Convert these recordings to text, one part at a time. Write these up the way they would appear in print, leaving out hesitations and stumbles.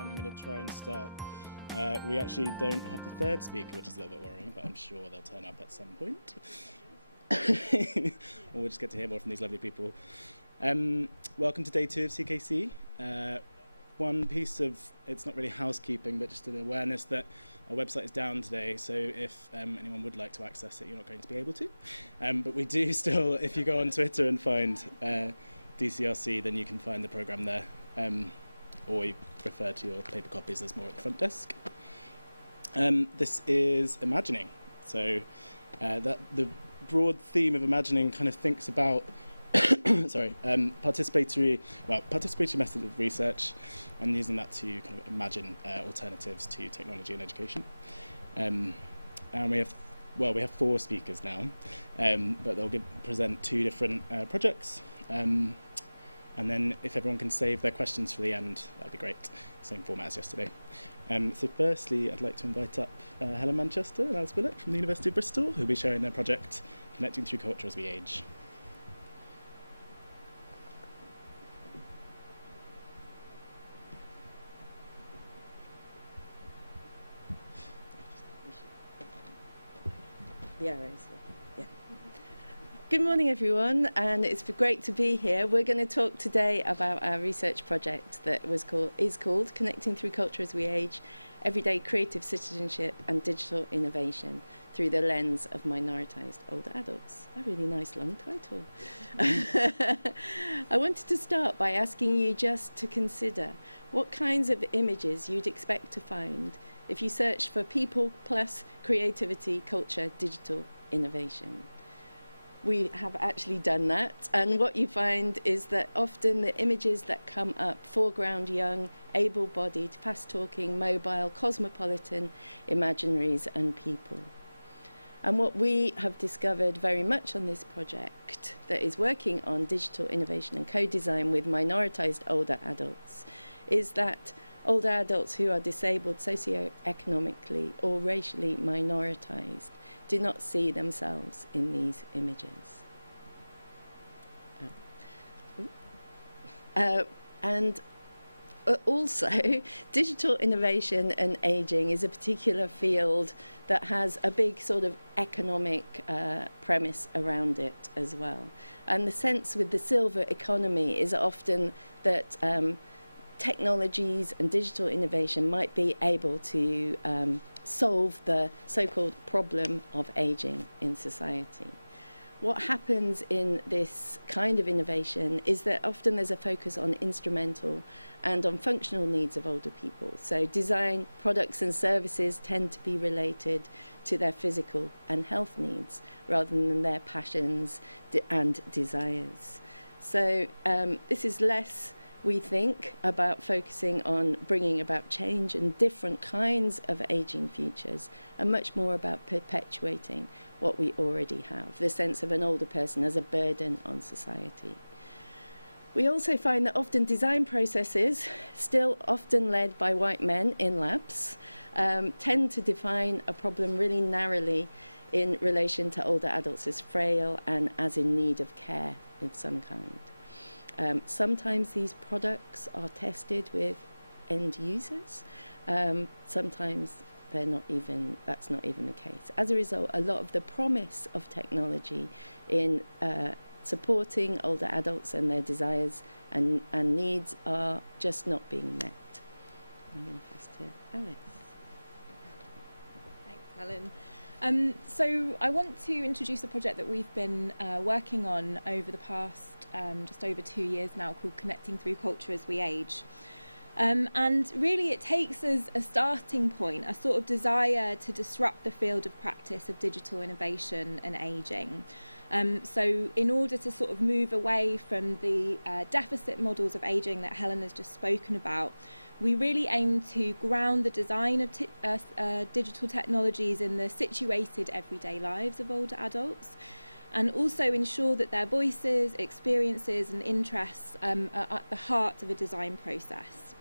time, I'm going to try and start. We actually don't have the third speaker, which is a little bit worrying, but I'm sure they'll turn up at some point. Or we'll just get to hear more from these lovely people. Welcome to day 2 of CKC. One piece of, it's not really housekeeping, but just an awareness that our website is down today, so if anyone would like to access it, you're not going to be able to. But we do still, if you go on Twitter and find DCRC, then you can find the programme there. Or you refer to your paper copies, there's more at the front desk. This is imagining. So that the broad theme of imagining kind of thinks about participatory methods of research and using that to kind of imagine alternatives to technology and education. And we have 4 speakers now, but they'll present 2 different projects. And then if everyone can save their questions for the end, that'd be great. Same format as yesterday. So firstly, I'd like to invite up Helen Manchester and Alice Willett from the University of Bristol, who'll be sharing their project, Connecting Through Culture as We Age. The arrows, yeah. Good morning, everyone, and it's great to be here. We're going to talk today about our research project that is called Connecting Through Culture as We Age, Everyday Creative Citizenship and Digital Innovation through the Lens of Minoritised Older Adults. A really nice long title. I wanted to start by asking you just to consider what kinds of images you'd expect to find if you search for people plus creativity, culture, digital innovation. We have actually done that, and what you find is that often the images that come up foreground young, able-bodied, fast-talking, mobile, cosmopolitan imaginaries and people. And what we have discovered very much on this project that is working on digital innovation and co-design with minoritised older adults is that older adults who are disabled socioeconomically or racially minoritised do not see themselves in these images. And also, digital innovation and ageing is a particular field that has a big sort of economic premise around it as well. And the sense with the silver economy is often that technologies and digital innovation might be able to solve the so-called problem of ageing in society. What happens in this kind of innovation is that often there's a focus on instrumental and on functional needs of older people. So design, products and services tend to be related to their physical and health needs rather than their passions and desires. So this is less, we think, about focusing on bringing about change and different kinds of ageing futures, and much more about perpetuating what we already have, the sense of an older person as a burden on society. We also find that often design processes, still often led by white men in labs, tend to define a problem really narrowly in relation to older adults as frail and as in need of care of some kind. Sometimes these products are tested with end users. Sometimes that's not even the case. As a result, a lot of the promise of technology in supporting older adults and their desires and needs are just not being met. I'm going to pass to Alice. Thanks, Helen. So I want to introduce a project that we've been working on over the past just over 2 years now, called Connecting Through Culture as We Age. And really it takes as a starting point a sort of desire to disrupt the field of practice of digital innovation and ageing. So in order to sort of move away from the deficit models of ageing that Helen has just spoken about, we really aim to ground the design of digital technologies in the situated everyday lives of older adults, and also ensure that their voices, experiences and interests are at the heart of a design process.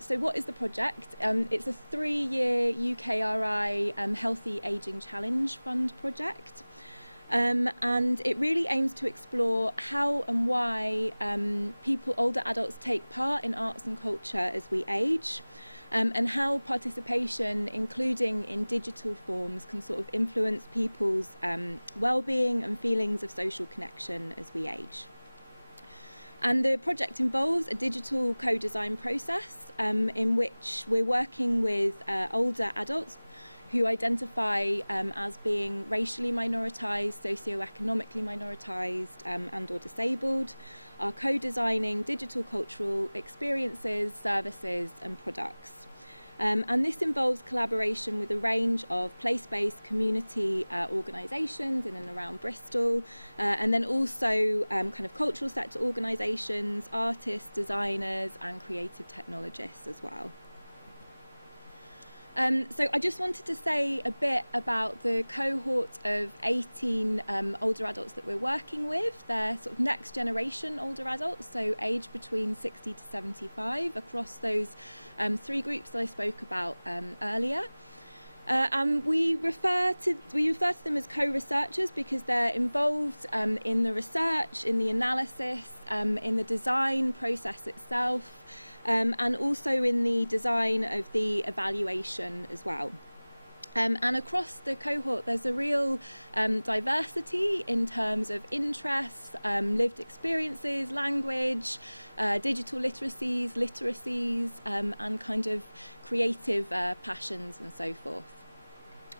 So what is the project? It's a 3-year UKRI Healthy Ageing Challenge Fund project. And it really aims to explore how and why older adults take part in arts and culture as we age, and how participation, including in digital forms, can sort of influence people's well-being and feelings of social connection as we age. And the project involves a digital co-design process in which we're working with older adults who identify as being racially minoritized, socioeconomically minoritized, and or disabled, are co-designing digital cultural experiences, services and products. And this involves collaboration with a range of place-based community organisations in and around Bristol, and then also kind of cultural sector organisations, artists, designers and creative technologists as well. So I just wanted to say a bit about the cohort of 18 older adults that we're working with. They're sort of next generation older adults, so aged between 60 to 75 across those 3 groups that I spoke about earlier. We refer to them as co-researchers because they're involved in the research, in the analysis, in the design process itself, and also in the design of the evaluation as well. And across the cohort, there's a real diversity in terms of interests, lived experiences, language, digital literacies, and kind of creative passions and so forth.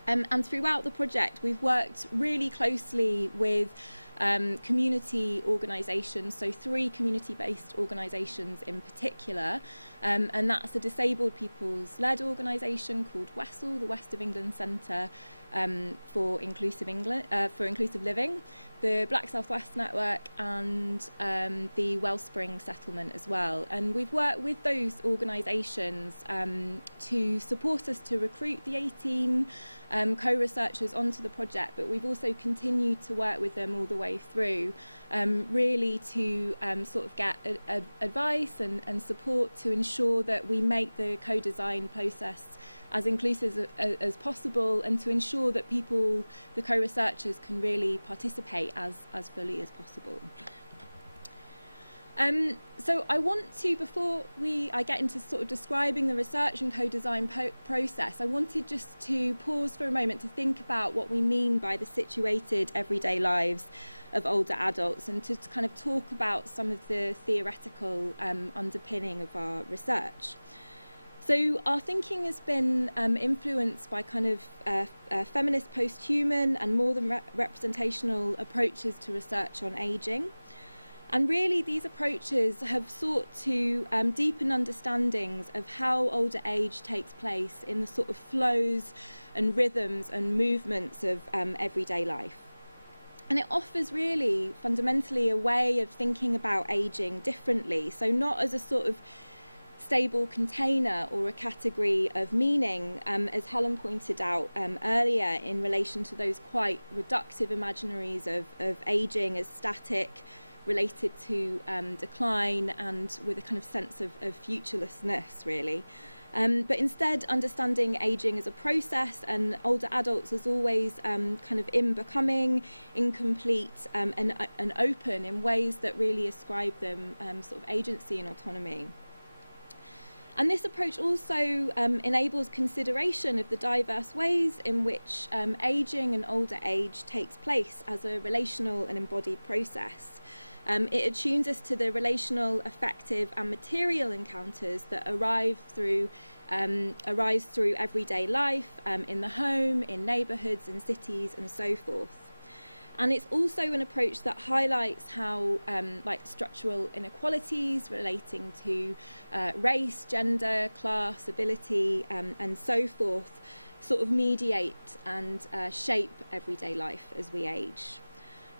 And throughout the project, we've worked really closely with community organisations, so 3 community-based organisations in particular, and that's a disabled people's-led organisation called WESL, the West of England Centre for Inclusive Living, the Black South West Network and the Wellspring Settlement as well. And we've worked with those organisations to support us to recruit the 18 co-researchers onto the project, but we've also continued to work with them all the way through, really to sort of get advice and support to ensure that we make the co-design process as inclusive as possible, and to ensure that people, the co-researchers, can really participate as fully as possible. So I want to, before I get into sort of describing the research and co-design process, I wanted just to pause for a moment to think about what we mean by the situated everyday lives of older adults, and to kind of talk about some of the theoretical underpinning of our research. So our thinking has been influenced by kind of feminist post-human and more than representational approaches to research on ageing. And really these approaches have sought to deepen understandings of how older age takes place in the sort of flows and rhythms and movements of everyday life. And it offers really fundamentally a way of thinking about ageing differently, so not as a sort of stable container or a category of meaning, as Helen pointed out earlier in relation to those quite reductive imaginaries of ageing as static, related to decline and with a kind of sense of futurelessness, really. But instead understanding ageing as a process and older adults as always kind of in becoming, incomplete and open in ways that really ascribe them sort of agency and autonomy. And this approach also enables consideration of the diverse ways in which ageing and older age takes place as a relational and embodied process. It attunes us to the relational, affective and material encounters that arise through everyday life, in the home, in neighbourhoods, in cities and so forth. And it's also an approach that highlights how like structural inequalities relating to race, gender, class, ability and so forth sort of mediate and shape everyday life as we age.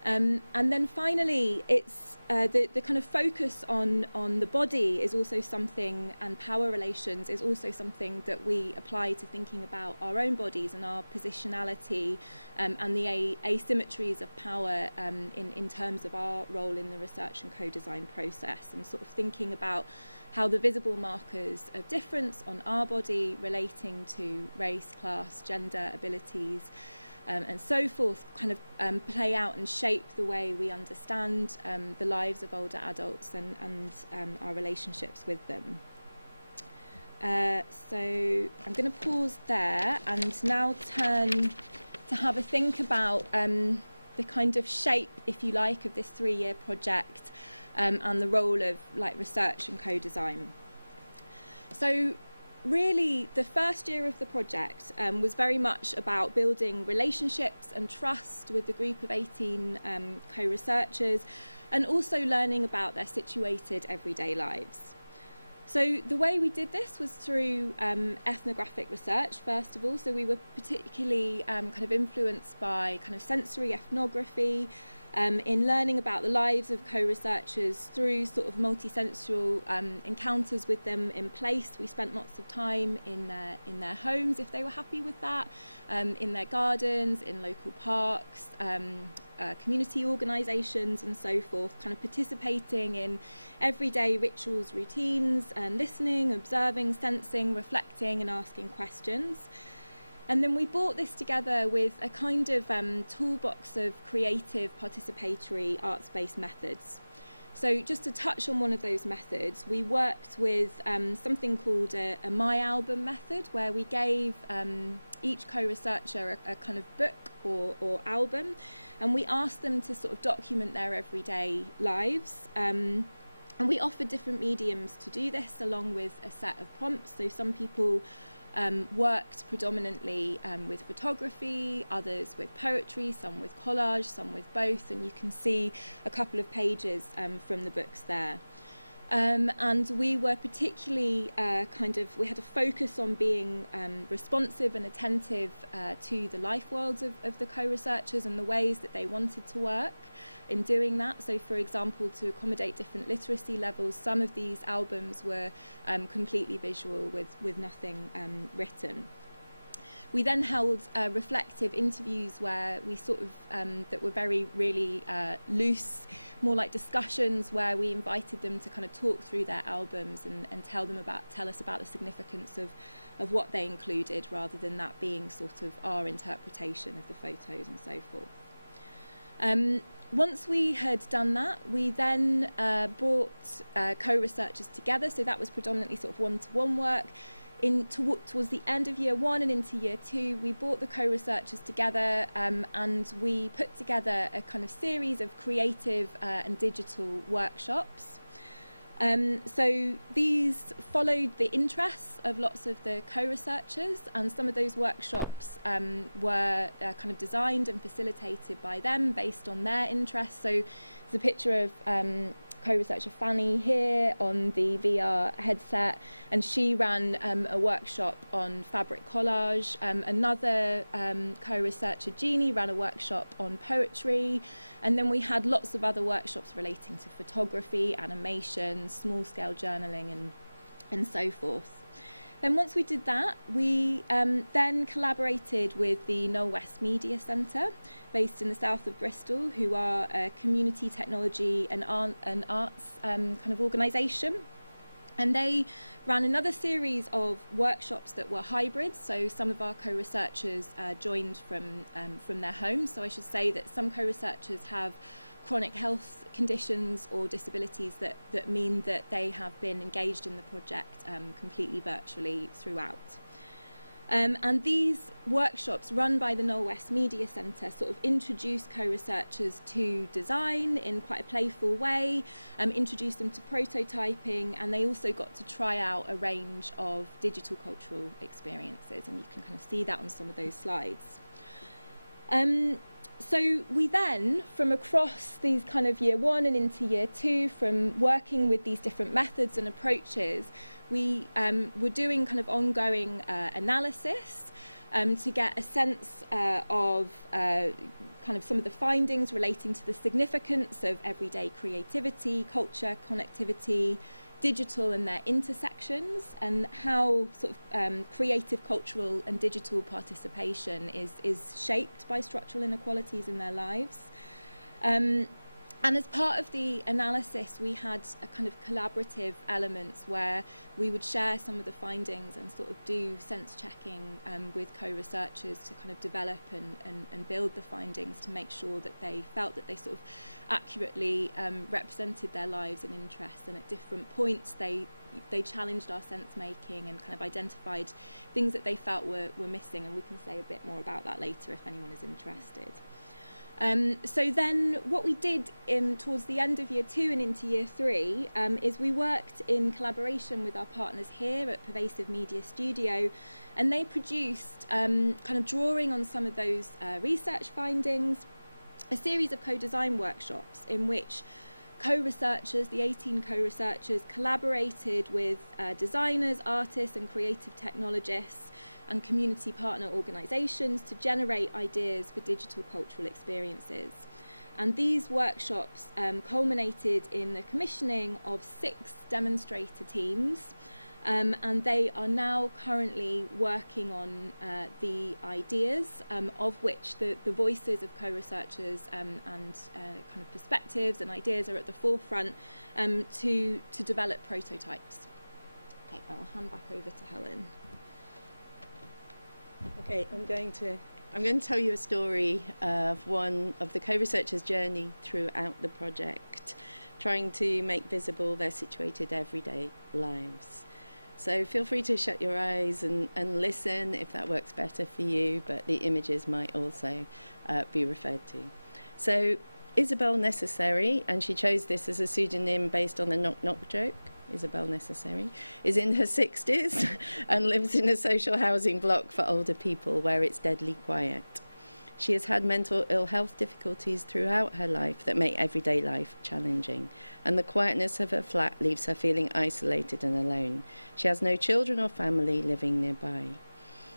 And then finally, it's the kind of focus on the body is also something, and power relations is also something that we apply to thinking about our own bodies and our positionality and the asymmetries of power in terms of our role in the research and co-design process, and sort of thinking about how the visible markers of difference on our body relating to race, class, gender, abilities, and so forth kind of play out and shape the way we understand the lives of older adults and our relationships with them. So I'm going to pause there and now turn to have a think about the kind of shape, if you like, of this 3-year project and the role of research and co-design. So really, the first year of the project was very much about building relationships and trust with the group of 18 co-researchers, and also learning about their situated everyday lives. So the way we did this was through ethnographic research, first of all. So we were particularly kind of influenced by kind of sensory ethnography, in learning about the lives of co-researchers through sort of multisensual encounters with them in place. We spent lots of time in their homes, if they were happy with that, in their gardens, in local parks, community organisations and so forth, kind of participating in everyday rituals, routines, and listening, observing, sensing, reflecting and asking questions. And then we brought this together with a kind of toolbox of creative, participatory, arts-based methods. So just to touch on one of those methods, we worked with something called a My Album method, where we gave each co-researcher a kind of book or album, and we asked them to sort of document their everyday lives. And we offered different mediums to do this, along with a set of prompts. So some people worked predominantly with photography, others with poetry, some with collage, some with both, and you can see a couple of pages from the books there. And we were particularly we had a focus on being responsive and attentive to the life worlds of the co-researchers and the ways that they wanted to work in doing that. So for example, to accommodate different literacy levels, some of these albums were completely visual with nothing written. We then held reflective interviews where we sort of, that were really loose, more like discussions, where we invited them to kind of talk through their albums and tell us about the significance of what they included, rather than that being sort of our interpretation of the photos and so forth. Once we had done that, we then brought co-researchers together, so that was predominantly sort of one-to-one work. Towards the end of year 1 and into year 2, we brought the co-researchers together and we put together a kind of series of creative and digital workshops. So these followed the interests of lots of the co-researchers, and some of those workshops were kind of designed and facilitated by them based on their interests. So there's a picture of co-researcher Fanny here on the VR headset, and she ran a workshop on fabric collage. Another co-researcher, Jeannie, ran a workshop on poetry, and then we had lots of other workshops relating to photography, animation, small-scale journaling and so forth. Then once we did that, we then collaborated with the Knoll West Media Centre, based in the south of Bristol, who are a community technology and arts kind of organisation. And they ran another series of workshops that were hybrid, so some of our co-researchers joined from their homes. So I should say that some co-researchers have chronic health conditions or disabilities that mean that they have been engaged in the project completely virtually throughout. And these workshops run by the Knoll West Media Centre sort of introduce co-researchers to design in quite a playful way, introduce them to prototyping, and they also got to try out a range of digital cultural experiences, and you can kind of see that on some of those slides. So we then, from across these kind of year 1 and into year 2, from working with these different methods and approaches, we were doing kind of ongoing analysis to get a sense of kind of some of the findings relating to the significance of everyday creativity, culture, connectivity, digital and their intersections, and how sort of creative, cultural and digital participation is shaped by structural inequalities in their lives. And And as part of the analysis, we had a kind of collaborative elements where we would share some of the findings and sort of do sense checking with co-researchers to kind of develop and build the findings to make sure that they felt that they sort of accurately represented their lives and interests. And at different points, they challenged our sense making and kind of identified things that they felt were missing. And we can say a bit more about that later if anyone is interested. So then what we did towards the end of year 2 and into year 3 is we worked in collaboration with our partners here at Pervasive Media Studio, and they produced, kind of drawing on some of those research findings, a series of co-design workshops in which co-researchers, the 18 co-researchers, collaborated with designers, artists and creative technologists and community partner organisations to generate ideas for digital cultural experiences. And these workshops culminated in the commissioning of 6 demonstrator teams, and they are now currently working on the ideas, of which the voices of co-researchers and kind of perspectives and ideas are at the forefront to develop prototypes. Okay, I will hand back over to Helen. Okay, I'm going to tell you a story of one of the co-researchers' journey throughout the project, trying to make visible their situated everyday lives. So feel free to shut your eyes and listen if that works better for you, but the images might also be referred to. So Isabel Necessary, and she chose this as a pseudonym based on the knock knock joke, Isabel Necessary, is in her 60s and lives in a social housing block for older people where it's deadly quiet. She has had mental ill health difficulties throughout her life that make everyday life challenging, and the quietness of her flat leaves her feeling isolated and alone. She has no children or family living nearby.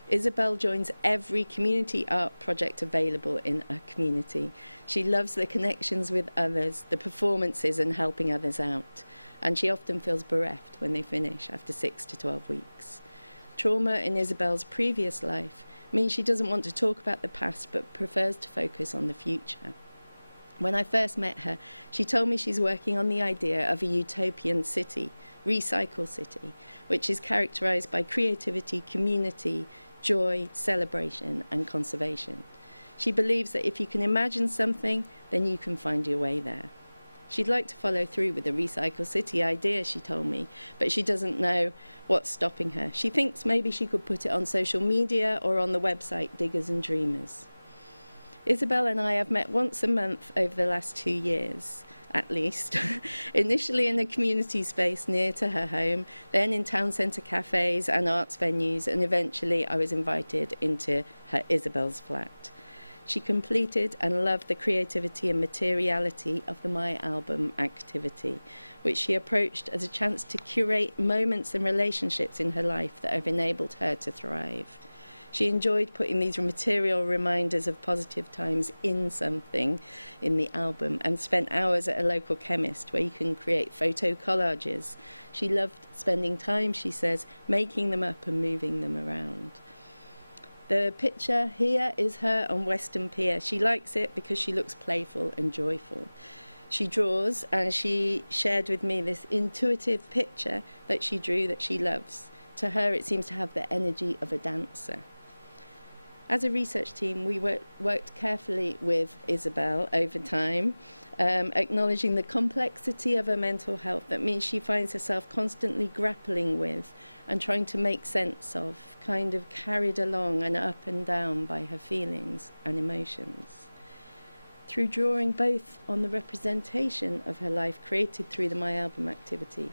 Isabel joins every community art project available in her community. She loves the connections with others, the performances and helping others out. And she often feels bereft when they finish after 6 to 12 weeks. Trauma in Isabel's previous life means she doesn't want to talk about the past but prefers to focus on the future. When I first met her, she told me she's working on the idea of a utopian city, Recycle City, which is characterised by creativity, community, joy, celebration and conservation. She believes that if you can imagine something, then you can find your way there. She'd like to follow through with the Recycle City idea, she told me, but she doesn't know what's stopping her. She thinks maybe she could put it on social media or on the website Diggers and Dreamers. Isabel and I have met once a month over the last 2 years, at least. Initially in a community space near to her home, then in town centre cafes and arts venues, and eventually I was invited into her Isabel's flat. She completed and loved the creativity and materiality of the My Album activity, which she approached as a chance to curate moments and relationships in her life that have enabled her to thrive. She enjoyed putting these material reminders of positive times in something in the album and spent hours at a local chemist where you can create photo collages. She loved spending time, she says, making them up and moving them around. The picture here is her on Western Pier. She likes it because she looks playful and joyful. She draws, and she shared with me this intuitive picture that she drew that she loves. To her, it seems to have the energy of a dancer. As a research team, we worked carefully with Isabel over time, acknowledging the complexity of her mental health. That means she finds herself constantly grappling with and trying to make sense of, kind of carried along and up and down by her feelings and emotions. Through drawing both on the representation of her life created through the My Album activity,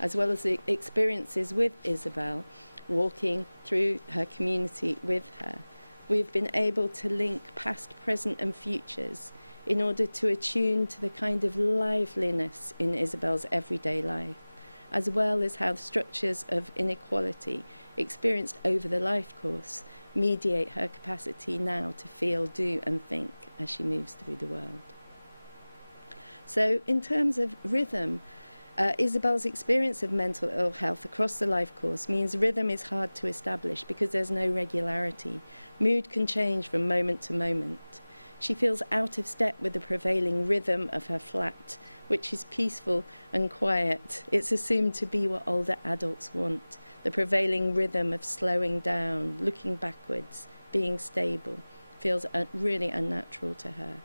as well as the experiences with Isabel, walking through her community with her, we've been able to link past, present and futures in order to attune to the kind of liveliness in Isabel's everyday life, as well as how the structures of inequality experienced over the life course mediate her capacity now to feel, do and think as she moves through the world. So in terms of rhythm, Isabel's experience of mental ill health across the life course means rhythm is hard to establish because there's no regularity. Mood can change from moment to moment. She feels out of step with the prevailing rhythm of her flat, which is peaceful and quiet. It's assumed to be what older adults want, the prevailing rhythm of slowing down, looking backwards, being stable, feels really unnatural to her.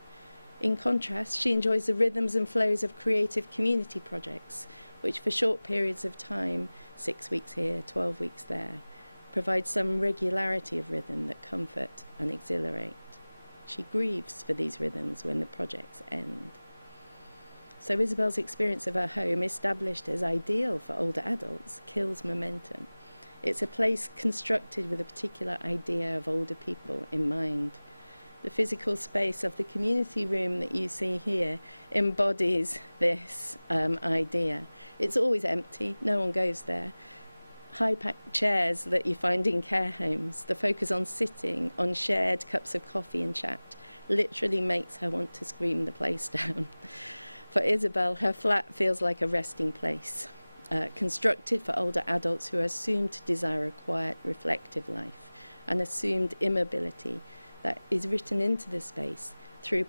In contrast, she enjoys the rhythms and flows of creative community projects, which for short periods of time, 6 weeks here, 12 weeks there, provide some regularity of rhythm that comfort and exhilarate. She grieves for these rhythms when the projects end. So Isabel's experience of her home, established as ideal for older adults, kills momentum. It's a place constructed with a particular idea of older people in mind. The physical space of the community room that you see here embodies this idea. It's always empty, no one goes there. High-packed chairs that you find in care homes, the focus on sitting, on shared cups of coffee and chat, literally makes her want to scream the place down. For Isabel, her flat feels like a resting place, constructed for older adults who are assumed to desire a quiet, reflective life, an assumed immobility that is written into the space through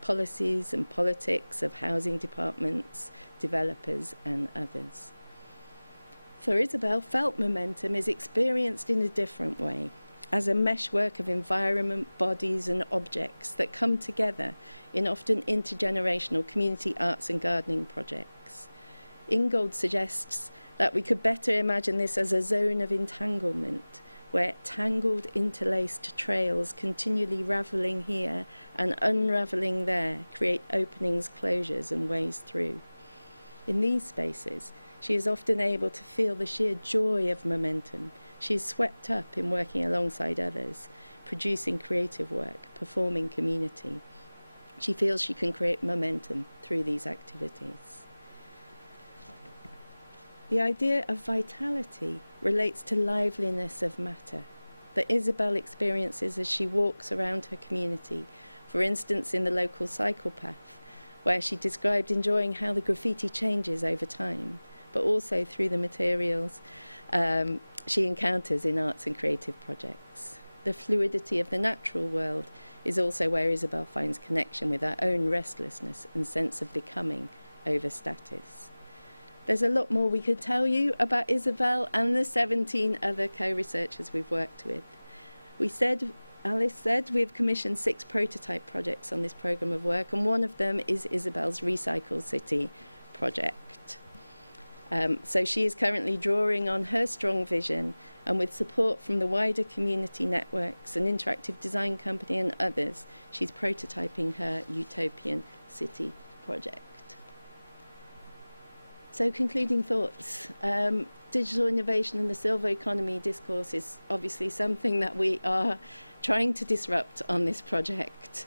policies and politics of housing departments, developers and others. For Isabel, felt momentum is experienced in a different way, as a meshwork of environment, bodies and objects that come together in often intergenerational community arts and gardening projects. Ingold suggests that we could better imagine this as a zone of entanglement, where tangled, interlaced trails continually ravelling here and unravelling there create openings, closures and ways through. In these spaces, she is often able to feel the sheer joy of momentum. She is swept up in working alongside others, producing creative work, performing community. She feels she can create momentum through these activities. The idea of vitality relates to liveliness of matter that Isabel experiences as she walks around her community, for instance in the local cycle path, where she described enjoying how the graffiti changes over time, but also through the materials she encounters in arts and creative projects. The fluidity of the natural world is also where Isabel finds connection with her own restlessness and sense of becoming over status. There's a lot more we could tell you about Isabel and the 17 other co-researchers we've worked with. Alice said we've commissioned 6 prototype projects on this programme of work, and one of them is Isabel's Recycle City project. So she is currently drawing on her strong vision, and with support from the wider community networks, an interactive design company and others, she's prototyping her utopian city project. So concluding thoughts. Digital innovation and the silver economy discourse is obviously something that we are trying to disrupt on this project.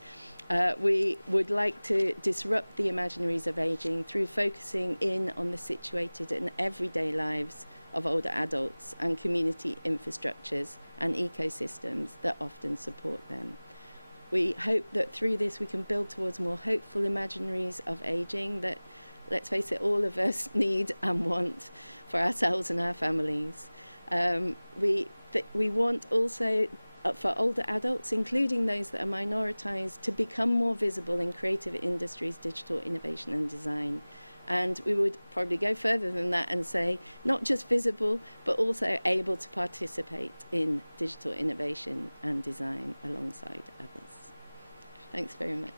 We would like to disrupt the imaginaries of ageing through focusing in on the situated and everyday lives of older adults and community infrastructures and ecosystems that often support them. We hope that through this we can build towards more hopeful imaginaries of ageing that, let's face it, all of us need and want for ourselves and our families. We want also for older adults, including those that are minoritized, to become more visible in creative industries, digital innovation and design. And we would probably go further than that and say not just visible, but also able to participate in digital innovation and design alongside others. Thanks very much.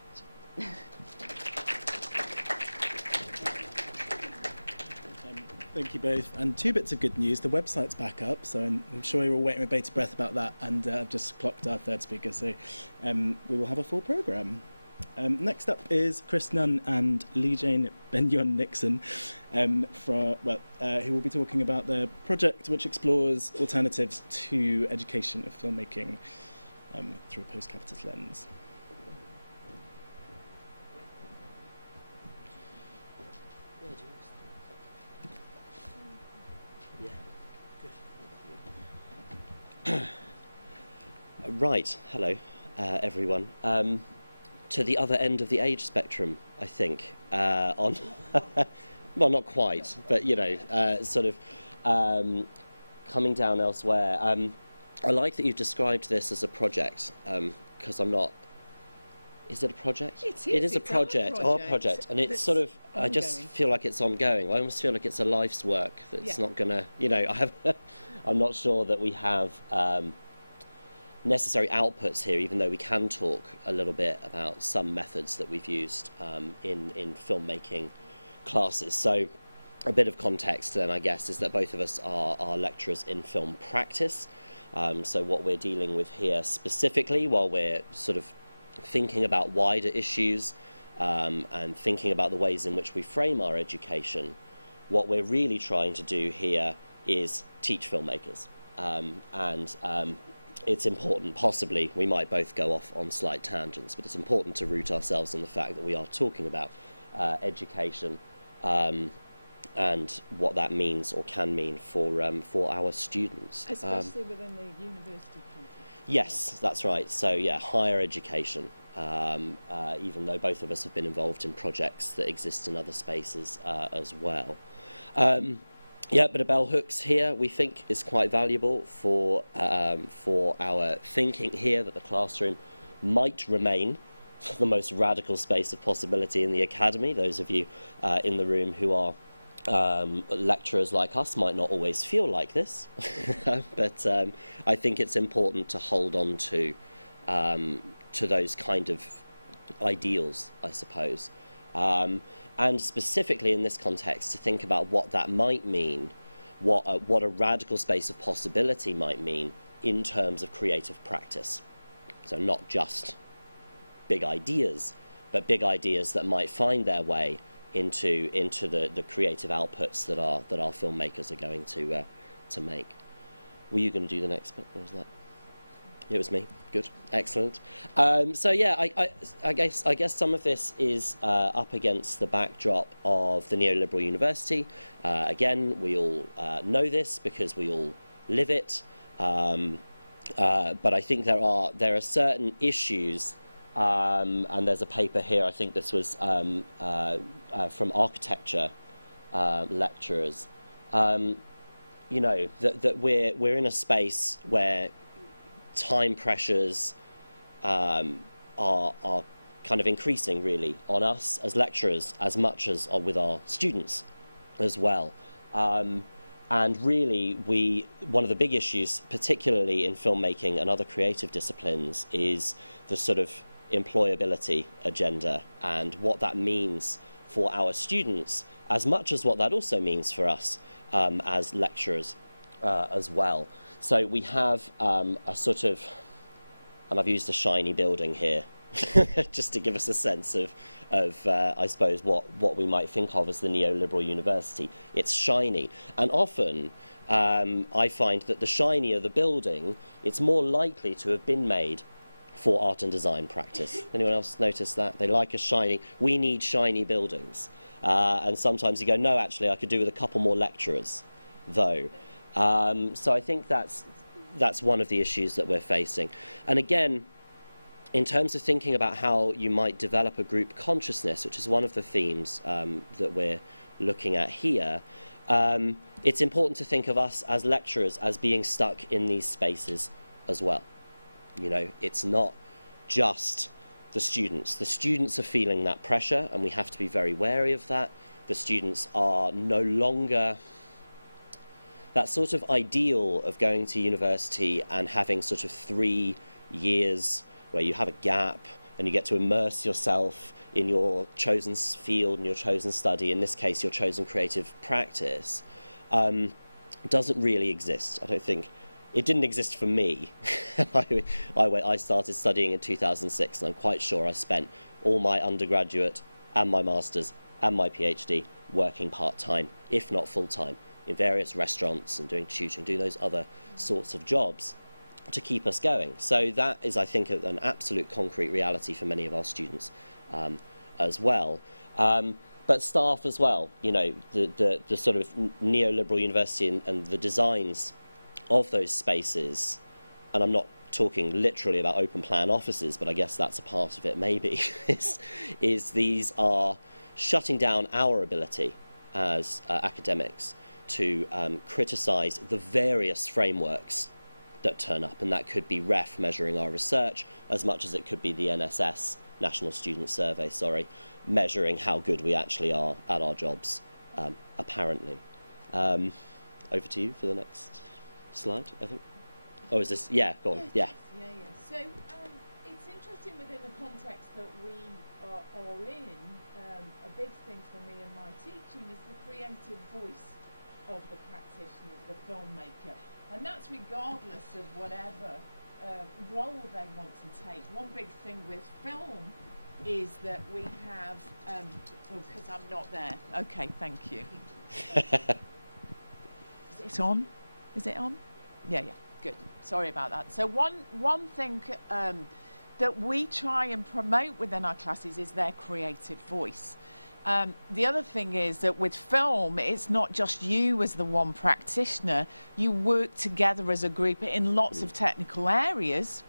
Thank you both. And 2 bits of good news. The website's back up, so I'm sure you're all waiting with bated breath about that. And I've just clocked our 3rd speaker, so we will have a full programme. Next up is Chris Nunn and Lee-Jane Benyon-Nixon, who will be talking about the project which explores alternatives to education of filmmaking through a post-capitalist lens. Right, hello everyone. To the other end of the age spectrum, I think, on, well, not quite, but, you know, sort of coming down elsewhere. I like that you've described this as a project, because I'm not Is it a project? It is. It is a It's project, our project, and it's sort of. I just ongoing. feel like it's ongoing. I almost feel like it's a life's work that's not gonna. I'm not sure that we have necessary outputs here, even though we can talk a little bit about some methods that we've used in filmmaking classes. So, a bit of context then, I guess, is that both of us are lecturers in film practice. So what we're dealing with here specifically, while we're sort of thinking about wider issues and thinking about the ways in which we frame our education, what we're really trying to do here is teach filmmakers. It's important, possibly, we might both go off on slight tangents, but it's important to root ourselves in the fact that we are talking about education and what that means or can mean for our students. Especially within the university context. Yes, that's right. So yeah, higher education, even though both of us have been involved in projects that exist in other spaces as well. Yeah, but a bell hooks here we think is quite valuable for our thinking here that the classroom might remain the most radical space of possibility in the academy. Those of you in the room who are lecturers like us might not always feel like this, but I think it's important to hold on to those kind of ideals, I suppose. And specifically in this context, to think about what that might mean, what a radical space of possibility might mean in terms of creative practice. So not just big ideas, but big ideas that might find their way into the creative outputs that our filmmakers are going to make. Were you going to do the next bit, or was that? It was me. Good, excellent. So yeah, I guess some of this is up against the backdrop of the neoliberal university. Again, we all know this because we all live it. But I think there are certain issues, and there's a paper here. I think this was from architecture lecturers. That we're in a space where time pressures are kind of increasing really on us as lecturers as much as with our students as well. And really, one of the big issues, particularly in filmmaking and other creative disciplines, is the sort of employability agenda and what that means for our students, as much as what that also means for us as lecturers as well. So we have a sort of, and I've used a shiny building here, just to give us a sense of I suppose, what we might think of as the neoliberal university. It's shiny. And often I find that the shinier the building, it's more likely to have been made for art and design practice. Anyone else notice that? They like a shiny, we need shiny buildings. And sometimes you go, no, actually, I could do with a couple more lecturers, though. So I think that's one of the issues that we're facing. And again, in terms of thinking about how you might develop a group consciousness, which is one of the themes that we're looking at here, it's important to think of us as lecturers as being stuck in these spaces as well. It's not just the students. The students are feeling that pressure, and we have to be very wary of that. The students are no longer that sort of ideal of going to university and having sort of 3 years where you have a gap and you get to immerse yourself in your chosen field and your chosen study, in this case your chosen creative practice, doesn't really exist. I don't think it didn't exist for me. I started studying in 2006, and I'm quite sure I spent all my undergraduate and my master's and my PhD working part-time, if not full-time, in various restaurants and doing tutoring, doing those other sorts of jobs to keep us going. So that is, I think, an absolute concrete reality for many of our students as well. But staff as well, the sort of neoliberal university and the designs of those spaces, and I'm not talking literally about open plan offices, but I guess that's a part of it maybe, is these are shutting down our ability as academics to criticise the various frameworks that turn up, and that could be REF measuring our research as much as it could be the NSS National Student Survey, measuring how good we actually are at our jobs, apparently. Over to you for the next slide, I think. Oh, is this? Yeah, go on. Yes, yeah. So it's interesting within the context that we are in. A big thing for me in my teaching is the creative voice of the practitioner, the filmmaker, and that's regardless of whatever role they want to take. One big thing with film is that we have. Because I'm not there. Okay, thank you. Is it on? Is it on? Yeah. Good. Sorry about that. So one thing that we try and promote within our classes is their creative voice. The other thing is that with film, it's not just you as the one practitioner. You work together as a group in lots of technical areas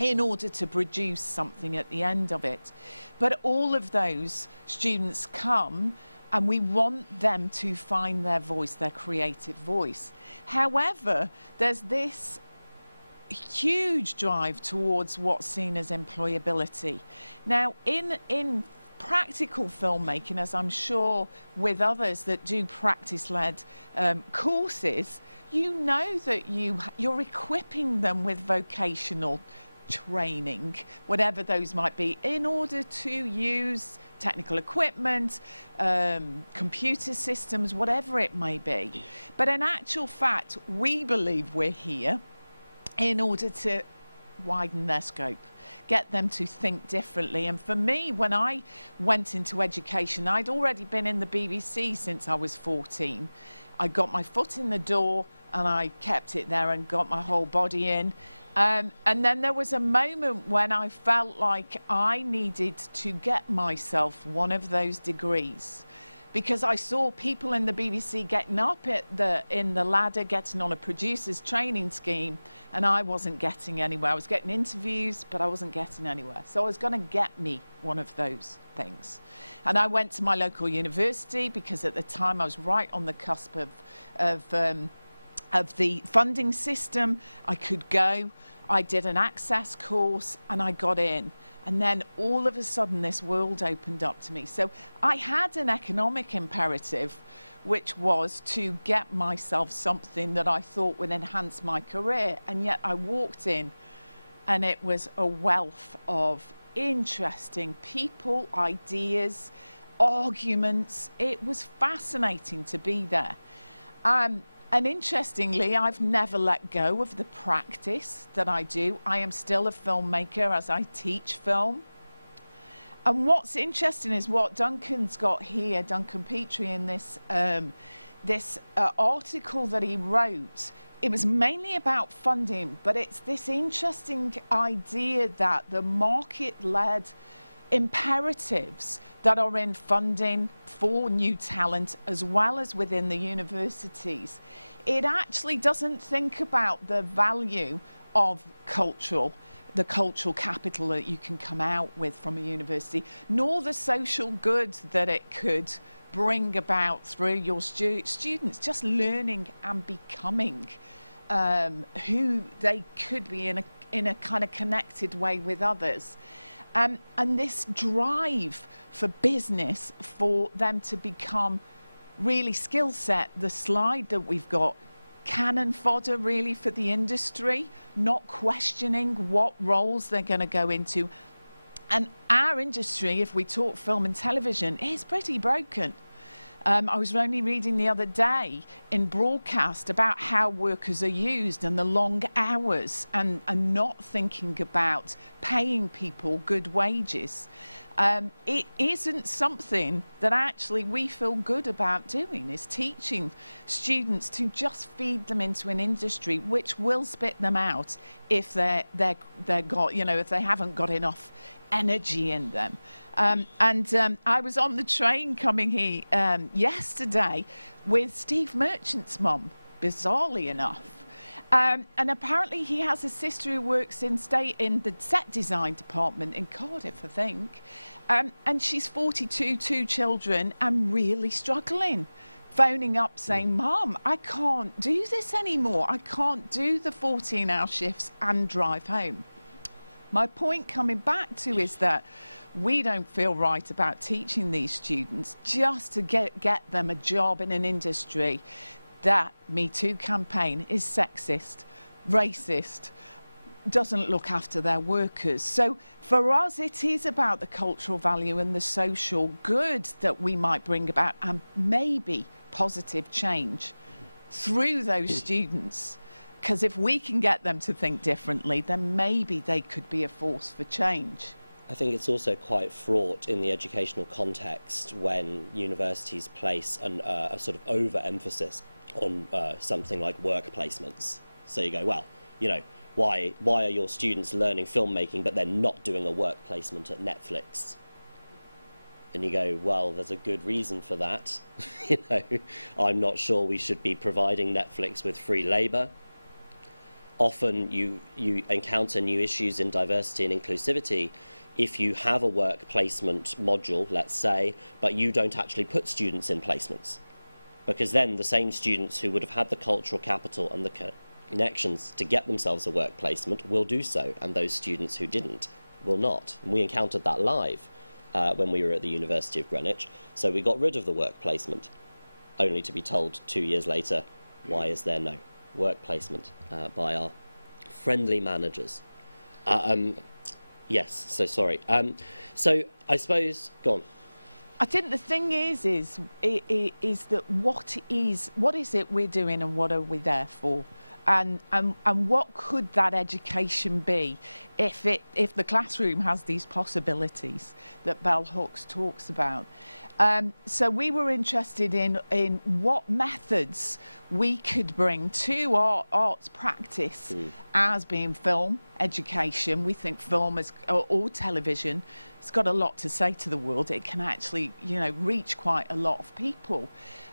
in order to produce something at the end of it. But all of those students come and we want them to find their voice, their creative voice. However, there's this huge drive towards what's seen as employability. Now, in practical filmmaking, as I'm sure with others that do practice-led courses, you know that you're equipping them with vocational training, whatever those might be, in order to use technical equipment, computer systems, whatever it may be. But in actual fact, we believe we're here in order to widen their scope, get them to think differently. And for me, when I went into education, I'd already been in the BBC since I was 14. I got my foot in the door and I kept it there and got my whole body in. And then there was a moment when I felt like I needed to get myself one of those degrees, because I saw people in the BBC getting up in the ladder, getting on a producer's training scheme, and I wasn't getting anywhere. I was getting interviews, but I wasn't getting anywhere. So I was going to get me one of those things. And I went to my local university because at the time I was right on the cusp of the funding system. I could go. I did an access course and I got in. And then all of a sudden this world opened up to me. So I had an economic imperative, which was to get myself something that I thought would enhance my career. And yet I walked in and it was a wealth of interesting people, ideas, arguments. It was fascinating to be there. And interestingly, I've never let go of the practice that I do. I am still a filmmaker as I teach film. And what's interesting is what Duncan's got here, Duncan Petrie, in this article that he wrote. It was mainly about funding, but it's this interesting idea that the market-led imperatives that are in funding for new talent as well as within the universities, it actually doesn't think about the value of the cultural capital that you can come out with from a university, nor the social good that it could bring about through your students just learning and becoming who they could be in a kind of connected way with others. And this drive for business, for them to become really skill set, the slide that we've got, cannon fodder really for the industry, not questioning what roles they're going to go into. And our industry, if we talk film and television, is pretty broken. I was only reading the other day in broadcast about how workers are used and the long hours and not thinking about paying people good wages. It isn't something that actually we feel good about doing, is teaching students to just feed them into an industry which will spit them out if they're got, if they haven't got enough energy in them. I was on the train coming here yesterday with Steve Merchant's mum, bizarrely enough. And apparently he has a sister who works in the set design department in Cardiff, I think. And she's 42, 2 children, and really struggling. Phoning up saying, Mum, I can't do this anymore. I can't do the 14-hour shifts and drive home. My point coming back to is that we don't feel right about teaching these students just to get them a job in an industry that Me Too campaign is sexist, racist, doesn't look after their workers. So for us, it is about the cultural value and the social good that we might bring about, and maybe positive change through those students. Because if we can get them to think differently, then maybe they could be a force for change. I think it's also quite fraught in the educational context when universities place a sort of overemphasis on something like work placements. So you go, well, you know, why are your students learning filmmaking but they're not doing a work placement at Netflix? And you go, well, there's a good reason for that. You know, I'm not sure we should be providing Netflix with free labour. Often you encounter new issues in diversity and inclusivity if you have a work placement module, let's say, but you don't actually put students in placements. Because then the same students who would have had the cultural capital and the connections to get themselves a work placement will do so, and those students who didn't will not. And we encountered that live when we were at the University of Greenwich, so we got rid of the work placement, only to be told 2 years later, why is there no work placement by our friendly managers? Yes, so sorry. So I suppose, go on. I think the thing is that what is it we're doing and what are we there for? And what could that education be if the classroom has these possibilities that Bell Hooks talks about? So we were interested in what methods we could bring to our arts practice as being film, education. We think film or television, it's got a lot to say to the world. It can actually, you know, reach quite a lot of people.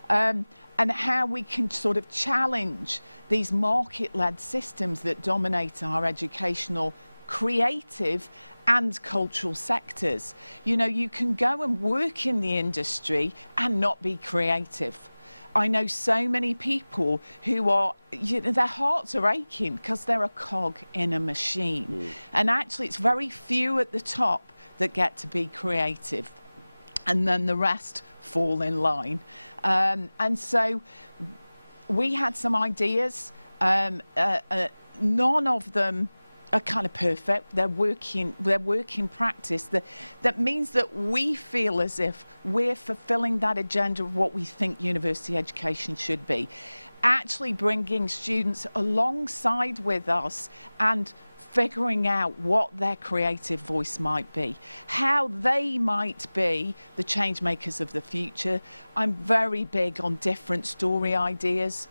And how we can sort of challenge these market-led systems that dominate our educational, creative and cultural sectors. You know, you can go and work in the industry and not be creative. I know so many people who are, you know, their hearts are aching because they're a cog in a machine. And actually it's very few at the top that get to be creative, and then the rest fall in line. And so we had some ideas. None of them are kind of perfect. They're work in practice. That means that we feel as if we're fulfilling that agenda of what we think university education should be. Actually bringing students alongside with us and figuring out what their creative voice might be, how they might be the change makers of the future. I'm very big on different story ideas,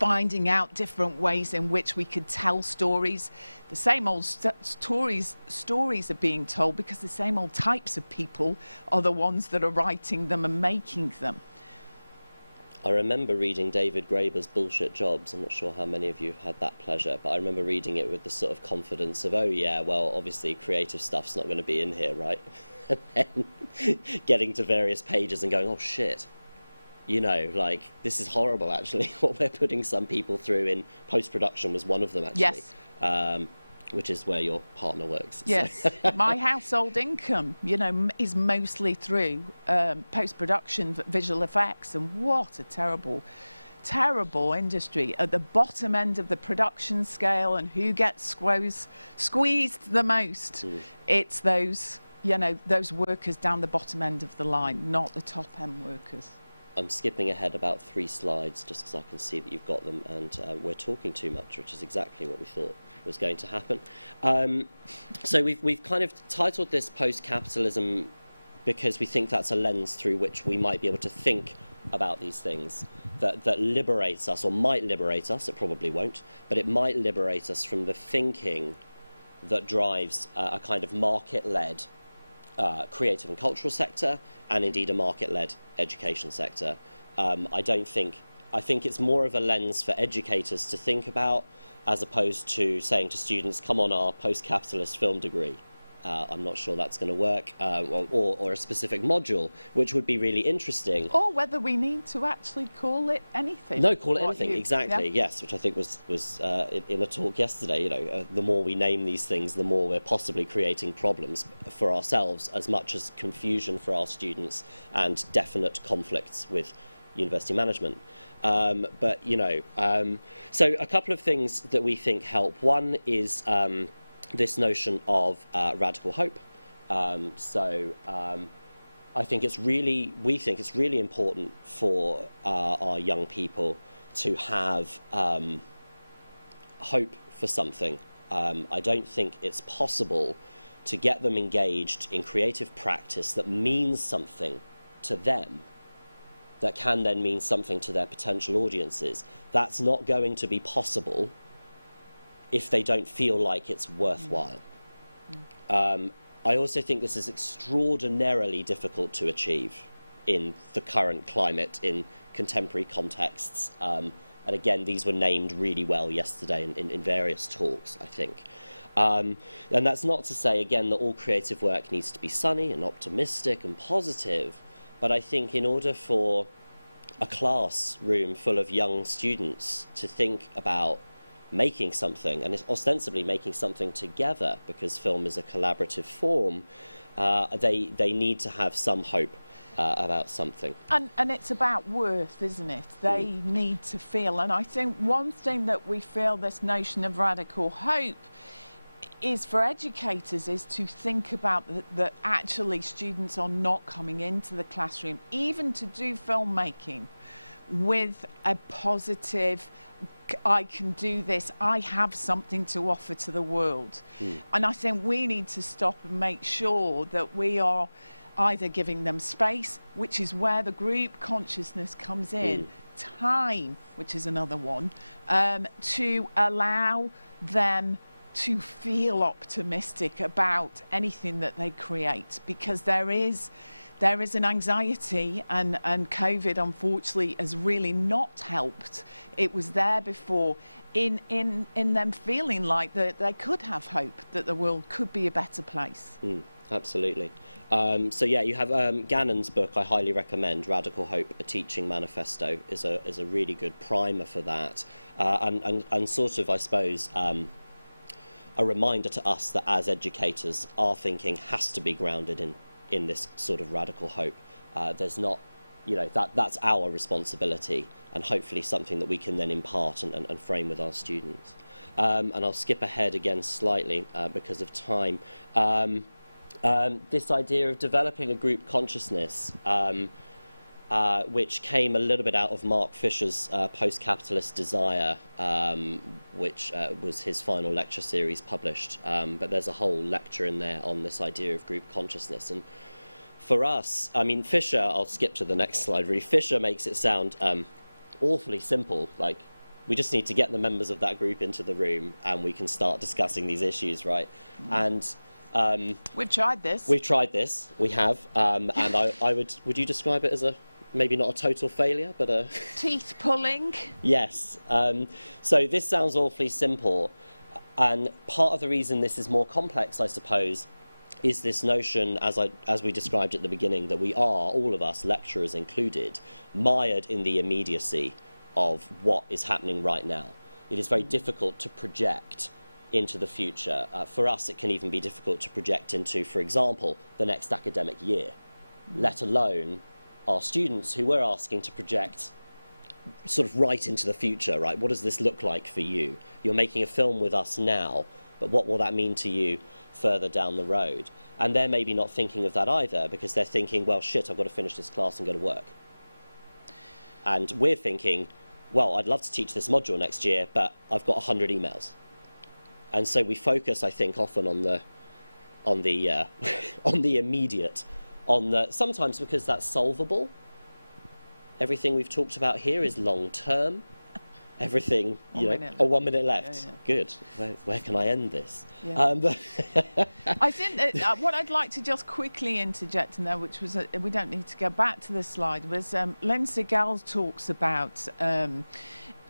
finding out different ways in which we could tell stories. The same old stories are being told because the same old types of people are the ones that are writing them and making them. I remember reading David Graeber's Bullshit Jobs. I'm not sure how many of you have had that pleasure, but I remember reading it with the sort of confidence of, oh yeah, well, obviously creative stuff's not going to be in here, right? And then getting to various pages and going, oh shit, you know, like, this is horrible, actually. What we're putting some people through in post-production was one of them, actually. Yes. Which is where your partner works. Yes. So. My household income, you know, is mostly through post-production visual effects, and what a terrible, terrible industry. At the bottom end of the production scale, and who gets squeezed the most, it's those, you know, those workers down the bottom end of the line, not the top end workers. I'm skipping ahead about 3 slides just because I can see that you've got them, and we're talking too much, which is exactly what we thought was going to happen. So we've kind of titled this Post-Capitalism because we think that's a lens through which we might be able to think about these things, that liberates us, or might liberate us. It probably won't, but it might liberate us from the thinking that drives a kind of market-led creative and cultural sector, and indeed a market-led education sector. I think it's more of a lens for educators to think about, as opposed to saying to students, come on our post-capitalist film degree. I'm not sure that's going to work, or a specific module, which would be really interesting. Or whether we need to actually call it anything. No, call it anything, exactly, yeah. yes, which I think was in a talk yesterday. The more we name these things, the more we're possibly creating problems for ourselves, as much as confusion for our students and definite conflicts with university management. So a couple of things that we think help. One is this notion of radical hope. I think we think it's really important for our young people to have hope for something. I don't think it's possible to get them engaged in creative practice that means something to them, that can then mean something to their potential audiences. That's not going to be possible if they don't feel like it's worthwhile. I also think this is extraordinarily difficult to achieve in the current climate, in contemporary contexts. And again, these were named really well yesterday in various talks, I think. And that's not to say, again, that all creative work needs to be sunny and optimistic and positive. But I think in order for a classroom full of young students to think about making something, and it's ostensibly making something together, because film is a collaborative form, they need to have some hope about something. And it's about worth, isn't it? They need to feel. And I think one thing that we feel this notion of radical hope is for educators is to think about that actually students are not coming into the classroom, even to do filmmaking, with a positive, I can do this, I have something to offer to the world. And I think we need to stop and make sure that we are either giving them space, which is where the group consciousness comes in, time, which is another one, to allow them to feel optimistic about anything that they create, because there is an anxiety, and COVID unfortunately has really not helped. It was there before in them feeling like that they could have hope, that the world could be a better place. Absolutely. So yeah, you have Gannon's book. I highly recommend. Radical Hope: A Teaching Manifesto is a really good primer for that, and sort of, I suppose, a reminder to us that as educators, our thinking has to be grounded in this sort of radical hope. There's not, that's our responsibility, and hopefully something that we can then impart and frame with our students. And I'll skip ahead again slightly because of time. This idea of developing a group consciousness, which came a little bit out of Mark Fisher's Post-Capitalist Desire, which was his final lecture series published. But there's a whole lecture in there on this idea of group consciousness. And for us, I mean, Fisher, I'll skip to the next slide, really. Fisher makes it sound awfully simple, like we just need to get the members of that group into the room and we can start discussing these issues, right? And we've tried this. We've tried this, we have. And would you describe it as maybe not a total failure, but a... teeth pulling. Yes. So this sounds awfully simple. And part of the reason this is more complex, I suppose, is this notion, as we described at the beginning, that we are, all of us, lecturers included, mired in the immediacy of what is happening right now. It is very difficult to project into the future. For us, it can even be difficult to project into, for example, the next academic year, let alone our students, who we're asking to project sort of right into the future, right? What does this look like for you? You're making a film with us now, but what will that mean to you further down the road? And they're maybe not thinking of that either, because they're thinking, well, shit, I've got to finish this class and go to work. And we're thinking, well, I'd love to teach this module next year, but I've got 100 emails. And so we focus, I think, often on the immediate, sometimes because that's solvable. Everything we've talked about here is long term. Everything, 1 minute left. Yeah. Good. Where can I end this? Yeah. I think that, what I'd like to just quickly interject in there, which was, we don't need to go back to the slide, was Lindsay Gall talks about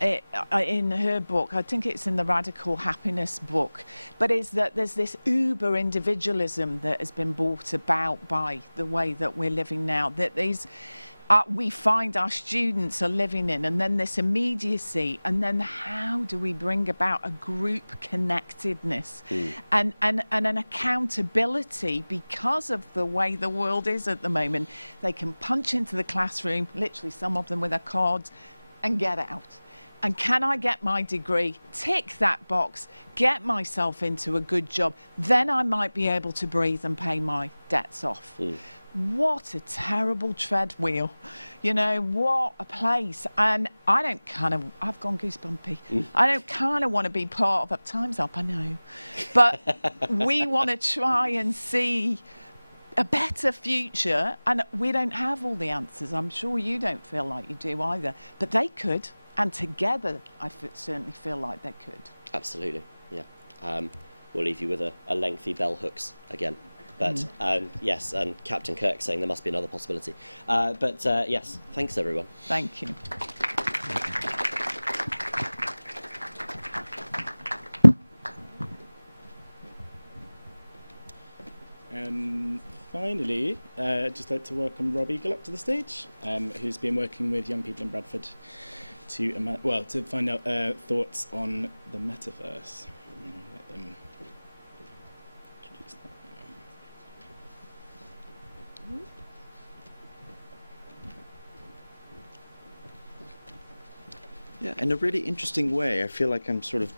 in her book, I think it's in the Radical Happiness book, but is that there's this uber individualism that has been brought about by the way that we're living now, that these we find our students are living in, and then this immediacy, and then how do we bring about a group connectedness and an accountability because of the way the world is at the moment. They can punch into the classroom, literally some of them with a card, and get out. And can I get my degree, tick that box, get myself into a good job, then I might be able to breathe and pay my debts off. What a terrible treadwheel. You know, what a place. And I don't I've gone goosebumpy. I don't kind of want to be part of time's up, I know. But we want to try and see a better future, and we don't have all the answers. I'm sure you don't feel like you do either. But they could, and together I certainly feel like they could. Absolutely, yeah. We'll leave you with a lengthy bell hooks again. But yes, and Captain Kirk saying there must be another possibility. But yes, thanks everyone. Thank you. Finally, I'd just like to welcome Rob Eagle up to the stage, who's been working with young people in Bradford to find out thoughts on the metaverse. Let them introduce that now. Yeah, in a really interesting way. I feel like I'm sort of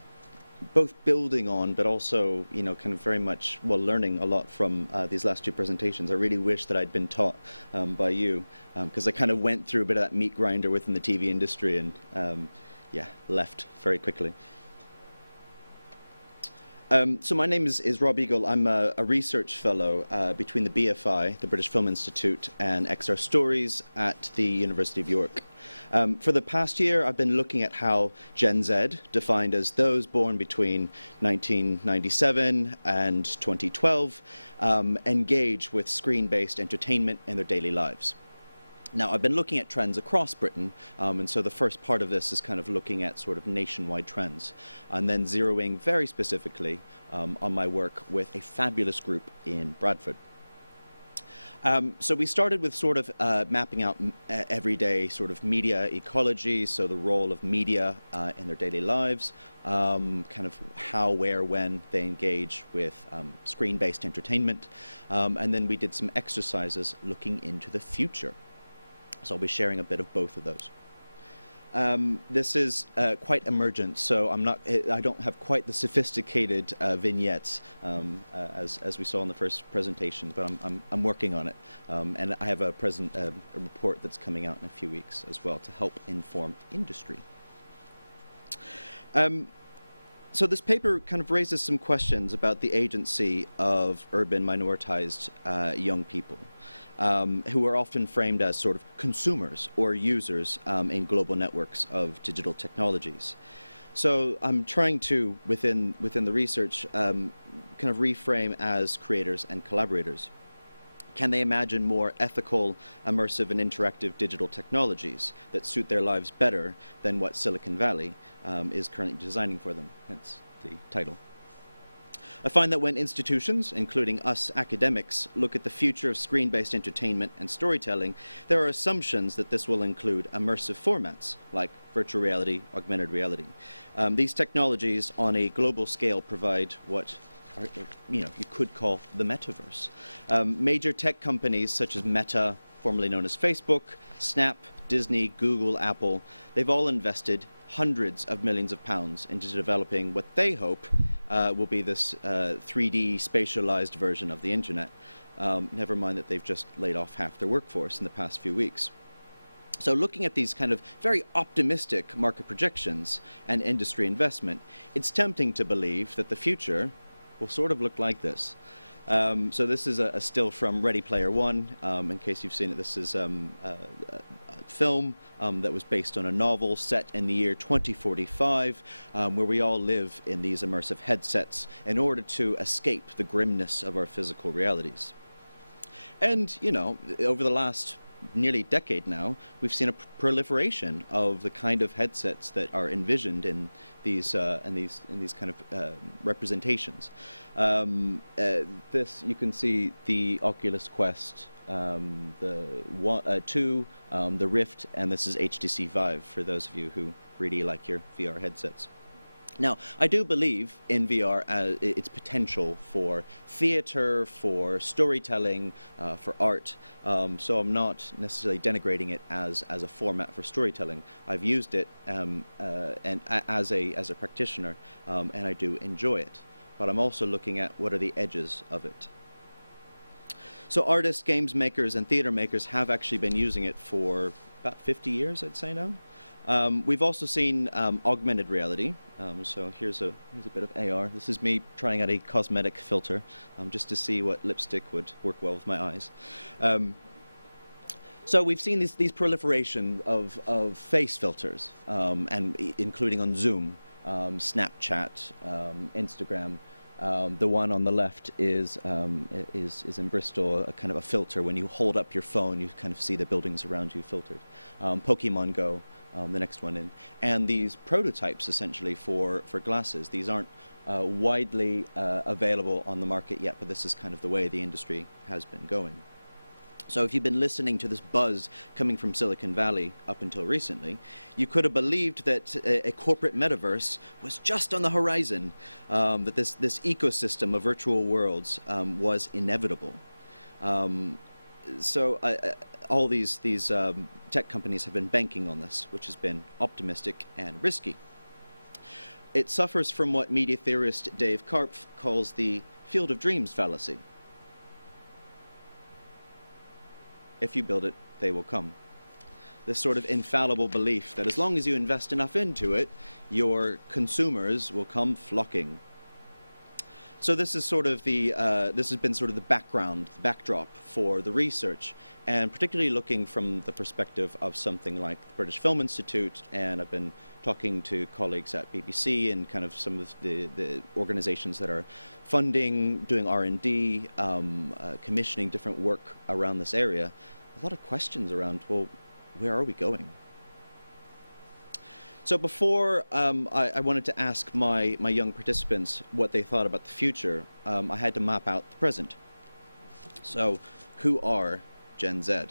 both building on, but also, you know, kind of very much, learning a lot from these last two presentations. I really wish that I'd been taught by you, because I kind of went through a bit of that meat grinder within the TV industry and, left very quickly. So my name is Rob Eagle. I'm a research fellow between the BFI, the British Film Institute, and XR Stories at the University of York. For the past year, I've been looking at how Gen Z, defined as those born between 1997 and 2012, engage with screen-based entertainment in their daily lives. Now, I've been looking at trends across Britain, and so the first part of this is kind of looking at sort of nationwide trends, and then zeroing very specifically on my work with a fabulous group in Bradford. So we started with sort of mapping out everyday sort of media ecology, so the role of media in their daily lives, kind of how, where, when they engage with screen-based entertainment, and then we did some exercises looking into the future. So I'll be sharing a bit of both of those. This is quite emergent, so I don't have quite the sophisticated vignettes as we saw in the first presentation, but I'm working on it, and I have a report that's coming out in a few weeks as well to help inform industry. So this paper kind of raises some questions about the agency of urban minoritized young people, who are often framed as sort of consumers or users in global networks of digital technologies. So I'm trying to, within the research, kind of reframe as creators and collaborators. Can they imagine more ethical, immersive, and interactive digital technologies that suit their lives better than what Silicon Valley is currently designing for them? Hence the title. I find that when institutions, including us academics, look at the future of screen-based entertainment and storytelling, there are assumptions that this will include immersive formats like virtual reality, augmented reality. These technologies on a global scale provide what you could call the metaverse. Major tech companies such as Meta, formerly known as Facebook, Snap, Disney, Google, Apple, they've all invested hundreds of millions of pounds into developing what they hope will be this 3D spatialized version of the internet. Never mind that they've just laid off half their workforce in the past few weeks. So looking at these kind of very optimistic market projections and industry investment, it's tempting to believe that the future will sort of look like this. So this is a still from Ready Player One. In case you've seen it, this is a film that was based on a novel set in the year 2045, where we all live in these immersive headsets in order to escape the grimness of our physical realities. And, you know, over the last nearly decade now, we've seen a proliferation of the kind of headsets that are envisioned in these kind of representations. This, you can see the Oculus Quest, the 2, the Rift, and this is HTC Vive for those of you who really like your VR headsets. Now, I do believe in VR its potential for theater, for storytelling, for art. So I'm not necessarily denigrating it as a format for storytelling. I've used it and as a practitioner, and I do enjoy it. But I'm also looking at what are the edges of it. So artists, games makers, and theater makers have actually been using it for about 50 years, I'd say now. We've also seen augmented reality. So here's a bit of AR. This is me trying out a cosmetic filter just to see what lipstick would work well with my eyes. So we've seen these proliferation of face filters, and including on Zoom, Snapchat, Instagram. The one on the left is in Bristol, a kind of a filter. When you hold up your phone, you kind of see the buildings around you filtered. Pokemon Go. The next one in, and these prototypes essentially for glasses. These aren't widely available on the market yet, but this is kind of the way the industry has been going. So if you've been listening to this buzz coming from Silicon Valley up until recently, you could have believed that a corporate metaverse was just on the horizon, that this ecosystem of virtual worlds was inevitable. So all these tech companies have been banking on this, which has been optimistic and risky. It suffers from what media theorist Dave Karpf calls the field of dreams fallacy. If you build it, they will come. This sort of infallible belief that as long as you invest enough into it, your consumers will come flocking. So this is sort of this has been sort of the backdrop for the research, and particularly looking from the perspective of something like the British Film Institute, and I've been talking to colleagues at BBC and kind of some of the organizations that are funding, doing R&D, commissioning different work around this area. A lot of questions around, well, where are we going? So before I wanted to ask my young participants what they thought about the future, I had to map out the present. So who are Gen Z?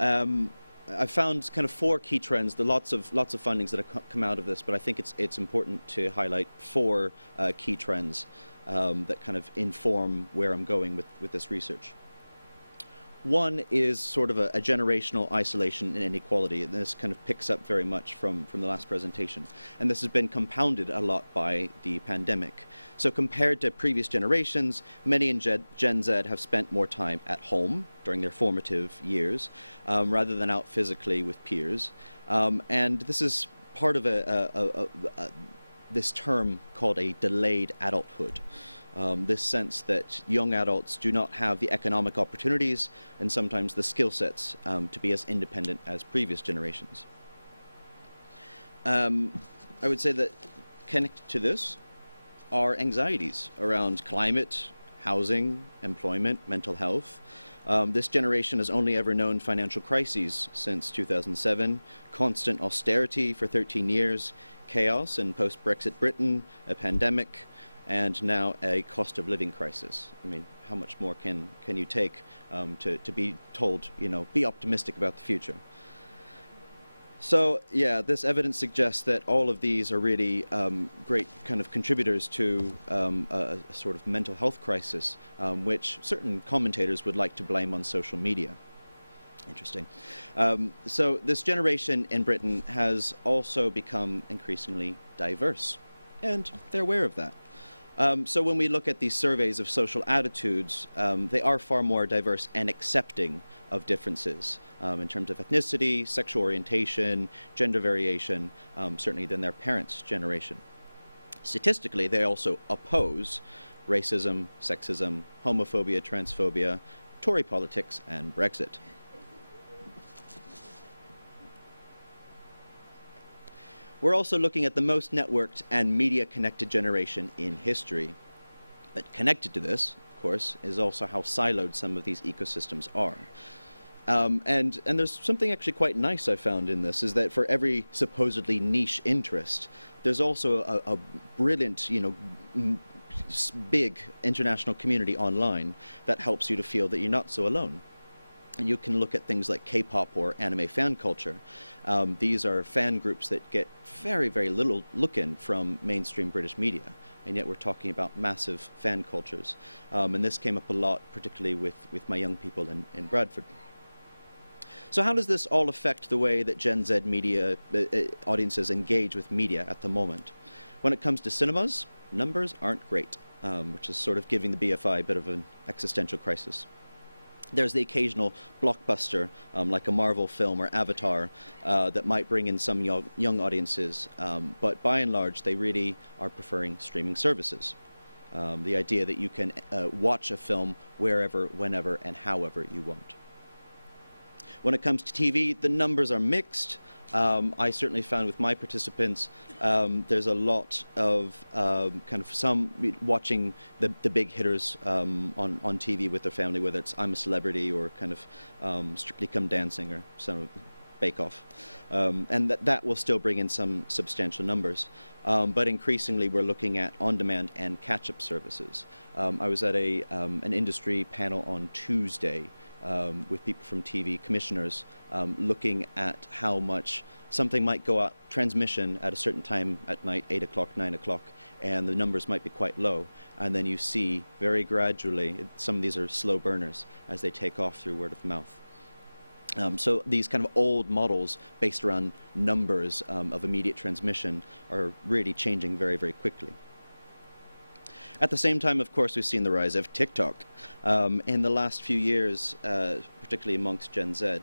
I found kind of 4 key trends. There are lots of findings that have come out of this, but I think it's important to highlight 4 key trends that kind of inform where I'm going with this research. One is sort of a generational isolation and inequality, and this kind of picks up very much from the last presentation. And this has been compounded a lot by the pandemic. So compared to previous generations, many in Gen Z have spent more time at home during their formative years, rather than out physically with peers. And this is part of this term called a delayed adulthood. This sense that young adults do not have the economic opportunities and sometimes the skill sets to be as independent as previous generations. I would say that connected to this are anxieties around climate, housing, employment, mental health. This generation has only ever known financial crises since 2007, constant austerity for 13 years, chaos in post-Brexit Britain, a pandemic, and now a cost of living crisis. I mean, how much more can you take to be told, be optimistic about the future? So, yeah, this evidence suggests that all of these are really great kind of contributors to a sort of mental health crisis, which certain commentators would like to blame on social media. Interesting. So this generation in Britain has also become increasingly diverse, and they're aware of that. So when we look at these surveys of social attitudes, they are far more diverse and accepting of differences in terms of ethnicity, sexual orientation, gender variation, certainly than their parents' generation. Statistically, they also oppose racism, sexism, homophobia, transphobia, Tory politics, and Brexit. We're also looking at the most networked and media-connected generation in history. But connected to this, of course, is also how siloed some of these ecosystems are. And there's something actually quite nice I found in this, is that for every supposedly niche interest, there's also a brilliant, big international community online that helps you to feel that you're not so alone. And you can look at things like K-pop or anime fan culture. These are fan groups that get very, very little look-in from mainstream British media, and yet we're talking about massive fan cultures. And this came up a lot, particularly with my young people in Bradford. So how does this all affect the way that Gen Z media audiences engage with media at the moment? When it comes to cinemas, numbers aren't great, which is sort of giving the BFI a bit of an existential crisis. There's the occasional blockbuster, like a Marvel film or Avatar, that might bring in some young audiences, but by and large, they really are preferring streaming services. The idea that you can watch a film wherever, whenever, and however you want. When it comes to TV, the numbers are mixed. I certainly found with my participants, there's a lot of kind of some watching the big hitters on TV with their family, whether it's I'm a Celebrity or kind of Strictly Come Dancing or some Bake Off. And that will still bring in some substantial numbers. But increasingly, we're looking at on-demand and catch-up services. I was at an industry panel on Tuesday with people from TV commissioners looking at how much something might go out transmission at a certain time at night, 8 o'clock, 9 o'clock, and the numbers might be quite low. And then you see very gradually, some of these are slow burners as they take off through word of mouth. So these kind of old models based around numbers of immediate transmission are really changing very, very quickly. At the same time, of course, we've seen the rise of TikTok in the last few years, particularly amongst Gen Z.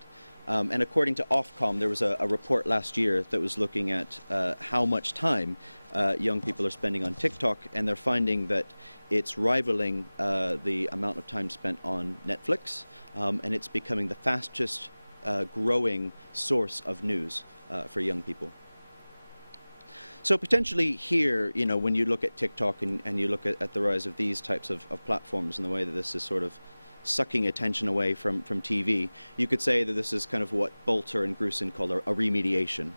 And according to Ofcom, there was a report last year that was looking at how much time young people are spending on TikTok, and they're finding that it's rivaling the amount of time spent on Netflix, and it's becoming the fastest growing source of news for young people. So potentially here, when you look at TikTok and you look at the rise of these types of platforms and the way that this is sort of sucking attention away from TV, you could say that this is kind of what Bolter and Grusin call a remediation.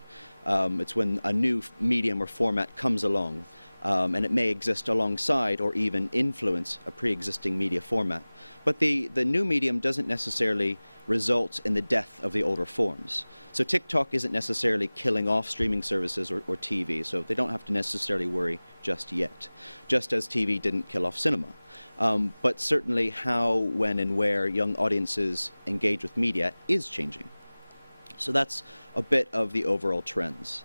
It's when a new medium or format comes along, and it may exist alongside or even influence a pre-existing media format. But the new medium doesn't necessarily result in the death of the older forms. So TikTok isn't necessarily killing off streaming services or TV, so they don't have to necessarily worry just yet, just as TV didn't kill off cinema. But certainly how, when, and where young audiences engage with media is changing. So that's a bit of the overall trends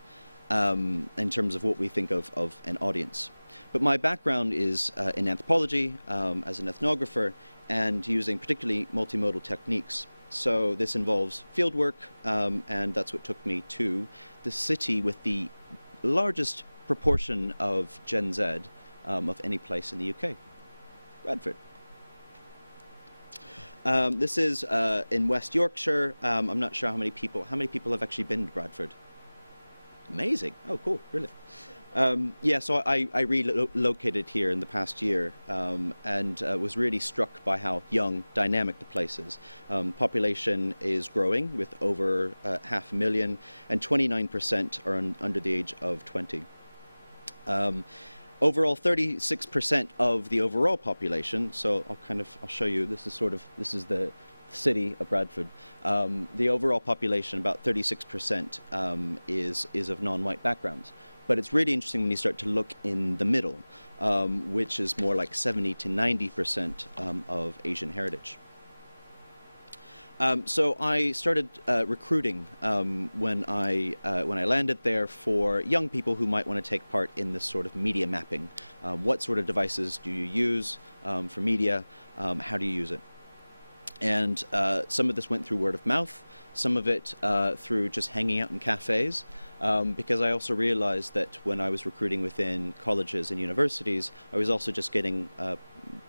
in terms of what we think of an audience. But my background is in anthropology as an ethnographer and using particularly multimodal techniques. So this involves fieldwork, and that's what took me to the city with the largest proportion of Gen Z of any place in the UK, Bradford. This is in West Yorkshire. I'm not sure how many people have actually been to Bradford. Amazing. Oh, cool. Really. Yeah, so I relocated here in the past year and was really struck by how young, dynamic the place is. Population is growing with over 500,000, and 29% are under the age of 20. Overall, 36% of the overall population, so I'll show you, this is the city of Bradford. The overall population, about 36%, is of non-white backgrounds. But it's really interesting when you start to look in the middle, which is more like 70 to 90% of Asian heritage. So I started recruiting when I landed there for young people who might want to take part in this sort of media mapping. What sort of devices do you use for media? How do you use it? And some of this went through word of mouth, some of it through just hanging out in cafes, because I also realized that when I was recruiting within colleges and universities, I was also just getting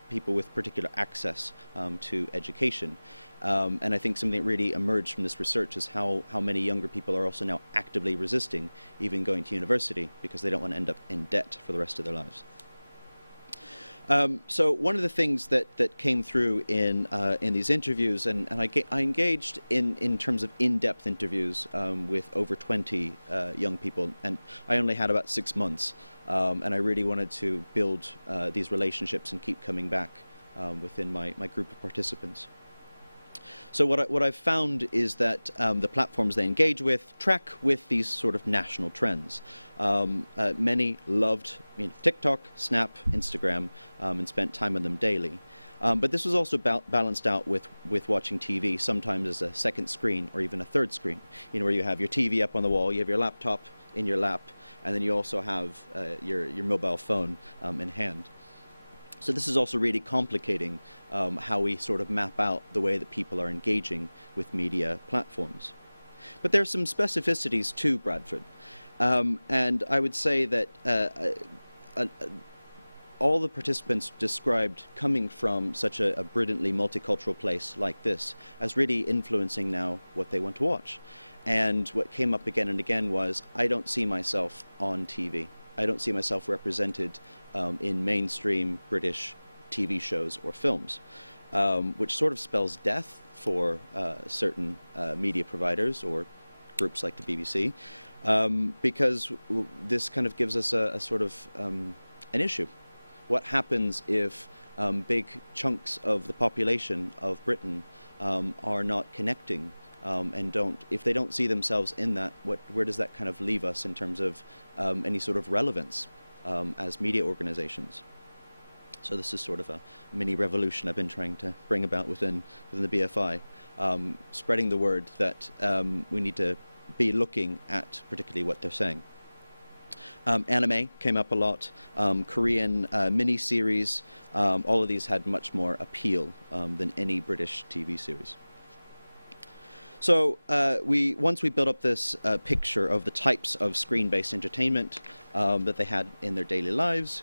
people with particular access to education. And I think something that really emerged from this research is how many younger people are also now actively resisting even going to university because they don't want to end up in debt for the rest of their lives. So one of the things that came through in these interviews, and I engaged in terms of in-depth interviews with over 20 young people, and I only had about 6 months, and I really wanted to build these relationships and keep coming back within my group of participants. So what I've found is that the platforms they engage with track with these sort of national trends. Many loved TikTok, Snap, Instagram, and spent time on them daily. But this was also balanced out with watching TV, sometimes as a second screen or even a third screen, where you have your TV up on the wall, you have your laptop in your lap, and then you also have your mobile phone in hand. So this is also really complicating how we sort of map out the way that people are engaging with media platforms. But there are some specificities to Bradford. And I would say that all the participants described coming from such a brilliantly multicultural place like this as really influencing now what they want to watch. And what came up again and again was, I don't see myself on TV. I don't see myself represented in mainstream British TV shows or films, which sort of spells death for certain media providers or groups like the BBC, because this kind of gives us a sort of an issue. What happens if big chunks of the population of Britain are not connecting and if they don't see themselves in that, where does that kind of leave us in terms of any sort of relevance as media organizations? So this is sort of a mini revolution I've been trying to bring about within the BFI, spreading the word that we need to be looking at particularly what they're saying. Anime came up a lot, Korean mini-series, all of these had much more appeal than any British TV series. So once we built up this picture of the types of screen-based entertainment that they had in their daily lives,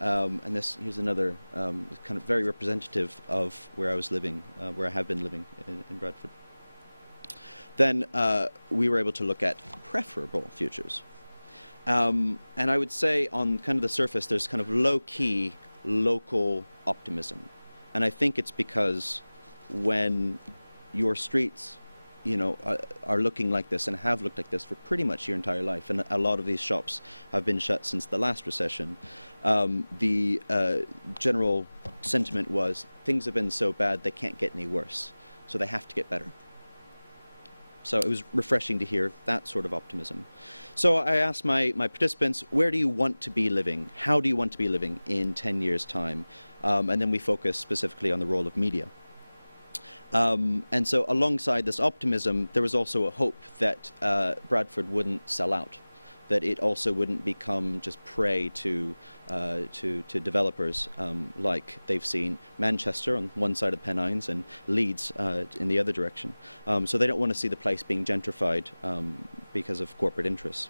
and here's another kind of very representative of where I was living, where I have been living in Bradford. Then we were able to look at preferable futures. And I would say on kind of the surface, there's kind of low-key local optimism. And I think it's because when your streets are looking like this and have looked like this for pretty much your entire life, and a lot of these shops have been shut since the last recession, the general sentiment was things have been so bad they can't get any worse, so they have to get better. So it was refreshing to hear that sort of optimism. So I asked my participants, where do you want to be living? How do you want to be living in 10 years' time? And then we focused specifically on the role of media. And so alongside this optimism, there was also a hope that Bradford wouldn't sell out, that it also wouldn't become just prey to developers like they've seen Manchester on one side of the Pennines and Leeds in the other direction. So they don't want to see the place being gentrified because of corporate interests.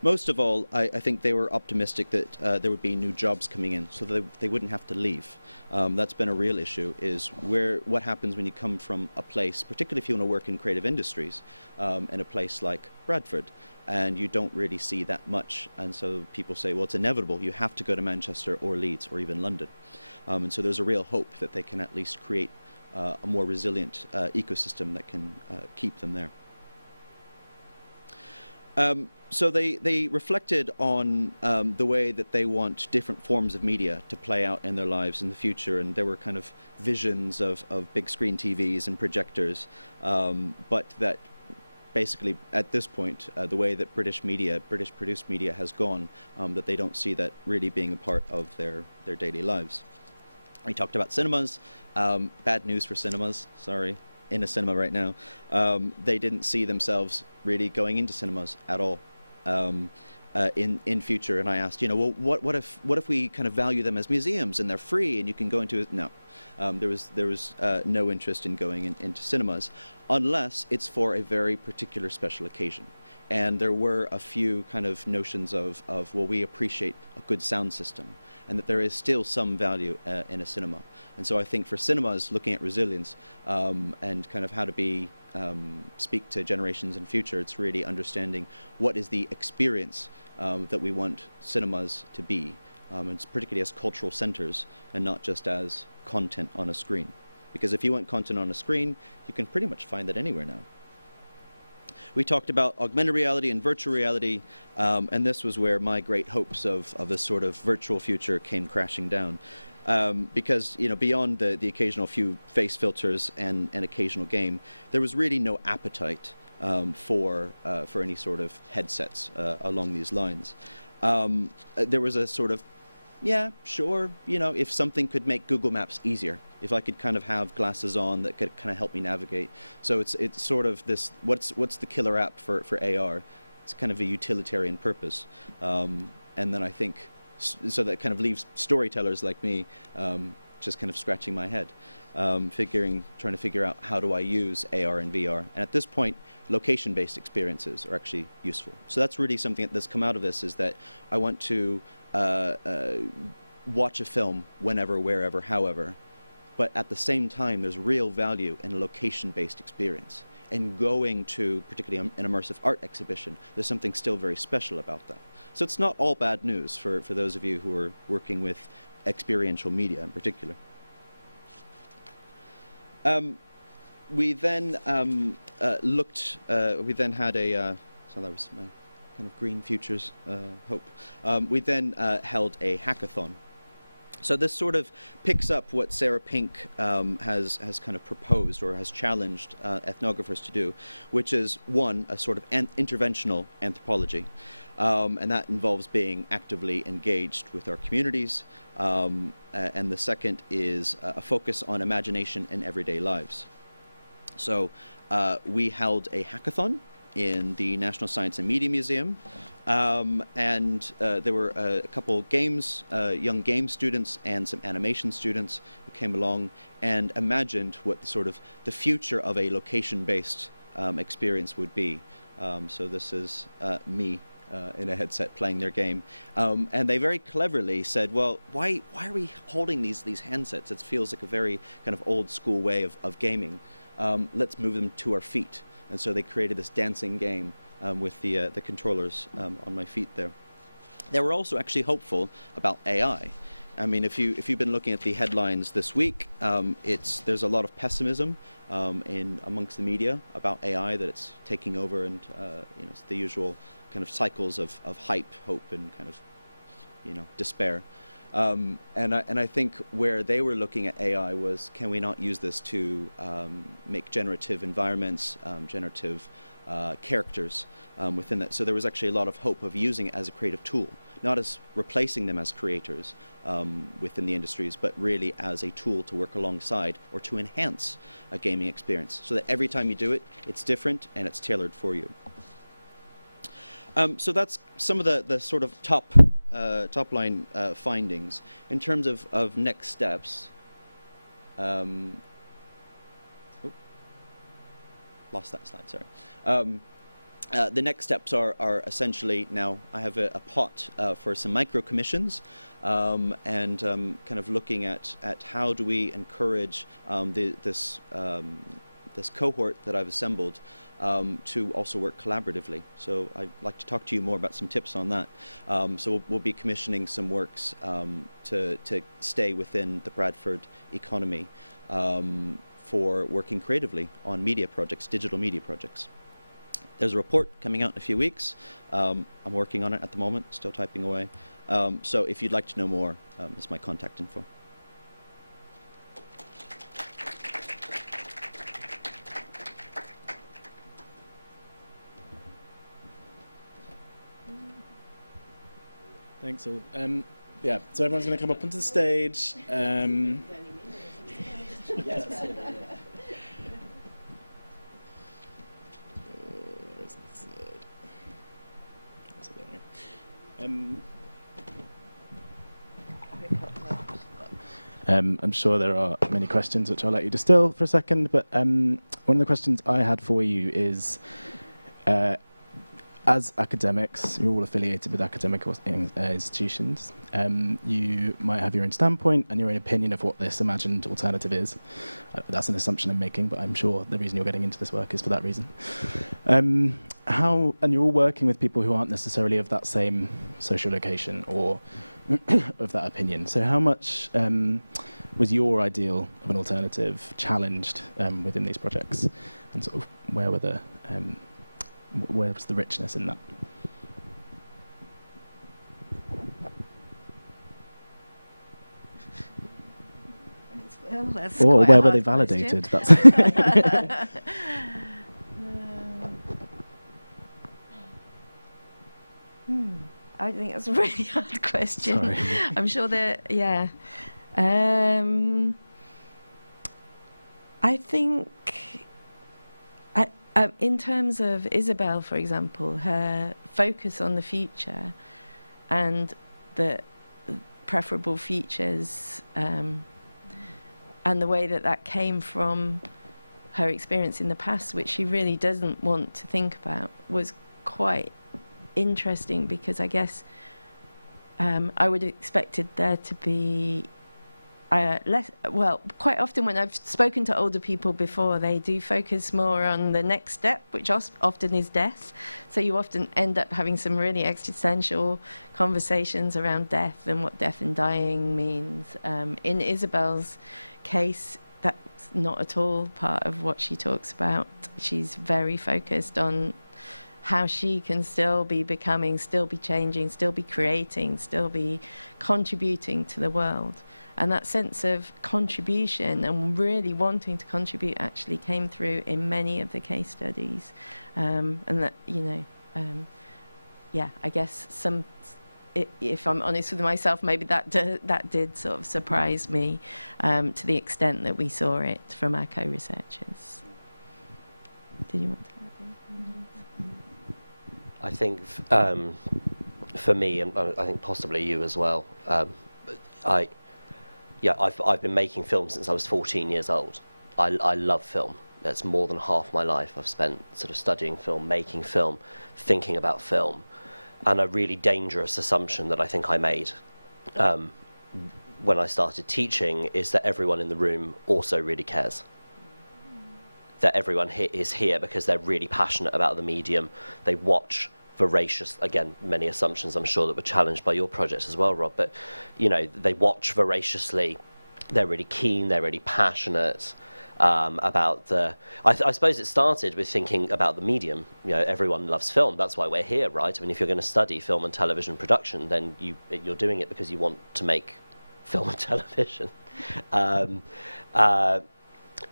Most of all, I think they were optimistic that there would be new jobs coming in, so that they wouldn't have to leave. That's been a real issue, is what happens when you come from a place, particularly if you want to work in creative industries, in a place like Bradford, and you don't really see that much. And so people say, well, it's inevitable. You have to go to Manchester or Leeds or even London. And so there's a real hope that they can at least create a more resilient ecosystem that can keep them there. So they reflected on the way that they want different forms of media to play out in their lives in the future, and there were kind of visions of big screen TVs and projectors, but that basically at this point, the way that British produced media has gone, that they don't see that really being a part of their daily lives. We talked about cinemas. Bad news for cinemas, sorry. In a cinema right now, they didn't see themselves really going into cinemas at all in future. And I asked, well, what if we kind of value them as museums and they're free and you can go into it? No, there was no interest in going into cinemas unless it's for a very particular special occasion. And there were a few kind of notions of well, we appreciate a good sound system, and that there is still some value in a cinema. And so I think for cinemas, looking at resilience and kind of how to speak to generations in future, it's really understanding what is the experience that we want cinemas to be, and particularly as cultural centers and not just as content on a screen. Because if you want content on a screen, you can pretty much find that anywhere now. We talked about augmented reality and virtual reality, and this was where my great hopes of this sort of virtual future came crashing down. Because, you know, beyond the occasional few face filters and an occasional game, there was really no appetite for any sort of headsets along these lines. There was a sort of, yeah, sure, you know, if something could make Google Maps easier, if I could kind of have glasses on that could kind of help me navigate. So it's sort of this, what's the killer app for AR? It's kind of a utilitarian purpose. And then I think, so that kind of leaves storytellers like me just kind of scratching my head, trying to figure out how do I use AR and VR. And at this point, location-based experiences are actually useful. So that's really something that's come out of this, is that I want to watch a film whenever, wherever, however, but at the same time, there's real value in a location-based experience. And going to, particularly an immersive art exhibition, there's something still very special about that. So it's not all bad news for those of you who are working with experiential media in particular. We then we then had a, so that was my kind of green futures hope. We then held a hackathon. So this sort of picks up what Sarah Pink has kind of proposed or has challenged ethnographers to do, which is, one, a sort of interventional anthropology. And that involves being actively engaged with our communities. And the second is a focus on imagination in everyday lives. So we held a hackathon in the National Science and Media Museum. And there were a couple games, young game students and some animation students who came along and imagined what the future of a location-based experience would be. So this is me in a headset playing their game. And they very cleverly said, well, why are we holding these handsets? It feels like a very kind of old school way of gaming. Let's move them to our feet. And so they created this dancing game with the controllers on my feet there. They were also actually hopeful about AI. I mean, if you've been looking at the headlines this week, there's a lot of pessimism amongst the media about AI, that it's taking over, and it's the usual kind of cycles of hype, hope, and kind of despair. And I think where they were looking at AI was, can we not use this to make generative environments, generative characters within that? So there was actually a lot of hope of using it as a creative tool, not as replacing them as creators within the industries, but really as a tool to work alongside or to enhance a gaming experience, so that every time you do it, it's different and it's tailored for you. So that's some of the sort of top line findings. In terms of next steps, lost that slide, sorry. The next steps are essentially, now I have a pot for some micro commissions, and kind of looking at how do we encourage this cohort that I've assembled to also work collaboratively. So I'd like to talk to you more about some tips on that. So we'll be commissioning some works to stay within the Bradford economy for working creatively on media projects, digital media projects. There's a report coming out in a few weeks. I'm working on it at the moment, still typing away. So if you'd like to know more, this is my contact info. Thanks all. Yeah, so everyone's going to come up onto the stage. I'm sure there are many questions which I'll let you distill for a second, but one of the questions I had for you is, as academics, you're all affiliated with academic institutions. You might have your own standpoint and your own opinion of what this imagined alternative is. That's an assumption I'm making, but I'm sure the reason you're getting into this work is for that reason. And you're all working with people who aren't necessarily of that same social location or of that opinion. So how much was your ideal of an alternative challenged within these projects, and sort of where was the richness in that? Well, that's or quite where a were they hard validated? question. That's I think that's a really hard question. Sorry. I'm sure that, yeah. I think, in terms of Isabel, for example, her focus on the future and the preferable futures, and the way that that came from her experience in the past, which she really doesn't want to think about, was quite interesting, because I guess I would have expected there to be less. Well, quite often when I've spoken to older people before, they do focus more on the next step, which often is death. So you often end up having some really existential conversations around death and what death and dying means. In Isabel's case, that's not at all part of what she talks about. She's very focused on how she can still be becoming, still be changing, still be creating, still be contributing to the world. And that sense of contribution and really wanting to contribute actually came through in many of the case studies. And that, I guess if I'm honest with myself, maybe that did sort of surprise me to the extent that we saw it from our co-researchers. Did you want to add anything? I think for me, and I think possibly you as well, I've been making film since I was 14 years old. I love film. That's more than half my life I've spent sort of studying film, making film, thinking about film. And a really dangerous assumption that I think I made when I started teaching is that everyone in the room also really cares. That everyone is here because they're really passionate about the medium. They watch voracious, again, many assumptions I'm sure that were challenged by your project as well, Rob, but they watch voraciously. They're really keen, they're really passionate about I suppose it started with thinking about the medium. Everyone loves film, that's why we're here, right? I mean, if you're going to study film and television production, then you're doing it because you want to make film and television. And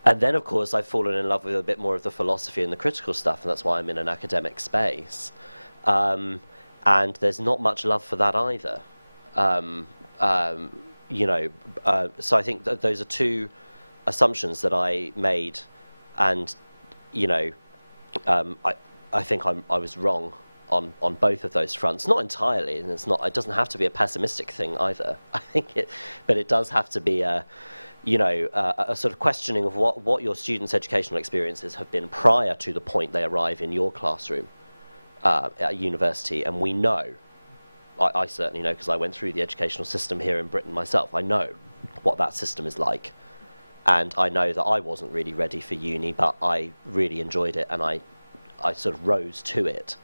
then, of course, I've fallen in love with a bit more of the philosophy and the critical stuff, and that's why I'm in an academic space. And there's not much love for that either. So I think that those are two assumptions that I made, and I think I was wrong on both of those fronts. Not entirely, and it doesn't have to be a pessimistic thing either. But it does have to be a sort of questioning of what your students' educational experiences have been prior to the point they arrive in your classroom at university. And we know, I certainly know because I went through the educational system here in Britain myself, I know what that system is like. And I know that I wasn't really ready for uni, but I really enjoyed it, and I sort of rose to it.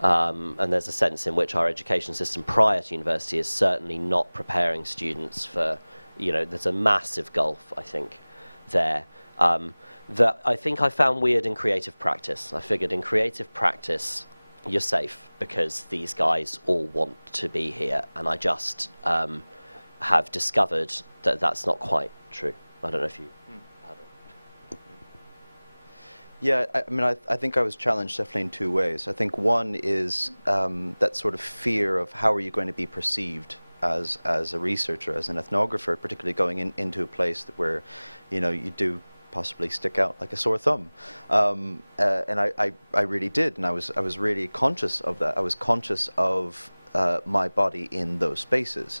And there's a sense in which our education system prior to university is certainly not preparing students for, there's a massive gulf, I think, there. That I think I found weird in creative practice. I figured in creative practice, you're safe because these guys all want to be here. And I just have discovered that that's not quite true. I don't know if you had it. Yeah, I think I was challenged definitely in two ways. I think one is that sort of fear of how are you going to be perceived as a researcher, as an ethnographer, particularly going into a place where, you do possibly stick out like a sore thumb. And I really did, and I was really conscious of that. I was conscious of my body in those spaces.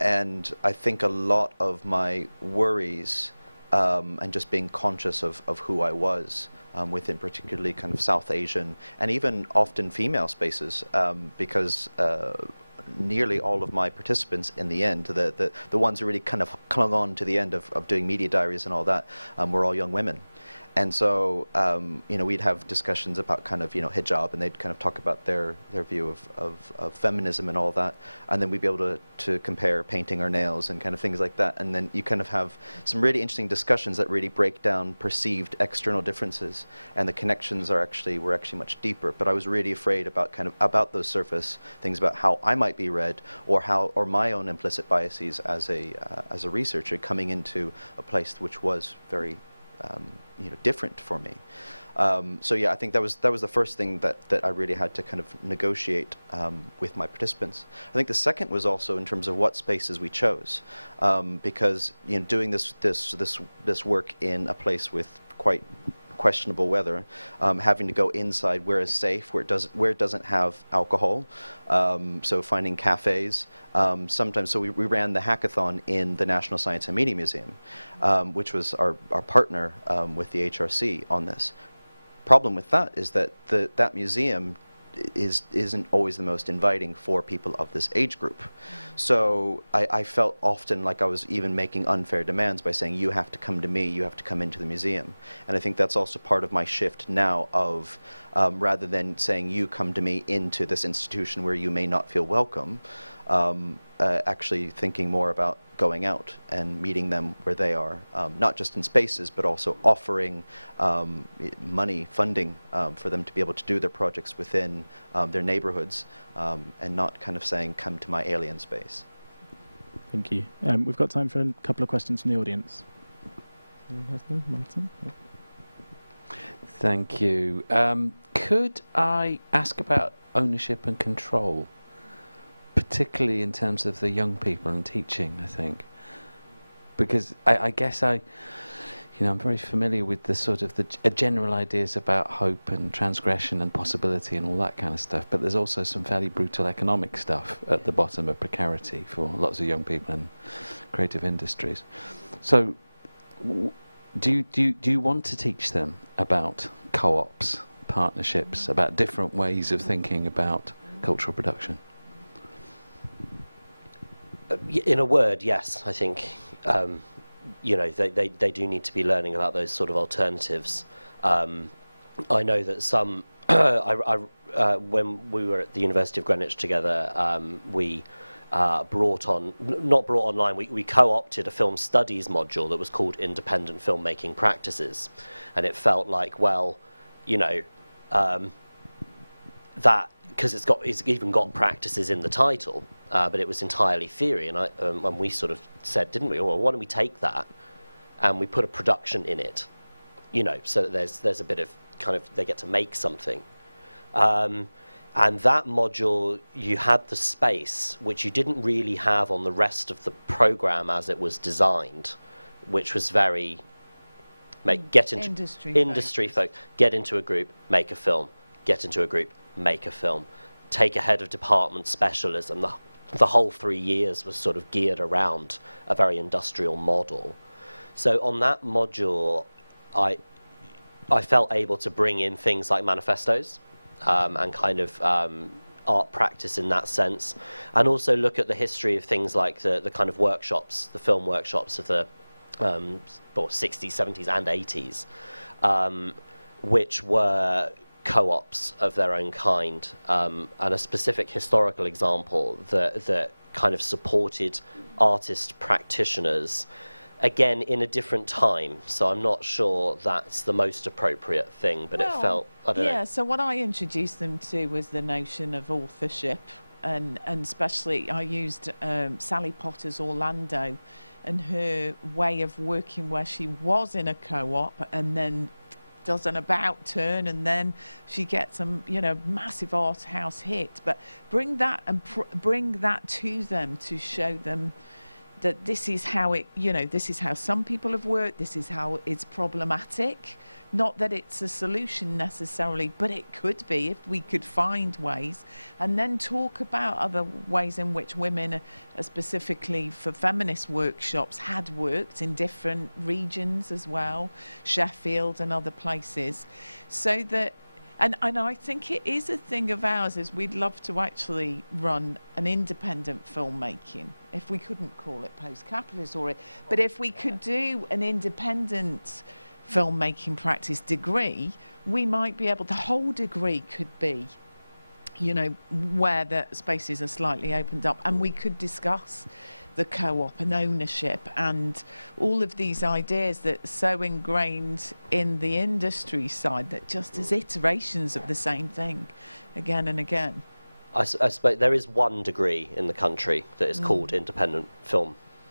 And I think a lot of my worries and just being conscious of who I was within particularly kind of South Asian and even often female spaces, because nearly all of my participants in the end, the ones who really kind of clung on to the end of doing media diaries and all that, were all young women. And so, we'd have discussions about kind of, hijab, and they'd kind of talk about their view of feminism and all that. And then we'd be able to compare painting our nails and kind of things like that. And then you kind of have some really interesting discussions that really break down perceived external differences. And the connections were actually much deeper. But I was really afraid about those surface things about how I might be read, or my own implicit biases as a researcher coming into a place which was very different for me. So yeah, I think that was the first thing that I really had to kind of negotiate with my participants. I think the second was also in terms of what spaces we chose, because doing this work in a place with quite questionable weather, having to go inside where is safe, where it doesn't have alcohol, so finding cafes. Sometimes, so we ran the hackathon in the National Science and Media Museum, which was our partner with the HRC on this. Problem with that is that that museum isn't always the most inviting for people of this age group. So I felt often like I was even making unfair demands by saying, you have to come to me, you have to come into the museum. And I think that's also part of my shift now of, rather than saying you come to me into this institution where you may not feel welcome, actually thinking more about going out and meeting them where they are, not just in spaces, but also offering money, funding for them to be able to do their projects within their neighborhoods, and not kind of saying, come to my alien space. Thank you. We've got time for a couple of questions from the audience. Anyone has them? Martin? Thank you. Could I ask about ownership and control? Particularly in terms of the young people and teaching, I think, because I guess I'm very familiar with the sort of the general ideas about hope and transgression and possibility and all that kind of stuff. But there's also some fairly brutal economic stuff at the bottom of precarity for lots of young people in creative industries. So, do you want to teach them about co-ops, partnerships, about different ways of thinking about cultural production? In a word, yes. I think they do need to be learning about those sort of alternatives. I know that some when we were at the University of Greenwich together, we not brought online. We co-opted a film studies module that was called Independent Filmmaking Practices, and it felt like, well, that. Because it's even got practices in the title, but it was entirely theory, and we sort of said, didn't we? Well, why don't we take that and we put a production in it, so that there's a bit of kind of they get to make something, and that module you had the space which you didn't really have on the rest of the program as it was designed, which was very get into industry folk, get into a group, make a film, get into a group, make a film, take a head of department specialism. The whole 3 years was sort of geared around a very industrial model. So on that module, I felt able to bring in things like manifestos and kind of art practice in that sense, and also look at the history of things like the kind of workshops, the film workshops of the 60s, 70s and 80s, which were co-ops of their own kind, and a specific historical example that kind of supported artist practitioners, again in a different time. So I'm not sure that's the most appropriate thing, but it felt, I don't know. So what I introduced them to was the notion of authorship, and especially I used Sally Potter's Orlando and her way of working, where she was in a co-op and then does an about turn, and then she gets a massive art house hit. But bring that and bring that to them to show them that this is how it, this is how some people have worked, this is how it's problematic. Not that it's a solution necessarily, but it could be if we could find ways, and then talk about other ways in which women, specifically for feminist workshops, had worked in different regions as well, Sheffield and other places, so that, and I think it is a thing of ours, is we'd love to actually run an independent filmmaking, if we couldn't call it post-capitalist, but if we could do an independent filmmaking practice degree, we might be able, the whole degree could be, where the spaces are slightly opened up, and we could discuss the co-op and ownership and all of these ideas that are so ingrained in the industry side that just as iterations of the same thing again and again. I suppose there is one degree in the country that is called independent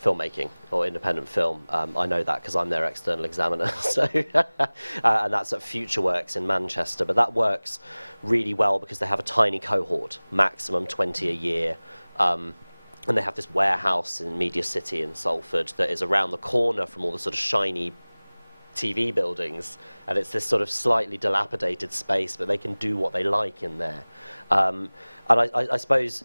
filmmaking or independent film. I know that because I'm their external examiner. So, and that's at FutureWorks in Manchester. But that works really well because they have a tiny cohort, maximum 20 a year. And they have this warehouse in Media City in Salford that is around the corner from all the sort of shiny TV buildings. And it's this sort of slightly dilapidated space, but they can do what they like in there. And I suppose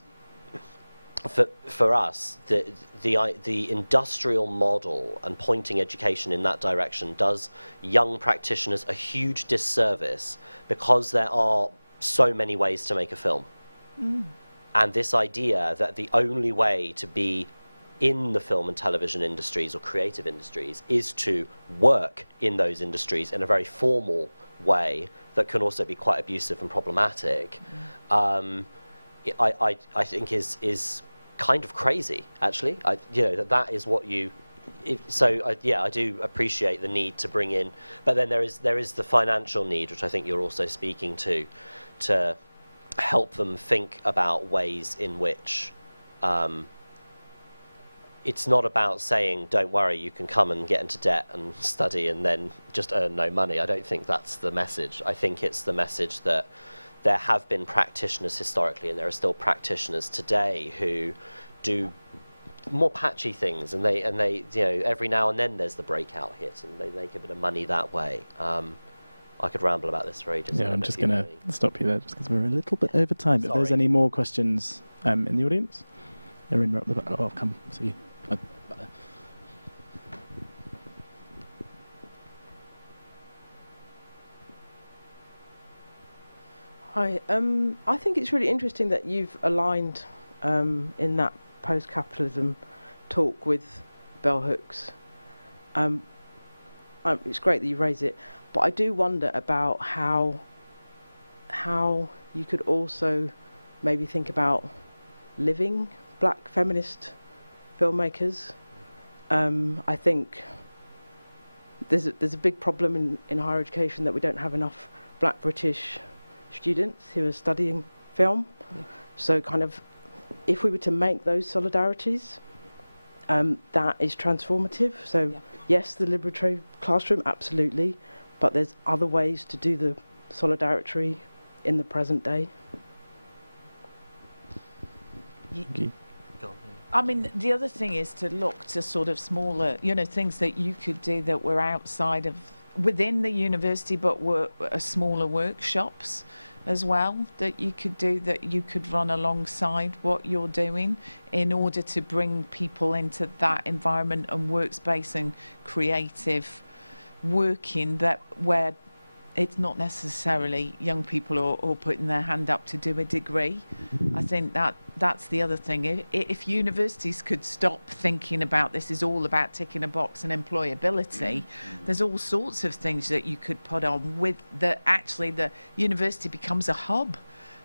for us, the industrial model and pointing education in that direction does young practitioners a huge disservice because there are so many ways to make a film. And this idea that the only way to be in the film and television industries or creative industries is to work in those industries in a very formal way that can also be quite abusive and problematic, I think is kind of crazy, actually. That is what you... I do appreciate the need to bring in... But then there is the financial need, which I think you're also speaking to help them think about ways in which it's not about saying, don't worry, you can come and get into debt and study and then just earn no money. I don't think that's the message. I think it's the message that there have been practitioners historically, and there are still practitioners today who do more patchy things, and they every now and then there's the breakout hit, and they make a bit of money that way. I could ramble about this for ages. Yeah, I'm just going to stop you there just because we're a little bit over time. If there's any more questions in the audience, Erin, we're up the back. Oh, I'll come see you. Hi. I think it's really interesting that you've aligned in that post-capitalism talk with bell hooks. It's great that you raise it, but I do wonder about how you could also maybe think about living black feminist filmmakers. I think there's a big problem in higher education that we don't have enough black British students who are studying film. Yeah. So kind of, if we were to make those solidarities, that is transformative. So yes, the liberatory classroom, absolutely, but there's other ways to do the solidarity in the present day. I mean, the other thing is to look to sort of smaller, things that you could do that were outside of, within the university, but were smaller workshops as well, that you could do, that you could run alongside what you're doing in order to bring people into that environment and workspace and creative working, that where it's not necessarily young people or putting their hand up to do a degree. I think that's the other thing. If universities could stop thinking about this is all about ticking a box and employability, there's all sorts of things that you could put on with that. Actually, the university becomes a hub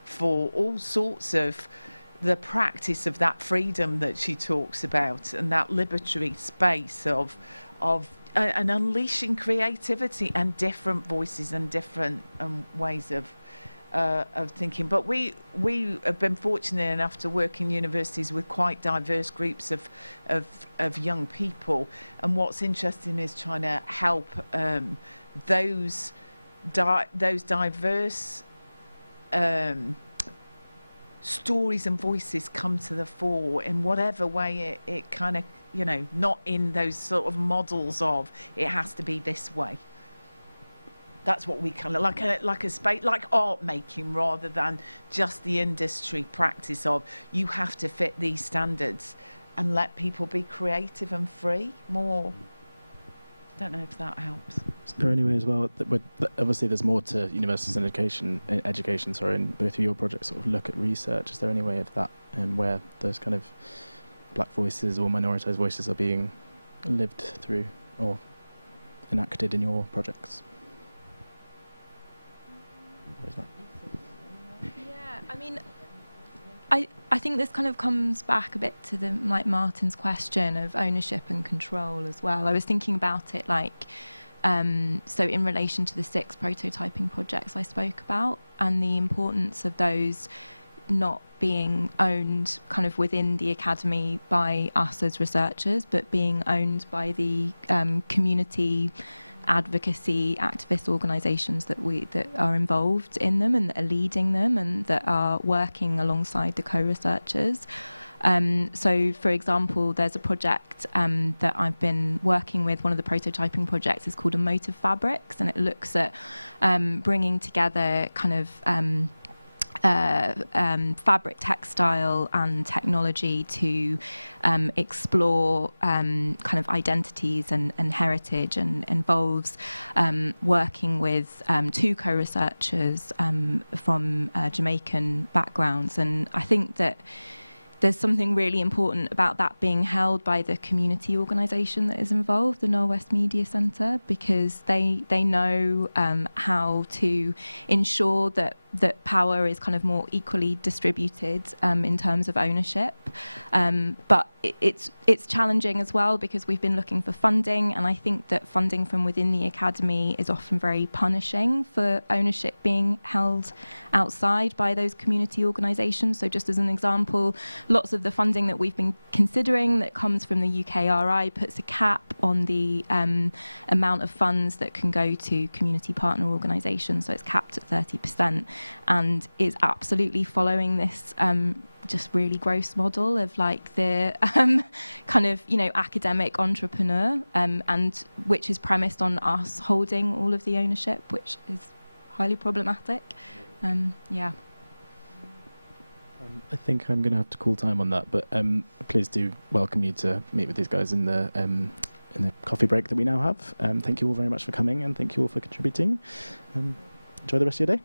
for all sorts of the practice of that freedom that she talks about, and that liberatory space of and unleashing creativity and different voices and different ways of thinking. But we have been fortunate enough to work in universities with quite diverse groups of young people. And what's interesting is trying to help those diverse stories and voices come to the fore in whatever way it kind of you know, not in those sort of models of it has to be this way. That's what we kind of like a space, like art making, rather than just the industry practice of you have to fit these standards, and let people be creative and free more. Don't know if that helps. Is there any way as well that obviously there's more to universities and education, and both of your projects sort of look at research. Is there any way of that where those kind of black voices or minoritized voices are being lived through or enacted in your projects? Or is that? Yeah, I mean, I think this kind of comes back a bit to the Martin's question of ownership and control as well. I was thinking about it so in relation to the 6 prototyping projects I spoke about, and the importance of those not being owned kind of within the academy by us as researchers, but being owned by the community advocacy activist organisations that are involved in them and that are leading them and that are working alongside the co-researchers. So, for example, there's a project that I've been working with. One of the prototyping projects is called Emotive Fabrics, and it looks at bringing together kind of fabric, textile and technology to explore kind of identities and heritage, and involves working with 2 co-researchers from Jamaican backgrounds. And I think that there's something really important about that being held by the community organisation that is involved, the Norwest Media Centre, because they know how to ensure that power is kind of more equally distributed in terms of ownership. But it's challenging as well, because we've been looking for funding, and I think that funding from within the academy is often very punishing for ownership being held outside by those community organisations. So just as an example, lots of the funding that we've been considering that comes from the UKRI puts a cap on the amount of funds that can go to community partner organisations, so it's capped at 30%, and is absolutely following this just really gross model of like the kind of, you know, academic entrepreneur, and which is premised on us holding all of the ownership, which is highly problematic. Yeah. I think I'm going to have to call time on that, but please do welcome you to meet with these guys in the coffee break that we now have. Thank you all very much for coming, and thank you all for contributing. Enjoy the rest of your day.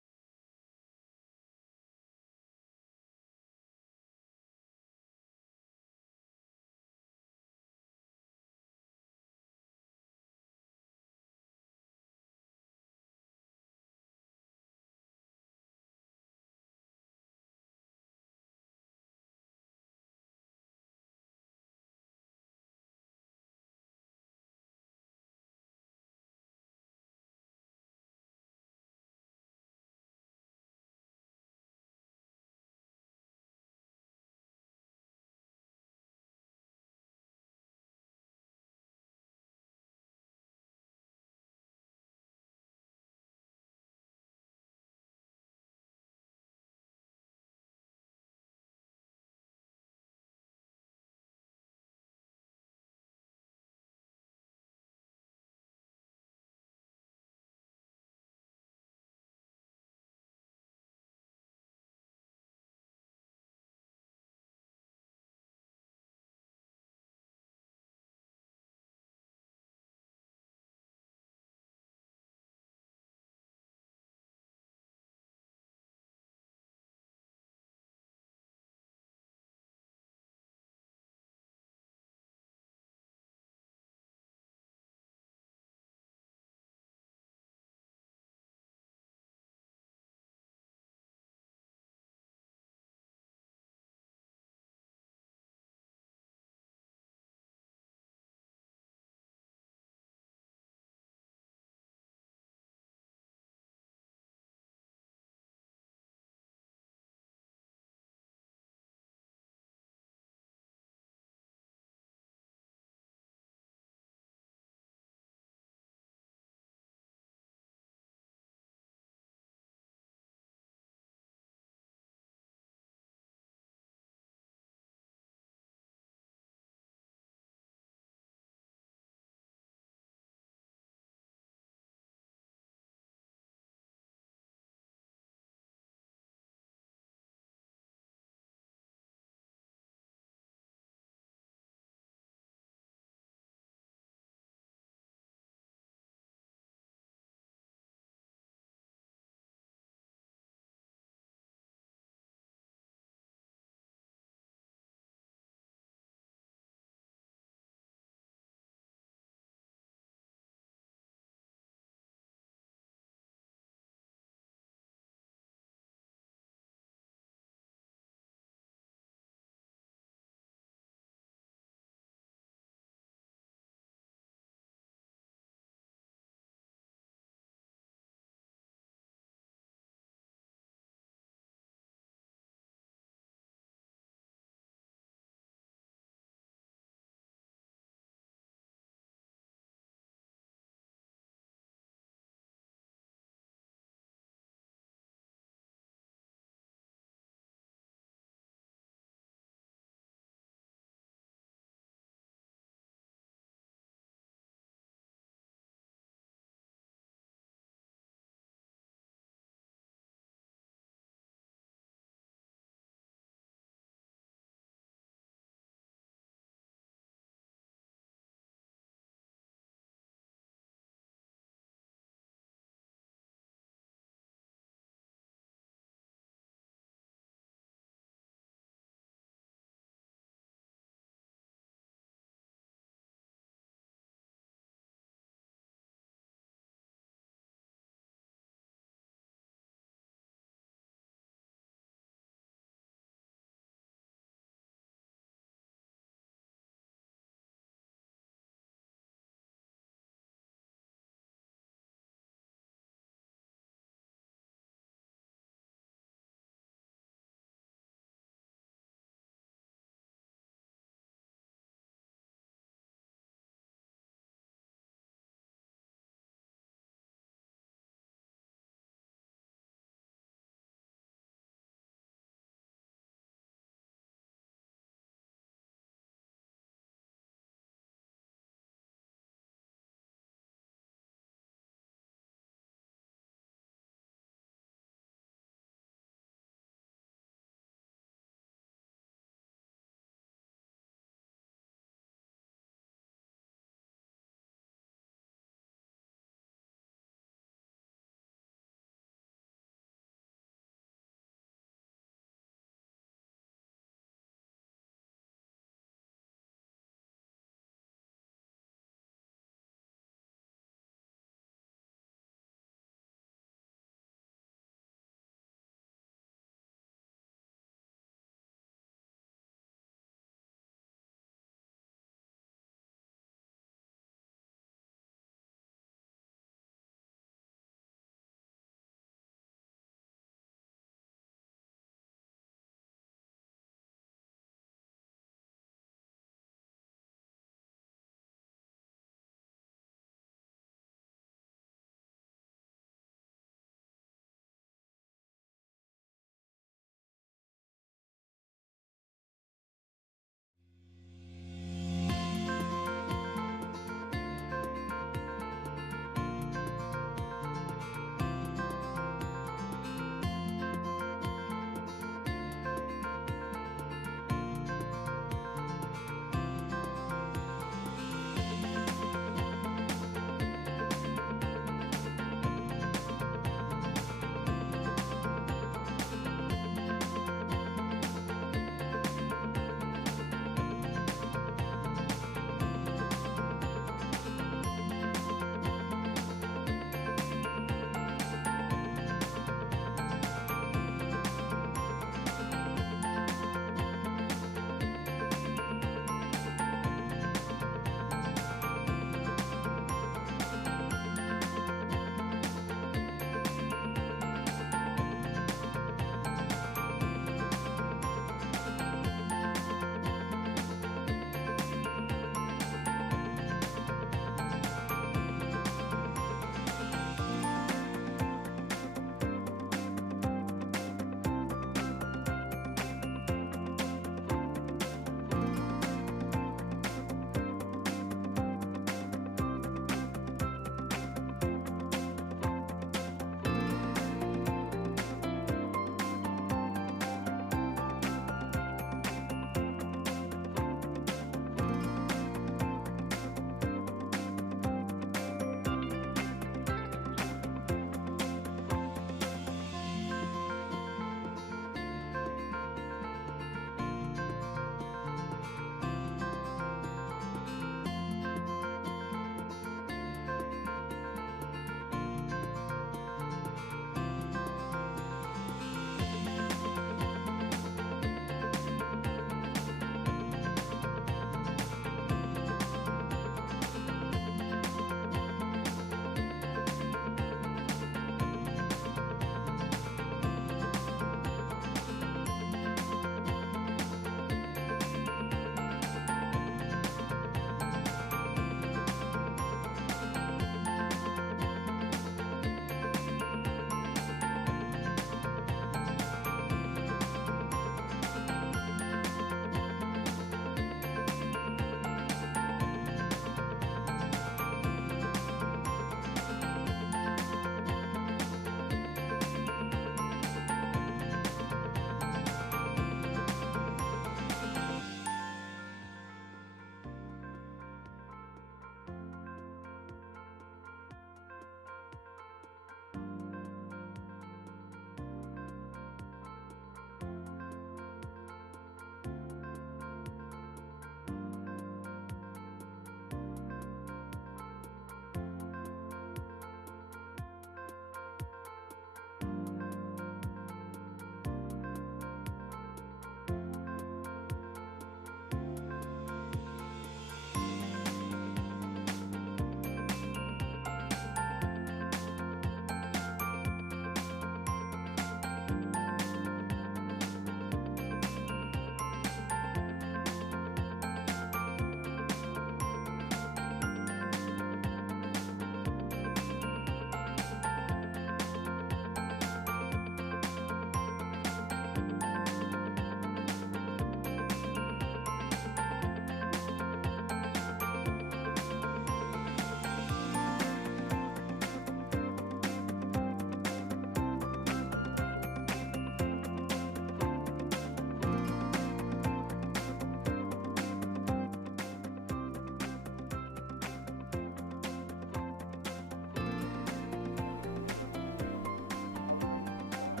we ready to start?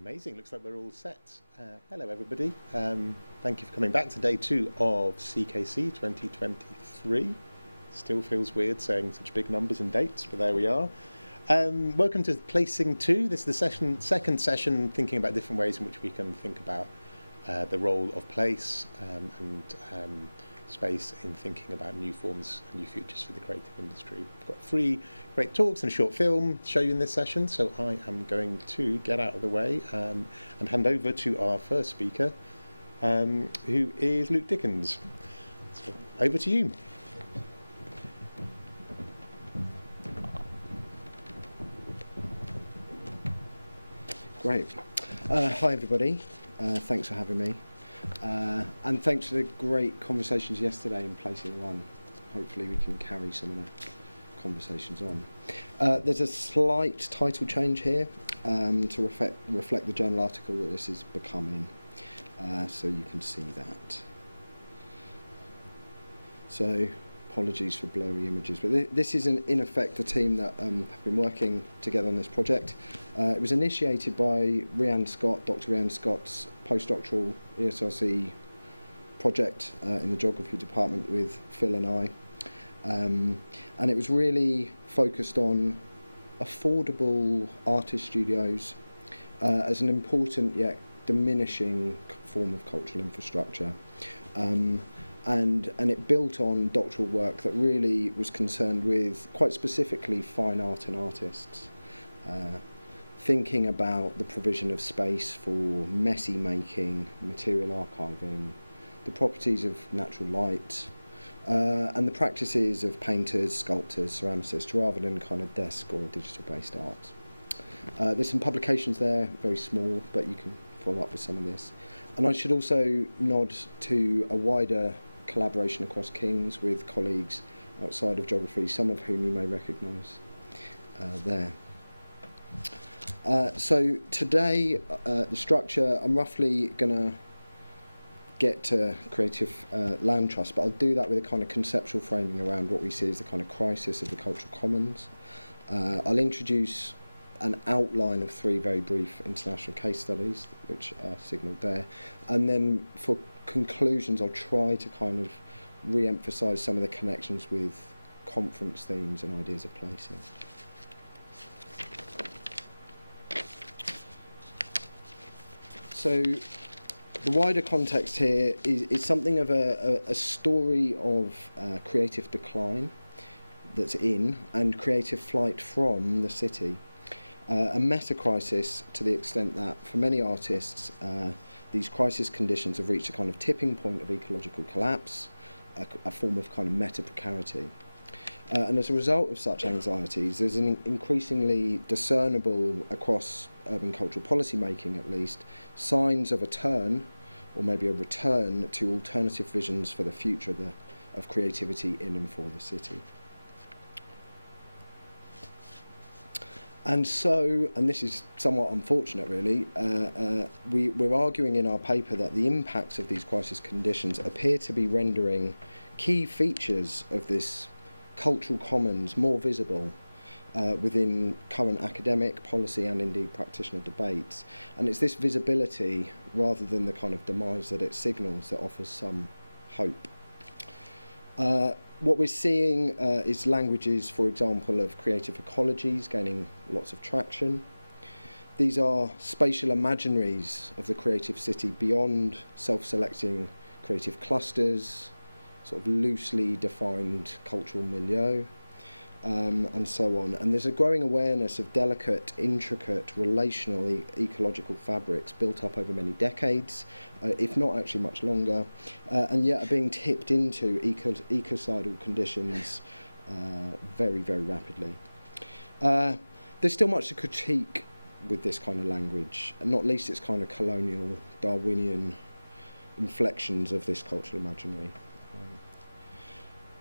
Amazing. Looks like we're all set. Hello, everybody. Thank you for coming back to day 2 of CKC 2023. Still feels weird saying such big numbers and dates, but there we are. Welcome to Placing 2. This is the second session, thinking about different ways in which we can think about the role of place and space in thinking about new forms and new futures for the creative industry. We've got 3 great talks and a short film to show you in this session, so I am going to get out of the way and hand over to our first speaker, who is Luke Dickens. So over to you. Great. Hi everybody, thanks for having me. And thanks for the great conversations yesterday in Placing 1. Hopefully we can carry some of the conversations on. There's a slight title change here to reflect the journal article that this is becoming, so you can see that. So apologies for blurry images, but this is in effect a team that have been working together on this project. It was initiated by Dr. Rhiann Scott's postdoctoral ESRC project in the geography department with Phil and I. And it was really focused on affordable artist studios as an important yet diminishing form of cultural infrastructure. And it built on doctoral work that really was concerned with, quite specifically, fine art and artists. Thinking about the provision of space for messy making, material archiving, the properties of natural light, and the practices of painters, sculptors, ceramicists, rather than kind of desk or digital-based art. There's some publications there, very small, but you can follow up with some of this. And I should also nod to a wider collaboration across King's with colleagues outside of geography, some of whom you may recognise there. So today, the structure, I'm roughly going to get to Creative Land Trust, but I'll do that with a kind of conceptual framing around what we see as the kind of crisis of the cultural commons. I'll introduce an outline of 3 very brief international case studies, which are signalled there, and then for conclusions I'll try to kind of re-emphasise some of the connections with conference themes and ideas of placing. So the wider context here is something of a story of creative decline that's in and creative flight from the city. A meta-crisis to the extent that for many artists these crisis conditions have reached a kind of tipping point of ecological collapse, a form of kind of meta-precarity. And as a result of such anxieties, there's an increasingly discernible, across urban cultural policy making at least, signs of a turn, or maybe a return to alternative visions for the future of creativity in and for the city. And so, and this is somewhat unfortunate really, we're arguing in our paper that the impacts of these crisis conditions appear to be rendering key features of this cultural commons more visible within current academic, policy and indeed practitioner debates. And it's this visibility rather than the kind of demise that it signals that offers some hope. What we're seeing is languages, for example, of creative ecologies gaining lots of traction. These are spatial imaginaries of the creative city beyond self-selecting creative clusters, sort of loosely defined cultural milieu, and so on. And there's a growing awareness of delicate, intricate, relational ecological fabrics built up over many decades, if not actually much longer, and yet are being tipped into ecocidal conditions very, very rapidly. There's still much to critique with this kind of language, and not least its kind of colonial Darwinian inflections of this cultural imaginary.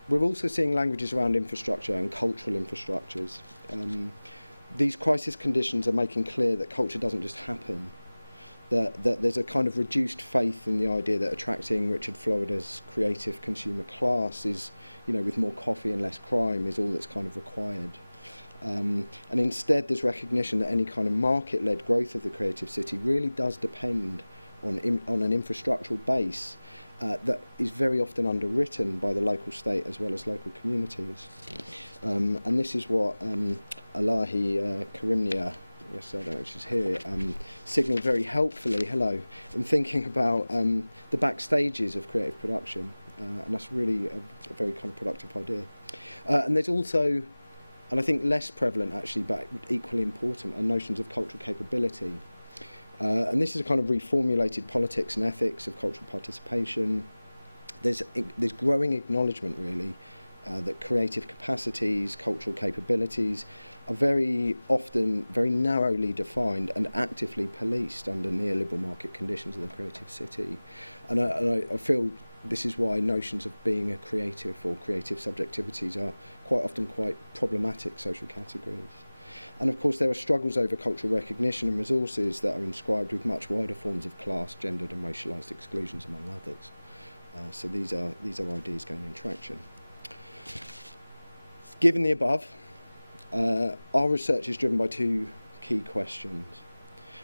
We're also seeing languages around infrastructure and cultural infrastructures. These crisis conditions are making clear that culture doesn't just happen, that there's a kind of reduced faith in the idea that attracting Richard Florida's creative consumer class is, you know, with more coffee and less crime, is all that's kind of required. And instead there's recognition that any kind of market-led growth of the creative city really does depend on an infrastructural base that is very often underwritten by the local state as well as local communities. And this is what Alahi Karimnia, yes, I don't know if she's here, signalled very helpfully, hello, in thinking about the backstages of creative production. And that's really a very kind of productive idea. And there's also, and I think less prevalent actually, but equally important, are notions of cultural capability. And this is a kind of reformulated politics and ethics of cultural participation. There's growing acknowledgement, really, that creative capacities, cultural capabilities are very often very narrowly defined and actively policed under neoliberal market conditions of the creative city. And I feel this is why notions of being a creative or creative subjectivities are quite often quite problematic social categories. And of course there are struggles over cultural recognition and resources that are inscribed with much wider forms of class, gendered and racialised exclusions among others. So these are ideas gaining traction. Given the above, our research is driven by two key questions.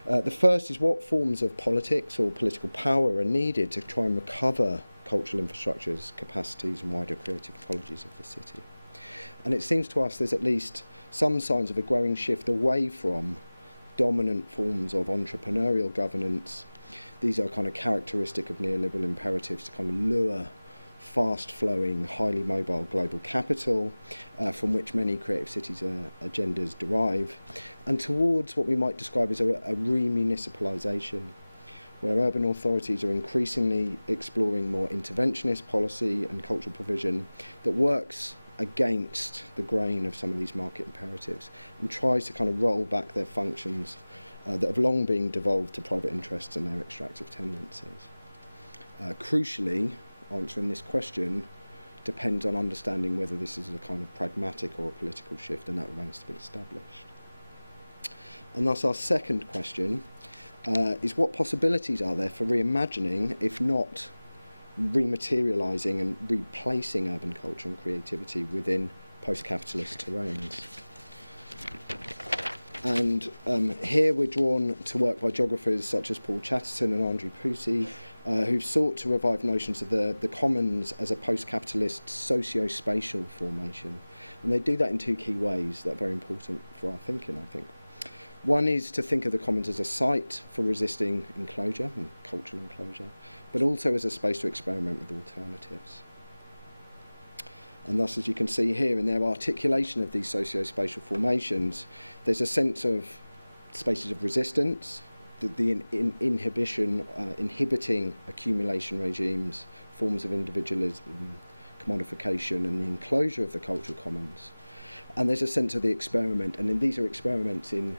The first is what forms of politics or political power are needed to try and recover cultural infrastructures, capacities and wider creative ecologies of the city. And it seems to us there's at least some signs of a growing shift away from dominant forms of entrepreneurial governance. These are kind of characteristic of neoliberal imperatives to kind of lure fast-flowing, highly mobile global capital from which many creative cities' agendas derive, and towards what we might describe as a re-municipalisation, where urban authorities are increasingly exploring more interventionist policy and cultural provision that works against the grain of some of these market imperatives and tries to kind of roll back their functions that have long been devolved to private interests and their extractive tendencies. Crucially, answering this question depends on understanding whether this is a kind of pragmatic or a political shift, and that remains to be established. And thus our second question is what possibilities are there for reimagining, if not rematerialising and replacing urban culture and creativity within post-capitalist terrains? And here we're drawn to work by geographers such as Paul Chatterton and Andrew Pusey, who've sought to revive notions of the commons as a post-capitalist socio-spatial formation. And they do that in two key ways that are very important for our thinking, I think. One is to think of the commons as a site for resisting enclosure and cultural enclosure, but also as a space to experiment with alternatives. And thus, as you can see here, in their articulation of these socio-spatial formations, there's a sense of spaces of resistance, the inhibition, inhibiting accumulation regimes, forms of individualism, commodification, and the enclosure of the cultural commons. And there's a sense of the experiment, and these are experiments in,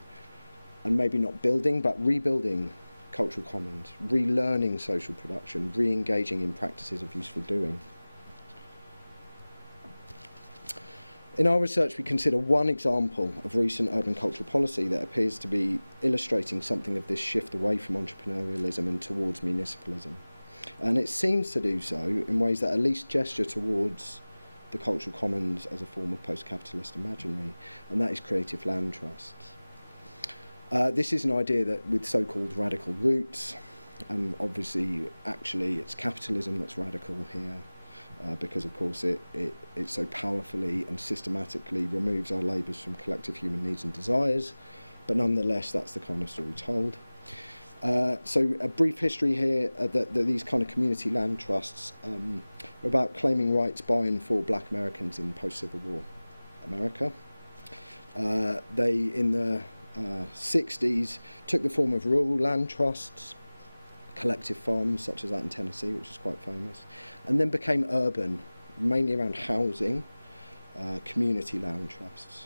and maybe not building, but rebuilding cultural commons, relearning social production, re-engaging in practices of useful doing. In our research, we consider one example of recent urban cultural policy that appears to be illustrating something of this shift away from entrepreneurialism and towards municipalism. And it seems to do so in ways that at least gesture towards the cultural commons as a form of post-capitalist imaginary, and that is creative land trusts. This is an idea that with so-called radical roots, and obviously actually it's capitalism that's radical here, because of course it so powerfully and systematically removes our labours from collective human needs and desires, but nonetheless that's the kind of story told. So a brief history here that these kind of community land trusts are about claiming rights by and for black Americans in post-Civil War America. They, in the 60s, took the form of rural land trusts, collective farms such as that in Tennessee, which is quite famous, and then became urban, mainly around housing, community land trusts.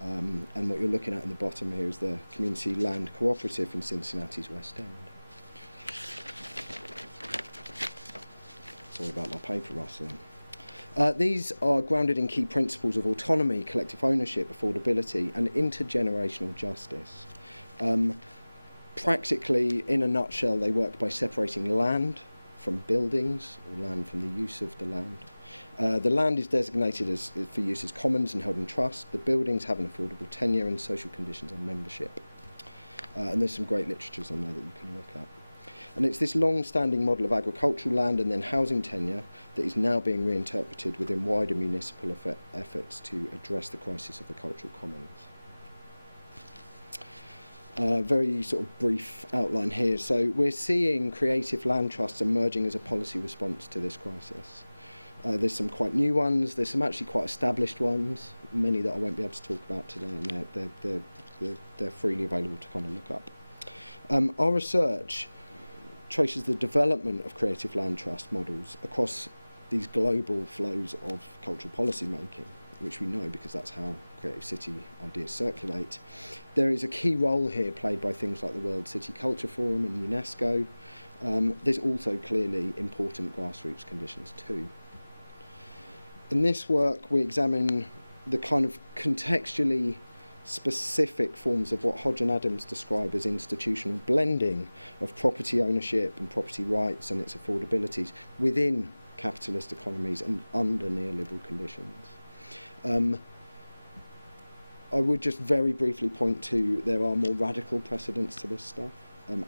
And what you're looking at in the bottom here is the Community Land Cooperative in Cincinnati's West End. Sorry about my paper rustling. These are grounded in key principles of autonomy, collective ownership, affordability, and intergenerational justice. Practically, in a nutshell, they work by separating land from buildings, or land from the use of the land. The land is designated for use as commons and held in trust. The buildings have an affordable tenure and social conditions on membership. And there's some great literatures on there that you can look at. And it's this long-standing model of agricultural land and then housing tenure that is now being reinterpreted within wider municipal efforts to address the crisis of the cultural commons. Very sort of brief outline here. So we're seeing creative land trusts emerging as a policy response to this crisis. There's some quite new ones, there's some actually quite established ones, many that I won't be able to talk about today, and they're freely available to kind of look up. Our research traces the development of creative land trust models across these global flows of cultural policy making, which we know because that's how creative city ideas circulate. There is a key role here played by things like the World City Culture Forum and UNESCO. There's also clearly important grassroots conditions too. In this work, we examine the kind of contextually specific forms of what Hodge and Adams describe as institutional blending of property ownership and property rights and its affordabilities within capitalist economies and under neoliberal conditions. I would just very briefly point to there are more radical precedents to this stuff,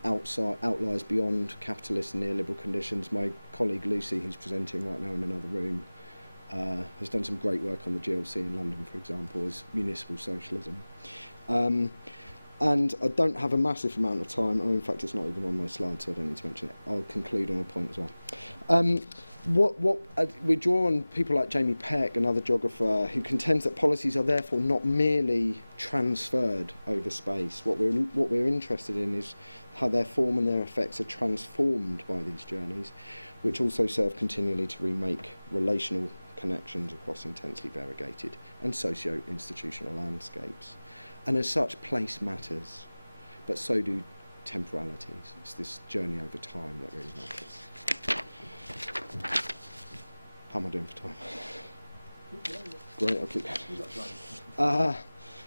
outliers beyond capitalist and neoliberal conditions. My colleague Lucy, who's presenting right now in another room, has done some great work on the GLC in London, for example, as municipal socialism. And I don't have a massive amount of time. Oh, in fact, it's not even on my slide, so I don't need to mention it. I'll conclude on a point as well. We draw on people like Jamie Peck, another geographer, who contends that policies are therefore not merely transferred over space. What we're interested in is how their form and their effects are transformed by these journeys, which also serve continually to remake relational connections across intensely variegated and socio-institutional landscapes. And as such, place matters, but so do temporalities. It's this journey over time that really matters. How am I doing for time? Great, I'll keep going.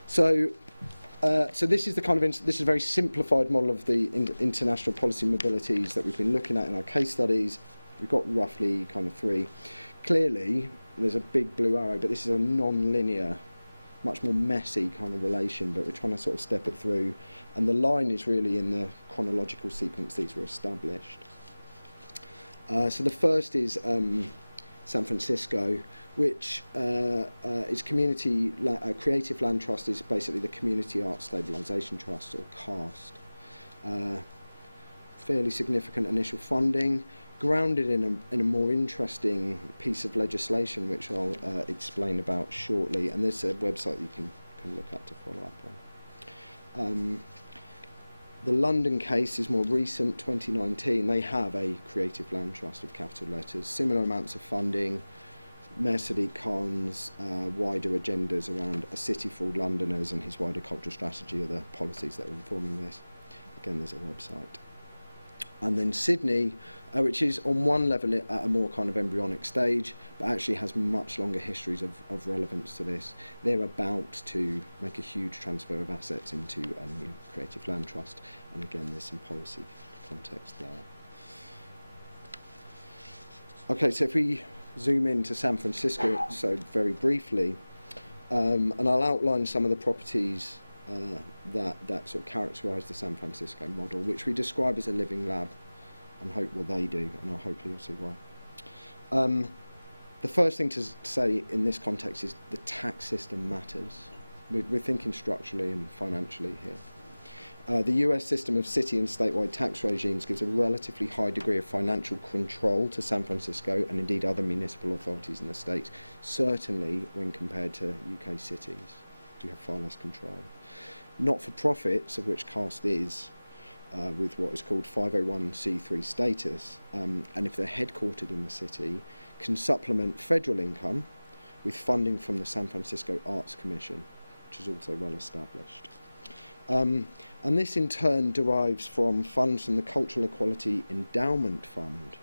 So this is the kind of this is a very simplified model of the international policy mobilities that we've been looking at in our case studies. We've got roughly kind of three. Clearly, there's a big blue arrow, but this is a non-linear, much more messy kind of relation, but we're trying to sort of step it through. And the line is really in the chronological sequence these were established. So the first is San Francisco, which is Creative Land Trust is basically the Community Arts Stabilisation Trust, or CAST. Fairly significant initial funding, grounded in a more interesting piece of legislation, which I'll explain about shortly. And there's a website you can look at to follow up on. The London case is more recent, 2019. They have a Creative Land Trust with capital letters, similar amounts of funding, Mayor Sadiq Khan's wider agendas around a city for all Londoners and his wider cultural strategy are the policies that are informing this. Again, there's a website. And then Sydney, which is on one level at a more kind of embryonic stage, but actually has much longer histories of relevance to this. They're about to make a huge transfer of assets into a new Creative Land Trust, and again there's some policy context there. Okay, so if we zoom into San Francisco, so very briefly, and I'll outline some of the properties that sort of characterise the San Francisco model, which we describe as a living lab, and hope what they do, and hopefully you'll see why. The first thing to say in this context is the tax system matters. We're thinking structurally and financially here. The US system of city and statewide tax regimes gives a relatively high degree of financial control to San Francisco and indeed other municipal authorities in the states, certainly when compared to UK cities. We have far less control. Not-for-profits, of which CAST is, with what is called 501c3 status, and if they're headquartered in the city, can supplement federal income with funding from the San Francisco Arts Commission, which is also well established. And this in turn derives from funds from the Cultural Equality Endowment Fund.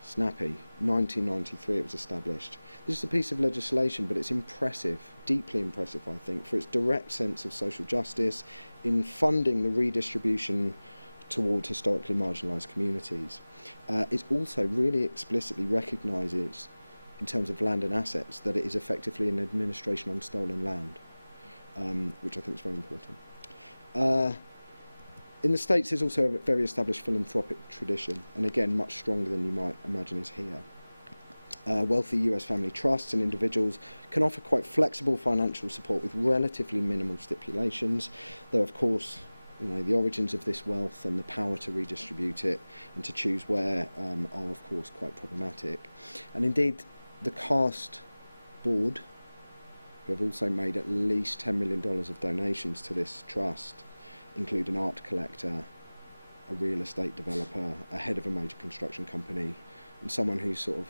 Snappy, 1993 it was established. This is a piece of legislation, but it's impressive, deeply impressive, I think, for its direct sense of social justice in funding the redistribution toward historically marginalised communities. It also really explicitly recognises, in terms of land and assets, that it is effectively an administration on stolen land, which I think is very important. In the States, there's also a very established philanthropic tradition, and again, much stronger than you might imagine is here. Wealthy US family trusts and individuals can offer quite flexible financial support with relatively minimal stipulations, though of course, you know, the origins of this wealth and the power to redistribute it and to choose where are of course quite problematic. And indeed, the CAST board, who have also made at least $10 million of donations to this trust, include an art collector, a real estate developer, a head of a major construction company, and someone who's sort of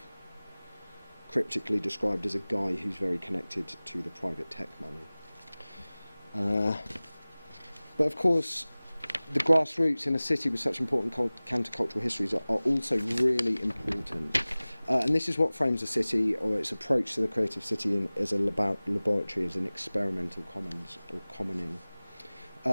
cryptically described as a guy who's very connected to the private tech money. But of course, the grassroots in a city with such important countercultural histories are also really important. And this is what frames a city, or its approach to the creative city, as a laboratory, as an experimental commons or commoning.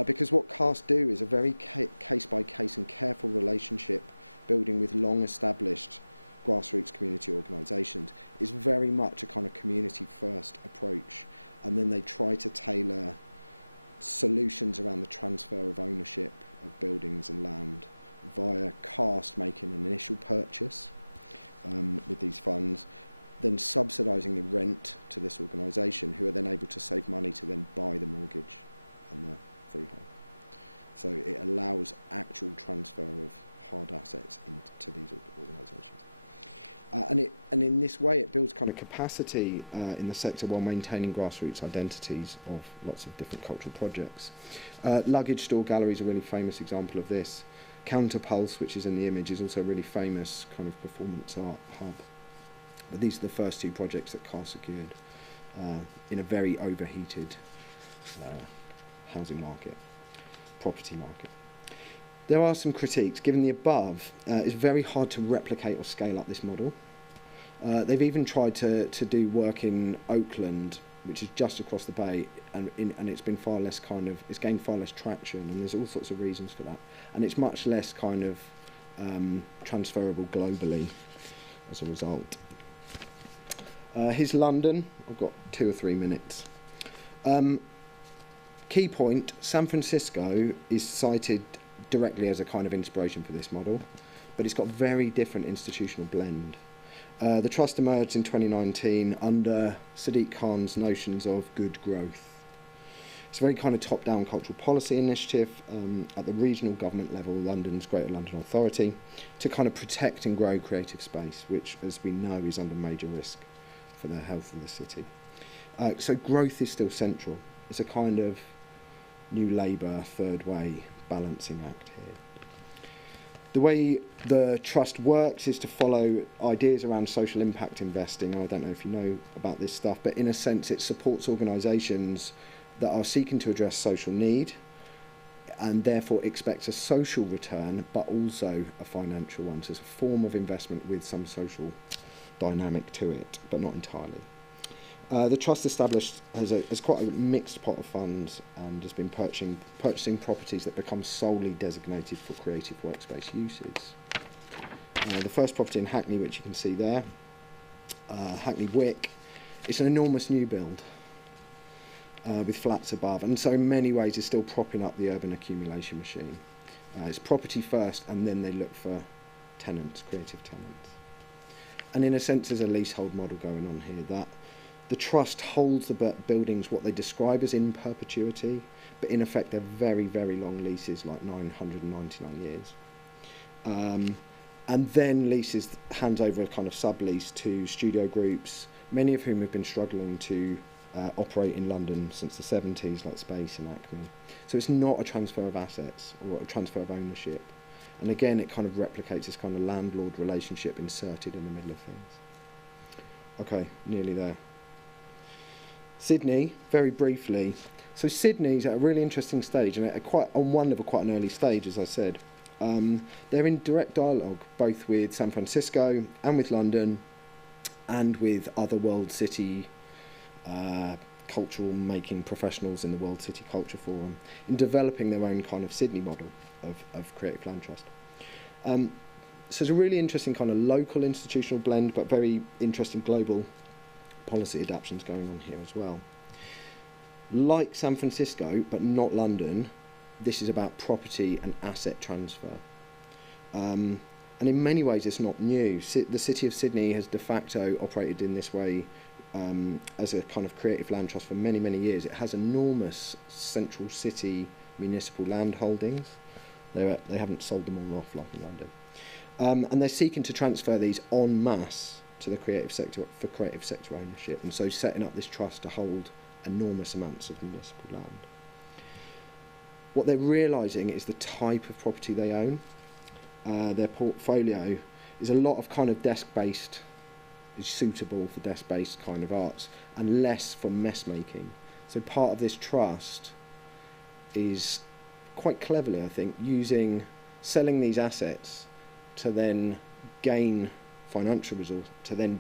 Because what CAST do is a very case-by-case and careful relationship building with long-established grassroots community organisations is very much a kind of community-first approach, and then they try to tailor solutions around the transfer of ownership of buildings and land via CAST making an initial purchase with these funds, then subsidising the rent to this organisation, who are then able to save money to then buy the mortgage and the freehold. So it allows actual transfer of hard assets into these organisations. And in this way, it builds kind of capacity in the sector while maintaining grassroots identities of lots of different cultural projects. Luggage store gallery is a really famous example of this. Counterpulse, which is in the image, is also a really famous kind of performance art hub. But these are the first two projects that CAST secured in a very overheated housing market, property market. There are some critiques. Given the above, it's very hard to replicate or scale up this model. They've even tried to do work in Oakland, which is just across the bay, and it's been far less it's gained far less traction, and there's all sorts of reasons for that. And it's much less kind of transferable globally as a result. Here's London. I've got 2 or 3 minutes. Key point, San Francisco is cited directly as a kind of inspiration for this model, but it's got very different institutional blend. The trust emerged in 2019 under Sadiq Khan's notions of good growth. It's a very kind of top-down cultural policy initiative at the regional government level, London's Greater London Authority, to kind of protect and grow creative space, which, as we know, is under major risk for the health of the city. So growth is still central. It's a kind of new Labour, third way balancing act here. The way the trust works is to follow ideas around social impact investing. I don't know if you know about this stuff, but in a sense it supports organisations that are seeking to address social need and therefore expects a social return, but also a financial one. So it's a form of investment with some social dynamic to it, but not entirely. The trust established has quite a mixed pot of funds and has been purchasing properties that become solely designated for creative workspace uses. The first property in Hackney, which you can see there, Hackney Wick, it's an enormous new build with flats above, and so in many ways is still propping up the urban accumulation machine. It's property first, and then they look for tenants, creative tenants. And in a sense, there's a leasehold model going on here that the trust holds the buildings what they describe as in perpetuity, but in effect they're very, very long leases, like 999 years. And then hands over a kind of sublease to studio groups, many of whom have been struggling to operate in London since the 70s, like Space and Acme. So it's not a transfer of assets or a transfer of ownership. And again, it kind of replicates this kind of landlord relationship inserted in the middle of things. Okay, nearly there. Sydney, very briefly. So Sydney's at a really interesting stage, and at quite an early stage, as I said. They're in direct dialogue both with San Francisco and with London, and with other World City cultural making professionals in the World City Culture Forum, in developing their own kind of Sydney model of Creative Land Trust. So it's a really interesting kind of local institutional blend, but very interesting global policy adaptations going on here as well. Like San Francisco, but not London, this is about property and asset transfer. And in many ways it's not new. The City of Sydney has de facto operated in this way as a kind of creative land trust for many, many years. It has enormous central city municipal land holdings. They haven't sold them all off like in London. And they're seeking to transfer these en masse to the creative sector for creative sector ownership, and so setting up this trust to hold enormous amounts of municipal land. What they're realising is the type of property they own. Their portfolio is a lot of kind of desk-based, is suitable for desk-based kind of arts, and less for mess making. So part of this trust is quite cleverly, I think, selling these assets to then gain financial resource, to then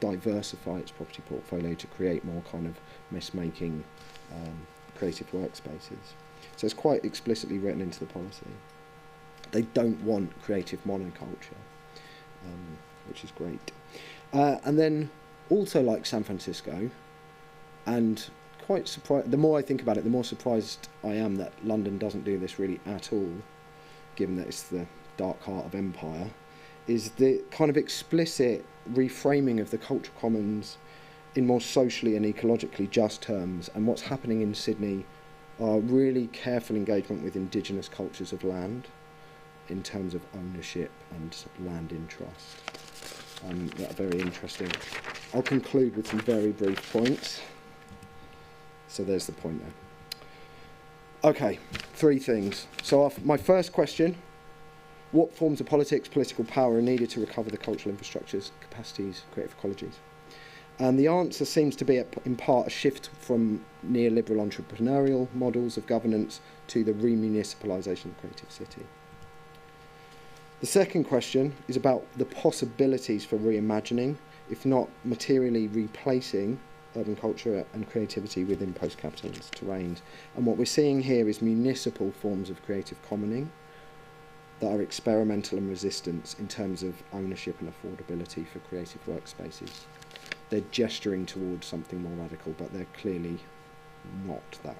diversify its property portfolio to create more kind of mess-making creative workspaces. So it's quite explicitly written into the policy. They don't want creative monoculture, which is great. And then also like San Francisco, and quite surprised, the more I think about it, the more surprised I am that London doesn't do this really at all, given that it's the dark heart of empire, is the kind of explicit reframing of the cultural commons in more socially and ecologically just terms. And what's happening in Sydney are really careful engagement with indigenous cultures of land in terms of ownership and land in trust. That are very interesting. I'll conclude with some very brief points. So there's the point there. Okay, 3 things. So my first question: what forms of politics, political power are needed to recover the cultural infrastructures, capacities, creative ecologies? And the answer seems to be, in part, a shift from neoliberal entrepreneurial models of governance to the remunicipalisation of the creative city. The second question is about the possibilities for reimagining, if not materially replacing, urban culture and creativity within post-capitalist terrains. And what we're seeing here is municipal forms of creative commoning that are experimental and resistant in terms of ownership and affordability for creative workspaces. They're gesturing towards something more radical, but they're clearly not that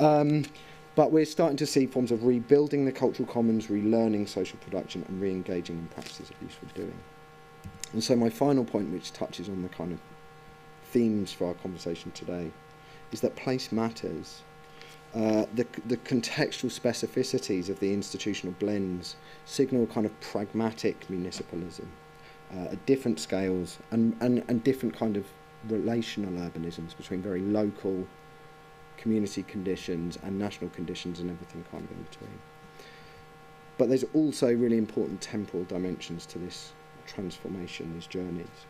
radical. But we're starting to see forms of rebuilding the cultural commons, relearning social production, and re-engaging in practices of useful doing. And so my final point, which touches on the kind of themes for our conversation today, is that place matters. The contextual specificities of the institutional blends signal a kind of pragmatic municipalism at different scales and different kind of relational urbanisms between very local community conditions and national conditions and everything kind of in between. But there's also really important temporal dimensions to this transformation, these journeys.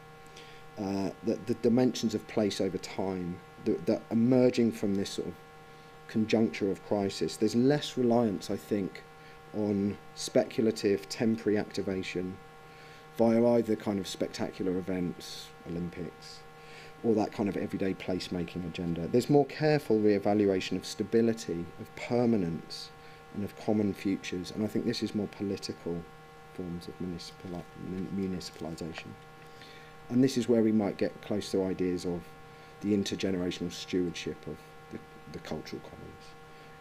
The dimensions of place over time, that emerging from this sort of conjuncture of crisis, there's less reliance, I think, on speculative temporary activation via either kind of spectacular events, Olympics, or that kind of everyday placemaking agenda. There's more careful re-evaluation of stability, of permanence, and of common futures, and I think this is more political forms of municipalisation. And this is where we might get close to ideas of the intergenerational stewardship of the cultural commons,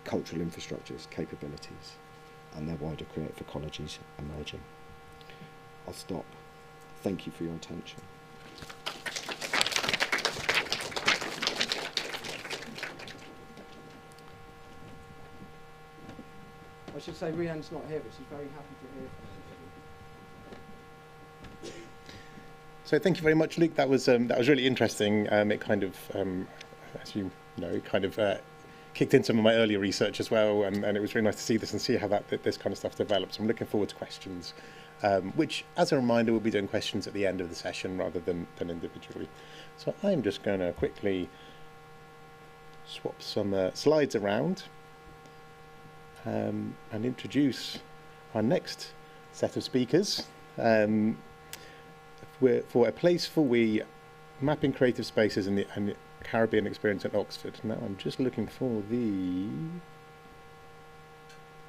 cultural infrastructures, capabilities, and their wider creative ecologies emerging. I'll stop. Thank you for your attention. I should say Rhiannon's not here, but she's very happy to hear from you. So thank you very much, Luke. That was really interesting. It kind of, as you know, kind of kicked in some of my earlier research as well, and it was really nice to see this and see how this kind of stuff develops. I'm looking forward to questions. which, as a reminder, we'll be doing questions at the end of the session rather than individually. So I'm just going to quickly swap some slides around and introduce our next set of speakers. We're for A Place for We, Mapping Creative Spaces in the Caribbean Experience at Oxford. Now I'm just looking for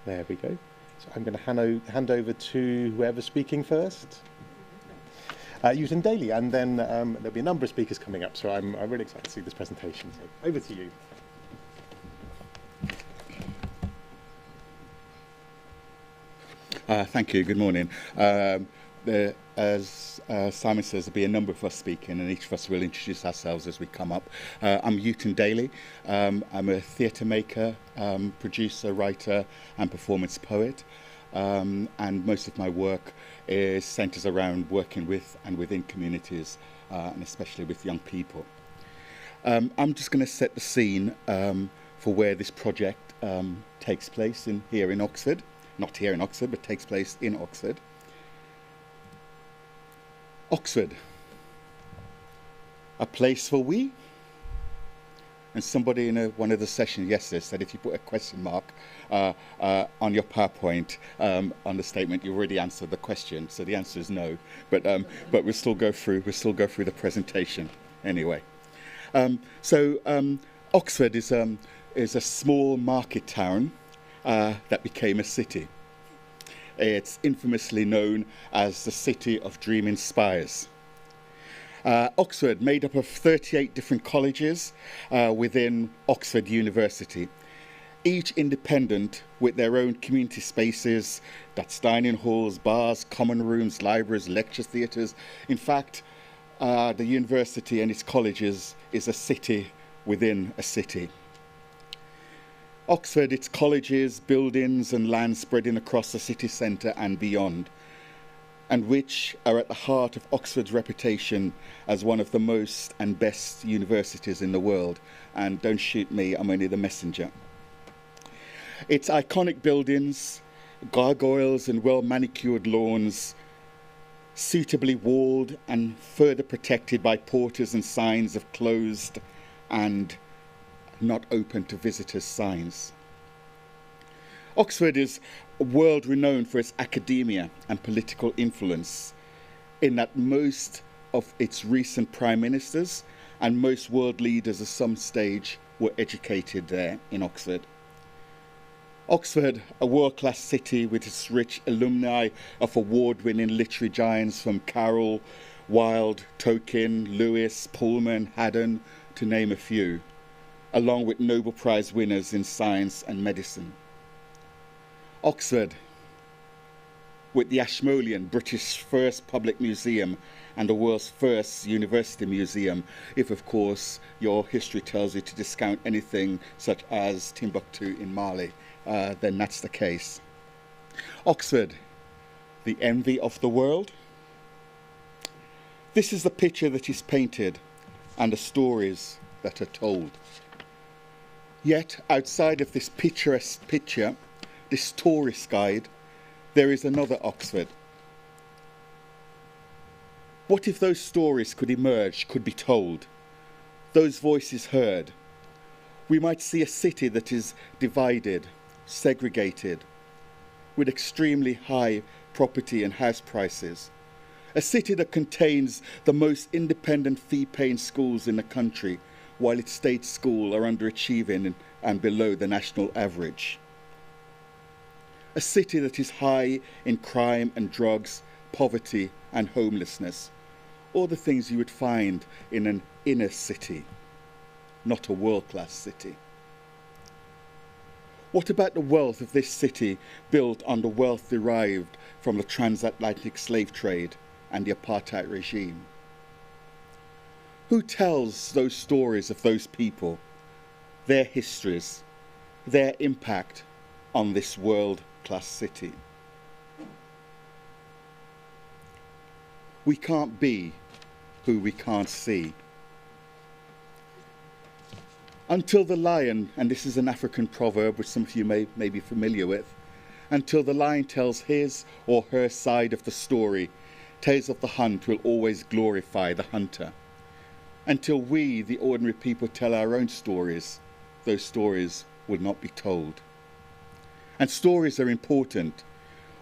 there we go. So I'm going to hand over to whoever's speaking first. Eugene Daly, and then there'll be a number of speakers coming up, so I'm really excited to see this presentation. So over to you. Thank you. Good morning. As Simon says, there'll be a number of us speaking, and each of us will introduce ourselves as we come up. I'm Eugene Daly. I'm a theatre maker, producer, writer, and performance poet. And most of my work centres around working with and within communities, and especially with young people. I'm just going to set the scene for where this project takes place here in Oxford. Not here in Oxford, but takes place in Oxford. Oxford, a place for we. And somebody in one of the sessions yesterday said if you put a question mark on your PowerPoint on the statement, you already answered the question. So the answer is no. But we'll still go through the presentation anyway. Oxford is a small market town that became a city. It's infamously known as the City of Dreaming Spires. Oxford, made up of 38 different colleges within Oxford University, each independent with their own community spaces, that's dining halls, bars, common rooms, libraries, lecture theatres. In fact, the university and its colleges is a city within a city. Oxford, its colleges, buildings and land spreading across the city centre and beyond, and which are at the heart of Oxford's reputation as one of the most and best universities in the world. And don't shoot me, I'm only the messenger. Its iconic buildings, gargoyles and well-manicured lawns, suitably walled and further protected by porters and signs of closed and not open to visitors signs. Oxford is world renowned for its academia and political influence, in that most of its recent prime ministers and most world leaders at some stage were educated there in Oxford. Oxford, a world-class city with its rich alumni of award-winning literary giants from Carroll, Wilde, Tolkien, Lewis, Pullman, Haddon, to name a few, along with Nobel Prize winners in science and medicine. Oxford, with the Ashmolean, British first public museum and the world's first university museum, if of course your history tells you to discount anything such as Timbuktu in Mali, then that's the case. Oxford, the envy of the world. This is the picture that is painted and the stories that are told. Yet, outside of this picturesque picture, this tourist guide, there is another Oxford. What if those stories could emerge, could be told, those voices heard? We might see a city that is divided, segregated, with extremely high property and house prices. A city that contains the most independent fee-paying schools in the country, while its state schools are underachieving and below the national average. A city that is high in crime and drugs, poverty and homelessness, all the things you would find in an inner city, not a world-class city. What about the wealth of this city built on the wealth derived from the transatlantic slave trade and the apartheid regime? Who tells those stories of those people, their histories, their impact on this world-class city? We can't be who we can't see. Until the lion, and this is an African proverb which some of you may be familiar with, Until the lion tells his or her side of the story, Tales of the Hunt will always glorify the hunter. Until we, the ordinary people, tell our own stories, those stories will not be told. And stories are important,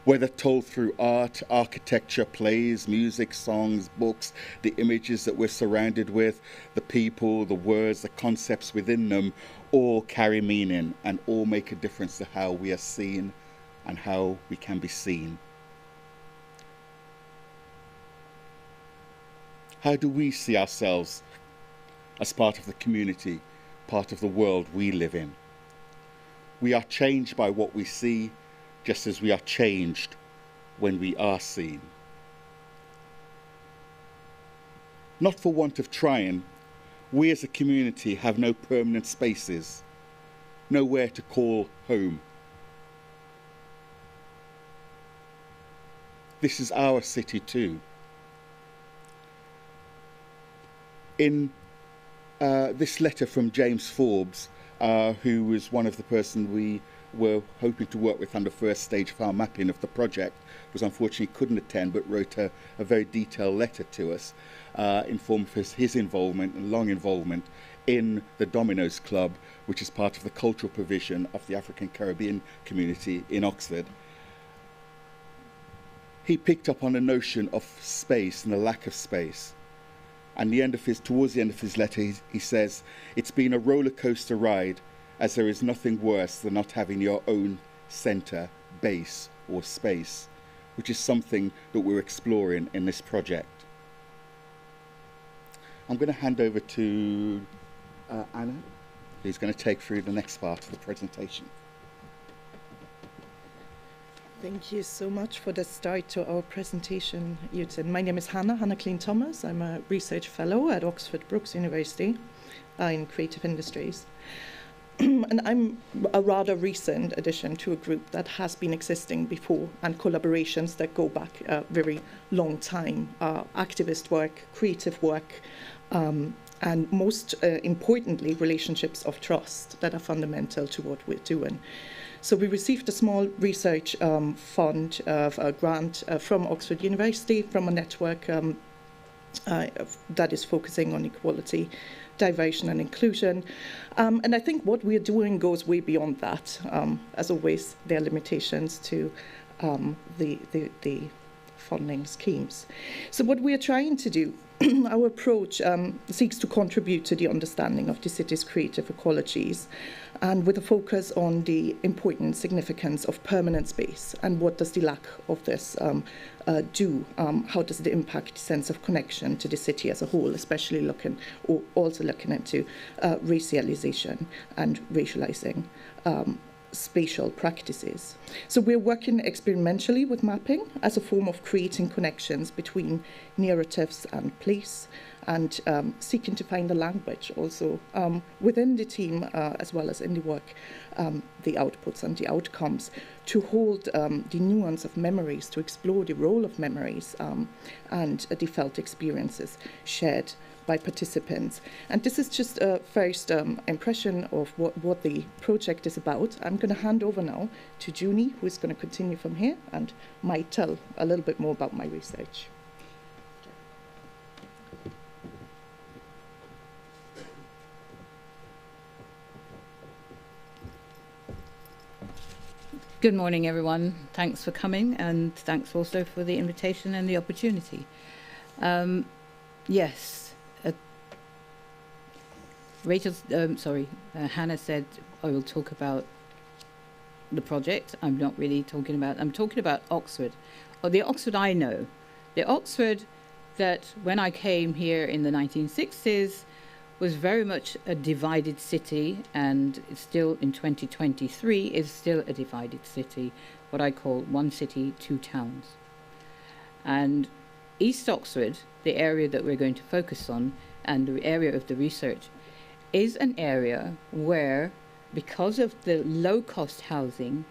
whether told through art, architecture, plays, music, songs, books, the images that we're surrounded with, the people, the words, the concepts within them, all carry meaning and all make a difference to how we are seen and how we can be seen. How do we see ourselves as part of the community, part of the world we live in? We are changed by what we see, just as we are changed when we are seen. Not for want of trying, we as a community have no permanent spaces, nowhere to call home. This is our city too. In this letter from James Forbes, who was one of the person we were hoping to work with on the first stage of our mapping of the project, was unfortunately couldn't attend, but wrote a very detailed letter to us, in form of his involvement and long involvement in the Dominoes Club, which is part of the cultural provision of the African Caribbean community in Oxford. He picked up on the notion of space and the lack of space. And towards the end of his letter, he says, "It's been a roller coaster ride, as there is nothing worse than not having your own centre, base or space," which is something that we're exploring in this project. I'm going to hand over to Anna, who's going to take through the next part of the presentation. Thank you so much for the start to our presentation, Eugene. My name is Hannah Clean-Thomas. I'm a research fellow at Oxford Brookes University in creative industries. And I'm a rather recent addition to a group that has been existing before, and collaborations that go back a very long time. Activist work, creative work, and most importantly, relationships of trust that are fundamental to what we're doing. So we received a small research fund of a grant from Oxford University, from a network that is focusing on equality, diversion and inclusion. And I think what we're doing goes way beyond that. As always, there are limitations to the funding schemes. So what we are trying to do, our approach seeks to contribute to the understanding of the city's creative ecologies, and with a focus on the important significance of permanent space and what does the lack of this do? How does it impact the sense of connection to the city as a whole, especially also looking into racialization and racializing spatial practices. So we're working experimentally with mapping as a form of creating connections between narratives and place, and seeking to find a language also within the team as well as in the work, the outputs and the outcomes, to hold the nuance of memories, to explore the role of memories and the felt experiences shared by participants. And this is just a first impression of what the project is about. I'm going to hand over now to Junie, who is going to continue from here and might tell a little bit more about my research. Good morning, everyone. Thanks for coming, and thanks also for the invitation and the opportunity. Yes, Hannah said I will talk about the project. I'm talking about Oxford, or the Oxford I know. The Oxford that when I came here in the 1960s was very much a divided city, and it's still in 2023 is still a divided city, what I call one city, two towns. And East Oxford, the area that we're going to focus on, and the area of the research, is an area where, because of the low-cost housing,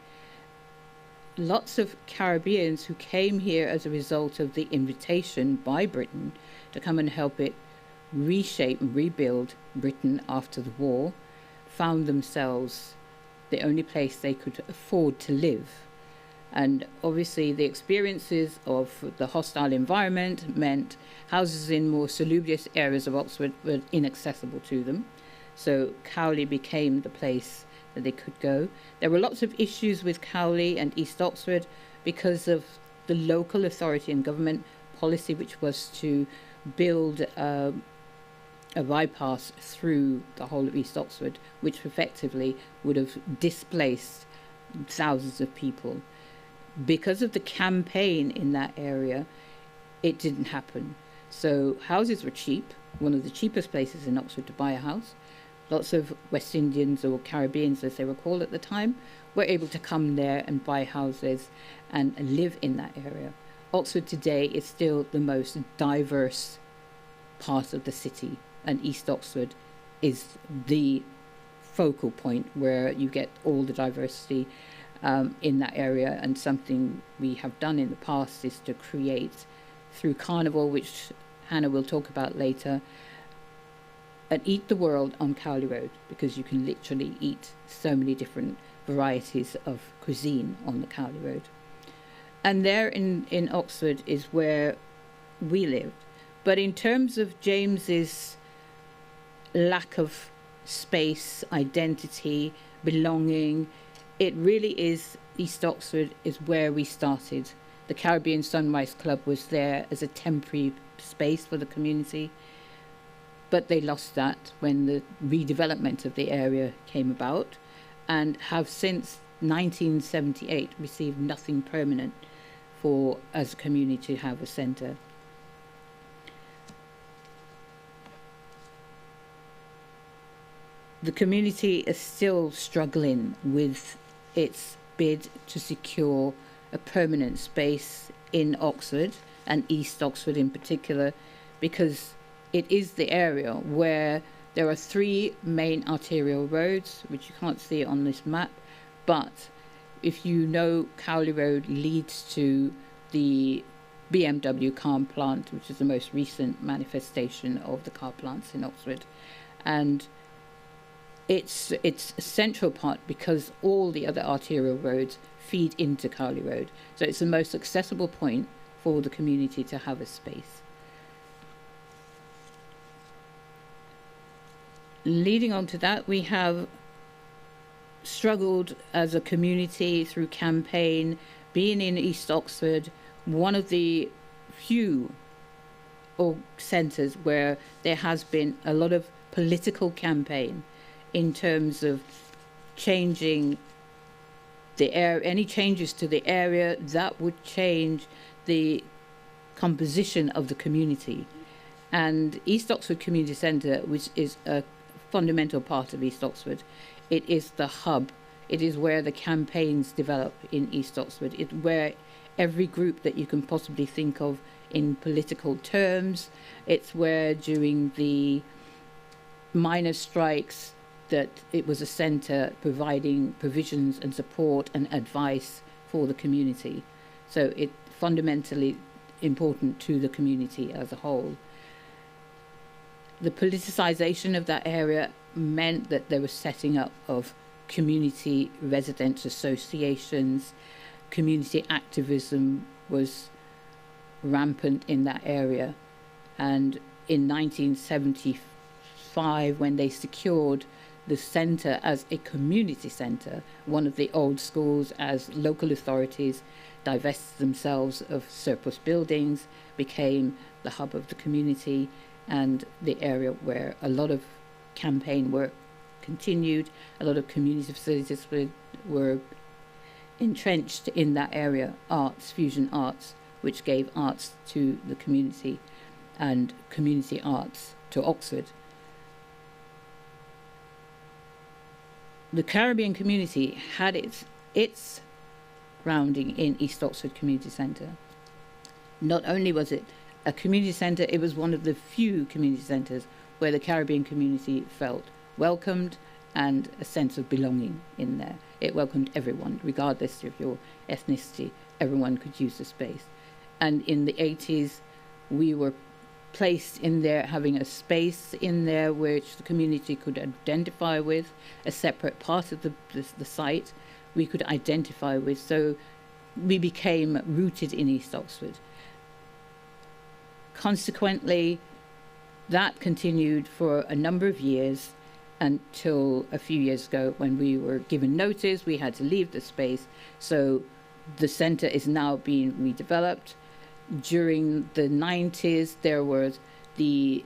lots of Caribbeans who came here as a result of the invitation by Britain to come and help it reshape and rebuild Britain after the war, found themselves the only place they could afford to live. And obviously the experiences of the hostile environment meant houses in more salubrious areas of Oxford were inaccessible to them. So Cowley became the place that they could go. There were lots of issues with Cowley and East Oxford because of the local authority and government policy, which was to build a bypass through the whole of East Oxford, which effectively would have displaced thousands of people. Because of the campaign in that area, it didn't happen. So houses were cheap, one of the cheapest places in Oxford to buy a house. Lots of West Indians, or Caribbeans as they were called at the time, were able to come there and buy houses and live in that area. Oxford today is still the most diverse part of the city, and East Oxford is the focal point where you get all the diversity in that area. And something we have done in the past is to create, through Carnival, which Hannah will talk about later, and Eat the World on Cowley Road, because you can literally eat so many different varieties of cuisine on the Cowley Road. And there in Oxford is where we lived. But in terms of James's lack of space, identity, belonging, it really is East Oxford is where we started. The Caribbean Sunrise Club was there as a temporary space for the community, but they lost that when the redevelopment of the area came about, and have since 1978 received nothing permanent for as a community to have a centre. The community is still struggling with its bid to secure a permanent space in Oxford, and East Oxford in particular, because it is the area where there are 3 main arterial roads, which you can't see on this map, but if you know, Cowley Road leads to the BMW car plant, which is the most recent manifestation of the car plants in Oxford. And it's a central part because all the other arterial roads feed into Cowley Road. So it's the most accessible point for the community to have a space. Leading on to that, we have struggled as a community through campaign, being in East Oxford, one of the few centres where there has been a lot of political campaign in terms of changing the area, any changes to the area that would change the composition of the community. And East Oxford Community Centre, which is a fundamental part of East Oxford, it is the hub. It is where the campaigns develop in East Oxford. It's where every group that you can possibly think of in political terms. It's where during the miners' strikes that it was a centre providing provisions and support and advice for the community. So it's fundamentally important to the community as a whole. The politicisation of that area meant that there was setting up of community residents associations. Community activism was rampant in that area. And in 1975, when they secured the centre as a community centre, one of the old schools, as local authorities divested themselves of surplus buildings, became the hub of the community and the area where a lot of campaign work continued. A lot of community facilities were entrenched in that area. Arts, fusion arts, which gave arts to the community and community arts to Oxford. The Caribbean community had its grounding in East Oxford Community Centre. Not only was it a community centre, it was one of the few community centres where the Caribbean community felt welcomed and a sense of belonging in there. It welcomed everyone, regardless of your ethnicity. Everyone could use the space. And in the 80s, we were placed in there, having a space in there which the community could identify with, a separate part of the site we could identify with. So we became rooted in East Oxford. Consequently, that continued for a number of years until a few years ago when we were given notice, we had to leave the space. So the centre is now being redeveloped. During the 90s, there was the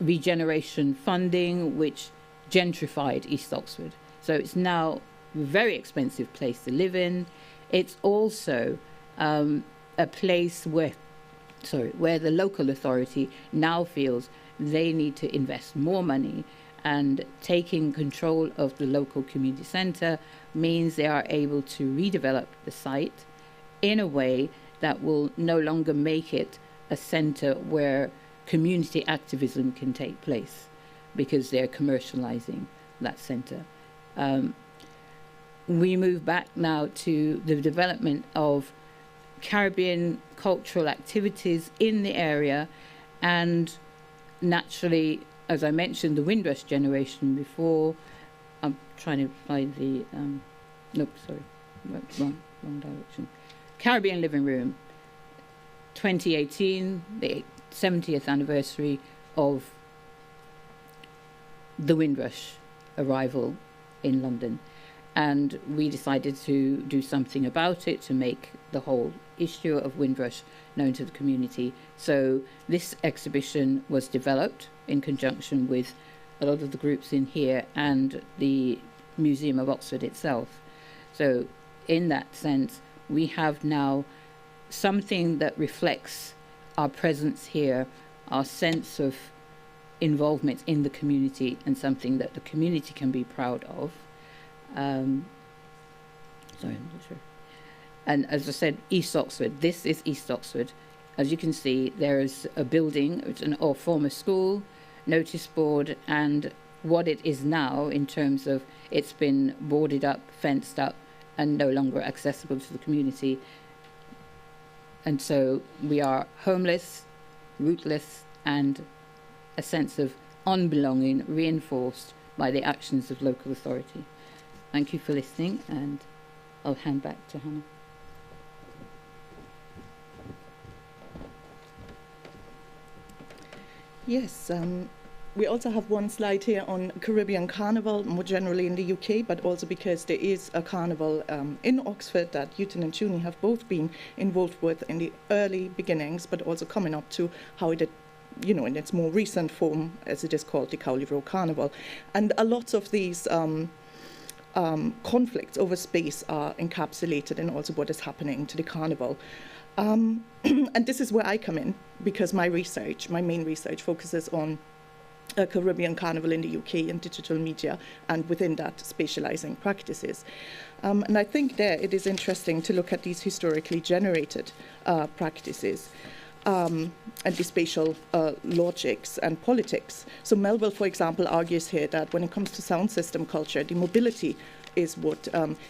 regeneration funding, which gentrified East Oxford. So it's now a very expensive place to live in. It's also a place where the local authority now feels they need to invest more money, and taking control of the local community centre means they are able to redevelop the site in a way that will no longer make it a centre where community activism can take place, because they're commercialising that centre. We move back now to the development of Caribbean cultural activities in the area, and naturally, as I mentioned, the Windrush generation before. I'm trying to find the wrong direction. Caribbean Living Room, 2018, the 70th anniversary of the Windrush arrival in London. And we decided to do something about it to make the whole issue of Windrush known to the community. So this exhibition was developed in conjunction with a lot of the groups in here and the Museum of Oxford itself. So in that sense, we have now something that reflects our presence here, our sense of involvement in the community, and something that the community can be proud of. I'm not sure. And as I said, East Oxford. This is East Oxford. As you can see, there is a building, it's an or former school, notice board, and what it is now in terms of it's been boarded up, fenced up, and no longer accessible to the community. And so we are homeless, rootless, and a sense of unbelonging reinforced by the actions of local authority. Thank you for listening, and I'll hand back to Hannah. Yes, we also have one slide here on Caribbean Carnival, more generally in the UK, but also because there is a carnival in Oxford that Eugene and Junie have both been involved with in the early beginnings, but also coming up to how it, in its more recent form, as it is called, the Cowley Row Carnival. And a lot of these conflicts over space are encapsulated in also what is happening to the carnival. And this is where I come in, because my main research focuses on Caribbean Carnival in the UK and digital media, and within that, spatializing practices. And I think there it is interesting to look at these historically generated practices and the spatial logics and politics. So Melville, for example, argues here that when it comes to sound system culture, the mobility is what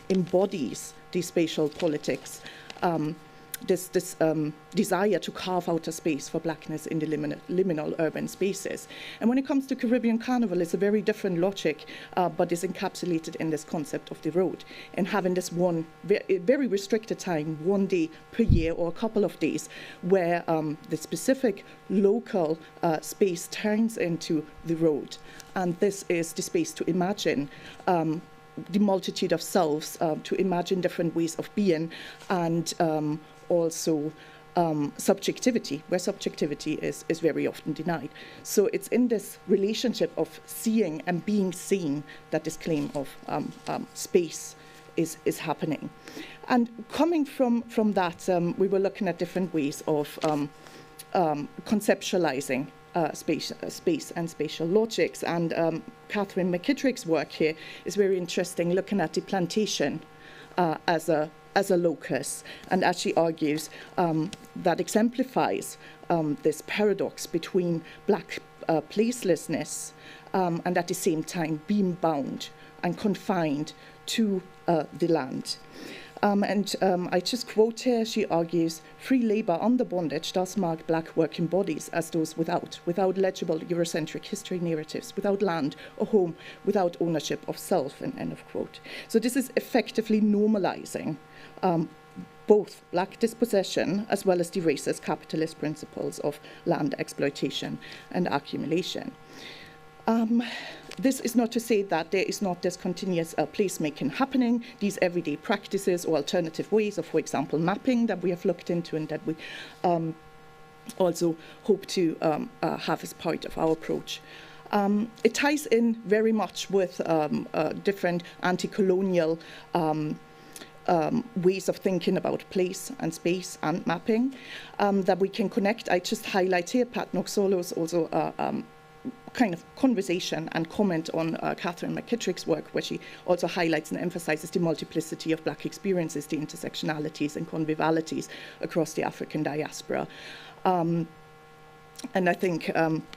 embodies the spatial politics. This desire to carve out a space for blackness in the liminal urban spaces. And when it comes to Caribbean Carnival, it's a very different logic, but is encapsulated in this concept of the road, and having this one very restricted time, one day per year or a couple of days, where the specific local space turns into the road. And this is the space to imagine the multitude of selves, to imagine different ways of being, and also subjectivity, where subjectivity is very often denied. So it's in this relationship of seeing and being seen that this claim of space is happening. And coming from that, we were looking at different ways of conceptualizing space and spatial logics. And Catherine McKittrick's work here is very interesting, looking at the plantation as a locus, and actually argues that exemplifies this paradox between black placelessness and at the same time being bound and confined to the land. I just quote here, she argues, free labour under bondage does mark black working bodies as those without legible Eurocentric history narratives, without land or home, without ownership of self, and end of quote. So this is effectively normalising both black dispossession as well as the racist capitalist principles of land exploitation and accumulation. This is not to say that there is not this continuous placemaking happening, these everyday practices or alternative ways of, for example, mapping that we have looked into and that we also hope to have as part of our approach. It ties in very much with different anti-colonial ways of thinking about place and space and mapping that we can connect. I just highlight here Pat Noxolo's also kind of conversation and comment on Catherine McKittrick's work, where she also highlights and emphasizes the multiplicity of black experiences, the intersectionalities and convivialities across the African diaspora. And I think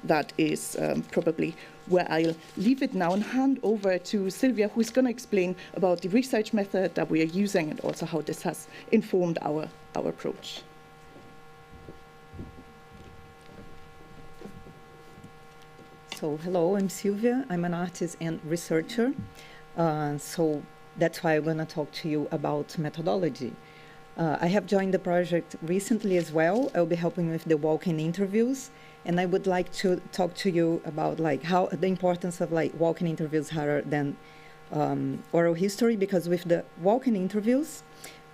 that is probably where I'll leave it now and hand over to Sylvia, who's going to explain about the research method that we are using and also how this has informed our approach. So hello, I'm Sylvia. I'm an artist and researcher. So that's why I'm going to talk to you about methodology. I have joined the project recently as well. I'll be helping with the walk-in interviews, and I would like to talk to you about how the importance of walk-in interviews rather than oral history, because with the walk-in interviews,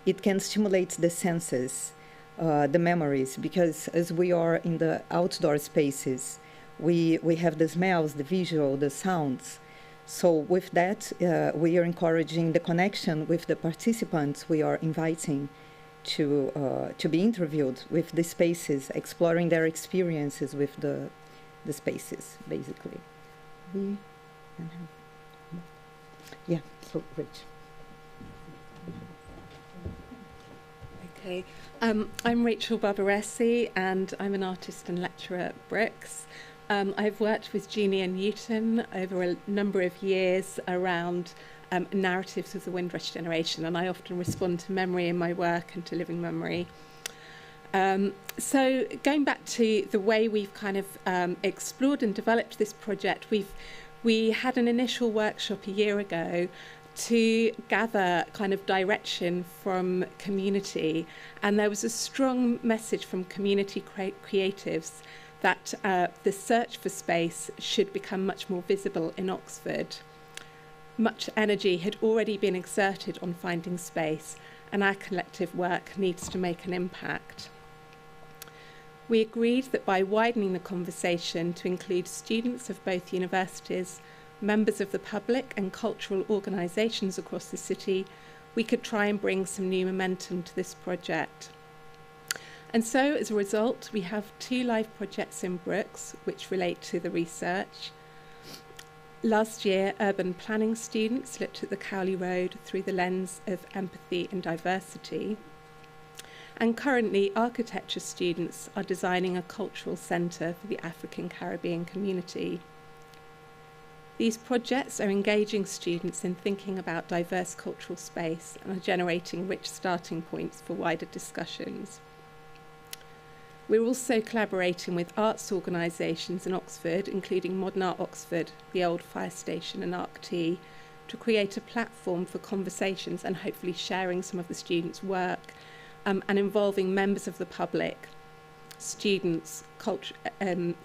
it can stimulate the senses, the memories, because as we are in the outdoor spaces, we have the smells, the visual, the sounds. So with that, we are encouraging the connection with the participants we are inviting to be interviewed with the spaces, exploring their experiences with the spaces, basically. Yeah, so Rich. Okay, I'm Rachel Barbaresi, and I'm an artist and lecturer at Brooks. I've worked with Jeannie and Newton over a number of years around narratives of the Windrush generation, and I often respond to memory in my work and to living memory. So going back to the way we've kind of explored and developed this project, we had an initial workshop a year ago to gather kind of direction from community, and there was a strong message from community creatives that the search for space should become much more visible in Oxford. Much energy had already been exerted on finding space, and our collective work needs to make an impact. We agreed that by widening the conversation to include students of both universities, members of the public and cultural organisations across the city, we could try and bring some new momentum to this project. And so, as a result, we have 2 live projects in Brooks which relate to the research. Last year, urban planning students looked at the Cowley Road through the lens of empathy and diversity. And currently, architecture students are designing a cultural centre for the African Caribbean community. These projects are engaging students in thinking about diverse cultural space and are generating rich starting points for wider discussions. We're also collaborating with arts organisations in Oxford, including Modern Art Oxford, the Old Fire Station and ArcT, to create a platform for conversations and hopefully sharing some of the students' work and involving members of the public, students, cultural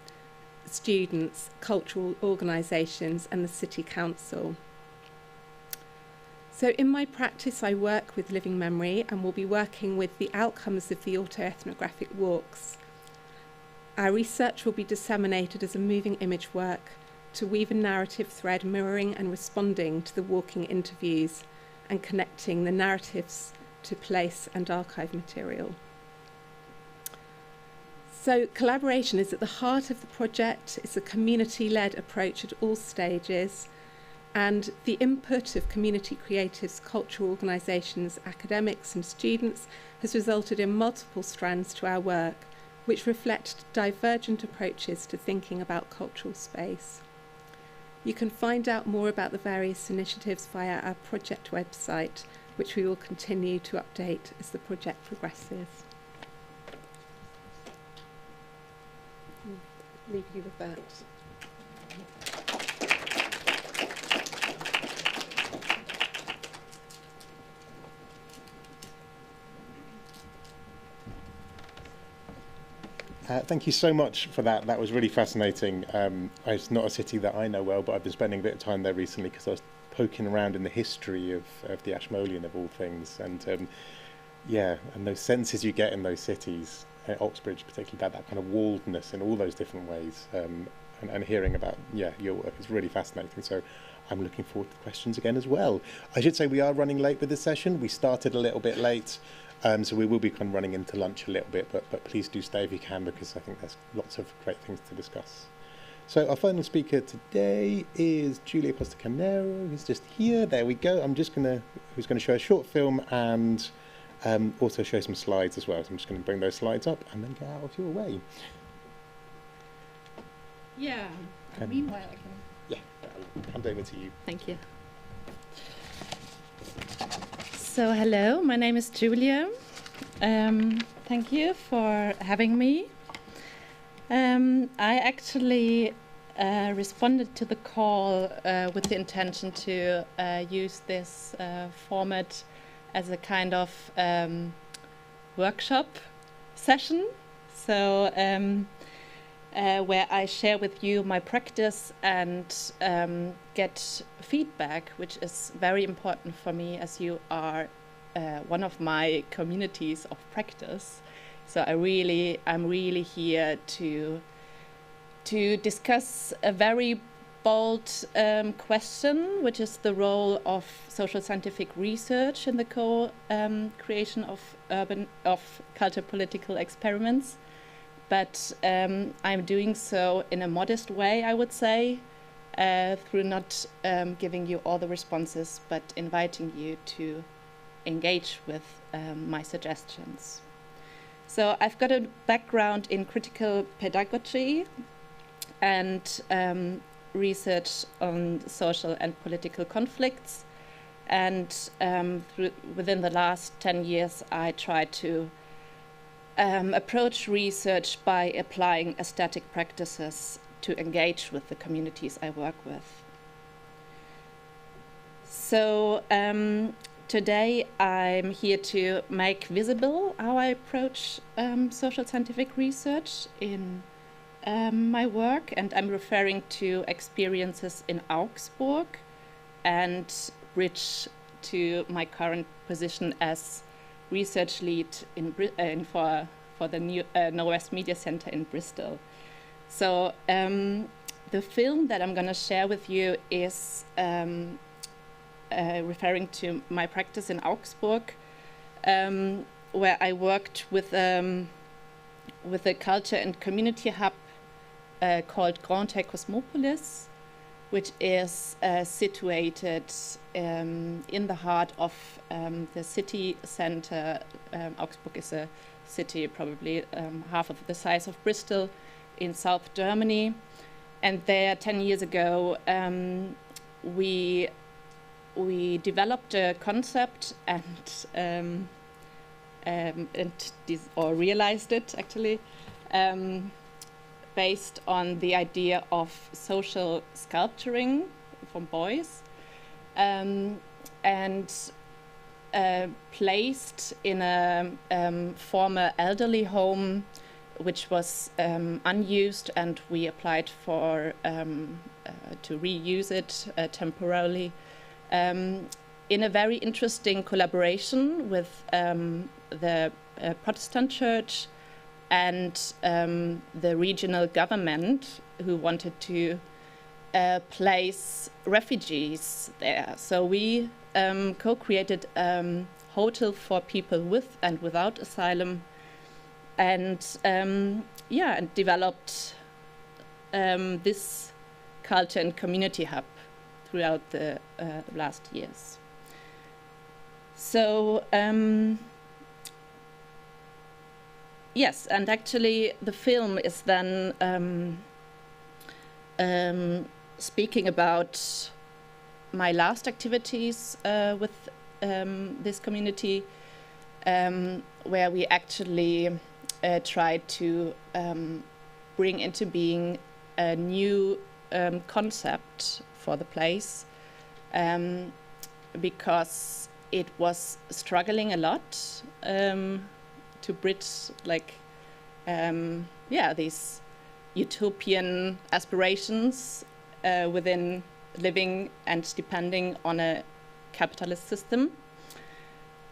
organisations and the City Council. So in my practice, I work with living memory and will be working with the outcomes of the autoethnographic walks. Our research will be disseminated as a moving image work to weave a narrative thread mirroring and responding to the walking interviews and connecting the narratives to place and archive material. So collaboration is at the heart of the project. It's a community-led approach at all stages, and the input of community creatives, cultural organisations, academics and students has resulted in multiple strands to our work, which reflect divergent approaches to thinking about cultural space. You can find out more about the various initiatives via our project website which we will continue to update as the project progresses. I'll leave you with that. Thank you so much for that. That was really fascinating. It's not a city that I know well, but I've been spending a bit of time there recently because I was poking around in the history of the Ashmolean, of all things. And yeah, and those senses you get in those cities, Oxbridge particularly, that kind of walledness in all those different ways. And hearing about, your work is really fascinating. So I'm looking forward to the questions again as well. I should say we are running late with this session. We started a little bit late. So we will be kind of running into lunch a little bit, but please do stay if you can, because I think there's lots of great things to discuss. So our final speaker today is Julia Postecanero, who's just here. There we go. Who's going to show a short film and also show some slides as well. So I'm just going to bring those slides up and then get out of your way. Yeah. Meanwhile, I can. Yeah, I'll hand over to you. Thank you. So hello, my name is Julia. Thank you for having me. I actually responded to the call with the intention to use this format as a kind of workshop session. So where I share with you my practice and get feedback, which is very important for me, as you are one of my communities of practice. So I'm really here to discuss a very bold question, which is the role of social scientific research in the creation of culture political experiments. But I'm doing so in a modest way, I would say, through not giving you all the responses, but inviting you to engage with my suggestions. So I've got a background in critical pedagogy and research on social and political conflicts. And within the last 10 years, I tried to approach research by applying aesthetic practices to engage with the communities I work with. So today I'm here to make visible how I approach social scientific research in my work, and I'm referring to experiences in Augsburg and bridge to my current position as research lead for the new Norwest Media Center in Bristol. So the film that I'm going to share with you is referring to my practice in Augsburg, where I worked with a culture and community hub called Grand Hotel Cosmopolis, which is situated in the heart of the city center. Augsburg is a city probably half of the size of Bristol in South Germany. And there, 10 years ago, we developed a concept and realized it actually, based on the idea of social sculpturing from boys, and placed in a former elderly home, which was unused, and we applied for to reuse it temporarily, in a very interesting collaboration with the Protestant church and the regional government, who wanted to place refugees there. So we co-created a hotel for people with and without asylum, and and developed this culture and community hub throughout the last years. So yes, and actually the film is then speaking about my last activities with this community, where we actually tried to bring into being a new concept for the place, because it was struggling a lot to bridge these utopian aspirations within living and depending on a capitalist system.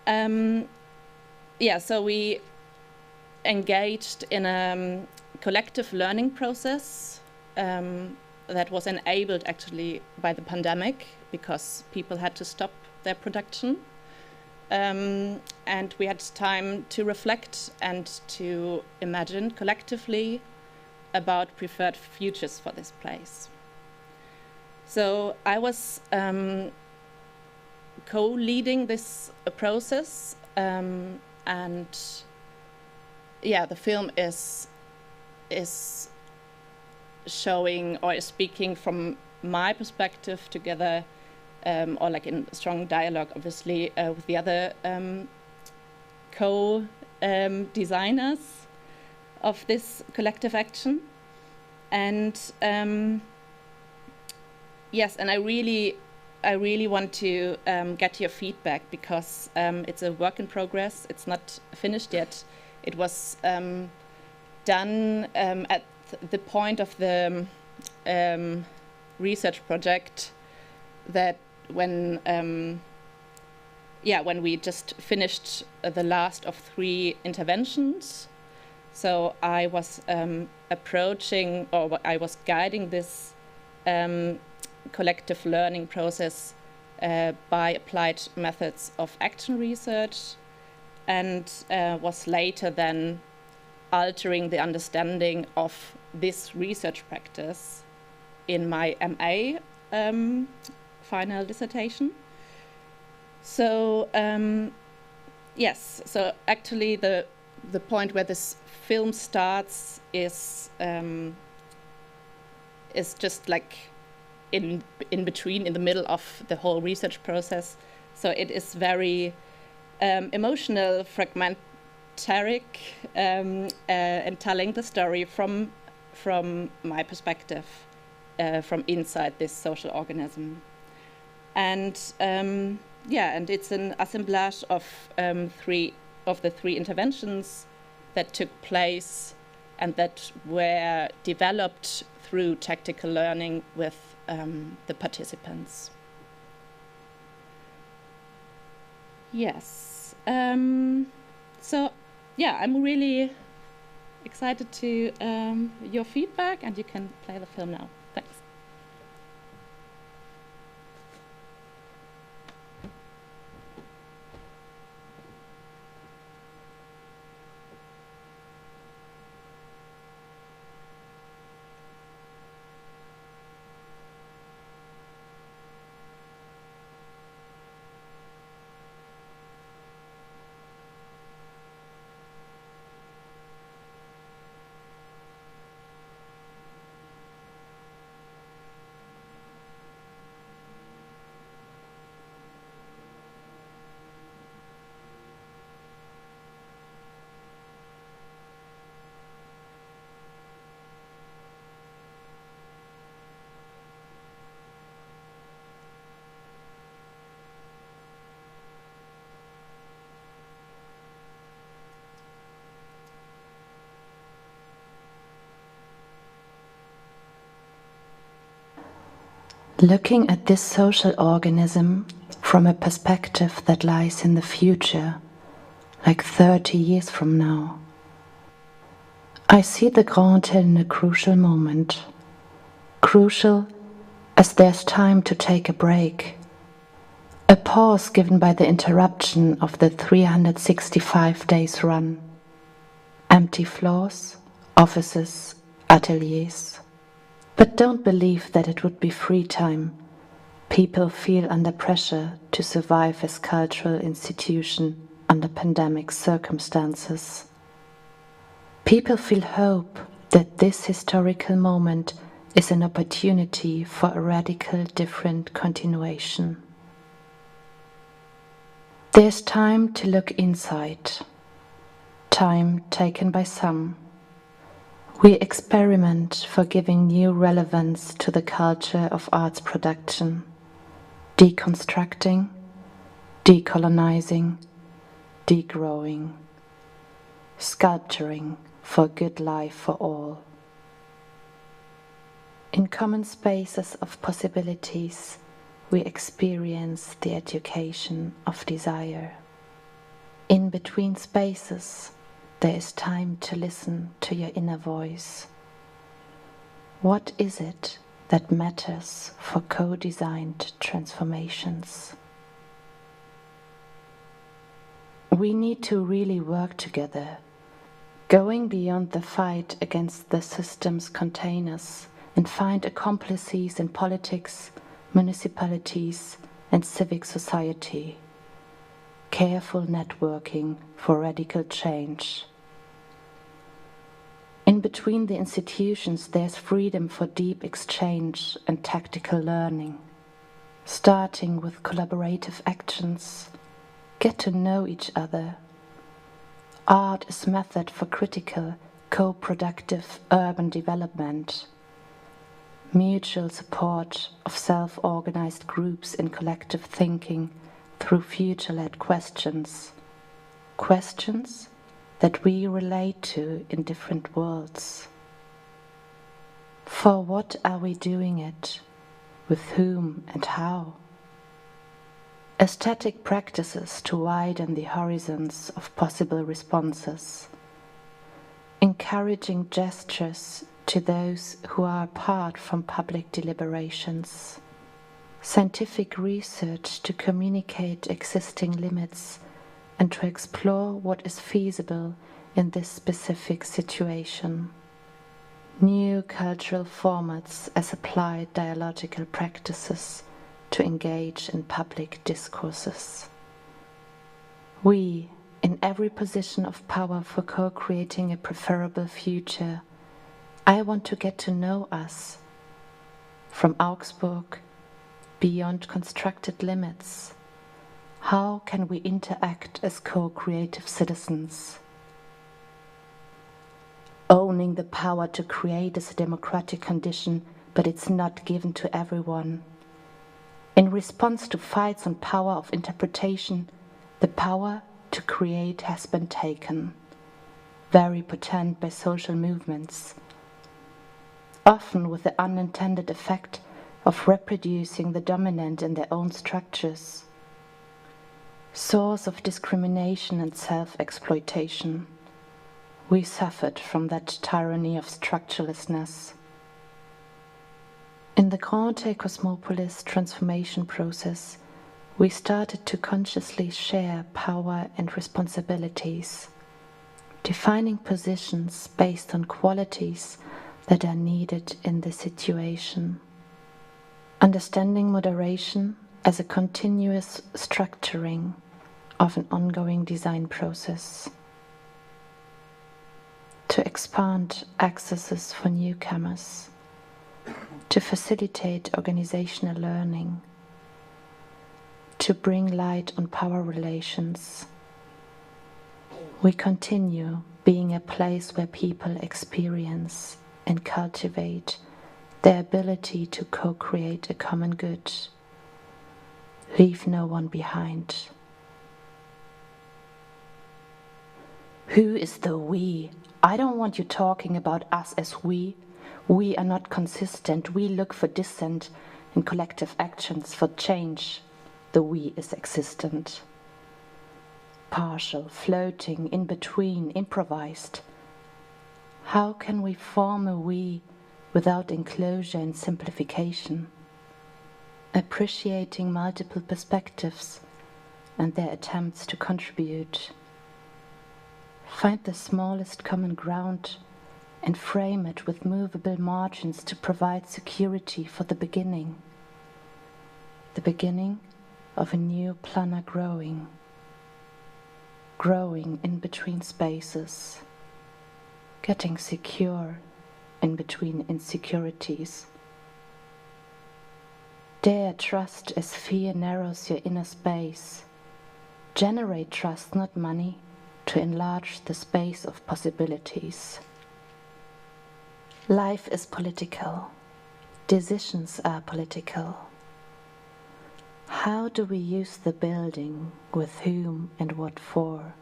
So we engaged in a collective learning process that was enabled actually by the pandemic, because people had to stop their production. And we had time to reflect and to imagine collectively about preferred futures for this place. So I was co-leading this process, and the film is showing or is speaking from my perspective together, or like in strong dialogue, obviously, with the other co-designers of this collective action. And yes, and I really want to get your feedback, because it's a work in progress. It's not finished yet. It was done at the point of the research project that when we just finished the last of 3 interventions. So I was approaching, or I was guiding this collective learning process by applied methods of action research, and was later then altering the understanding of this research practice in my MA final dissertation. So yes, so actually the point where this film starts is just like in between, in the middle of the whole research process. So it is very emotional, fragmentaric, and telling the story from my perspective, from inside this social organism. And and it's an assemblage of 3 of the 3 interventions that took place and that were developed through tactical learning with the participants. Yes. So yeah, I'm really excited to your feedback, and you can play the film now. Thanks. Looking at this social organism from a perspective that lies in the future, like 30 years from now, I see the Grand Hotel in a crucial moment. Crucial as there's time to take a break. A pause given by the interruption of the 365 days run. Empty floors, offices, ateliers. But don't believe that it would be free time. People feel under pressure to survive as cultural institution under pandemic circumstances. People feel hope that this historical moment is an opportunity for a radical different continuation. There's time to look inside, time taken by some. We experiment for giving new relevance to the culture of arts production, deconstructing, decolonizing, degrowing, sculpturing for a good life for all. In common spaces of possibilities, we experience the education of desire. In between spaces, there is time to listen to your inner voice. What is it that matters for co-designed transformations? We need to really work together, going beyond the fight against the system's containers, and find accomplices in politics, municipalities, and civic society. Careful networking for radical change. In between the institutions, there's freedom for deep exchange and tactical learning. Starting with collaborative actions, get to know each other. Art is method for critical, co-productive urban development. Mutual support of self-organized groups in collective thinking through future-led questions. Questions that we relate to in different worlds. For what are we doing it? With whom and how? Aesthetic practices to widen the horizons of possible responses. Encouraging gestures to those who are apart from public deliberations. Scientific research to communicate existing limits and to explore what is feasible in this specific situation. New cultural formats as applied dialogical practices to engage in public discourses. We, in every position of power for co-creating a preferable future, I want to get to know us, from Augsburg, beyond constructed limits. How can we interact as co-creative citizens? Owning the power to create is a democratic condition, but it's not given to everyone. In response to fights on power of interpretation, the power to create has been taken, very potent by social movements, often with the unintended effect of reproducing the dominant in their own structures. Source of discrimination and self-exploitation. We suffered from that tyranny of structurelessness. In the Grande Cosmopolis transformation process, we started to consciously share power and responsibilities, defining positions based on qualities that are needed in the situation. Understanding moderation as a continuous structuring of an ongoing design process. To expand accesses for newcomers. To facilitate organizational learning. To bring light on power relations. We continue being a place where people experience and cultivate their ability to co-create a common good. Leave no one behind. Who is the we? I don't want you talking about us as we. We are not consistent. We look for dissent in collective actions for change. The we is existent. Partial, floating, in between, improvised. How can we form a we without enclosure and simplification? Appreciating multiple perspectives and their attempts to contribute. Find the smallest common ground and frame it with movable margins to provide security for the beginning of a new planar growing in between spaces, getting secure in between insecurities. Dare trust as fear narrows your inner space. Generate trust, not money, to enlarge the space of possibilities. Life is political. Decisions are political. How do we use the building, with whom and what for?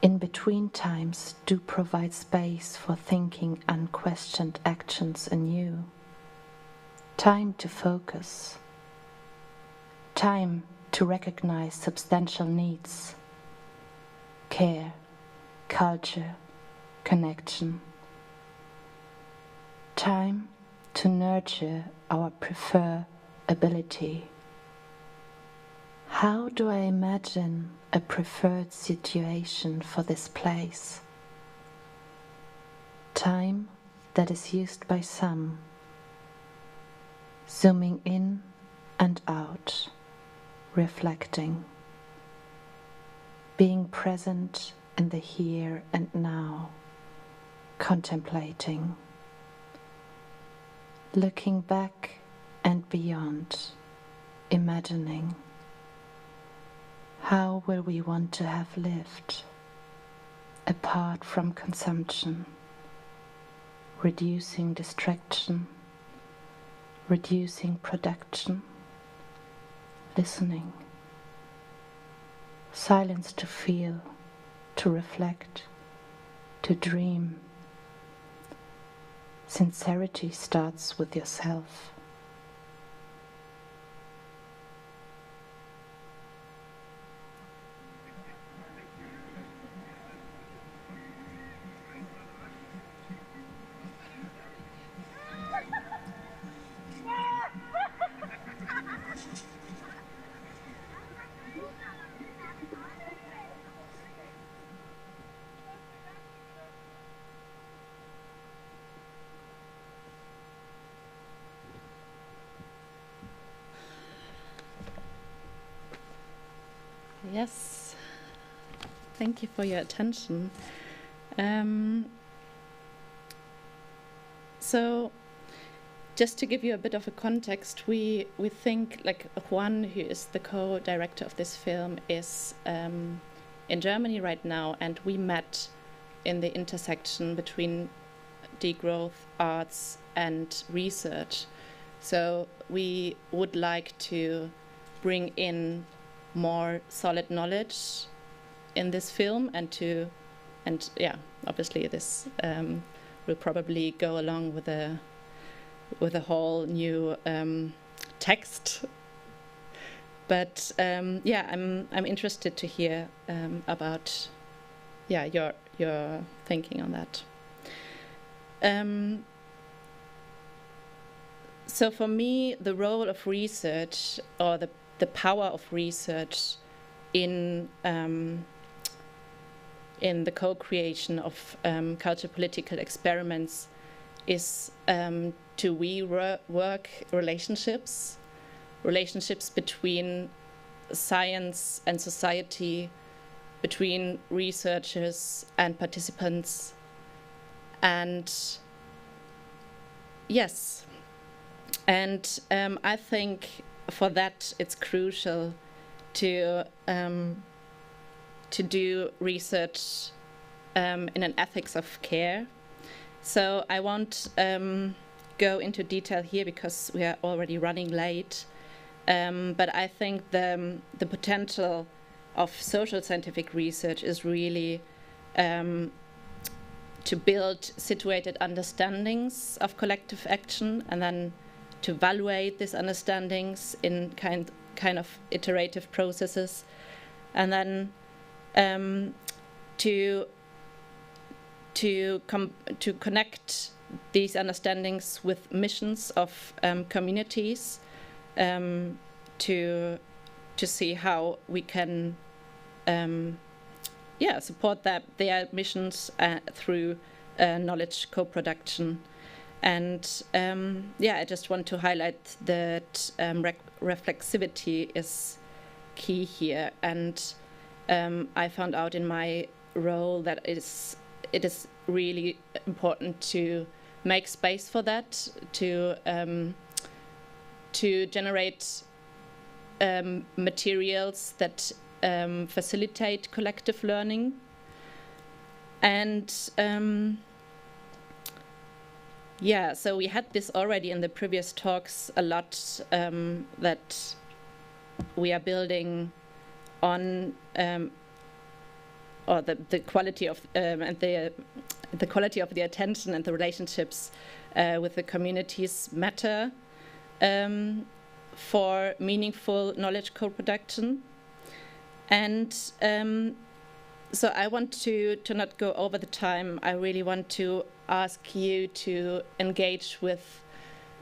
In between times do provide space for thinking unquestioned actions anew. Time to focus. Time to recognize substantial needs. Care, culture, connection. Time to nurture our preferability. How do I imagine a preferred situation for this place? Time that is used by some, zooming in and out, reflecting, being present in the here and now, contemplating, looking back and beyond, imagining. How will we want to have lived, apart from consumption, reducing distraction, reducing production, listening, silence to feel, to reflect, to dream. Sincerity starts with yourself. Yes, thank you for your attention. So, just to give you a bit of a context, we think, like, Juan, who is the co-director of this film, is in Germany right now, and we met in the intersection between degrowth, arts, and research. So we would like to bring in more solid knowledge in this film, and obviously this will probably go along with a whole new text. But I'm interested to hear about your thinking on that. So for me, the role of research, or the power of research in the co-creation of culture political experiments is to rework relationships between science and society, between researchers and participants. And yes, and I think for that it's crucial to do research in an ethics of care. So I won't go into detail here because we are already running late. But I think the potential of social scientific research is really to build situated understandings of collective action, and then to evaluate these understandings in kind of iterative processes, and then to connect these understandings with missions of communities, to see how we can support their missions through knowledge co-production. And I just want to highlight that reflexivity is key here. And I found out in my role that it is really important to make space for that, to generate materials that facilitate collective learning. And yeah, so we had this already in the previous talks a lot, that we are building on, or the quality of and the quality of the attention and the relationships with the communities matter for meaningful knowledge co-production. And so I want to not go over the time. I really want to ask you to engage with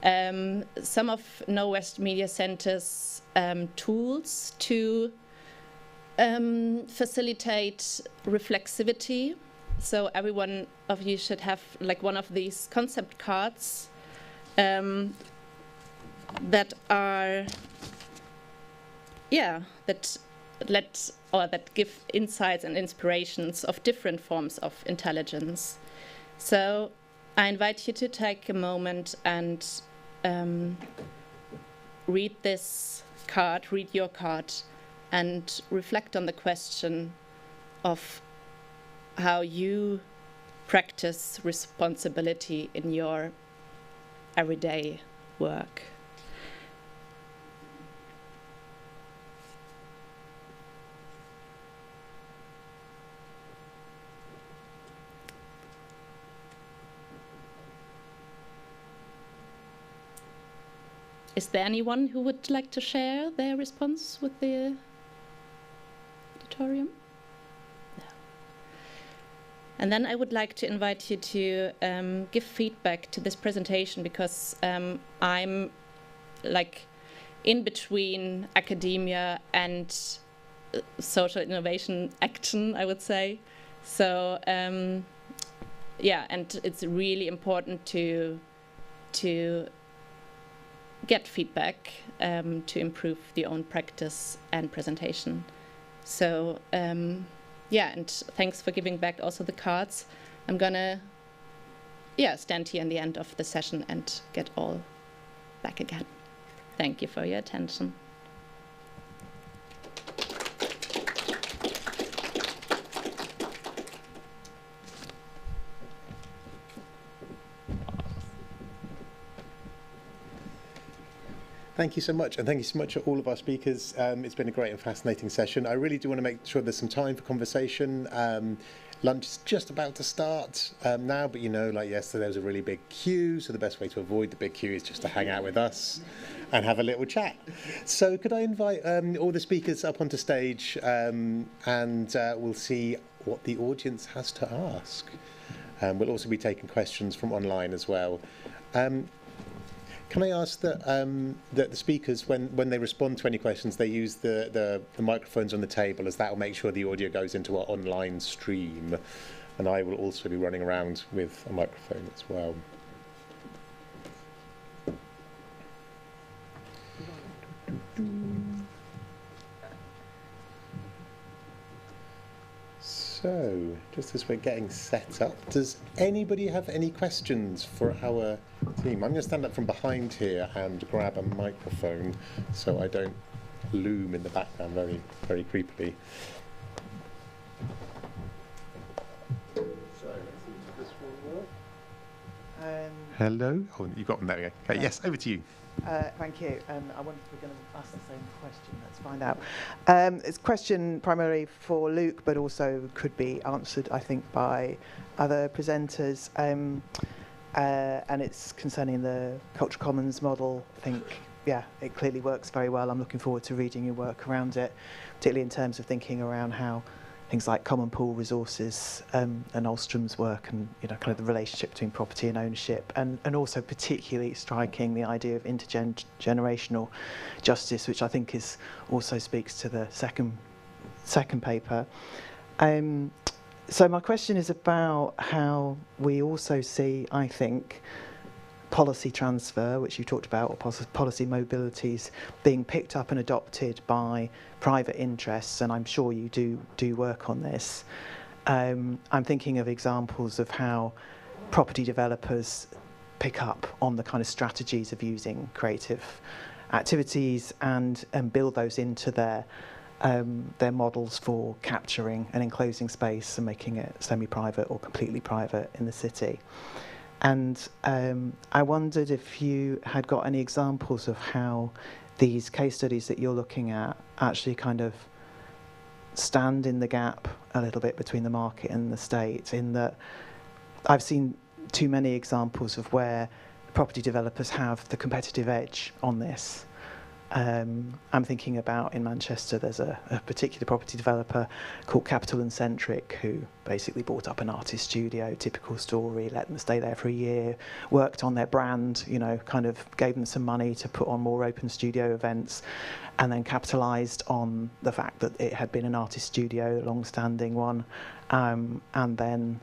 some of No West Media Center's tools to facilitate reflexivity. So every one of you should have like one of these concept cards that are, that give insights and inspirations of different forms of intelligence. So I invite you to take a moment and read this card, read your card, and reflect on the question of how you practice responsibility in your everyday work. Is there anyone who would like to share their response with the auditorium? No. And then I would like to invite you to give feedback to this presentation, because I'm like in between academia and social innovation action, I would say. So yeah, and it's really important to get feedback to improve the own practice and presentation. So yeah, and thanks for giving back also the cards. I'm gonna stand here in the end of the session and get all back again. Thank you for your attention. Thank you so much, and thank you so much to all of our speakers. It's been a great and fascinating session. I really do want to make sure there's some time for conversation. Lunch is just about to start now, but you know, like yesterday, there was a really big queue, so the best way to avoid the big queue is just to hang out with us and have a little chat. So could I invite all the speakers up onto stage, and we'll see what the audience has to ask. We'll also be taking questions from online as well. Can I ask that that the speakers, when they respond to any questions, they use the microphones on the table, as that will make sure the audio goes into our online stream, and I will also be running around with a microphone as well. So, just as we're getting set up, does anybody have any questions for our team? I'm going to stand up from behind here and grab a microphone so I don't loom in the background very, very creepily. So, let's see, does this one work? Hello? Oh, you've got one there. Okay, yes, over to you. Thank you. I wonder if we're going to ask the same question. Let's find out. It's a question primarily for Luke, but also could be answered, I think, by other presenters. And it's concerning the Cultural Commons model. I think, yeah, it clearly works very well. I'm looking forward to reading your work around it, particularly in terms of thinking around how things like common pool resources and Alstrom's work, and kind of the relationship between property and ownership, and also particularly striking the idea of intergenerational justice, which I think is also speaks to the second paper. So my question is about how we also see, I think, policy transfer, which you talked about, or policy mobilities being picked up and adopted by private interests, and I'm sure you do work on this. I'm thinking of examples of how property developers pick up on the kind of strategies of using creative activities and build those into their models for capturing and enclosing space and making it semi-private or completely private in the city. And I wondered if you had got any examples of how these case studies that you're looking at actually kind of stand in the gap a little bit between the market and the state, in that I've seen too many examples of where property developers have the competitive edge on this. I'm thinking about in Manchester, there's a particular property developer called Capital and Centric who basically bought up an artist studio, typical story, let them stay there for a year, worked on their brand, you know, kind of gave them some money to put on more open studio events, and then capitalised on the fact that it had been an artist studio, a long-standing one, and then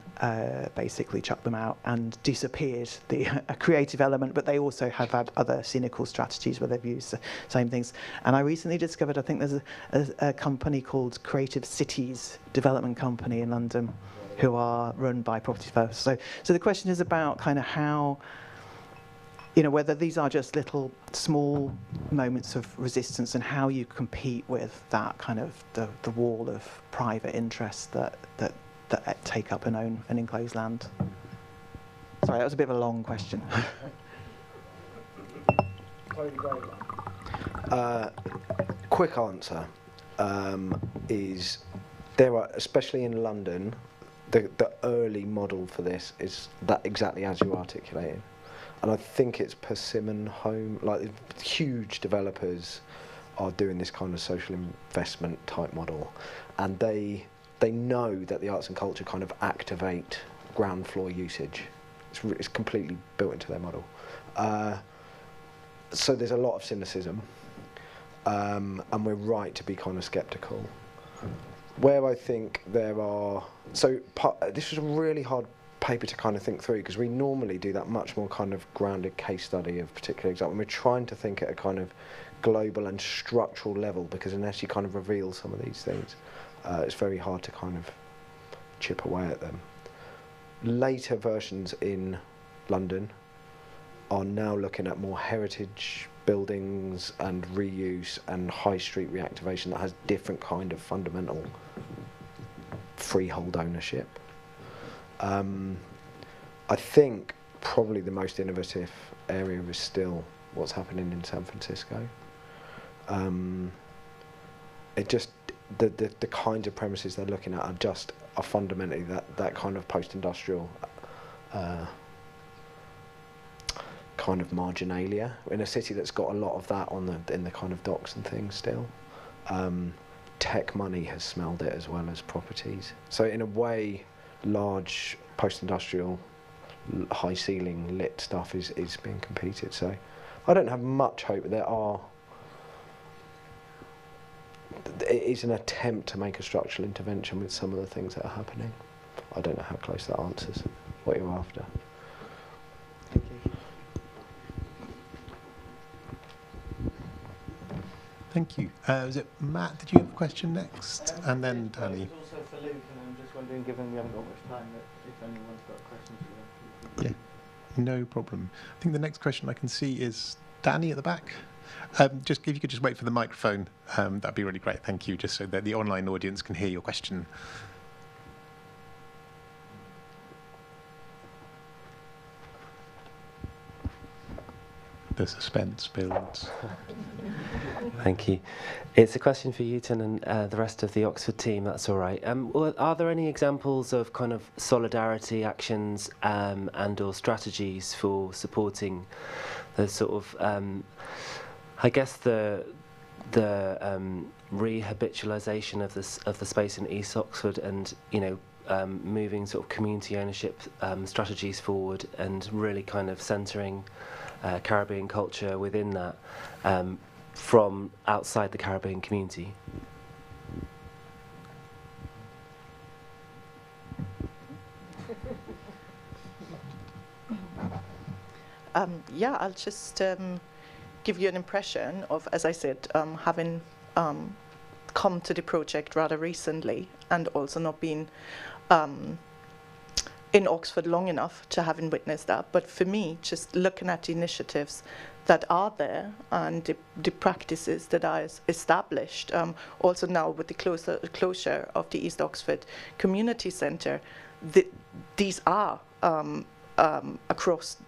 basically chucked them out and disappeared the creative element. But they also have had other cynical strategies where they've used the same things. And I recently discovered, I think there's a company called Creative Cities Development Company in London who are run by property developers. So the question is about kind of how, you know, whether these are just little small moments of resistance and how you compete with that kind of the wall of private interest that take up and own an enclosed land. Sorry, that was a bit of a long question. Quick answer is there are, especially in London, the early model for this is that exactly as you articulated. And I think it's Persimmon Home, like huge developers are doing this kind of social investment type model, and they know that the arts and culture kind of activate ground floor usage. It's completely built into their model. So there's a lot of cynicism, and we're right to be kind of sceptical. Where I think there are, this was a really hard paper to kind of think through, because we normally do that much more kind of grounded case study of particular example. And we're trying to think at a kind of global and structural level, because unless you kind of reveal some of these things, it's very hard to kind of chip away at them. Later versions in London are now looking at more heritage buildings and reuse and high street reactivation that has different kind of fundamental freehold ownership. I think probably the most innovative area is still what's happening in San Francisco. It just the kinds of premises they're looking at are fundamentally that kind of post-industrial kind of marginalia in a city that's got a lot of that in the kind of docks and things still. Tech money has smelled it as well as properties. So in a way, large post-industrial high ceiling lit stuff is being competed. So I don't have much hope. It is an attempt to make a structural intervention with some of the things that are happening. I don't know how close that answers what you're after. Thank you. Thank you. Was it Matt? Did you have a question next? And then Danny. Also for Luke, and I'm just wondering, given we haven't got much time, that if anyone's got questions for them. Yeah, no problem. I think the next question I can see is Danny at the back. Just if you could just wait for the microphone, that'd be really great. Thank you, just so that the online audience can hear your question. The suspense builds. Thank you. It's a question for Uten and the rest of the Oxford team, that's all right. Are there any examples of kind of solidarity actions and or strategies for supporting the sort of, I guess the rehabitualisation of the space in East Oxford, and moving sort of community ownership strategies forward, and really kind of centering Caribbean culture within that from outside the Caribbean community? Yeah, I'll just give you an impression of, as I said, having come to the project rather recently, and also not being in Oxford long enough to having witnessed that. But for me, just looking at the initiatives that are there and the practices that are established, also now with the closure of the East Oxford Community Centre, these are across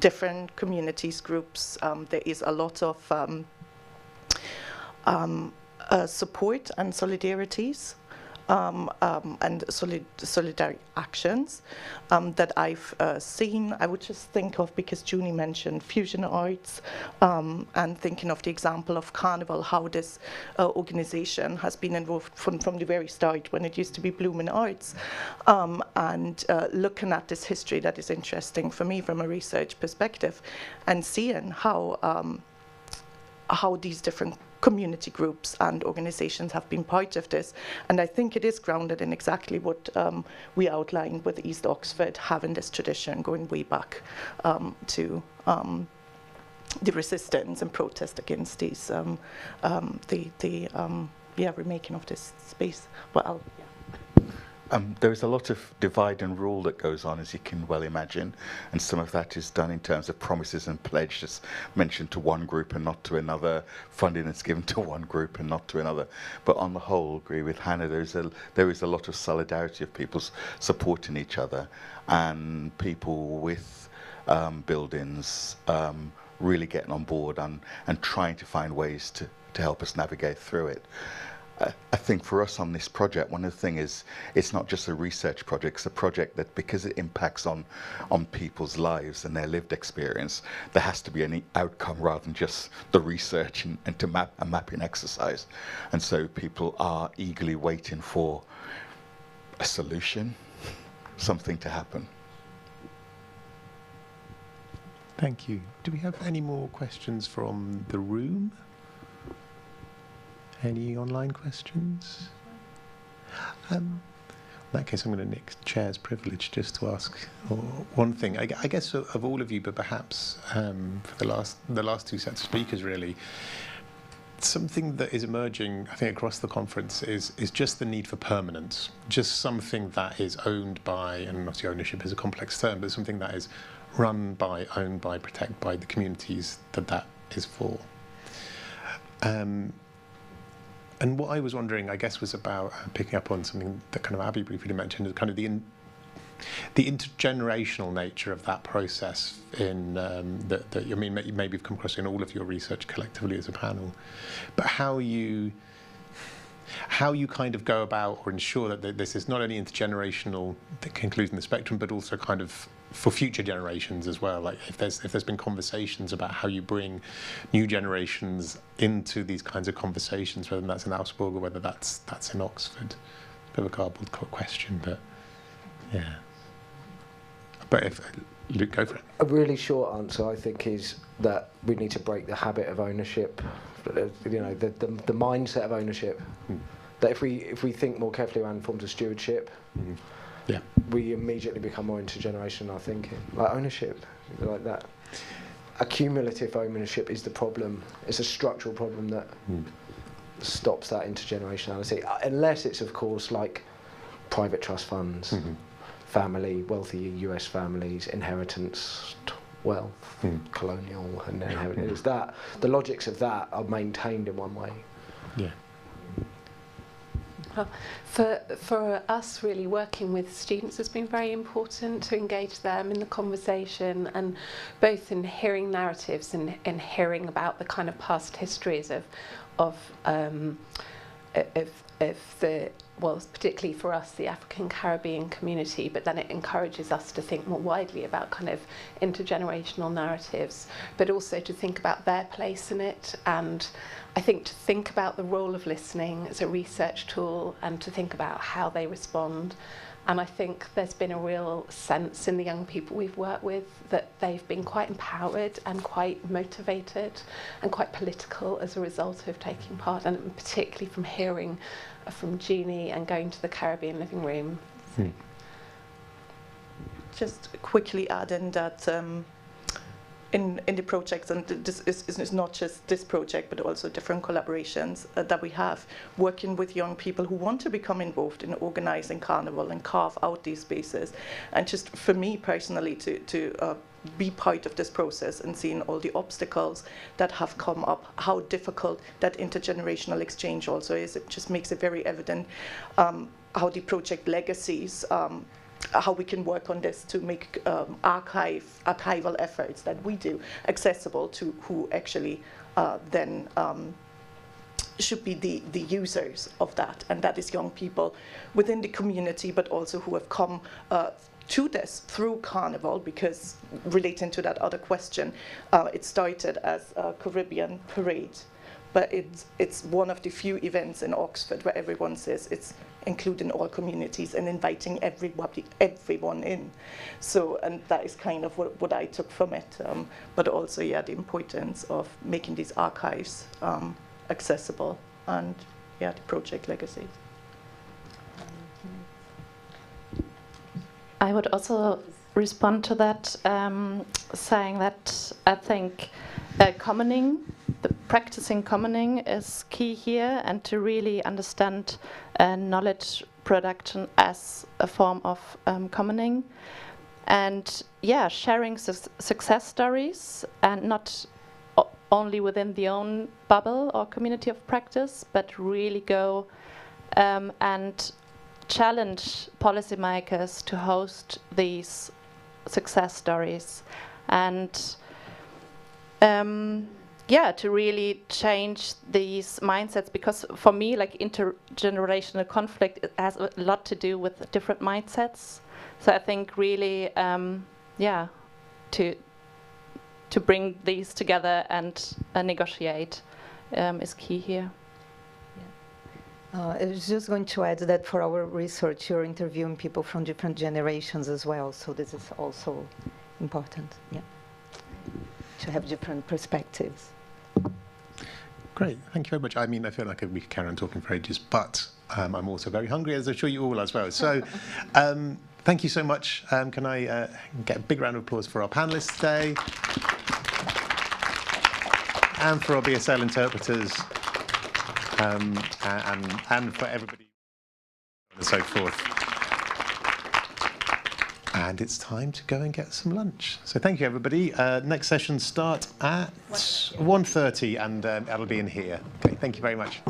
different communities, groups. There is a lot of support and solidarities and solidary actions that I've seen. I would just think of, because Junie mentioned fusion arts, and thinking of the example of Carnival, how this organization has been involved from the very start when it used to be Bloomin' Arts, and looking at this history that is interesting for me from a research perspective, and seeing how these different community groups and organizations have been part of this. And I think it is grounded in exactly what we outlined with East Oxford, having this tradition going way back to the resistance and protest against these, remaking of this space. Well, there is a lot of divide and rule that goes on, as you can well imagine, and some of that is done in terms of promises and pledges mentioned to one group and not to another, funding that's given to one group and not to another. But on the whole, agree with Hannah, there is a lot of solidarity of people supporting each other, and people with buildings really getting on board and trying to find ways to help us navigate through it. I think for us on this project, one of the things is it's not just a research project, it's a project that, because it impacts on people's lives and their lived experience, there has to be an outcome rather than just the research and to map a mapping exercise. And so people are eagerly waiting for a solution, something to happen. Thank you. Do we have any more questions from the room? Any online questions? In that case, I'm going to nick Chair's privilege just to ask one thing. I guess of all of you, but perhaps for the last two sets of speakers, really, something that is emerging, I think, across the conference is just the need for permanence. Just something that is owned by, and not the ownership is a complex term, but something that is run by, owned by, protected by the communities that is for. And what I was wondering, I guess, was about picking up on something that kind of Abby briefly mentioned, kind of the intergenerational nature of that process in that I mean, maybe you've come across in all of your research collectively as a panel, but how you kind of go about or ensure that this is not only intergenerational, that concludes in the spectrum, but also kind of for future generations as well. Like if there's been conversations about how you bring new generations into these kinds of conversations, whether that's in Augsburg or whether that's in Oxford. Bit of a garbled question, but yeah. But if Luke, go for it. A really short answer, I think, is that we need to break the habit of ownership. You know, the mindset of ownership. That if we think more carefully around forms of stewardship, yeah, we immediately become more intergenerational thinking. Like ownership, like that. Accumulative ownership is the problem. It's a structural problem that stops that intergenerationality, unless it's, of course, like private trust funds, family, wealthy US families, inheritance, wealth, colonial, and inheritance. It's that the logics of that are maintained in one way. Yeah. For us, really working with students has been very important to engage them in the conversation, and both in hearing narratives and in hearing about the kind of past histories of the, well, particularly for us, the African Caribbean community, but then it encourages us to think more widely about kind of intergenerational narratives, but also to think about their place in it, and I think to think about the role of listening as a research tool and to think about how they respond. And I think there's been a real sense in the young people we've worked with that they've been quite empowered and quite motivated and quite political as a result of taking part, and particularly from hearing from Jeannie and going to the Caribbean Living Room. Just quickly adding that in the projects, and this is not just this project, but also different collaborations that we have, working with young people who want to become involved in organizing carnival and carve out these spaces. And just for me personally to be part of this process and seeing all the obstacles that have come up, how difficult that intergenerational exchange also is. It just makes it very evident how the project legacies, how we can work on this to make archival efforts that we do accessible to who actually then should be the users of that, and that is young people within the community, but also who have come to this through Carnival, because relating to that other question, it started as a Caribbean parade, but it's one of the few events in Oxford where everyone says it's including all communities and inviting everyone in. So, and that is kind of what I took from it, but also, yeah, the importance of making these archives accessible, and yeah, the project legacy. I would also respond to that, saying that I think practicing commoning is key here, and to really understand knowledge production as a form of commoning. And yeah, sharing success stories, and not only within the own bubble or community of practice, but really go and challenge policymakers to host these success stories, and yeah, to really change these mindsets, because for me, like, intergenerational conflict, it has a lot to do with different mindsets. So I think really, yeah, to bring these together and negotiate is key here. I was just going to add that for our research, you're interviewing people from different generations as well, so this is also important, yeah, to have different perspectives. Great, thank you very much. I mean, I feel like we could carry on talking for ages, but I'm also very hungry, as I'm sure you all as well. So thank you so much. Can I get a big round of applause for our panellists today, and for our BSL interpreters, and for everybody and so forth. And it's time to go and get some lunch. So thank you, everybody. Next session starts at 1:30, and that'll be in here. Okay, thank you very much.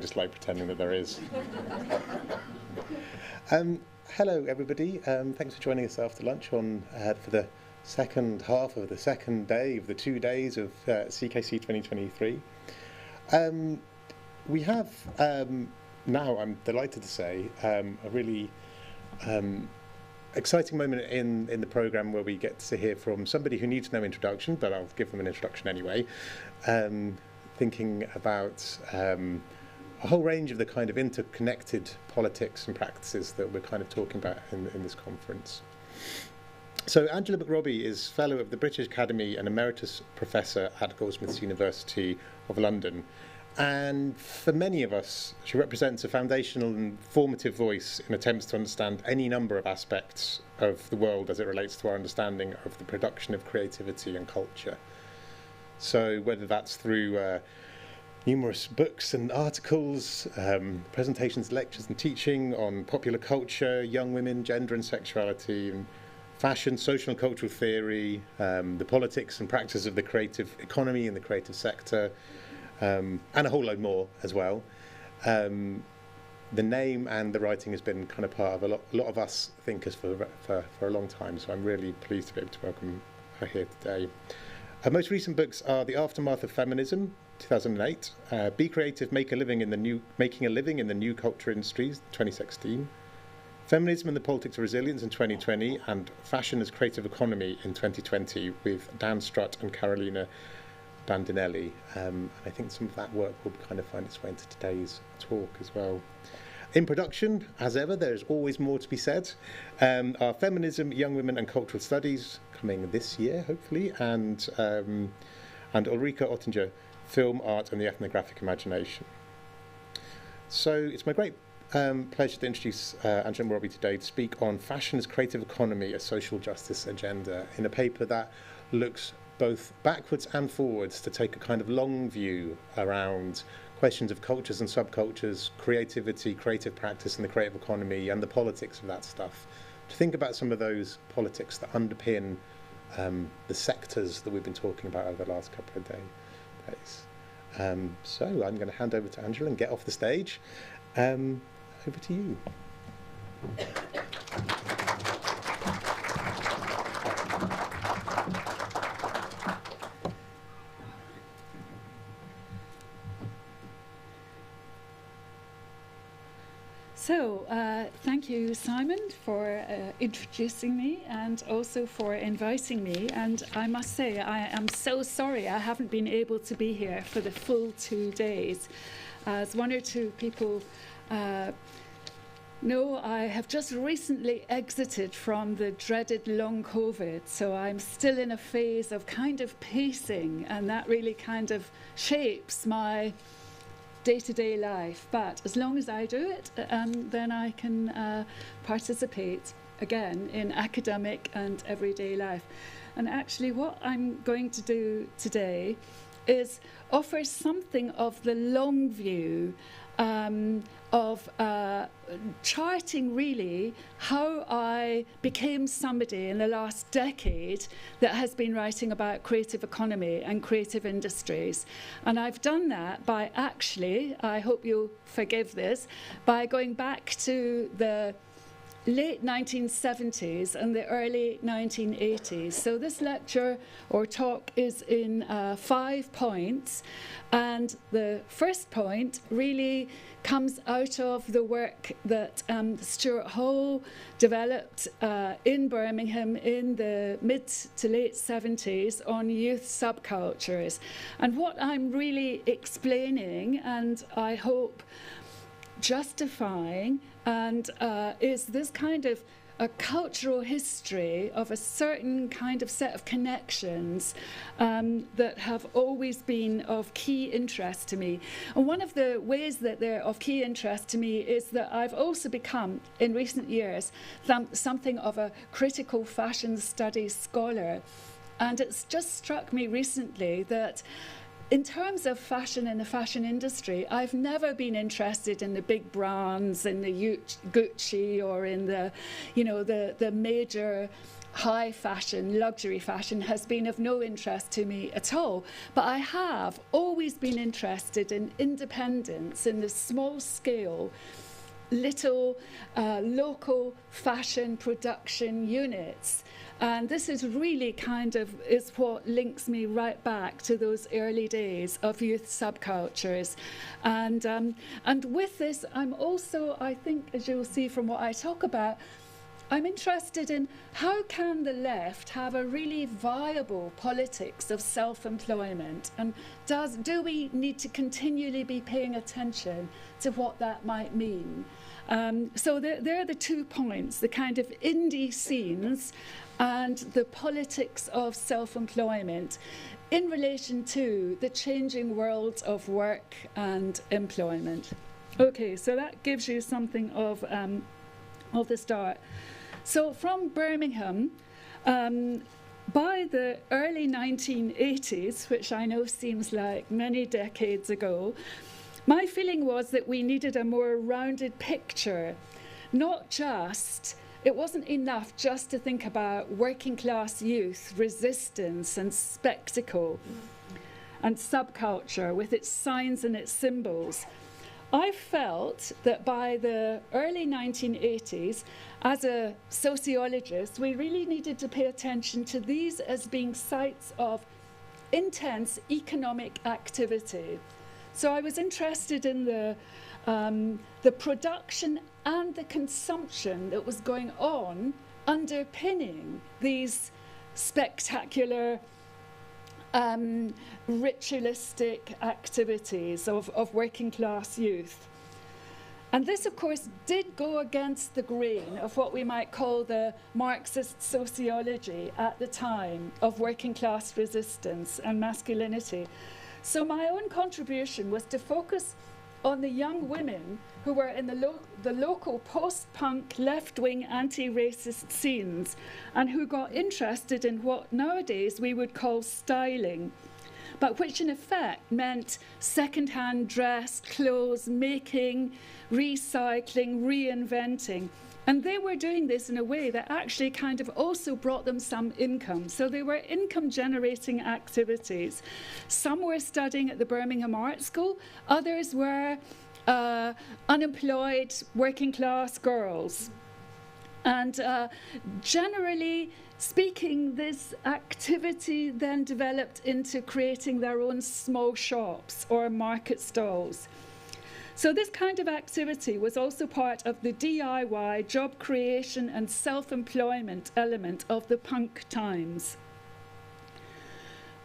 just like pretending that there is. Hello, everybody. Thanks for joining us after lunch on for the second half of the second day of the 2 days of CKC 2023. We have now, I'm delighted to say, a really exciting moment in the programme where we get to hear from somebody who needs no introduction, but I'll give them an introduction anyway, thinking about a whole range of the kind of interconnected politics and practices that we're kind of talking about in this conference. So Angela McRobbie is Fellow of the British Academy and Emeritus Professor at Goldsmiths University of London. And for many of us, she represents a foundational and formative voice in attempts to understand any number of aspects of the world as it relates to our understanding of the production of creativity and culture. So whether that's through numerous books and articles, presentations, lectures and teaching on popular culture, young women, gender and sexuality, and fashion, social and cultural theory, the politics and practice of the creative economy and the creative sector, and a whole load more as well. The name and the writing has been kind of part of a lot of us thinkers for a long time, so I'm really pleased to be able to welcome her here today. Her most recent books are The Aftermath of Feminism, 2008, Be Creative, Making a Living in the New Culture Industries, 2016, Feminism and the Politics of Resilience in 2020, and Fashion as Creative Economy in 2020 with Dan Strutt and Carolina Bandinelli. I think some of that work will kind of find its way into today's talk as well. In production, as ever, there's always more to be said. Our Feminism, Young Women and Cultural Studies coming this year, hopefully, and Ulrika Ottinger, Film, Art and the Ethnographic Imagination. So it's my great pleasure to introduce Angela McRobbie today to speak on Fashion as Creative Economy, a Social Justice Agenda, in a paper that looks both backwards and forwards to take a kind of long view around questions of cultures and subcultures, creativity, creative practice and the creative economy and the politics of that stuff. To think about some of those politics that underpin the sectors that we've been talking about over the last couple of days. So I'm going to hand over to Angela and get off the stage. Over to you. So, thank you, Simon, for introducing me and also for inviting me. And I must say, I am so sorry I haven't been able to be here for the full 2 days. As one or two people know, I have just recently exited from the dreaded long COVID, so I'm still in a phase of kind of pacing, and that really kind of shapes my day-to-day life. But as long as I do it, then I can participate again in academic and everyday life. And actually what I'm going to do today is offer something of the long view of charting really how I became somebody in the last decade that has been writing about creative economy and creative industries. And I've done that by actually, I hope you'll forgive this, by going back to the late 1970s and the early 1980s. So this lecture or talk is in 5 points, and the first point really comes out of the work that Stuart Hall developed in Birmingham in the mid to late 70s on youth subcultures. And what I'm really explaining, and I hope justifying, and is this kind of a cultural history of a certain kind of set of connections that have always been of key interest to me. And one of the ways that they're of key interest to me is that I've also become, in recent years, something of a critical fashion studies scholar. And it's just struck me recently that in terms of fashion and the fashion industry, I've never been interested in the big brands, in the Gucci or in the, you know, the major high fashion, luxury fashion has been of no interest to me at all. But I have always been interested in independence, in the small scale, little local fashion production units. And this is really kind of is what links me right back to those early days of youth subcultures. And with this, I'm also, I think, as you'll see from what I talk about, I'm interested in how can the left have a really viable politics of self-employment, and do we need to continually be paying attention to what that might mean? So there are the 2 points, the kind of indie scenes and the politics of self-employment in relation to the changing world of work and employment. Okay, so that gives you something of the start. So from Birmingham, by the early 1980s, which I know seems like many decades ago, my feeling was that we needed a more rounded picture, not just, it wasn't enough just to think about working class youth, resistance and spectacle and subculture with its signs and its symbols. I felt that by the early 1980s, as a sociologist, we really needed to pay attention to these as being sites of intense economic activity. So I was interested in the production and the consumption that was going on underpinning these spectacular ritualistic activities of working class youth. And this, of course, did go against the grain of what we might call the Marxist sociology at the time of working class resistance and masculinity. So my own contribution was to focus on the young women who were in the local post-punk, left-wing, anti-racist scenes and who got interested in what nowadays we would call styling, but which in effect meant second-hand dress, clothes, making, recycling, reinventing. And they were doing this in a way that actually kind of also brought them some income. So they were income-generating activities. Some were studying at the Birmingham Art School, others were unemployed working-class girls. And generally speaking, this activity then developed into creating their own small shops or market stalls. So this kind of activity was also part of the DIY, job creation and self-employment element of the punk times.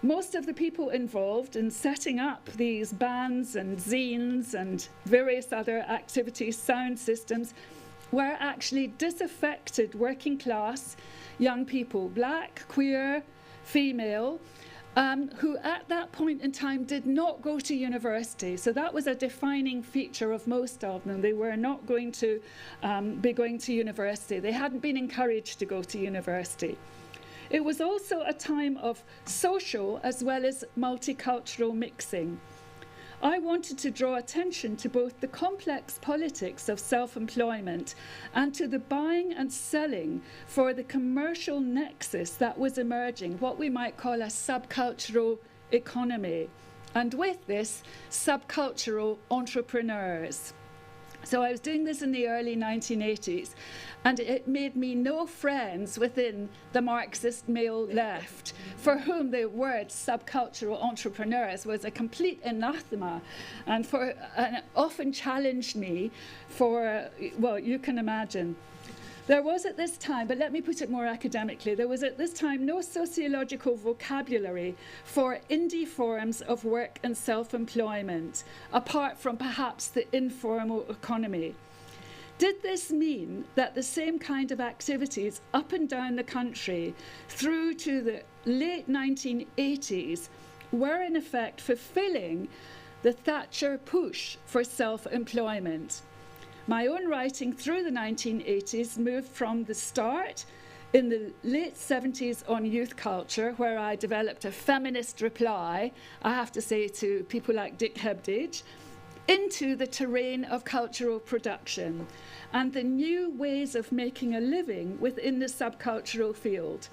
Most of the people involved in setting up these bands and zines and various other activities, sound systems, were actually disaffected working class young people, black, queer, female, who at that point in time did not go to university. So that was a defining feature of most of them. They were not going to be going to university. They hadn't been encouraged to go to university. It was also a time of social as well as multicultural mixing. I wanted to draw attention to both the complex politics of self-employment and to the buying and selling for the commercial nexus that was emerging, what we might call a subcultural economy. And with this, subcultural entrepreneurs. So I was doing this in the early 1980s, and it made me no friends within the Marxist male left, for whom the word subcultural entrepreneurs was a complete anathema, and often challenged me for, well, you can imagine. There was at this time, but let me put it more academically, there was at this time no sociological vocabulary for indie forms of work and self-employment, apart from perhaps the informal economy. Did this mean that the same kind of activities up and down the country through to the late 1980s were in effect fulfilling the Thatcher push for self-employment? My own writing through the 1980s moved from the start in the late 70s on youth culture, where I developed a feminist reply, I have to say, to people like Dick Hebdige, into the terrain of cultural production and the new ways of making a living within the subcultural field.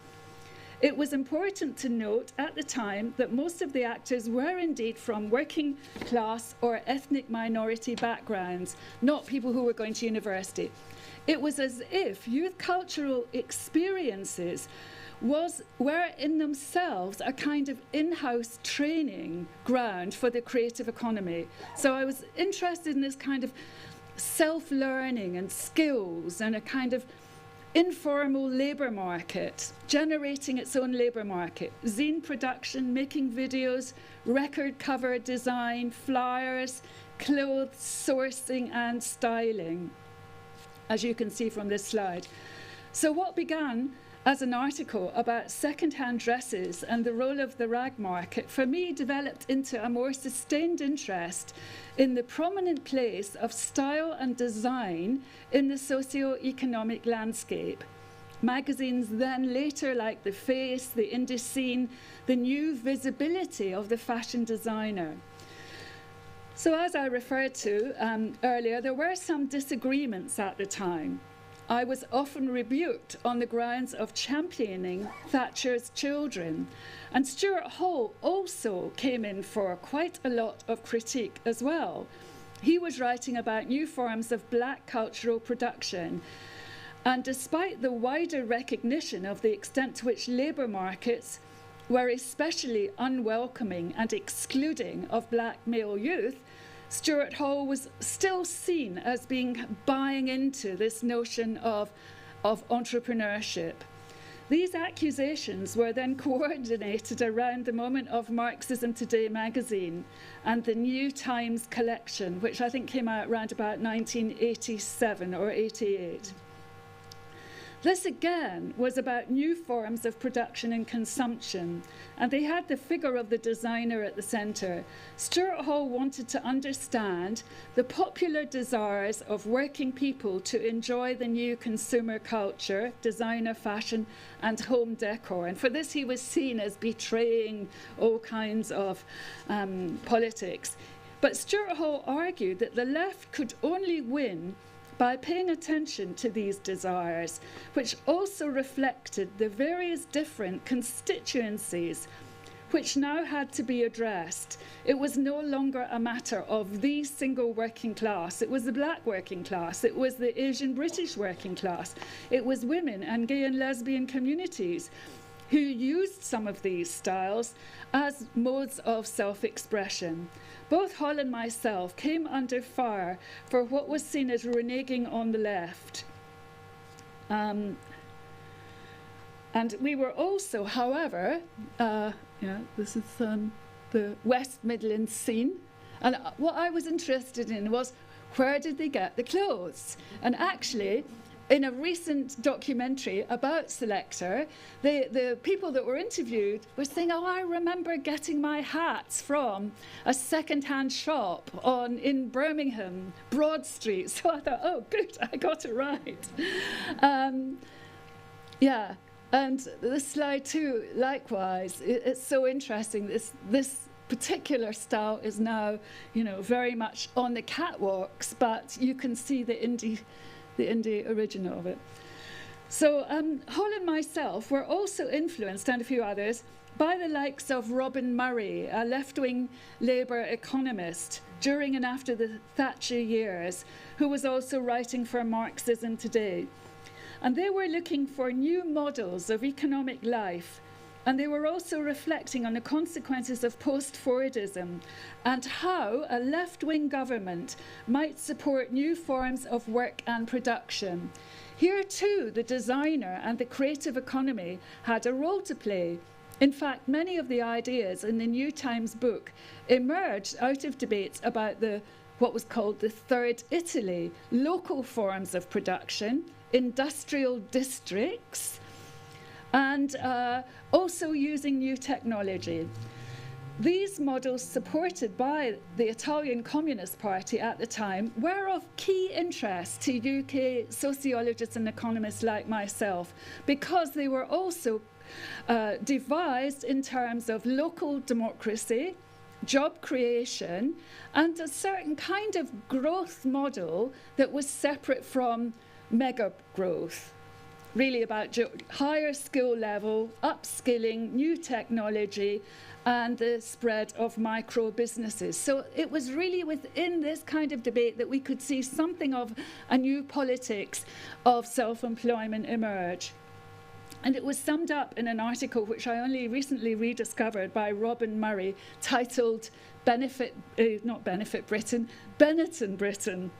It was important to note at the time that most of the actors were indeed from working class or ethnic minority backgrounds, not people who were going to university. It was as if youth cultural experiences were in themselves a kind of in-house training ground for the creative economy. So I was interested in this kind of self-learning and skills and a kind of informal labour market, generating its own labour market, zine production, making videos, record cover design, flyers, clothes sourcing and styling, as you can see from this slide. So what began as an article about second-hand dresses and the role of the rag market, for me developed into a more sustained interest in the prominent place of style and design in the socio-economic landscape. Magazines then later, like The Face, The Indie Scene, the new visibility of the fashion designer. So as I referred to earlier, there were some disagreements at the time. I was often rebuked on the grounds of championing Thatcher's children. And Stuart Hall also came in for quite a lot of critique as well. He was writing about new forms of black cultural production. And despite the wider recognition of the extent to which labour markets were especially unwelcoming and excluding of black male youth, Stuart Hall was still seen as being buying into this notion of entrepreneurship. These accusations were then coordinated around the moment of Marxism Today magazine and the New Times collection, which I think came out around about 1987 or 88. This again was about new forms of production and consumption, and they had the figure of the designer at the centre. Stuart Hall wanted to understand the popular desires of working people to enjoy the new consumer culture, designer fashion and home decor. And for this he was seen as betraying all kinds of politics. But Stuart Hall argued that the left could only win by paying attention to these desires, which also reflected the various different constituencies which now had to be addressed. It was no longer a matter of the single working class. It was the black working class. It was the Asian British working class. It was women and gay and lesbian communities who used some of these styles as modes of self-expression. Both Hall and myself came under fire for what was seen as reneging on the left. And we were also, however, this is the West Midlands scene. And what I was interested in was, where did they get the clothes? And actually, in a recent documentary about Selector, the people that were interviewed were saying, oh, I remember getting my hats from a second-hand shop in Birmingham, Broad Street. So I thought, oh, good, I got it right. Yeah, and this slide too, likewise, it's so interesting. This particular style is now, very much on the catwalks, but you can see the indie original of it. So Hall and myself were also influenced, and a few others, by the likes of Robin Murray, a left-wing Labour economist during and after the Thatcher years, who was also writing for Marxism Today. And they were looking for new models of economic life, and they were also reflecting on the consequences of post-Fordism and how a left-wing government might support new forms of work and production. Here too, the designer and the creative economy had a role to play. In fact, many of the ideas in the New Times book emerged out of debates about what was called the Third Italy, local forms of production, industrial districts, and also using new technology. these models, supported by the Italian Communist Party at the time, were of key interest to UK sociologists and economists like myself, because they were also devised in terms of local democracy, job creation, and a certain kind of growth model that was separate from mega growth. Really about higher skill level, upskilling, new technology, and the spread of micro businesses. So it was really within this kind of debate that we could see something of a new politics of self-employment emerge. And it was summed up in an article which I only recently rediscovered by Robin Murray, titled Benetton Britain.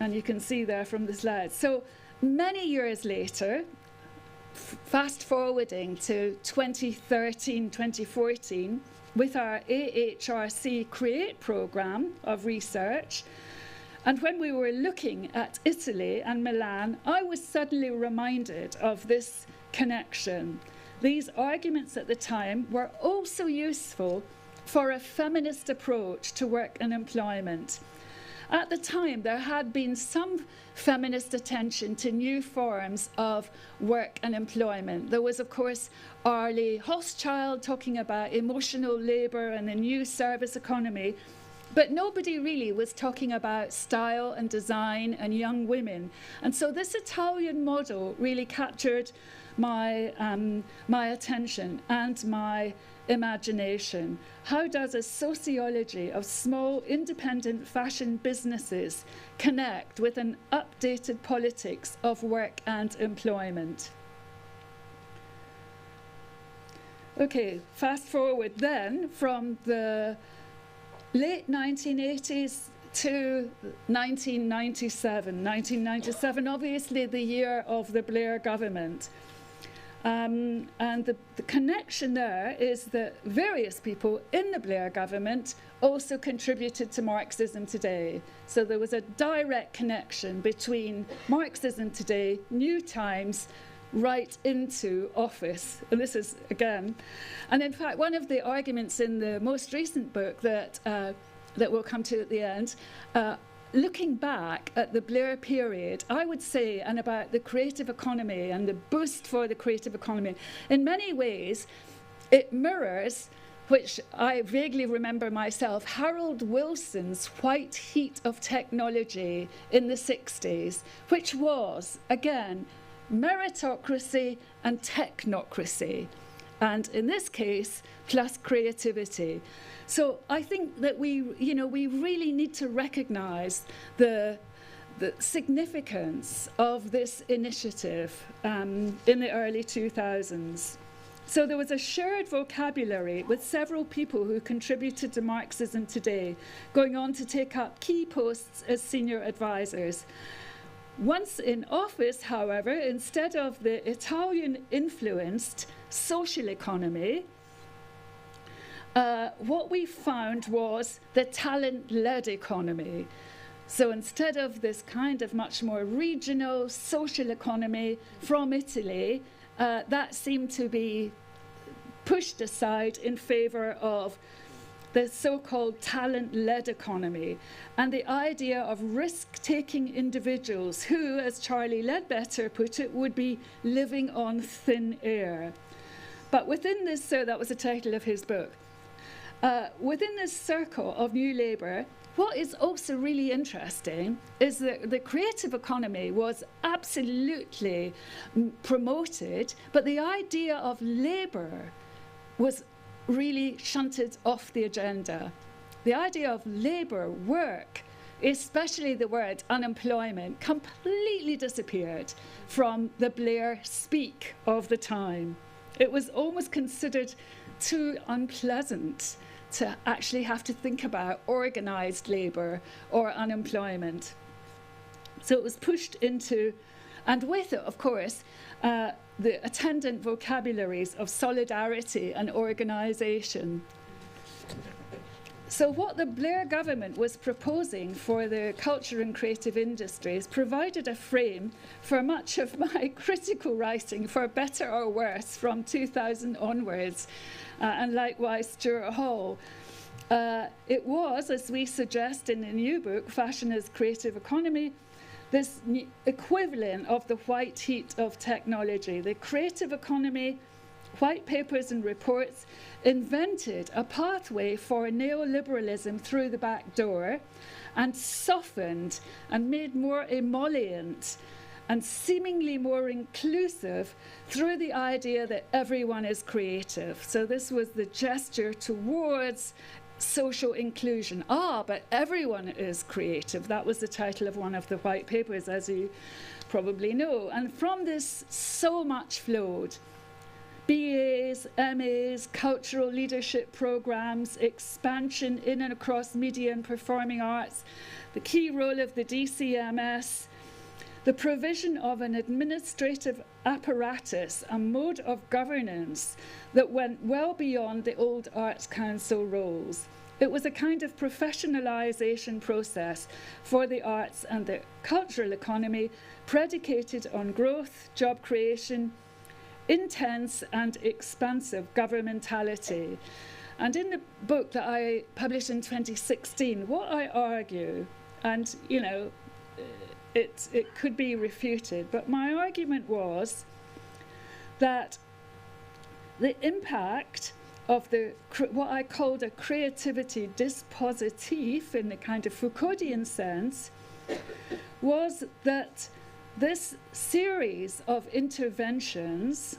And you can see there from the slides. So many years later, fast forwarding to 2013, 2014, with our AHRC CREATE programme of research, and when we were looking at Italy and Milan, I was suddenly reminded of this connection. These arguments at the time were also useful for a feminist approach to work and employment. At the time, there had been some feminist attention to new forms of work and employment. There was, of course, Arlie Hochschild talking about emotional labour and the new service economy, but nobody really was talking about style and design and young women. And so this Italian model really captured my attention and my imagination. How does a sociology of small independent fashion businesses connect with an updated politics of work and employment? Okay, fast forward then from the late 1980s to 1997. 1997, obviously the year of the Blair government. And the connection there is that various people in the Blair government also contributed to Marxism Today. So there was a direct connection between Marxism Today, New Times, right into office. And this is, again, and in fact, one of the arguments in the most recent book that we'll come to at the end, looking back at the Blair period, I would say, and about the creative economy and the boost for the creative economy, in many ways, it mirrors, which I vaguely remember myself, Harold Wilson's white heat of technology in the 60s, which was, again, meritocracy and technocracy, and in this case, plus creativity. So I think that we really need to recognise the significance of this initiative in the early 2000s. So there was a shared vocabulary with several people who contributed to Marxism Today, going on to take up key posts as senior advisors. Once in office, however, instead of the Italian-influenced social economy, what we found was the talent-led economy. So instead of this kind of much more regional social economy from Italy, that seemed to be pushed aside in favour of the so-called talent-led economy, and the idea of risk-taking individuals who, as Charlie Ledbetter put it, would be living on thin air. But within this, so that was the title of his book, within this circle of New Labour, what is also really interesting is that the creative economy was absolutely promoted, but the idea of labour was really shunted off the agenda. The idea of labour, work, especially the word unemployment, completely disappeared from the Blair speak of the time. It was almost considered too unpleasant to actually have to think about organised labour or unemployment. So it was pushed into, and with it, of course, the attendant vocabularies of solidarity and organisation. So what the Blair government was proposing for the culture and creative industries provided a frame for much of my critical writing, for better or worse, from 2000 onwards, and likewise Stuart Hall. It was, as we suggest in the new book, Fashion as Creative Economy, this equivalent of the white heat of technology. The creative economy, white papers and reports, invented a pathway for neoliberalism through the back door and softened and made more emollient and seemingly more inclusive through the idea that everyone is creative. So this was the gesture towards social inclusion. But everyone is creative. That was the title of one of the white papers, as you probably know. And from this, so much flowed. BAs, MAs, cultural leadership programs, expansion in and across media and performing arts, the key role of the DCMS, the provision of an administrative apparatus, a mode of governance that went well beyond the old Arts Council roles. It was a kind of professionalisation process for the arts and the cultural economy, predicated on growth, job creation, intense and expansive governmentality. And in the book that I published in 2016, what I argue, and you know, it could be refuted, but my argument was that the impact of what I called a creativity dispositif in the kind of Foucauldian sense was that this series of interventions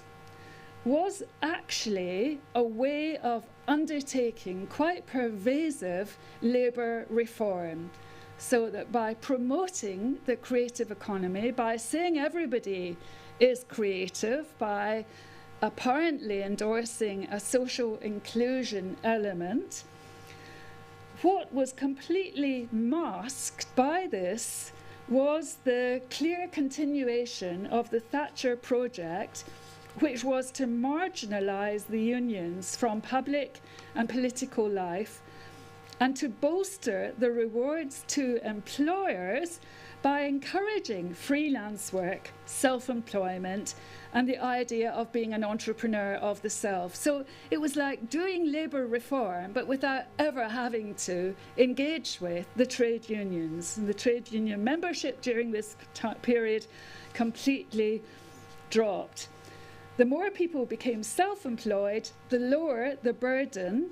was actually a way of undertaking quite pervasive labour reform. So that by promoting the creative economy, by saying everybody is creative, by apparently endorsing a social inclusion element, what was completely masked by this was the clear continuation of the Thatcher project, which was to marginalise the unions from public and political life and to bolster the rewards to employers by encouraging freelance work, self-employment, and the idea of being an entrepreneur of the self. So it was like doing labour reform, but without ever having to engage with the trade unions. And the trade union membership during this period completely dropped. The more people became self-employed, the lower the burden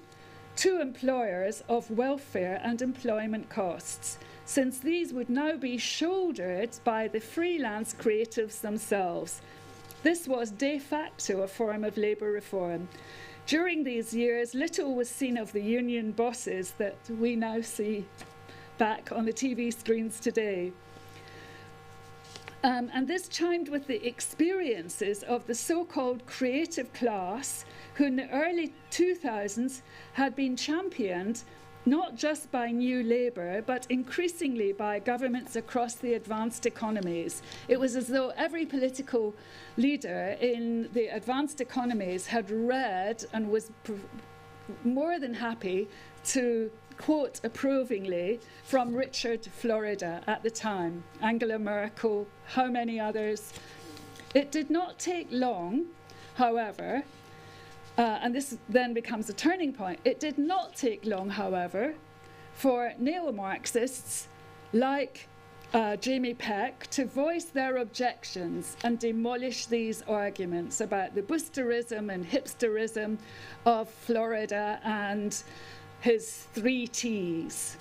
to employers of welfare and employment costs, since these would now be shouldered by the freelance creatives themselves. This was de facto a form of labour reform. During these years, little was seen of the union bosses that we now see back on the TV screens today. And this chimed with the experiences of the so-called creative class, who in the early 2000s had been championed not just by New Labour, but increasingly by governments across the advanced economies. It was as though every political leader in the advanced economies had read and was more than happy to quote approvingly from Richard Florida at the time, Angela Merkel, how many others. It did not take long, however, and this then becomes a turning point. It did not take long, however, for neo-Marxists like Jamie Peck to voice their objections and demolish these arguments about the boosterism and hipsterism of Florida and his 3 T's,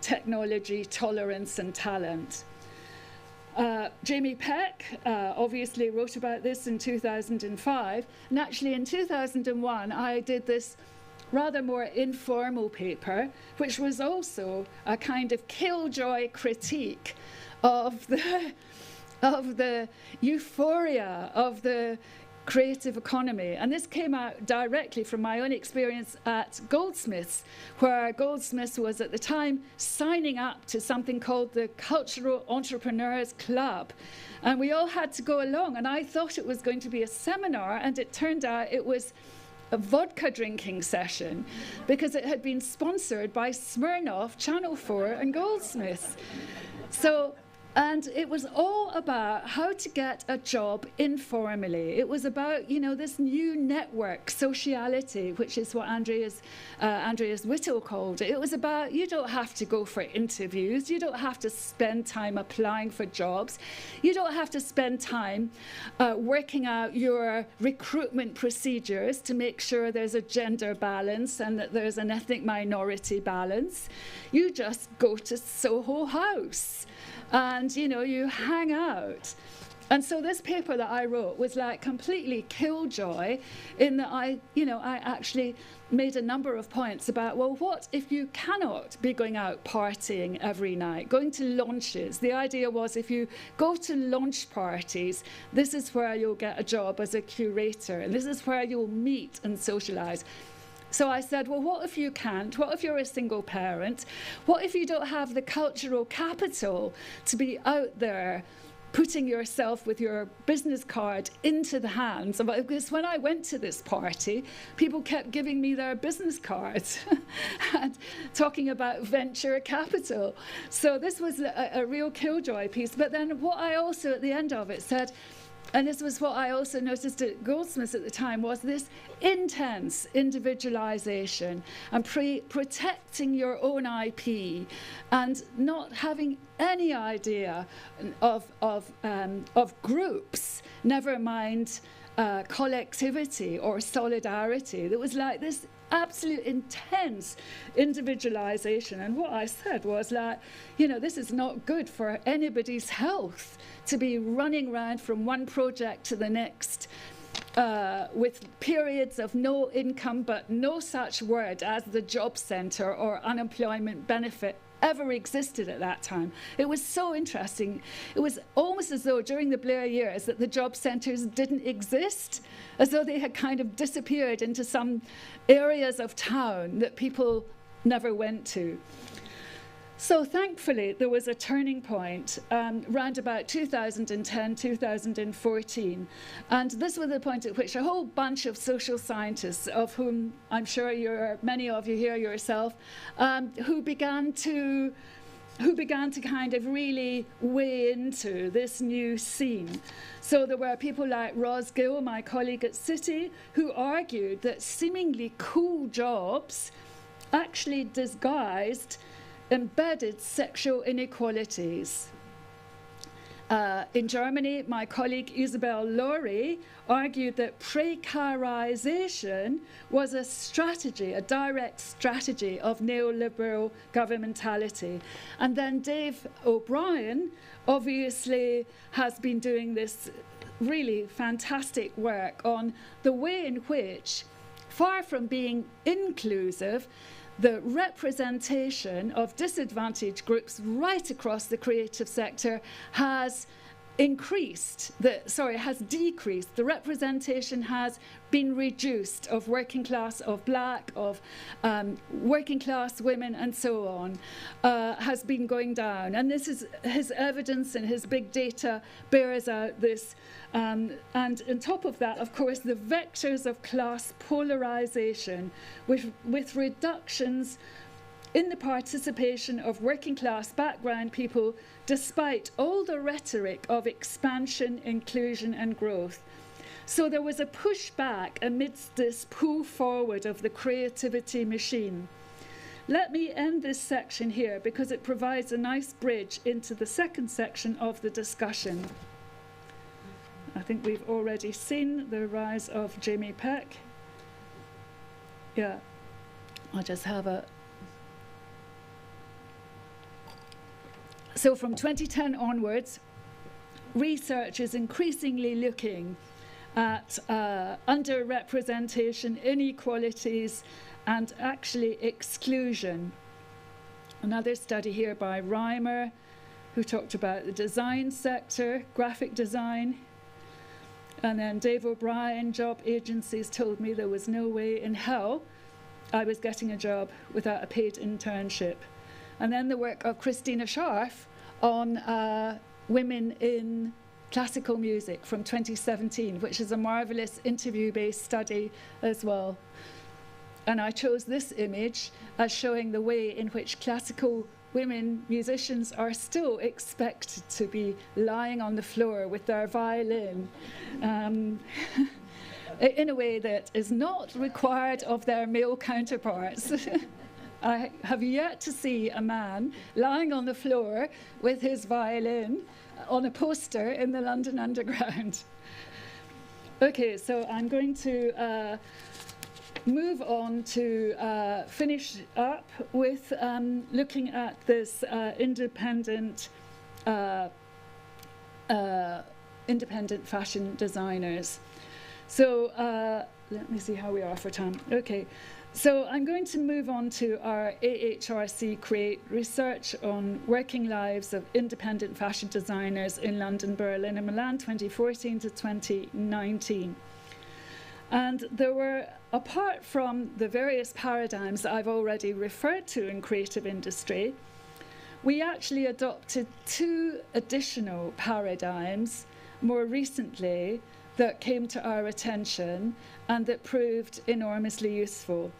technology, tolerance, and talent. Jamie Peck obviously wrote about this in 2005, and actually in 2001 I did this rather more informal paper, which was also a kind of killjoy critique of the euphoria of the creative economy. And this came out directly from my own experience at Goldsmiths, where Goldsmiths was at the time signing up to something called the Cultural Entrepreneurs Club. And we all had to go along, and I thought it was going to be a seminar, and it turned out it was a vodka drinking session because it had been sponsored by Smirnoff, Channel 4 and Goldsmiths. So, and it was all about how to get a job informally. It was about, you know, this new network, sociality, which is what Andreas Whittle called it. It was about, you don't have to go for interviews. You don't have to spend time applying for jobs. You don't have to spend time working out your recruitment procedures to make sure there's a gender balance and that there's an ethnic minority balance. You just go to Soho House. And, you know, you hang out. And so this paper that I wrote was like completely killjoy in that I actually made a number of points about, well, what if you cannot be going out partying every night, going to launches? The idea was if you go to launch parties, this is where you'll get a job as a curator, and this is where you'll meet and socialize. So I said, well, what if you can't? What if you're a single parent? What if you don't have the cultural capital to be out there putting yourself with your business card into the hands of, because when I went to this party, people kept giving me their business cards and talking about venture capital. So this was a real killjoy piece. But then what I also, at the end of it, said, and this was what I also noticed at Goldsmiths at the time, was this intense individualization and protecting your own IP and not having any idea of groups, never mind collectivity or solidarity. There was like this absolute intense individualization. And what I said was like, you know, this is not good for anybody's health to be running around from one project to the next with periods of no income, but no such word as the job centre or unemployment benefit ever existed at that time. It was so interesting. It was almost as though during the Blair years that the job centres didn't exist, as though they had kind of disappeared into some areas of town that people never went to. So thankfully, there was a turning point round about 2010, 2014. And this was the point at which a whole bunch of social scientists, of whom I'm sure many of you here yourself, who began to kind of really weigh into this new scene. So there were people like Ros Gill, my colleague at City, who argued that seemingly cool jobs actually disguised embedded sexual inequalities. In Germany, my colleague Isabel Laurie argued that precarization was a strategy, a direct strategy of neoliberal governmentality. And then Dave O'Brien obviously has been doing this really fantastic work on the way in which, far from being inclusive, the representation of disadvantaged groups right across the creative sector has decreased. The representation has been reduced of working class, of black, of working class women, and so on, has been going down. And this is his evidence, and his big data bears out this. And on top of that, of course, the vectors of class polarization with reductions in the participation of working class background people, despite all the rhetoric of expansion, inclusion and growth. So there was a pushback amidst this pull forward of the creativity machine. Let me end this section here because it provides a nice bridge into the second section of the discussion. I think we've already seen the rise of Jamie Peck. Yeah, I'll just have a... So from 2010 onwards, research is increasingly looking at underrepresentation, inequalities, and actually exclusion. Another study here by Reimer, who talked about the design sector, graphic design. And then Dave O'Brien, job agencies told me there was no way in hell I was getting a job without a paid internship. And then the work of Christina Scharf on women in classical music from 2017, which is a marvelous interview-based study as well. And I chose this image as showing the way in which classical women musicians are still expected to be lying on the floor with their violin in a way that is not required of their male counterparts. I have yet to see a man lying on the floor with his violin on a poster in the London Underground. Okay, so I'm going to move on to finish up with looking at this independent fashion designers. So let me see how we are for time. Okay, so I'm going to move on to our AHRC Create research on working lives of independent fashion designers in London, Berlin and Milan 2014 to 2019. And there were, apart from the various paradigms that I've already referred to in creative industry, we actually adopted 2 additional paradigms more recently that came to our attention and that proved enormously useful.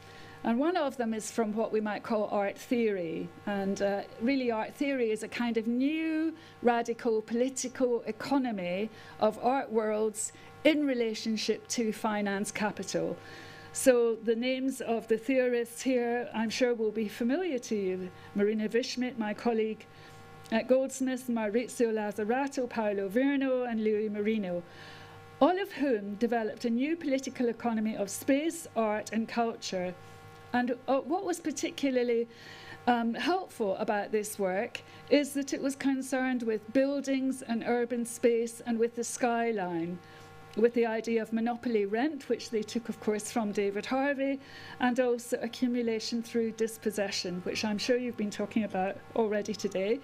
And one of them is from what we might call art theory. And really art theory is a kind of new, radical political economy of art worlds in relationship to finance capital. So the names of the theorists here, I'm sure, will be familiar to you. Marina Wischmidt, my colleague at Goldsmiths, Maurizio Lazzarato, Paolo Virno, and Louis Marino, all of whom developed a new political economy of space, art, and culture. And what was particularly helpful about this work is that it was concerned with buildings and urban space and with the skyline, with the idea of monopoly rent, which they took, of course, from David Harvey, and also accumulation through dispossession, which I'm sure you've been talking about already today,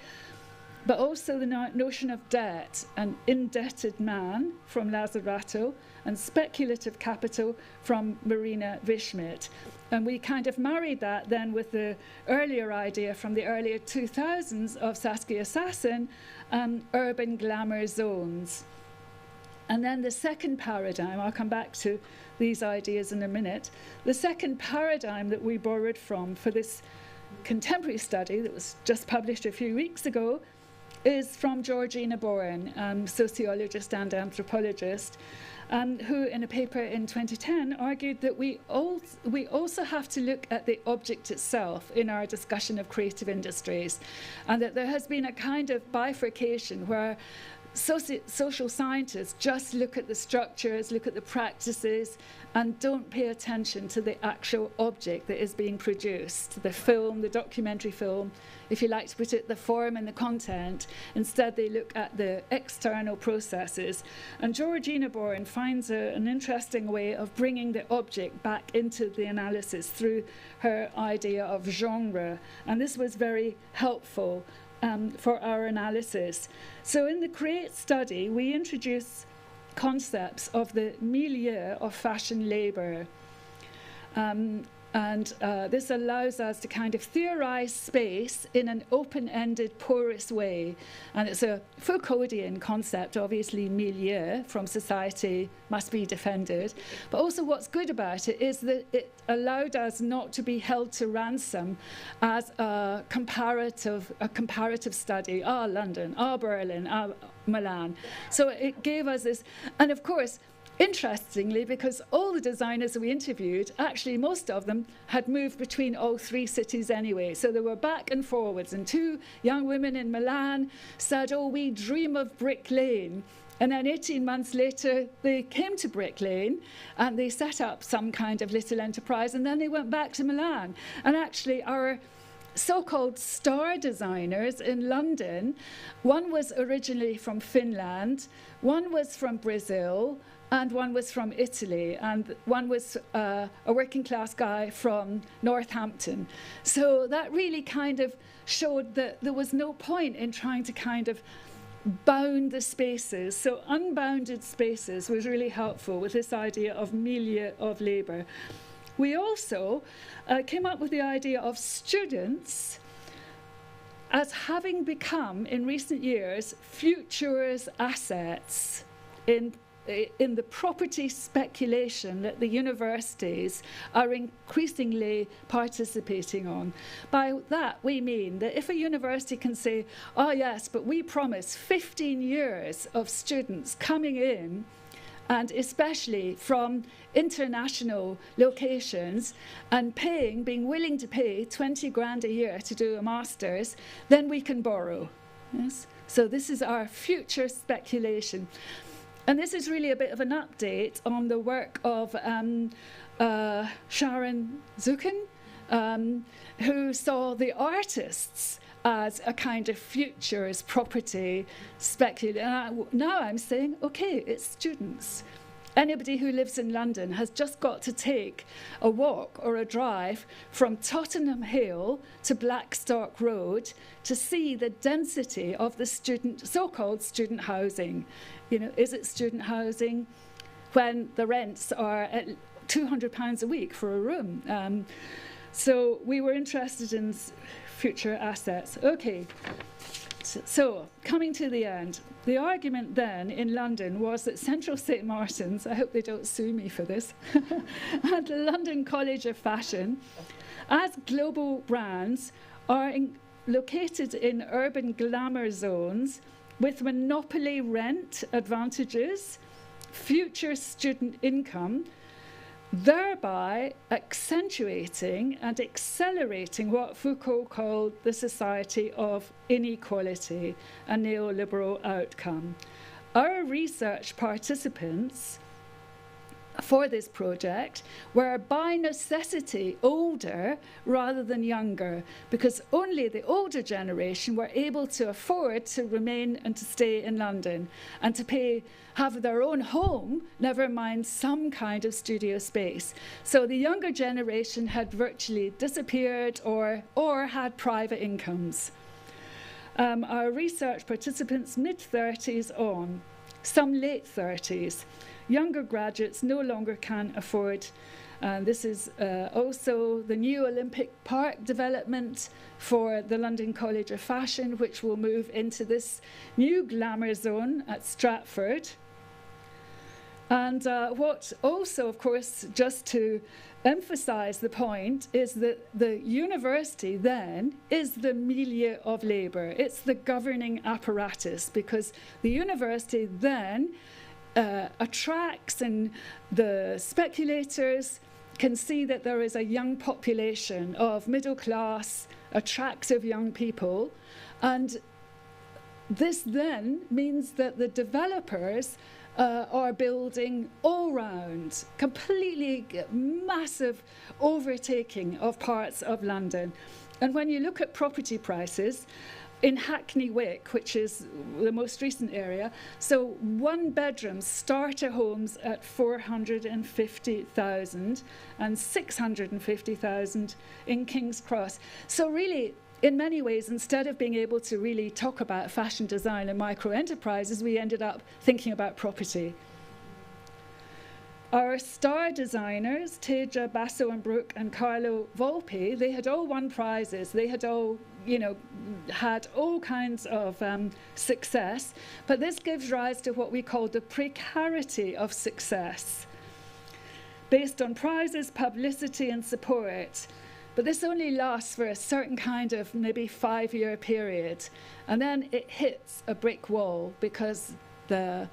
but also the notion of debt, an indebted man from Lazzarato, and speculative capital from Marina Wischmidt. And we kind of married that then with the earlier idea from the earlier 2000s of Saskia Sassen, urban glamour zones. And then the second paradigm, I'll come back to these ideas in a minute, the second paradigm that we borrowed from for this contemporary study that was just published a few weeks ago is from Georgina Boren, sociologist and anthropologist, who in a paper in 2010 argued that we also have to look at the object itself in our discussion of creative industries, and that there has been a kind of bifurcation where social scientists just look at the structures, look at the practices, and don't pay attention to the actual object that is being produced, the film, the documentary film, if you like to put it, the form and the content. Instead, they look at the external processes. And Georgina Boren finds an interesting way of bringing the object back into the analysis through her idea of genre. And this was very helpful for our analysis. So in the CREATE study, we introduce concepts of the milieu of fashion labour. This allows us to kind of theorize space in an open-ended, porous way. And it's a Foucauldian concept, obviously milieu from society must be defended. But also what's good about it is that it allowed us not to be held to ransom as a comparative study, London, Berlin, Milan. So it gave us this, and of course, interestingly, because all the designers that we interviewed, actually most of them had moved between all 3 cities anyway. So they were back and forwards. And 2 young women in Milan said, oh, we dream of Brick Lane. And then 18 months later, they came to Brick Lane and they set up some kind of little enterprise. And then they went back to Milan. And actually, our so-called star designers in London, one was originally from Finland, one was from Brazil, and one was from Italy, and one was a working class guy from Northampton. So that really kind of showed that there was no point in trying to kind of bound the spaces. So unbounded spaces was really helpful with this idea of milieu of labour. We also came up with the idea of students as having become, in recent years, futures assets in the property speculation that the universities are increasingly participating on. By that, we mean that if a university can say, oh yes, but we promise 15 years of students coming in, and especially from international locations, and being willing to pay 20 grand a year to do a master's, then we can borrow. Yes? So this is our future speculation. And this is really a bit of an update on the work of Sharon Zukin, who saw the artists as a kind of futures property speculation. Now I'm saying, okay, it's students. Anybody who lives in London has just got to take a walk or a drive from Tottenham Hill to Blackstock Road to see the density of the so-called student housing. You know, is it student housing when the rents are at £200 a week for a room? So we were interested in future assets. Okay. So, coming to the end, the argument then in London was that Central St Martin's, I hope they don't sue me for this, and the London College of Fashion, as global brands, are located in urban glamour zones with monopoly rent advantages, future student income, thereby accentuating and accelerating what Foucault called the society of inequality, a neoliberal outcome. Our research participants for this project were by necessity older rather than younger, because only the older generation were able to afford to remain and to stay in London and to have their own home, never mind some kind of studio space. So the younger generation had virtually disappeared or had private incomes. Our research participants, mid-30s on, some late 30s. Younger graduates no longer can afford. This is also the new Olympic Park development for the London College of Fashion, which will move into this new glamour zone at Stratford. And what also, of course, just to emphasize the point, is that the university then is the milieu of labour. It's the governing apparatus, because the university then attracts, and the speculators can see that there is a young population of middle class, attractive young people, and this then means that the developers are building all round, completely massive overtaking of parts of London. And when you look at property prices, in Hackney Wick, which is the most recent area, so one-bedroom starter homes at 450,000 and 650,000 in King's Cross. So really, in many ways, instead of being able to really talk about fashion design and micro-enterprises, we ended up thinking about property. Our star designers, Teja Basso and Brooke and Carlo Volpe, they had all won prizes. They had all, had all kinds of success. But this gives rise to what we call the precarity of success, based on prizes, publicity, and support. But this only lasts for a certain kind of maybe 5-year period. And then it hits a brick wall, because the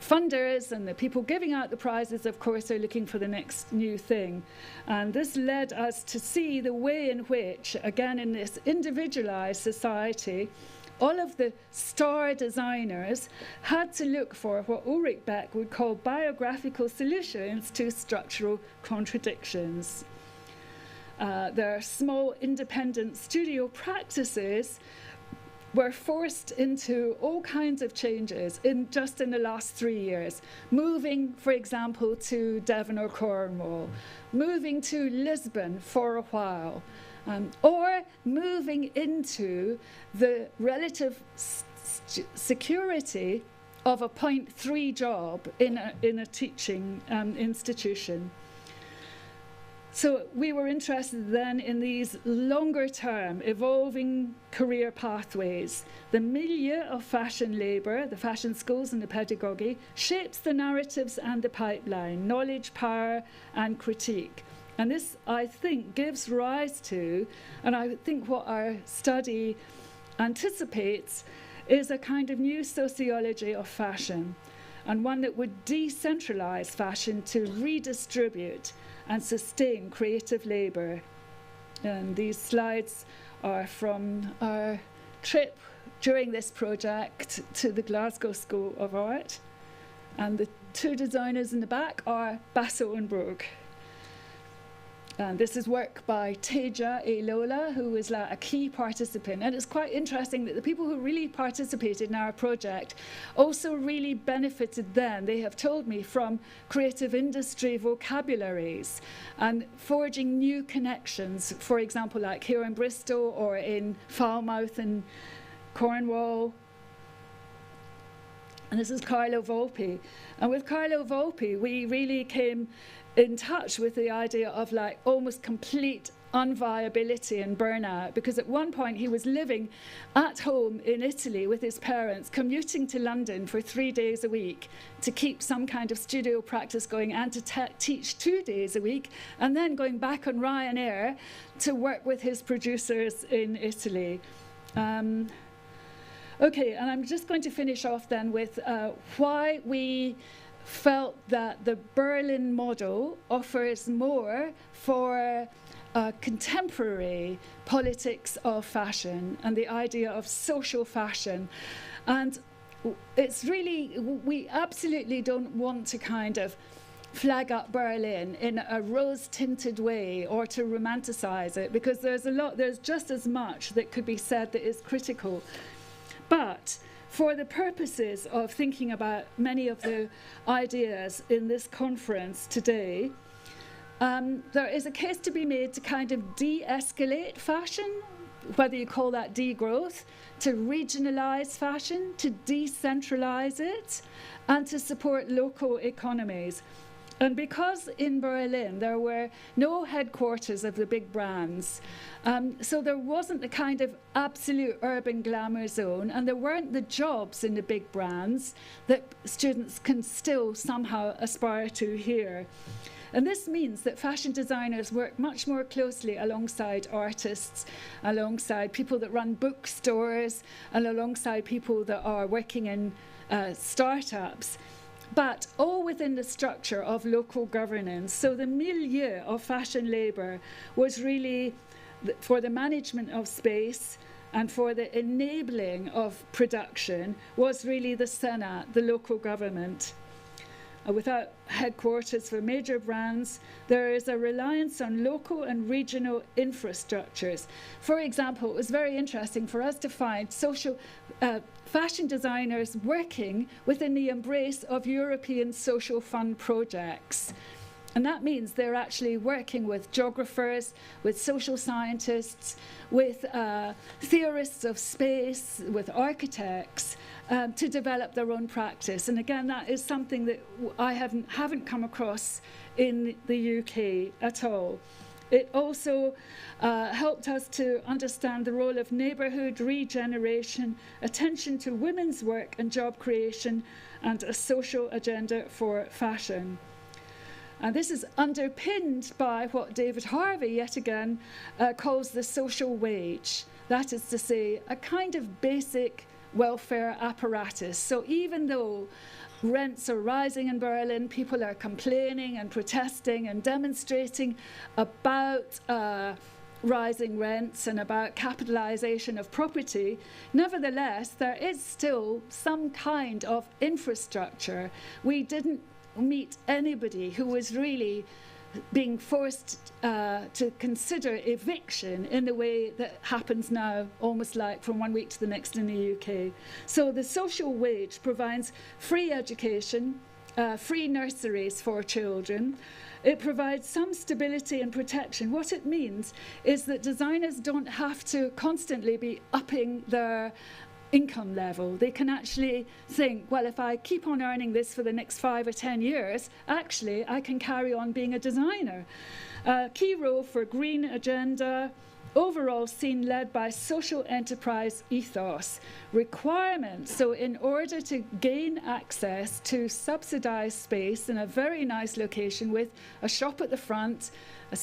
funders and the people giving out the prizes, of course, are looking for the next new thing. And this led us to see the way in which, again, in this individualized society, all of the star designers had to look for what Ulrich Beck would call biographical solutions to structural contradictions. Their small independent studio practices were forced into all kinds of changes just in the last 3 years. Moving, for example, to Devon or Cornwall, moving to Lisbon for a while, or moving into the relative security of a 0.3 job in a teaching institution. So we were interested then in these longer term evolving career pathways. The milieu of fashion labour, the fashion schools and the pedagogy, shapes the narratives and the pipeline, knowledge, power and critique. And this, I think, gives rise to, and I think what our study anticipates, is a kind of new sociology of fashion, and one that would decentralise fashion to redistribute and sustain creative labour. And these slides are from our trip during this project to the Glasgow School of Art. And the two designers in the back are Basso and Brooke. And this is work by Teja Elola, who was a key participant. And it's quite interesting that the people who really participated in our project also really benefited then, they have told me, from creative industry vocabularies and forging new connections, for example, like here in Bristol or in Falmouth and Cornwall. And this is Carlo Volpi. And with Carlo Volpi, we really came in touch with the idea of almost complete unviability and burnout, because at one point he was living at home in Italy with his parents, commuting to London for 3 days a week to keep some kind of studio practice going and to teach 2 days a week, and then going back on Ryanair to work with his producers in Italy. Okay, and I'm just going to finish off then with why we felt that the Berlin model offers more for contemporary politics of fashion and the idea of social fashion. And it's really, we absolutely don't want to kind of flag up Berlin in a rose-tinted way or to romanticize it, because there's just as much that could be said that is critical. But for the purposes of thinking about many of the ideas in this conference today, there is a case to be made to kind of de-escalate fashion, whether you call that degrowth, to regionalize fashion, to decentralize it, and to support local economies. And because in Berlin there were no headquarters of the big brands, so there wasn't the kind of absolute urban glamour zone, and there weren't the jobs in the big brands that students can still somehow aspire to here. And this means that fashion designers work much more closely alongside artists, alongside people that run bookstores, and alongside people that are working in startups, but all within the structure of local governance. So the milieu of fashion labour was really for the management of space and for the enabling of production was really the Senat, the local government. Without headquarters for major brands, there is a reliance on local and regional infrastructures. For example, it was very interesting for us to find fashion designers working within the embrace of European social fund projects. And that means they're actually working with geographers, with social scientists, with theorists of space, with architects, to develop their own practice. And again, that is something that I haven't come across in the UK at all. It also helped us to understand the role of neighbourhood regeneration, attention to women's work and job creation, and a social agenda for fashion. And this is underpinned by what David Harvey, yet again, calls the social wage. That is to say, a kind of basic welfare apparatus. So even though rents are rising in Berlin, people are complaining and protesting and demonstrating about rising rents and about capitalisation of property, nevertheless, there is still some kind of infrastructure. We didn't meet anybody who was really being forced to consider eviction in the way that happens now, almost like from one week to the next in the UK. So the social wage provides free education, free nurseries for children. It provides some stability and protection. What it means is that designers don't have to constantly be upping their income level. They can actually think, well, if I keep on earning this for the next 5 or 10 years, actually I can carry on being a designer. Key role for green agenda. Overall seen led by social enterprise ethos. Requirements, so in order to gain access to subsidised space in a very nice location with a shop at the front, a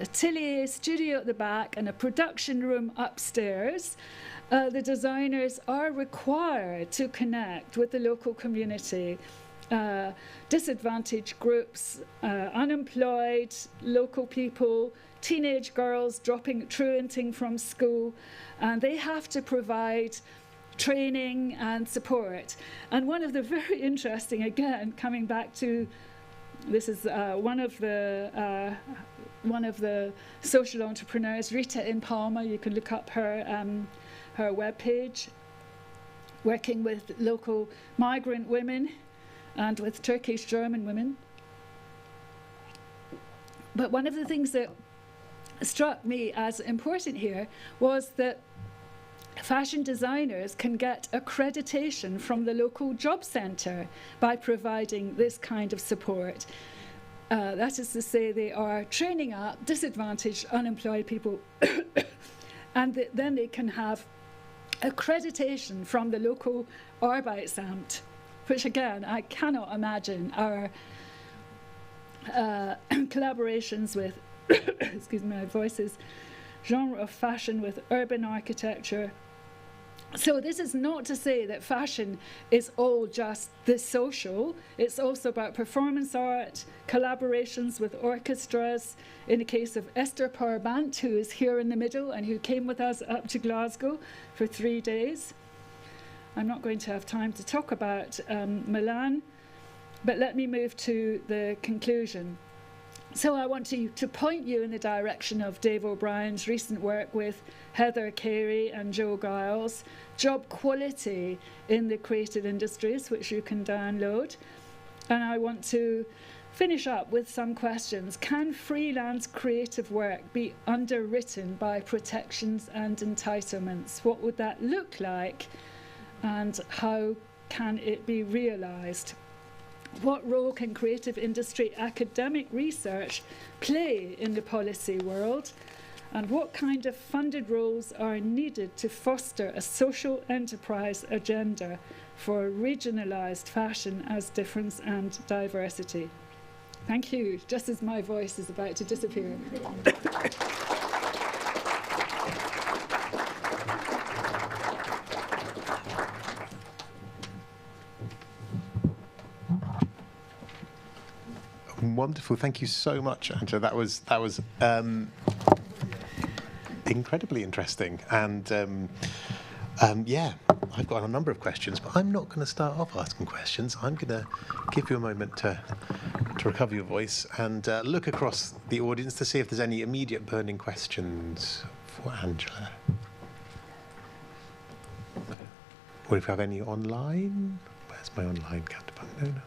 atelier, studio at the back, and a production room upstairs, the designers are required to connect with the local community, disadvantaged groups, unemployed, local people, teenage girls truanting from school, and they have to provide training and support. And one of the very interesting, again, coming back to, this is one of the social entrepreneurs, Rita in Palma. You can look up her webpage, working with local migrant women and with Turkish German women. But one of the things that struck me as important here was that fashion designers can get accreditation from the local job centre by providing this kind of support. That is to say, they are training up disadvantaged, unemployed people, and then they can have accreditation from the local Arbeitsamt, which again, I cannot imagine our collaborations with excuse me, my voice is genre of fashion with urban architecture. So this is not to say that fashion is all just the social. It's also about performance art, collaborations with orchestras. In the case of Esther Parabant, who is here in the middle and who came with us up to Glasgow for 3 days. I'm not going to have time to talk about Milan, but let me move to the conclusion. So I want to point you in the direction of Dave O'Brien's recent work with Heather Carey and Joe Giles, Job Quality in the Creative Industries, which you can download. And I want to finish up with some questions. Can freelance creative work be underwritten by protections and entitlements? What would that look like? And how can it be realised? What role can creative industry academic research play in the policy world? And what kind of funded roles are needed to foster a social enterprise agenda for regionalised fashion as difference and diversity? Thank you, just as my voice is about to disappear. Wonderful, thank you so much, Angela. That was incredibly interesting, and yeah, I've got a number of questions, but I'm not going to start off asking questions. I'm going to give you a moment to recover your voice and look across the audience to see if there's any immediate burning questions for Angela. Or if you have any online. Where's my online counterpart? No, nothing.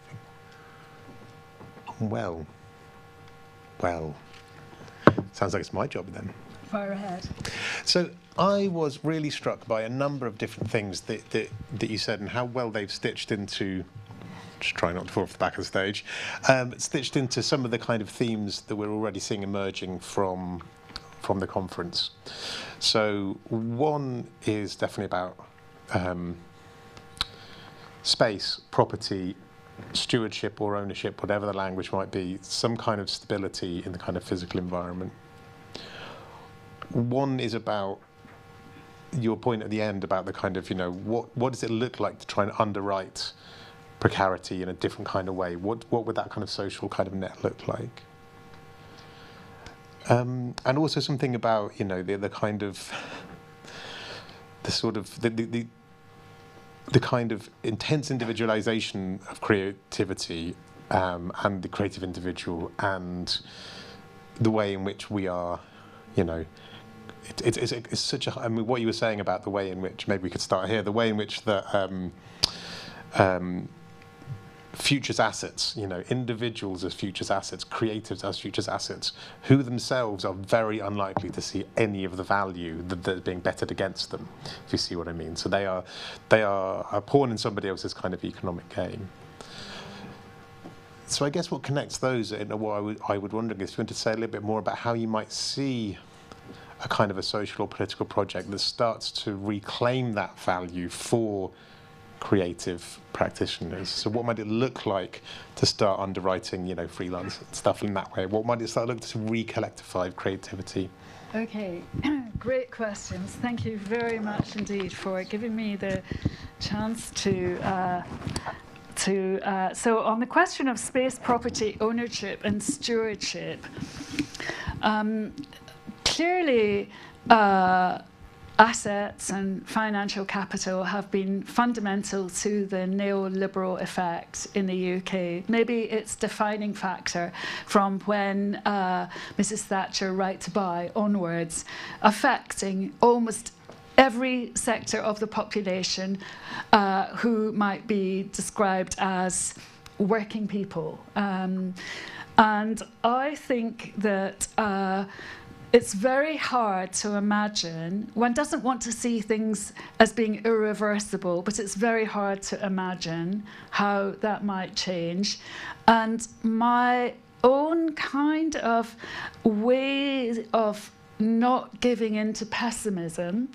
Well, sounds like it's my job then. Fire ahead. So I was really struck by a number of different things that you said and how well they've stitched into, just try not to fall off the back of the stage, stitched into some of the kind of themes that we're already seeing emerging from the conference. So one is definitely about space, property, stewardship or ownership, whatever the language might be, some kind of stability in the kind of physical environment. One is about your point at the end about the kind of, what does it look like to try and underwrite precarity in a different kind of way? What would that kind of social kind of net look like? And also something about, the kind of, the sort of, the kind of intense individualization of creativity and the creative individual, and the way in which we are, it's such a. I mean, what you were saying about the way in which, maybe we could start here, the way in which the futures assets, individuals as futures assets, creatives as futures assets, who themselves are very unlikely to see any of the value that's being betted against them, if you see what I mean. So they are a pawn in somebody else's kind of economic game. So I guess what connects those, and what I would wonder is to say a little bit more about how you might see a kind of a social or political project that starts to reclaim that value for creative practitioners. So what might it look like to start underwriting, you know, freelance stuff in that way? What might it start look to recollectivize creativity? Okay, great questions. Thank you very much indeed for giving me the chance so on the question of space property ownership and stewardship, clearly assets and financial capital have been fundamental to the neoliberal effect in the UK. Maybe its defining factor from when Mrs. Thatcher Right to Buy onwards, affecting almost every sector of the population who might be described as working people. And I think that it's very hard to imagine. One doesn't want to see things as being irreversible, but it's very hard to imagine how that might change. And my own kind of way of not giving in to pessimism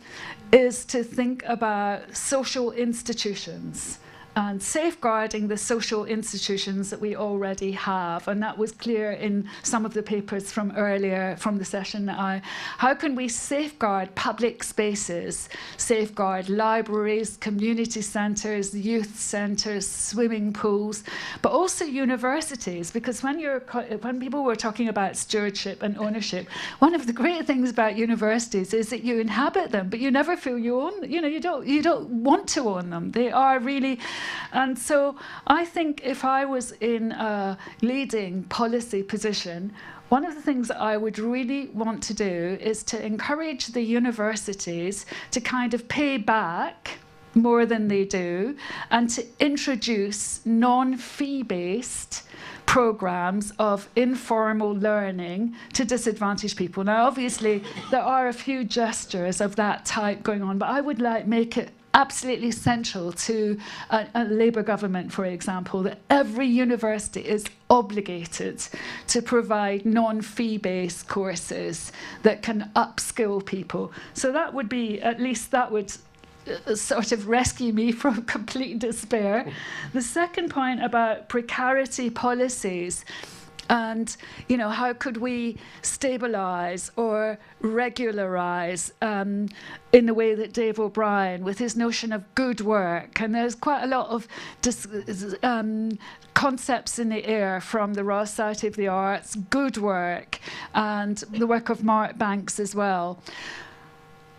is to think about social institutions and safeguarding the social institutions that we already have. And that was clear in some of the papers from earlier, from the session that how can we safeguard public spaces, safeguard libraries, community centres, youth centres, swimming pools, but also universities, because when people were talking about stewardship and ownership, one of the great things about universities is that you inhabit them, but you never feel you own, you don't want to own them. They are really. And so I think if I was in a leading policy position, one of the things that I would really want to do is to encourage the universities to kind of pay back more than they do and to introduce non-fee-based programs of informal learning to disadvantaged people. Now, obviously, there are a few gestures of that type going on, but I would make it absolutely central to a Labour government, for example, that every university is obligated to provide non-fee-based courses that can upskill people. So that would be, at least that would sort of rescue me from complete despair. The second point about precarity policies, and how could we stabilise or regularise in the way that Dave O'Brien, with his notion of good work, and there's quite a lot of concepts in the air from the Royal Society of the Arts, good work, and the work of Mark Banks as well.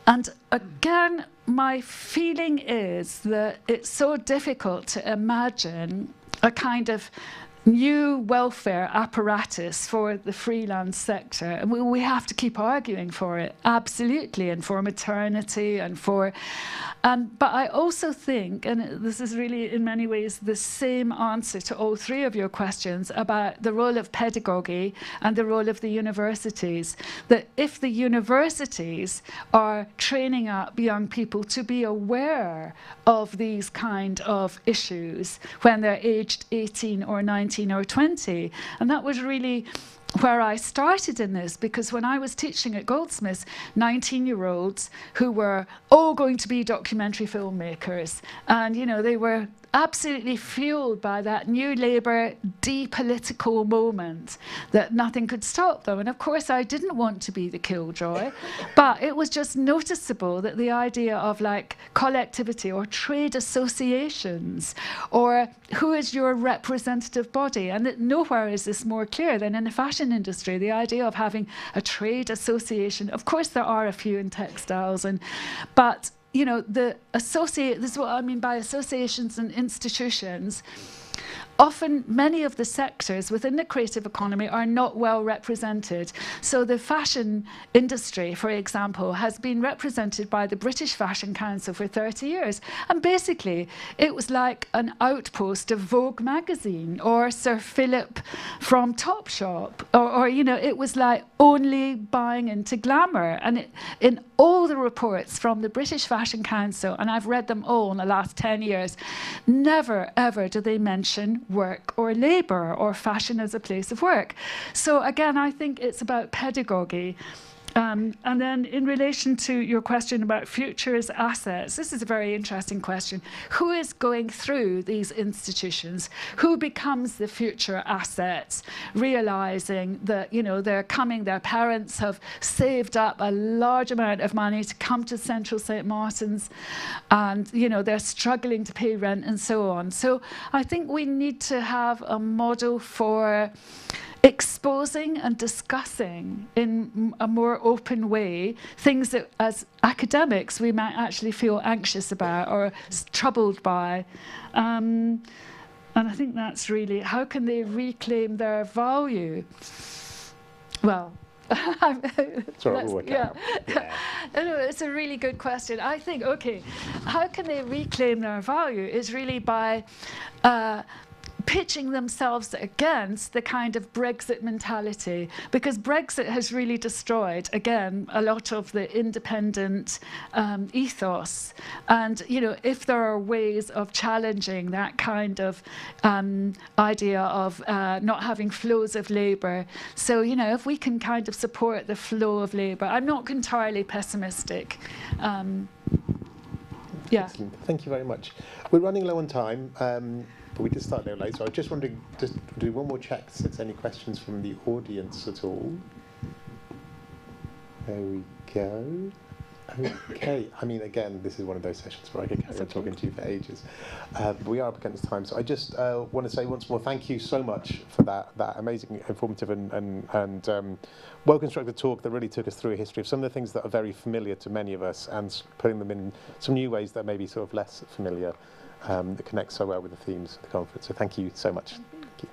And again, my feeling is that it's so difficult to imagine a kind of new welfare apparatus for the freelance sector. And we have to keep arguing for it, absolutely, and for maternity and for... but I also think, and this is really in many ways the same answer to all three of your questions about the role of pedagogy and the role of the universities, that if the universities are training up young people to be aware of these kind of issues when they're aged 18 or 19 or 20. And that was really where I started in this, because when I was teaching at Goldsmiths, 19-year-olds who were all going to be documentary filmmakers, and they were absolutely fueled by that new Labour depolitical moment that nothing could stop them. And of course I didn't want to be the killjoy, but it was just noticeable that the idea of collectivity or trade associations or who is your representative body, and that nowhere is this more clear than in the fashion industry, the idea of having a trade association. Of course there are a few in textiles, but this is what I mean by associations and institutions. Often, many of the sectors within the creative economy are not well represented. So the fashion industry, for example, has been represented by the British Fashion Council for 30 years. And basically, it was like an outpost of Vogue magazine or Sir Philip from Topshop. Or it was like only buying into glamour. And in all the reports from the British Fashion Council, and I've read them all in the last 10 years, never, ever do they mention work or labour or fashion as a place of work. So again, I think it's about pedagogy. And then in relation to your question about future as assets, this is a very interesting question. Who is going through these institutions? Who becomes the future assets, realizing that, you know, they're coming, their parents have saved up a large amount of money to come to Central St. Martin's, and, you know, they're struggling to pay rent and so on. So I think we need to have a model for exposing and discussing in a more open way things that as academics we might actually feel anxious about or troubled by. And I think that's really, how can they reclaim their value? Well, yeah. No, it's a really good question. I think, okay, how can they reclaim their value is really by pitching themselves against the kind of Brexit mentality, because Brexit has really destroyed, again, a lot of the independent ethos. And, you know, if there are ways of challenging that kind of idea of not having flows of labour, so, you know, if we can kind of support the flow of labour, I'm not entirely pessimistic. Yeah. Excellent. Thank you very much. We're running low on time. But we did start a little late, so I was just wondering, just do one more check to see if there's any questions from the audience at all. There we go. Okay, I mean, again, this is one of those sessions where I could carry on talking to you for ages. But we are up against time, so I just want to say once more, thank you so much for that amazing, informative and well-constructed talk that really took us through a history of some of the things that are very familiar to many of us, and putting them in some new ways that may be sort of less familiar. That connects so well with the themes of the conference. So thank you so much. Thank you.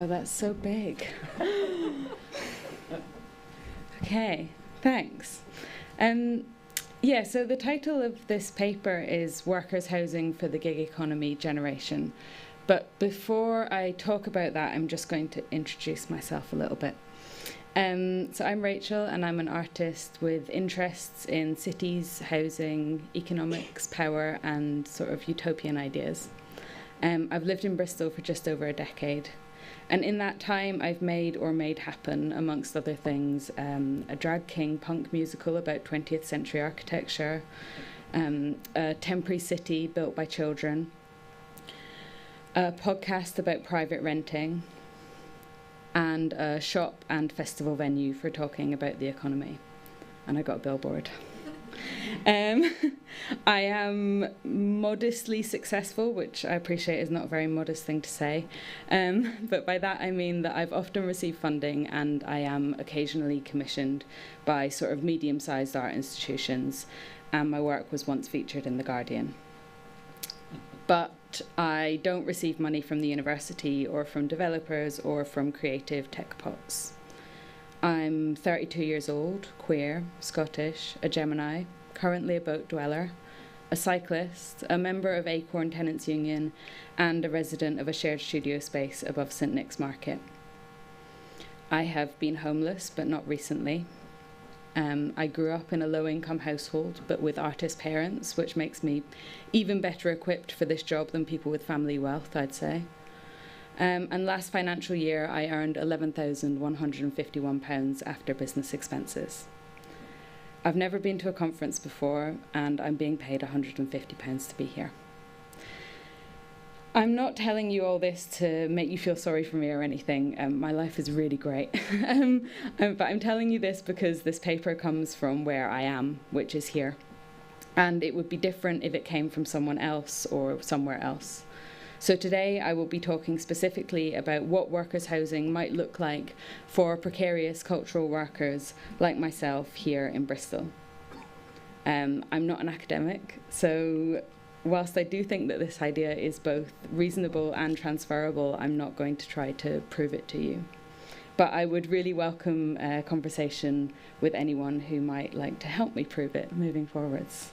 Oh, that's so big. Okay, thanks. Yeah, so the title of this paper is Workers' Housing for the Gig Economy Generation. But before I talk about that, I'm just going to introduce myself a little bit. So I'm Rachel, and I'm an artist with interests in cities, housing, economics, power, and sort of utopian ideas. I've lived in Bristol for just over a decade. And in that time, I've made or made happen, amongst other things, a drag king punk musical about 20th century architecture, a temporary city built by children, a podcast about private renting, and a shop and festival venue for talking about the economy. And I got a billboard. I am modestly successful, which I appreciate is not a very modest thing to say. But by that I mean that I've often received funding and I am occasionally commissioned by sort of medium-sized art institutions, and my work was once featured in The Guardian. But I don't receive money from the university or from developers or from creative tech pots. I'm 32 years old, queer, Scottish, a Gemini, currently a boat dweller, a cyclist, a member of Acorn Tenants Union, and a resident of a shared studio space above St Nick's Market. I have been homeless, but not recently. I grew up in a low-income household, but with artist parents, which makes me even better equipped for this job than people with family wealth, I'd say. And last financial year, I earned £11,151 after business expenses. I've never been to a conference before, and I'm being paid £150 to be here. I'm not telling you all this to make you feel sorry for me or anything. My life is really great. But I'm telling you this because this paper comes from where I am, which is here. And it would be different if it came from someone else or somewhere else. So today I will be talking specifically about what workers' housing might look like for precarious cultural workers like myself here in Bristol. I'm not an academic, so whilst I do think that this idea is both reasonable and transferable, I'm not going to try to prove it to you. But I would really welcome a conversation with anyone who might like to help me prove it moving forwards.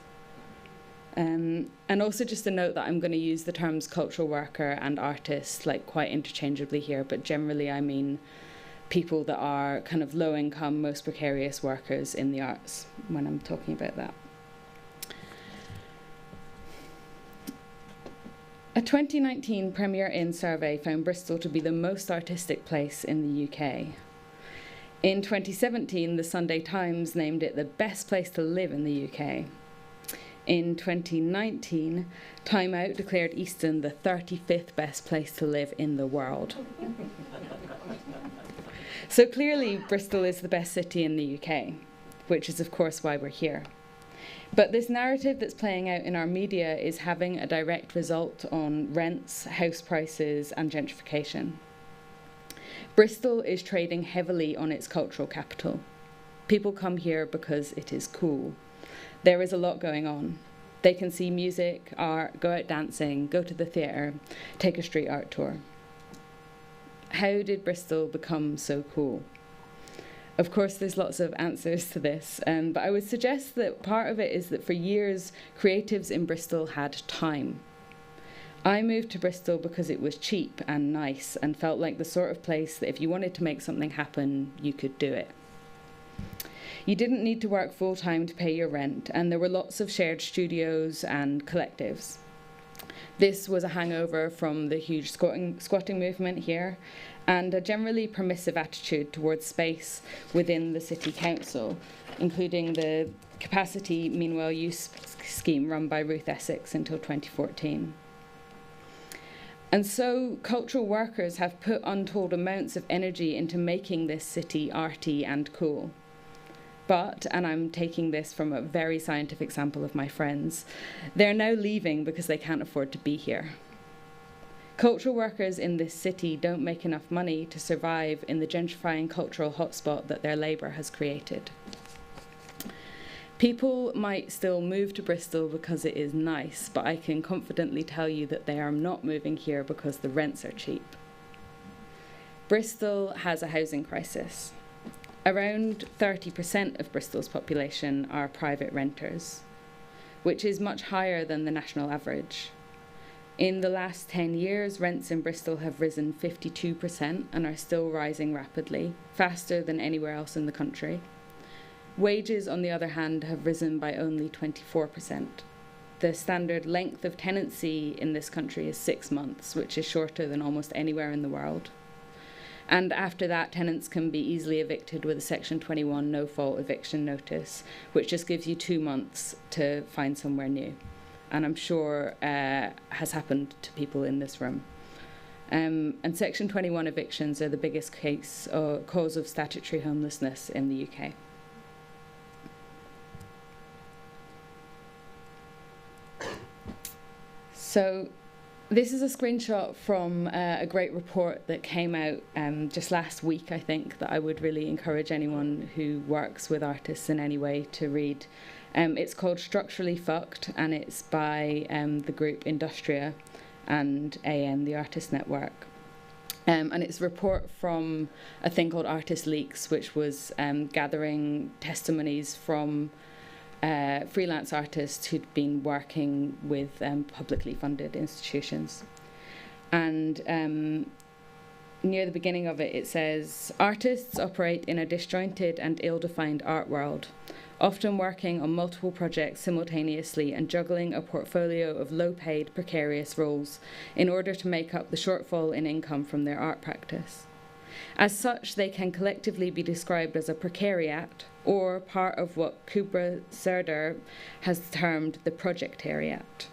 And also just a note that I'm going to use the terms cultural worker and artist like quite interchangeably here, but generally I mean people that are kind of low income, most precarious workers in the arts when I'm talking about that. A 2019 Premier Inn survey found Bristol to be the most artistic place in the UK. In 2017, the Sunday Times named it the best place to live in the UK. In 2019, Time Out declared Easton the 35th best place to live in the world. So clearly, Bristol is the best city in the UK, which is of course why we're here. But this narrative that's playing out in our media is having a direct result on rents, house prices, and gentrification. Bristol is trading heavily on its cultural capital. People come here because it is cool. There is a lot going on. They can see music, art, go out dancing, go to the theatre, take a street art tour. How did Bristol become so cool? Of course, there's lots of answers to this, but I would suggest that part of it is that for years, creatives in Bristol had time. I moved to Bristol because it was cheap and nice and felt like the sort of place that if you wanted to make something happen, you could do it. You didn't need to work full-time to pay your rent, and there were lots of shared studios and collectives. This was a hangover from the huge squatting movement here, and a generally permissive attitude towards space within the city council, including the capacity meanwhile use scheme run by Ruth Essex until 2014. And so cultural workers have put untold amounts of energy into making this city arty and cool. But, and I'm taking this from a very scientific sample of my friends, they're now leaving because they can't afford to be here. Cultural workers in this city don't make enough money to survive in the gentrifying cultural hotspot that their labour has created. People might still move to Bristol because it is nice, but I can confidently tell you that they are not moving here because the rents are cheap. Bristol has a housing crisis. Around 30% of Bristol's population are private renters, which is much higher than the national average. In the last 10 years, rents in Bristol have risen 52% and are still rising rapidly, faster than anywhere else in the country. Wages, on the other hand, have risen by only 24%. The standard length of tenancy in this country is 6 months, which is shorter than almost anywhere in the world. And after that, tenants can be easily evicted with a Section 21 no-fault eviction notice, which just gives you 2 months to find somewhere new. And I'm sure has happened to people in this room. And Section 21 evictions are the biggest cause of statutory homelessness in the UK. So this is a screenshot from a great report that came out just last week, I think, that I would really encourage anyone who works with artists in any way to read. It's called Structurally Fucked, and it's by the group Industria and AM, the Artist Network. And it's a report from a thing called Artist Leaks, which was gathering testimonies from freelance artists who'd been working with publicly funded institutions. And near the beginning of it, it says, artists operate in a disjointed and ill-defined art world, often working on multiple projects simultaneously and juggling a portfolio of low-paid, precarious roles in order to make up the shortfall in income from their art practice. As such, they can collectively be described as a precariat, or part of what Kubra Serdar has termed the projectariat.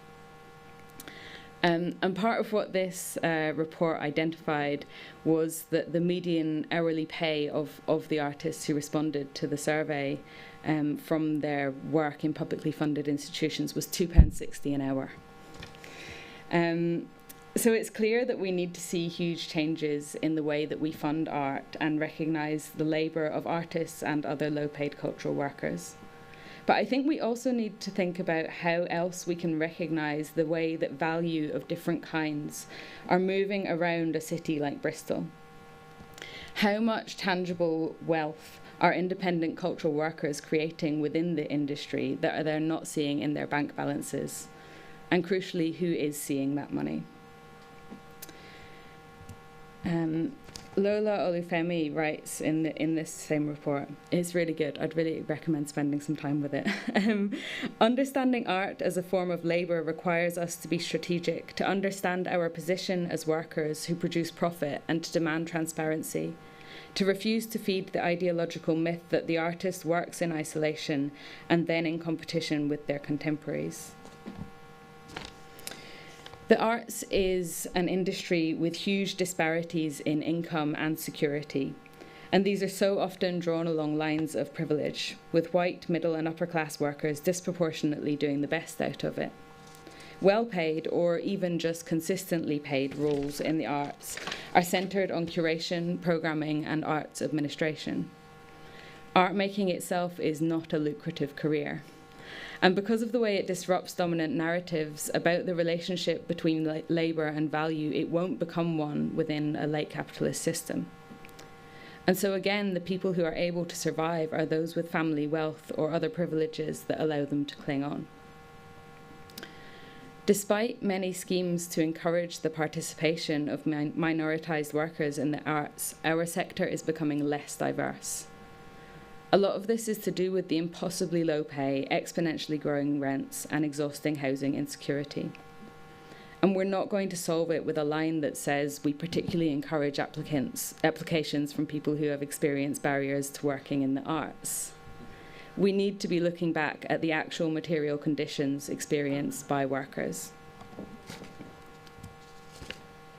And part of what this report identified was that the median hourly pay of the artists who responded to the survey from their work in publicly funded institutions was £2.60 an hour. So it's clear that we need to see huge changes in the way that we fund art and recognise the labour of artists and other low-paid cultural workers. But I think we also need to think about how else we can recognise the way that value of different kinds are moving around a city like Bristol. How much tangible wealth are independent cultural workers creating within the industry that they're not seeing in their bank balances? And crucially, who is seeing that money? Lola Olufemi writes in this same report, it's really good, I'd really recommend spending some time with it. Understanding art as a form of labour requires us to be strategic, to understand our position as workers who produce profit and to demand transparency, to refuse to feed the ideological myth that the artist works in isolation and then in competition with their contemporaries. The arts is an industry with huge disparities in income and security, and these are so often drawn along lines of privilege, with white, middle and upper class workers disproportionately doing the best out of it. Well-paid or even just consistently paid roles in the arts are centred on curation, programming and arts administration. Art making itself is not a lucrative career. And because of the way it disrupts dominant narratives about the relationship between labour and value, it won't become one within a late capitalist system. And so again, the people who are able to survive are those with family wealth or other privileges that allow them to cling on. Despite many schemes to encourage the participation of minoritised workers in the arts, our sector is becoming less diverse. A lot of this is to do with the impossibly low pay, exponentially growing rents, and exhausting housing insecurity. And we're not going to solve it with a line that says we particularly encourage applications from people who have experienced barriers to working in the arts. We need to be looking back at the actual material conditions experienced by workers.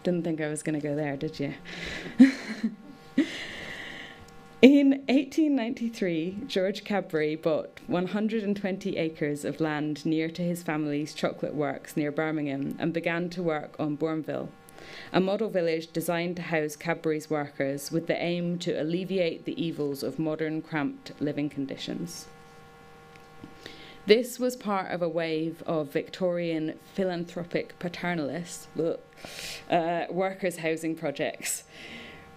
Didn't think I was going to go there, did you? In 1893, George Cadbury bought 120 acres of land near to his family's chocolate works near Birmingham and began to work on Bourneville, a model village designed to house Cadbury's workers with the aim to alleviate the evils of modern cramped living conditions. This was part of a wave of Victorian philanthropic paternalist workers' housing projects,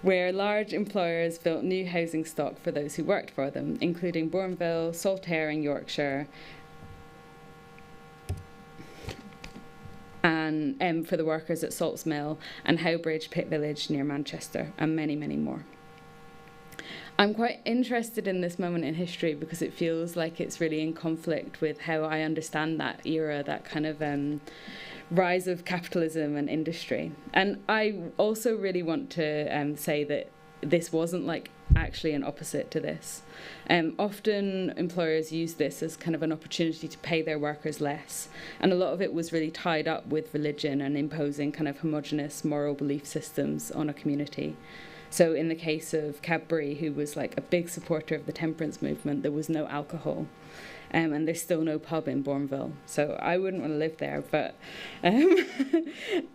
where large employers built new housing stock for those who worked for them, including Bourneville, Saltaire in Yorkshire, and for the workers at Salts Mill and Howbridge Pit Village near Manchester, and many, many more. I'm quite interested in this moment in history because it feels like it's really in conflict with how I understand that era, that kind of rise of capitalism and industry. And I also really want to say that this wasn't like actually an opposite to this. Often employers use this as kind of an opportunity to pay their workers less, and a lot of it was really tied up with religion and imposing kind of homogenous moral belief systems on a community. So in the case of Cadbury, who was like a big supporter of the temperance movement, there was no alcohol. And there's still no pub in Bourneville. So I wouldn't want to live there. But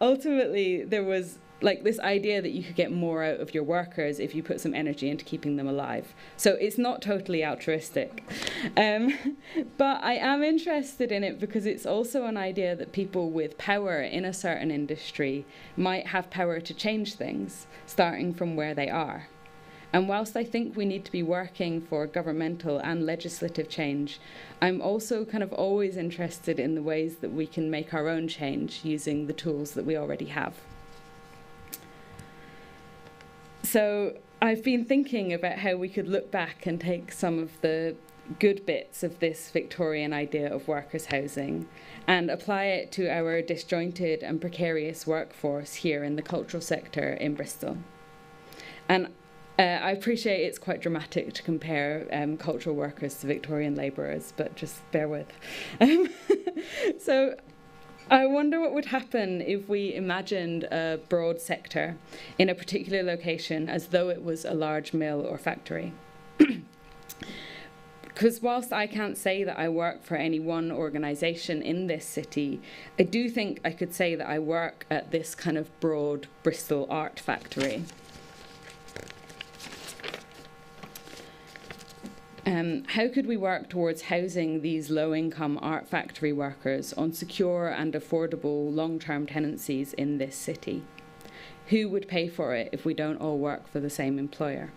ultimately, there was like this idea that you could get more out of your workers if you put some energy into keeping them alive. So it's not totally altruistic. But I am interested in it because it's also an idea that people with power in a certain industry might have power to change things, starting from where they are. And whilst I think we need to be working for governmental and legislative change, I'm also kind of always interested in the ways that we can make our own change using the tools that we already have. So I've been thinking about how we could look back and take some of the good bits of this Victorian idea of workers' housing and apply it to our disjointed and precarious workforce here in the cultural sector in Bristol. And I appreciate it's quite dramatic to compare cultural workers to Victorian labourers, but just bear with. So I wonder what would happen if we imagined a broad sector in a particular location as though it was a large mill or factory. Because whilst I can't say that I work for any one organisation in this city, I do think I could say that I work at this kind of broad Bristol art factory. How could we work towards housing these low-income art factory workers on secure and affordable long-term tenancies in this city? Who would pay for it if we don't all work for the same employer?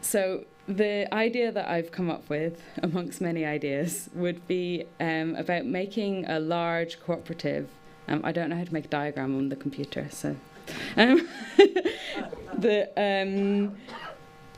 So the idea that I've come up with, amongst many ideas, would be about making a large cooperative. I don't know how to make a diagram on the computer, so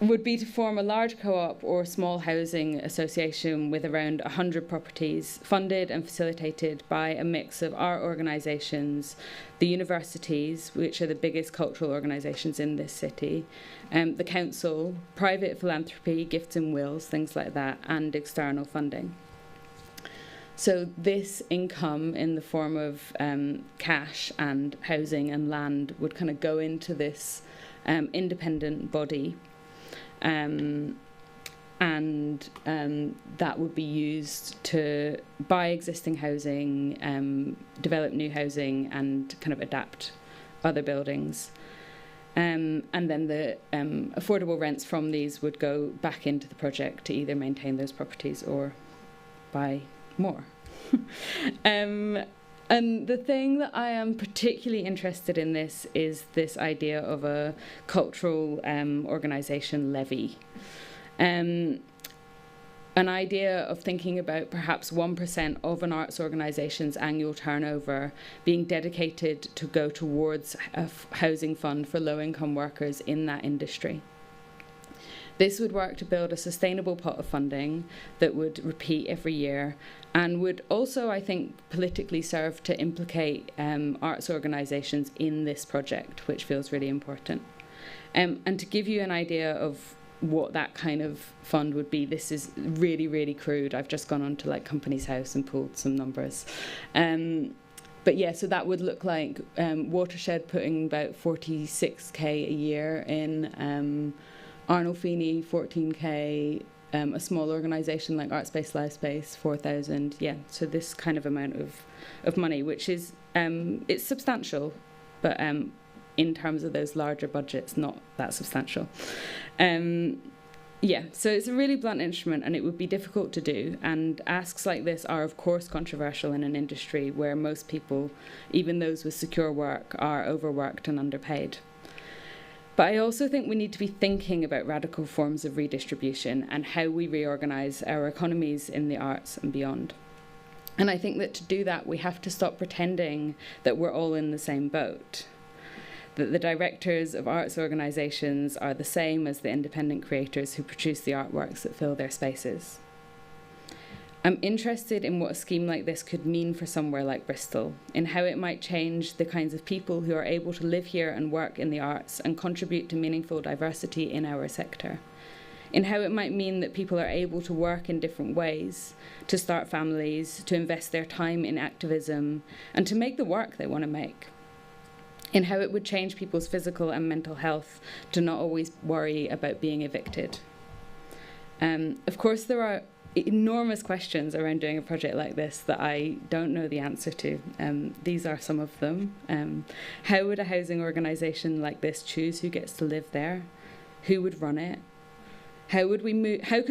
would be to form a large co-op or small housing association with around 100 properties, funded and facilitated by a mix of art organisations, the universities, which are the biggest cultural organisations in this city, the council, private philanthropy, gifts and wills, things like that, and external funding. So this income in the form of cash and housing and land would kind of go into this independent body. And that would be used to buy existing housing, develop new housing, and kind of adapt other buildings. And then the affordable rents from these would go back into the project to either maintain those properties or buy more. And the thing that I am particularly interested in this is this idea of a cultural organisation levy. An idea of thinking about perhaps 1% of an arts organisation's annual turnover being dedicated to go towards a housing fund for low-income workers in that industry. This would work to build a sustainable pot of funding that would repeat every year and would also, I think, politically serve to implicate arts organisations in this project, which feels really important. And to give you an idea of what that kind of fund would be, this is really, really crude. I've just gone on to like Companies House and pulled some numbers. But yeah, so that would look like Watershed putting about 46k a year in, Arnold Feeney 14k, a small organisation like Art Space Live Space 4,000. Yeah, so this kind of amount of money, which is it's substantial, but in terms of those larger budgets, not that substantial. Yeah, so it's a really blunt instrument and it would be difficult to do. And asks like this are, of course, controversial in an industry where most people, even those with secure work, are overworked and underpaid. But I also think we need to be thinking about radical forms of redistribution and how we reorganise our economies in the arts and beyond. And I think that to do that, we have to stop pretending that we're all in the same boat, that the directors of arts organisations are the same as the independent creators who produce the artworks that fill their spaces. I'm interested in what a scheme like this could mean for somewhere like Bristol, in how it might change the kinds of people who are able to live here and work in the arts and contribute to meaningful diversity in our sector, in how it might mean that people are able to work in different ways, to start families, to invest their time in activism, and to make the work they want to make, in how it would change people's physical and mental health to not always worry about being evicted. Of course, there are enormous questions around doing a project like this that I don't know the answer to. These are some of them. How would a housing organisation like this choose who gets to live there? Who would run it? How could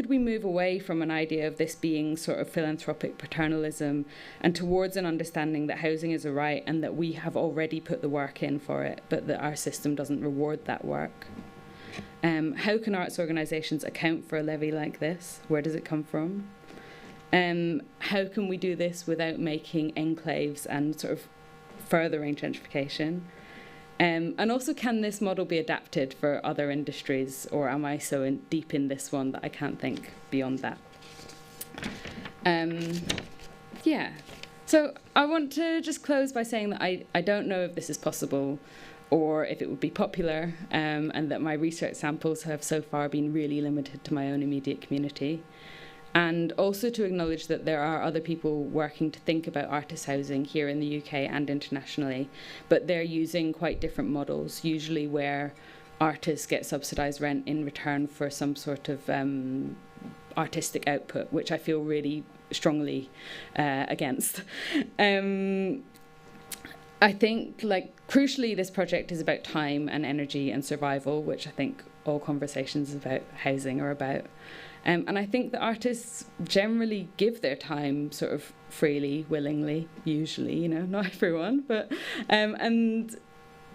we move away from an idea of this being sort of philanthropic paternalism and towards an understanding that housing is a right and that we have already put the work in for it, but that our system doesn't reward that work? How can arts organisations account for a levy like this? Where does it come from? How can we do this without making enclaves and sort of furthering gentrification? And also, can this model be adapted for other industries, or am I so deep in this one that I can't think beyond that? Yeah. So I want to just close by saying that I don't know if this is possible or if it would be popular, and that my research samples have so far been really limited to my own immediate community. And also to acknowledge that there are other people working to think about artist housing here in the UK and internationally, but they're using quite different models, usually where artists get subsidised rent in return for some sort of artistic output, which I feel really strongly against. I think, like, crucially, this project is about time and energy and survival, which I think all conversations about housing are about. And I think that artists generally give their time sort of freely, willingly, usually, you know, not everyone, but, and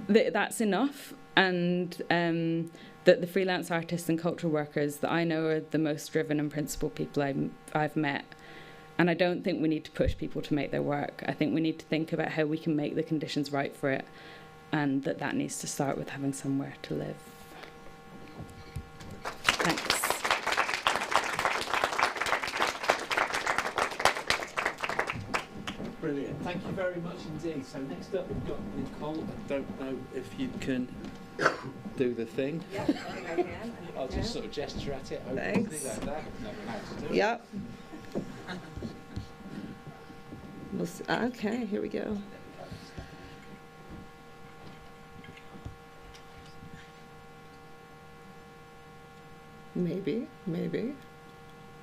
that's enough. And that the freelance artists and cultural workers that I know are the most driven and principled people I've met. And I don't think we need to push people to make their work. I think we need to think about how we can make the conditions right for it, and that needs to start with having somewhere to live. Thanks. Brilliant. Thank you very much indeed. So next up we've got Nicole. I don't know if you can do the thing. Yeah, I think I can. I'll just sort of gesture at it. Thanks. Like that. No, how to do it. Yep. Okay, here we go. Maybe.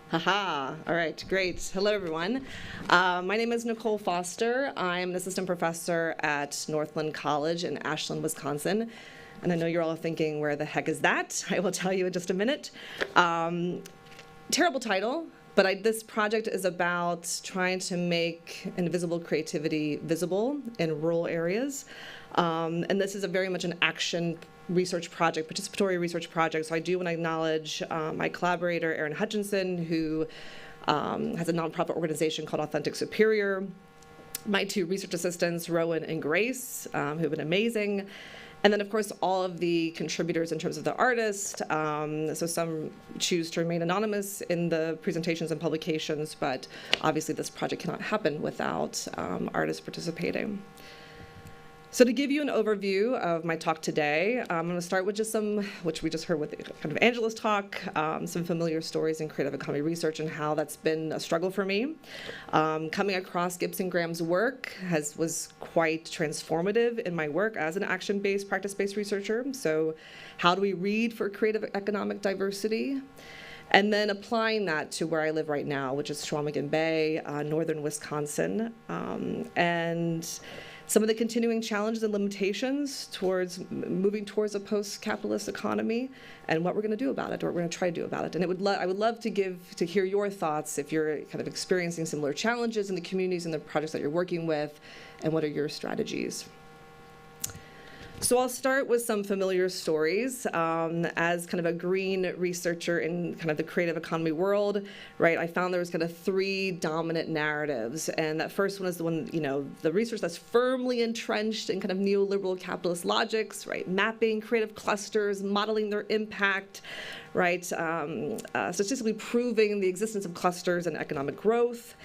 Haha. All right, great. Hello, everyone. My name is Nicole Foster. I'm an assistant professor at Northland College in Ashland, Wisconsin. And I know you're all thinking, where the heck is that? I will tell you in just a minute. Terrible title, but this project is about trying to make invisible creativity visible in rural areas. And this is very much an action research project, participatory research project. So I do want to acknowledge my collaborator, Erin Hutchinson, who has a nonprofit organization called Authentic Superior. My two research assistants, Rowan and Grace, who have been amazing. And then, of course, all of the contributors in terms of the artist. So some choose to remain anonymous in the presentations and publications, but obviously this project cannot happen without artists participating. So to give you an overview of my talk today, I'm going to start with just some, which we just heard with kind of Angela's talk, some familiar stories in creative economy research and how that's been a struggle for me. Coming across Gibson Graham's work was quite transformative in my work as an action-based, practice-based researcher. So how do we read for creative economic diversity? And then applying that to where I live right now, which is Chequamegon Bay, northern Wisconsin. And some of the continuing challenges and limitations towards moving towards a post-capitalist economy, and what we're going to do about it, or what we're going to try to do about it. And I would love to hear your thoughts if you're kind of experiencing similar challenges in the communities and the projects that you're working with, and what are your strategies. So I'll start with some familiar stories. As kind of a green researcher in kind of the creative economy world, right, I found there was kind of 3 dominant narratives. And that first one is the one, the research that's firmly entrenched in kind of neoliberal capitalist logics, right, mapping creative clusters, modeling their impact, right, statistically proving the existence of clusters and economic growth.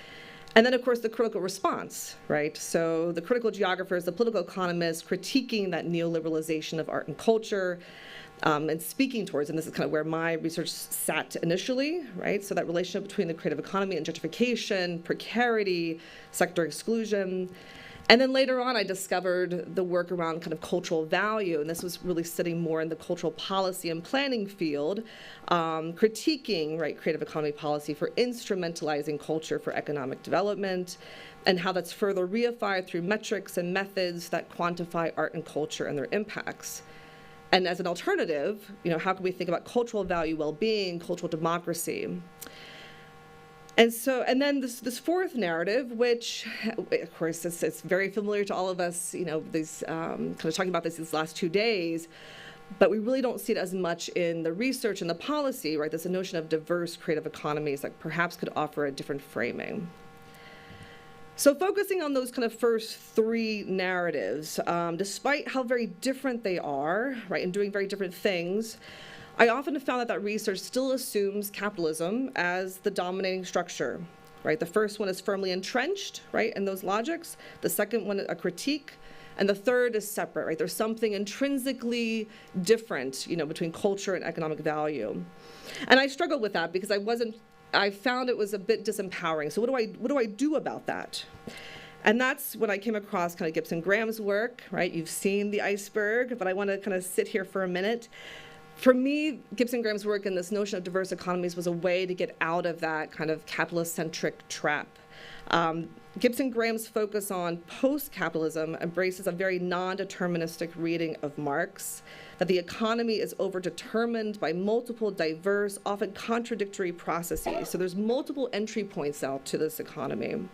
And then, of course, the critical response, right? So the critical geographers, the political economists critiquing that neoliberalization of art and culture, and speaking towards, and this is kind of where my research sat initially, right? So that relationship between the creative economy and gentrification, precarity, sector exclusion. And then later on, I discovered the work around kind of cultural value, and this was really sitting more in the cultural policy and planning field, critiquing, right, creative economy policy for instrumentalizing culture for economic development, and how that's further reified through metrics and methods that quantify art and culture and their impacts. And as an alternative, how can we think about cultural value, well-being, cultural democracy? And then this fourth narrative, which, of course, it's very familiar to all of us, these kind of talking about this these last 2 days, but we really don't see it as much in the research and the policy, right? There's a notion of diverse creative economies that perhaps could offer a different framing. So focusing on those kind of first 3 narratives, despite how very different they are, right, and doing very different things, I often have found that research still assumes capitalism as the dominating structure, right? The first one is firmly entrenched, right, in those logics. The second one, a critique. And the third is separate, right? There's something intrinsically different, between culture and economic value. And I struggled with that because I found it was a bit disempowering. So what do I do about that? And that's when I came across kind of Gibson Graham's work, right? You've seen the iceberg, but I want to kind of sit here for a minute. For me, Gibson Graham's work in this notion of diverse economies was a way to get out of that kind of capitalist-centric trap. Gibson Graham's focus on post-capitalism embraces a very non-deterministic reading of Marx, that the economy is overdetermined by multiple diverse, often contradictory processes. So there's multiple entry points out to this economy.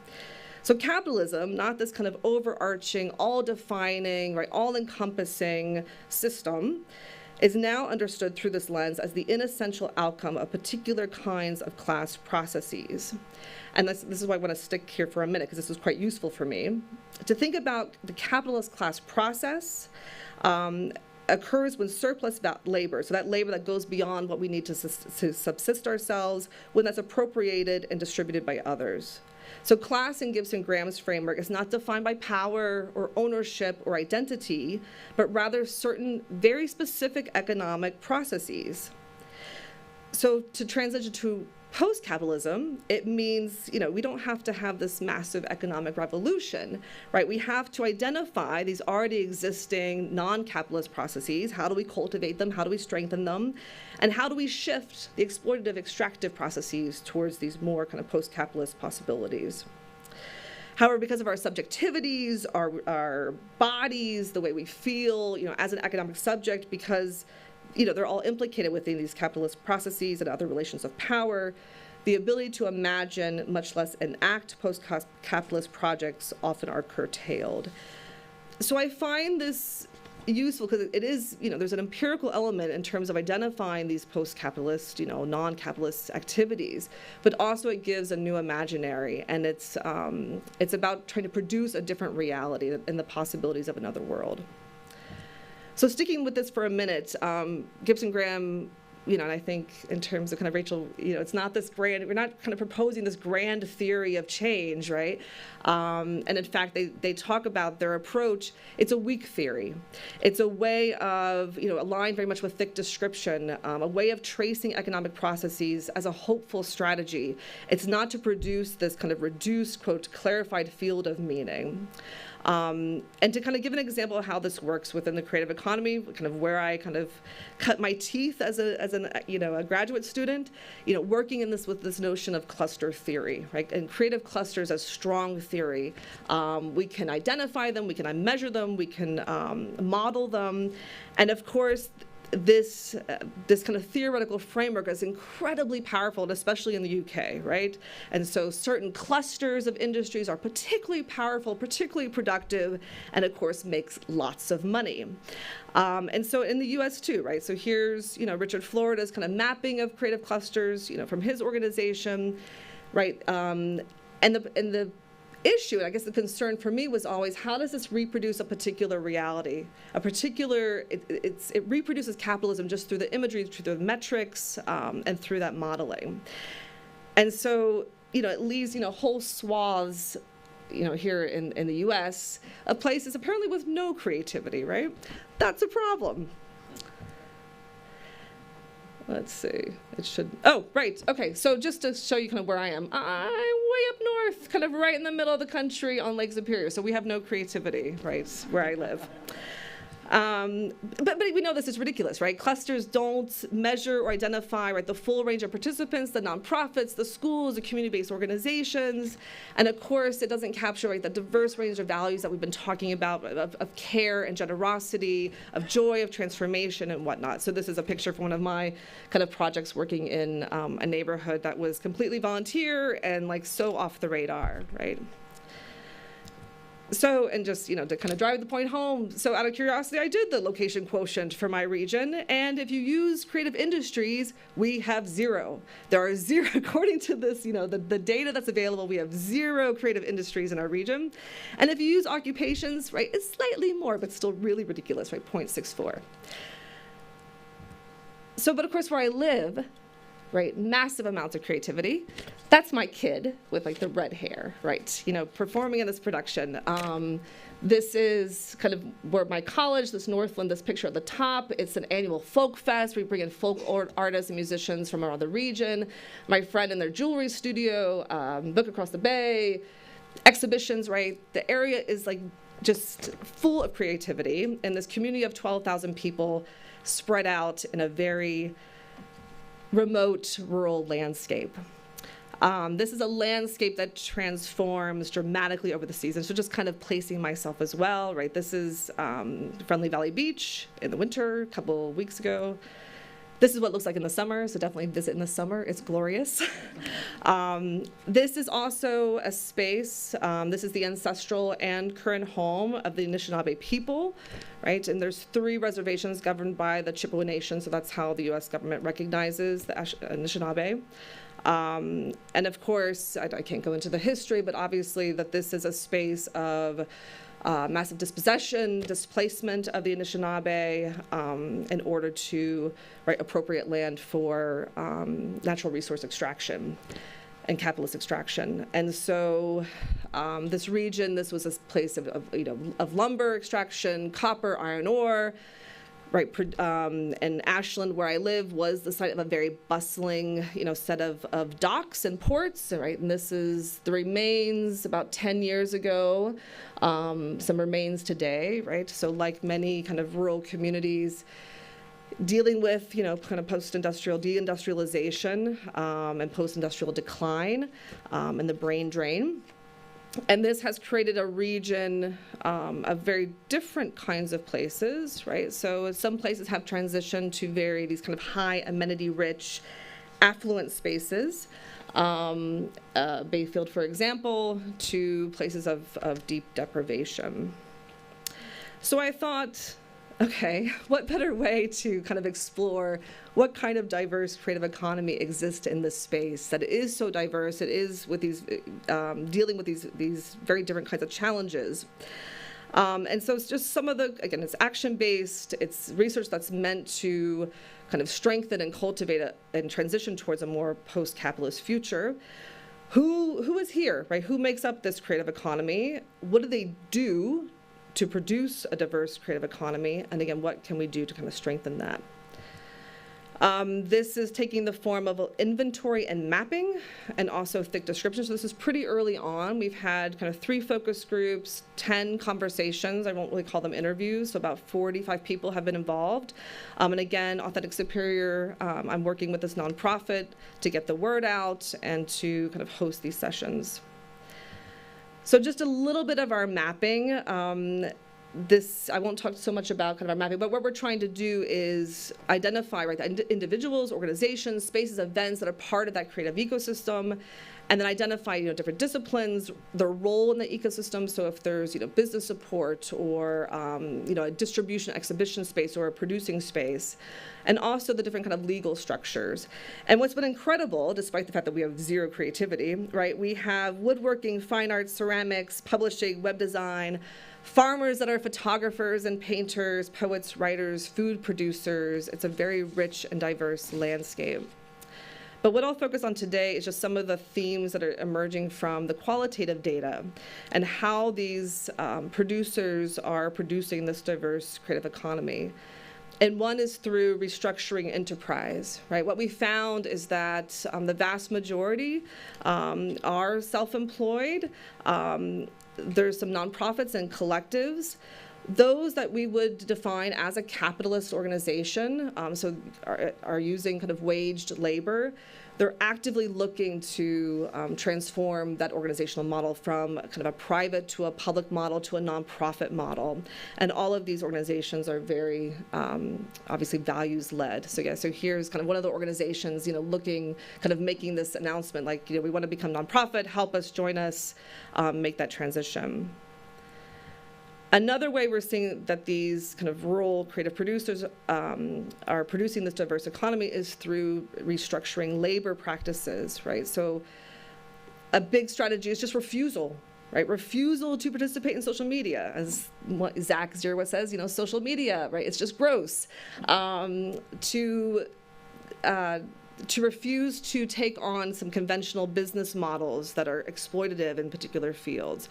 So capitalism, not this kind of overarching, all-defining, right, all-encompassing system, is now understood through this lens as the inessential outcome of particular kinds of class processes. And this is why I want to stick here for a minute, because this was quite useful for me. To think about the capitalist class process occurs when surplus labor, so that labor that goes beyond what we need to subsist ourselves, when that's appropriated and distributed by others. So class in Gibson Graham's framework is not defined by power or ownership or identity, but rather certain very specific economic processes. So to transition to post-capitalism, it means, we don't have to have this massive economic revolution, right? We have to identify these already existing non-capitalist processes. How do we cultivate them? How do we strengthen them? And how do we shift the exploitative extractive processes towards these more kind of post-capitalist possibilities? However, because of our subjectivities, our bodies, the way we feel, as an economic subject, because they're all implicated within these capitalist processes and other relations of power, the ability to imagine, much less enact post-capitalist projects often are curtailed. So I find this useful because it is, there's an empirical element in terms of identifying these post-capitalist, non-capitalist activities, but also it gives a new imaginary, and it's about trying to produce a different reality and the possibilities of another world. So sticking with this for a minute, Gibson Graham, and I think in terms of kind of Rachel, it's not this grand, we're not kind of proposing this grand theory of change, right? And in fact, they talk about their approach, it's a weak theory. It's a way of, aligned very much with thick description, a way of tracing economic processes as a hopeful strategy. It's not to produce this kind of reduced, quote, clarified field of meaning. And to kind of give an example of how this works within the creative economy, kind of where I kind of cut my teeth as a graduate student, working in this with this notion of cluster theory, right? And creative clusters as strong theory. We can identify them, we can measure them, we can model them, and of course, this kind of theoretical framework is incredibly powerful, and especially in the UK, right? And so certain clusters of industries are particularly powerful, particularly productive, and of course makes lots of money. And so in the US too, right? So here's, Richard Florida's kind of mapping of creative clusters, from his organization, right? And the issue, and I guess the concern for me was always, how does this reproduce a particular reality? It reproduces capitalism just through the imagery, through the metrics, and through that modeling. And so, it leaves, whole swaths, here in the US, of places apparently with no creativity, right? That's a problem. Let's see, oh, right, okay, so just to show you kind of where I am, I'm way up north, kind of right in the middle of the country on Lake Superior, so we have no creativity, right, where I live. But we know this is ridiculous, right? Clusters don't measure or identify, right, the full range of participants, the nonprofits, the schools, the community-based organizations, and of course, it doesn't capture, right, the diverse range of values that we've been talking about, of care and generosity, of joy, of transformation, and whatnot. So this is a picture from one of my kind of projects working in a neighborhood that was completely volunteer and like so off the radar, right? So, and just, to kind of drive the point home, so out of curiosity, I did the location quotient for my region, and if you use creative industries, we have 0. There are 0, according to this, the data that's available, we have 0 creative industries in our region. And if you use occupations, right, it's slightly more, but still really ridiculous, right, 0.64. So, but of course, where I live, right, massive amounts of creativity. That's my kid with like the red hair, right, performing in this production. This is kind of where my college, this Northland, this picture at the top, it's an annual folk fest. We bring in folk artists and musicians from around the region. My friend in their jewelry studio, Book Across the Bay, exhibitions, right? The area is like just full of creativity, and this community of 12,000 people spread out in a very remote rural landscape. This is a landscape that transforms dramatically over the season, so just kind of placing myself as well, right? This is Friendly Valley Beach in the winter, a couple weeks ago. This is what it looks like in the summer, so definitely visit in the summer. It's glorious. This is also a space, this is the ancestral and current home of the Anishinaabe people, right? And there's 3 reservations governed by the Chippewa Nation, so that's how the US government recognizes the Anishinaabe. And of course, I can't go into the history, but obviously that this is a space of massive displacement of the Anishinaabe in order to appropriate land for natural resource extraction and capitalist extraction. And so this region, this was a place of lumber extraction, copper, iron ore, right, and Ashland, where I live, was the site of a very bustling, set of docks and ports, right? And this is the remains about 10 years ago, some remains today, right? So like many kind of rural communities, dealing with, kind of post-industrial deindustrialization and post-industrial decline and the brain drain. And this has created a region of very different kinds of places, right? So some places have transitioned to these kind of high amenity-rich, affluent spaces. Bayfield, for example, to places of deep deprivation. So I thought, okay, what better way to kind of explore what kind of diverse creative economy exists in this space that is so diverse, it is with these, dealing with these very different kinds of challenges. And so it's just some of again, it's action-based, it's research that's meant to kind of strengthen and cultivate and transition towards a more post-capitalist future. Who is here, right? Who makes up this creative economy? What do they do to produce a diverse creative economy? And again, what can we do to kind of strengthen that? This is taking the form of inventory and mapping, and also thick descriptions. So this is pretty early on. We've had kind of 3 focus groups, 10 conversations. I won't really call them interviews. So about 45 people have been involved. And again, Authentic Superior, I'm working with this nonprofit to get the word out and to kind of host these sessions. So just a little bit of our mapping. I won't talk so much about kind of our mapping, but what we're trying to do is identify, right, the individuals, organizations, spaces, events that are part of that creative ecosystem, and then identify, different disciplines, their role in the ecosystem. So if there's, business support or, a distribution exhibition space or a producing space, and also the different kind of legal structures. And what's been incredible, despite the fact that we have zero creativity, right, we have woodworking, fine arts, ceramics, publishing, web design, farmers that are photographers and painters, poets, writers, food producers. It's a very rich and diverse landscape. But what I'll focus on today is just some of the themes that are emerging from the qualitative data and how these producers are producing this diverse creative economy. And one is through restructuring enterprise, right? What we found is that the vast majority are self-employed. There's some nonprofits and collectives. Those that we would define as a capitalist organization, so are using kind of waged labor, they're actively looking to transform that organizational model from kind of a private to a public model to a nonprofit model. And all of these organizations are very obviously values-led. So yeah, so here's kind of one of the organizations, looking, kind of making this announcement, like, we want to become nonprofit, help us, join us, make that transition. Another way we're seeing that these kind of rural creative producers are producing this diverse economy is through restructuring labor practices, right? So a big strategy is just refusal, right? Refusal to participate in social media, as what Zach Zerwa says, social media, right? It's just gross. To refuse to take on some conventional business models that are exploitative in particular fields,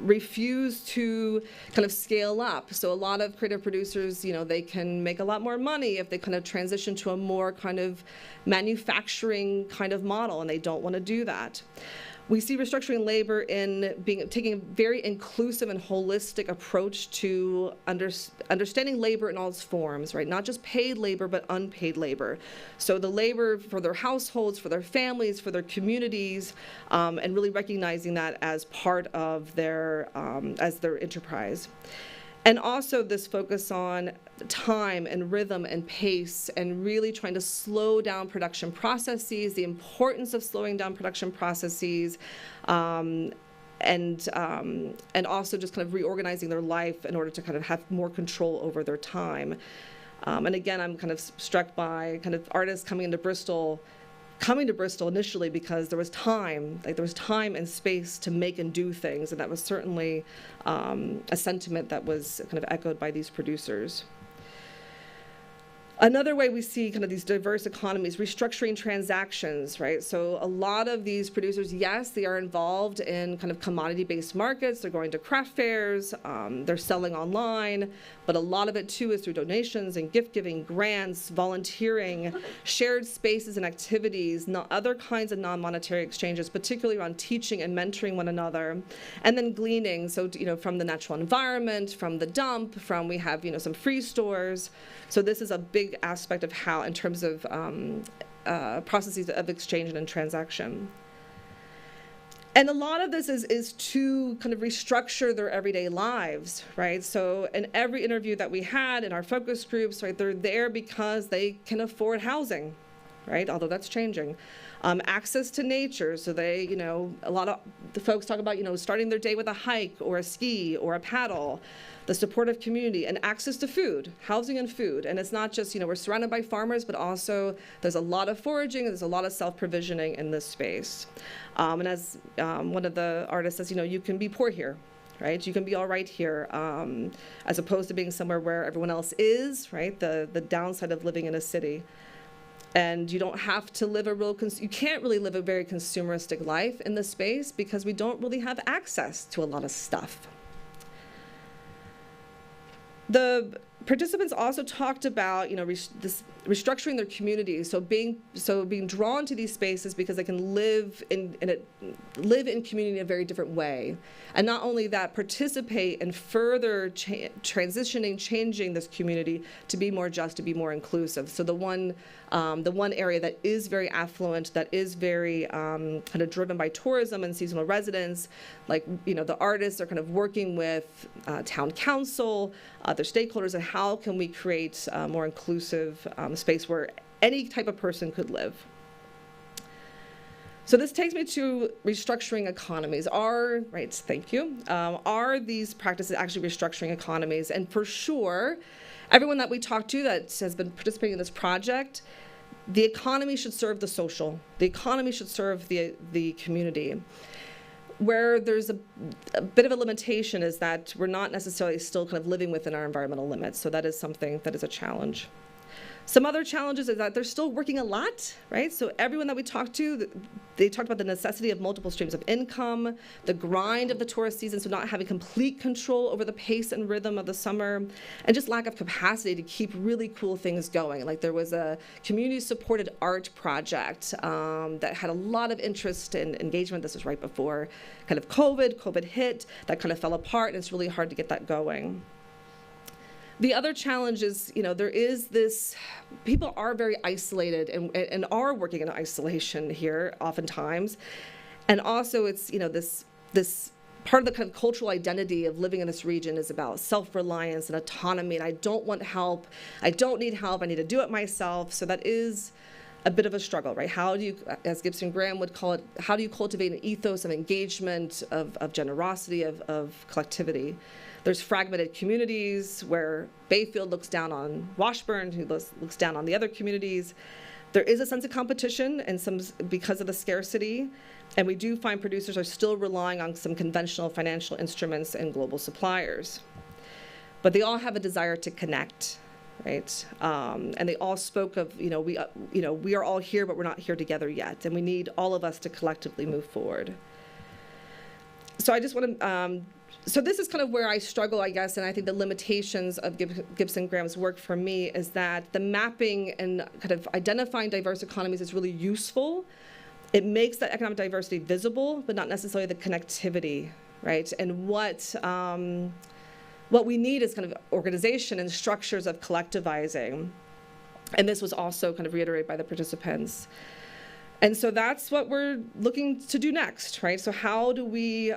refuse to kind of scale up. So a lot of creative producers, they can make a lot more money if they kind of transition to a more kind of manufacturing kind of model, and they don't want to do that. We see restructuring labor in taking a very inclusive and holistic approach to understanding labor in all its forms, right? Not just paid labor, but unpaid labor. So the labor for their households, for their families, for their communities, and really recognizing that as part of their enterprise. And also this focus on time and rhythm and pace, and really trying to slow down production processes, the importance of slowing down production processes, and also just kind of reorganizing their life in order to kind of have more control over their time. And again, I'm kind of struck by kind of artists coming to Bristol initially because there was time and space to make and do things, and that was certainly a sentiment that was kind of echoed by these producers. Another way we see kind of these diverse economies, restructuring transactions, right? So a lot of these producers, yes, they are involved in kind of commodity-based markets. They're going to craft fairs, they're selling online, but a lot of it too is through donations and gift giving, grants, volunteering, shared spaces and activities, other kinds of non-monetary exchanges, particularly around teaching and mentoring one another, and then gleaning. So, from the natural environment, from the dump, we have, some free stores. So this is a big aspect of how, in terms of processes of exchange and transaction. And a lot of this is to kind of restructure their everyday lives, right? So in every interview that we had in our focus groups, right, they're there because they can afford housing, right? Although that's changing. Access to nature, so they, a lot of the folks talk about, starting their day with a hike or a ski or a paddle, the supportive community, and access to food, housing and food. And it's not just, we're surrounded by farmers, but also there's a lot of foraging, there's a lot of self-provisioning in this space. And as one of the artists says, you can be poor here, right? You can be all right here, as opposed to being somewhere where everyone else is, right? The downside of living in a city. And you don't have to live you can't really live a very consumeristic life in this space because we don't really have access to a lot of stuff. The Participants also talked about, this restructuring their communities, so being drawn to these spaces because they can live in community in a very different way, and not only that, participate in further changing this community to be more just, to be more inclusive. So the one area that is very affluent, that is very kind of driven by tourism and seasonal residents, like the artists are kind of working with town council, other stakeholders, and how can we create a more inclusive space where any type of person could live. So this takes me to restructuring economies. Are these practices actually restructuring economies? And for sure, everyone that we talked to that has been participating in this project, the economy should serve the social. The economy should serve the community. Where there's a bit of a limitation is that we're not necessarily still kind of living within our environmental limits. So that is something that is a challenge. Some other challenges is that they're still working a lot, right? So everyone that we talked to, they talked about the necessity of multiple streams of income, the grind of the tourist season, so not having complete control over the pace and rhythm of the summer, and just lack of capacity to keep really cool things going. Like there was a community-supported art project that had a lot of interest and engagement. This was right before kind of COVID hit, that kind of fell apart, and it's really hard to get that going. The other challenge is, there is this, people are very isolated and are working in isolation here oftentimes. And also it's, this part of the kind of cultural identity of living in this region is about self-reliance and autonomy, and I don't want help, I don't need help, I need to do it myself. So that is a bit of a struggle, right? How do you, as Gibson Graham would call it, how do you cultivate an ethos of engagement, of generosity, of collectivity? There's fragmented communities where Bayfield looks down on Washburn, who looks down on the other communities. There is a sense of competition and because of the scarcity, and we do find producers are still relying on some conventional financial instruments and global suppliers. But they all have a desire to connect, right? And they all spoke of, we are all here, but we're not here together yet, and we need all of us to collectively move forward. So I just want to. So this is kind of where I struggle, I guess, and I think the limitations of Gibson Graham's work for me is that the mapping and kind of identifying diverse economies is really useful. It makes that economic diversity visible, but not necessarily the connectivity, right? And what we need is kind of organization and structures of collectivizing. And this was also kind of reiterated by the participants. And so that's what we're looking to do next, right? So how do we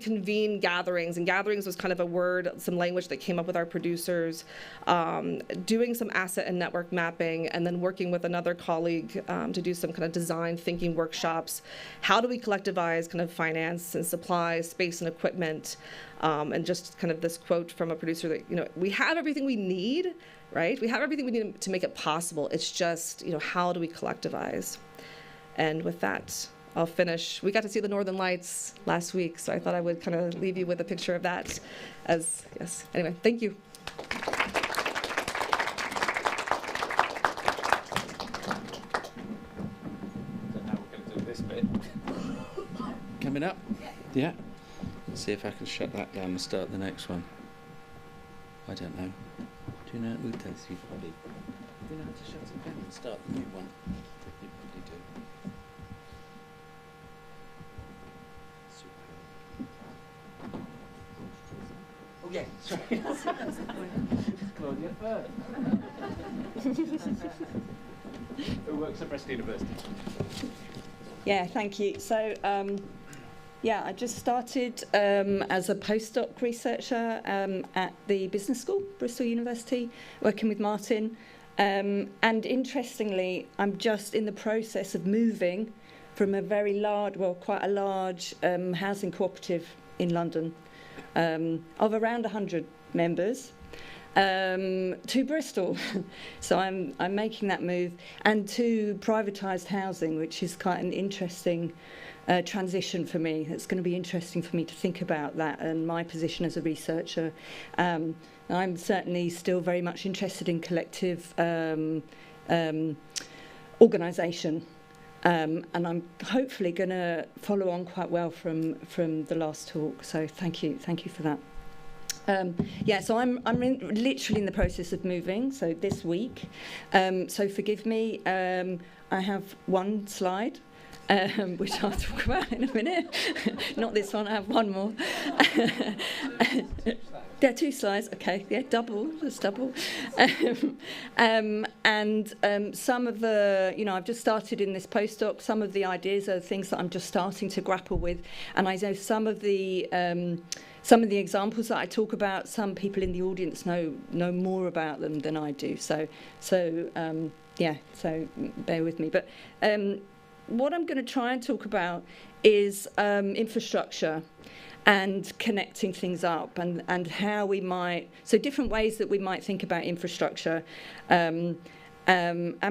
convene gatherings? And gatherings was kind of a word, some language that came up with our producers, doing some asset and network mapping, and then working with another colleague to do some kind of design thinking workshops. How do we collectivize kind of finance and supplies, space and equipment? And just kind of this quote from a producer that, we have everything we need, right? We have everything we need to make it possible. It's just, how do we collectivize? And with that, I'll finish. We got to see the Northern Lights last week, so I thought I would kind of leave you with a picture of that yes. Anyway, thank you. So now we're going to do this bit. Coming up? Yeah. Let's see if I can shut that down and start the next one. I don't know. Do you know who does you probably? Do you know how to shut it down and start the new one? You probably do. Super. Oh yeah, sorry. Claudia first. Who works at Bristol University? Yeah, thank you. So, I just started as a postdoc researcher at the business school, Bristol University, working with Martin. And interestingly, I'm just in the process of moving from a very large, quite a large housing cooperative in London of around 100 members to Bristol. So I'm making that move, and to privatised housing, which is quite an interesting transition for me. It's going to be interesting for me to think about that and my position as a researcher. I'm certainly still very much interested in collective organisation, and I'm hopefully going to follow on quite well from the last talk. So thank you for that. Yeah, so I'm literally in the process of moving, so this week. So forgive me, I have one slide, which I'll talk about in a minute. Not this one, I have one more. There are 2 slides, okay, yeah, just double. And some of the, I've just started in this postdoc, some of the ideas are things that I'm just starting to grapple with, and I know some of the examples that I talk about, some people in the audience know more about them than I do, so bear with me. But what I'm going to try and talk about is infrastructure and connecting things up, and how we might, so different ways that we might think about infrastructure, and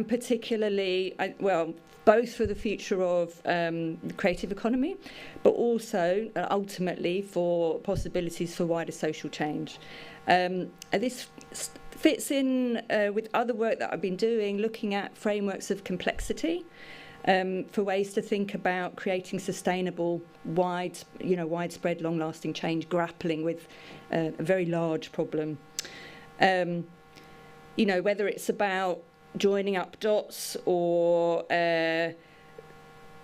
particularly, both for the future of the creative economy, but also ultimately for possibilities for wider social change. This fits in with other work that I've been doing, looking at frameworks of complexity, for ways to think about creating sustainable, widespread, long-lasting change, grappling with a very large problem. Whether it's about joining up dots or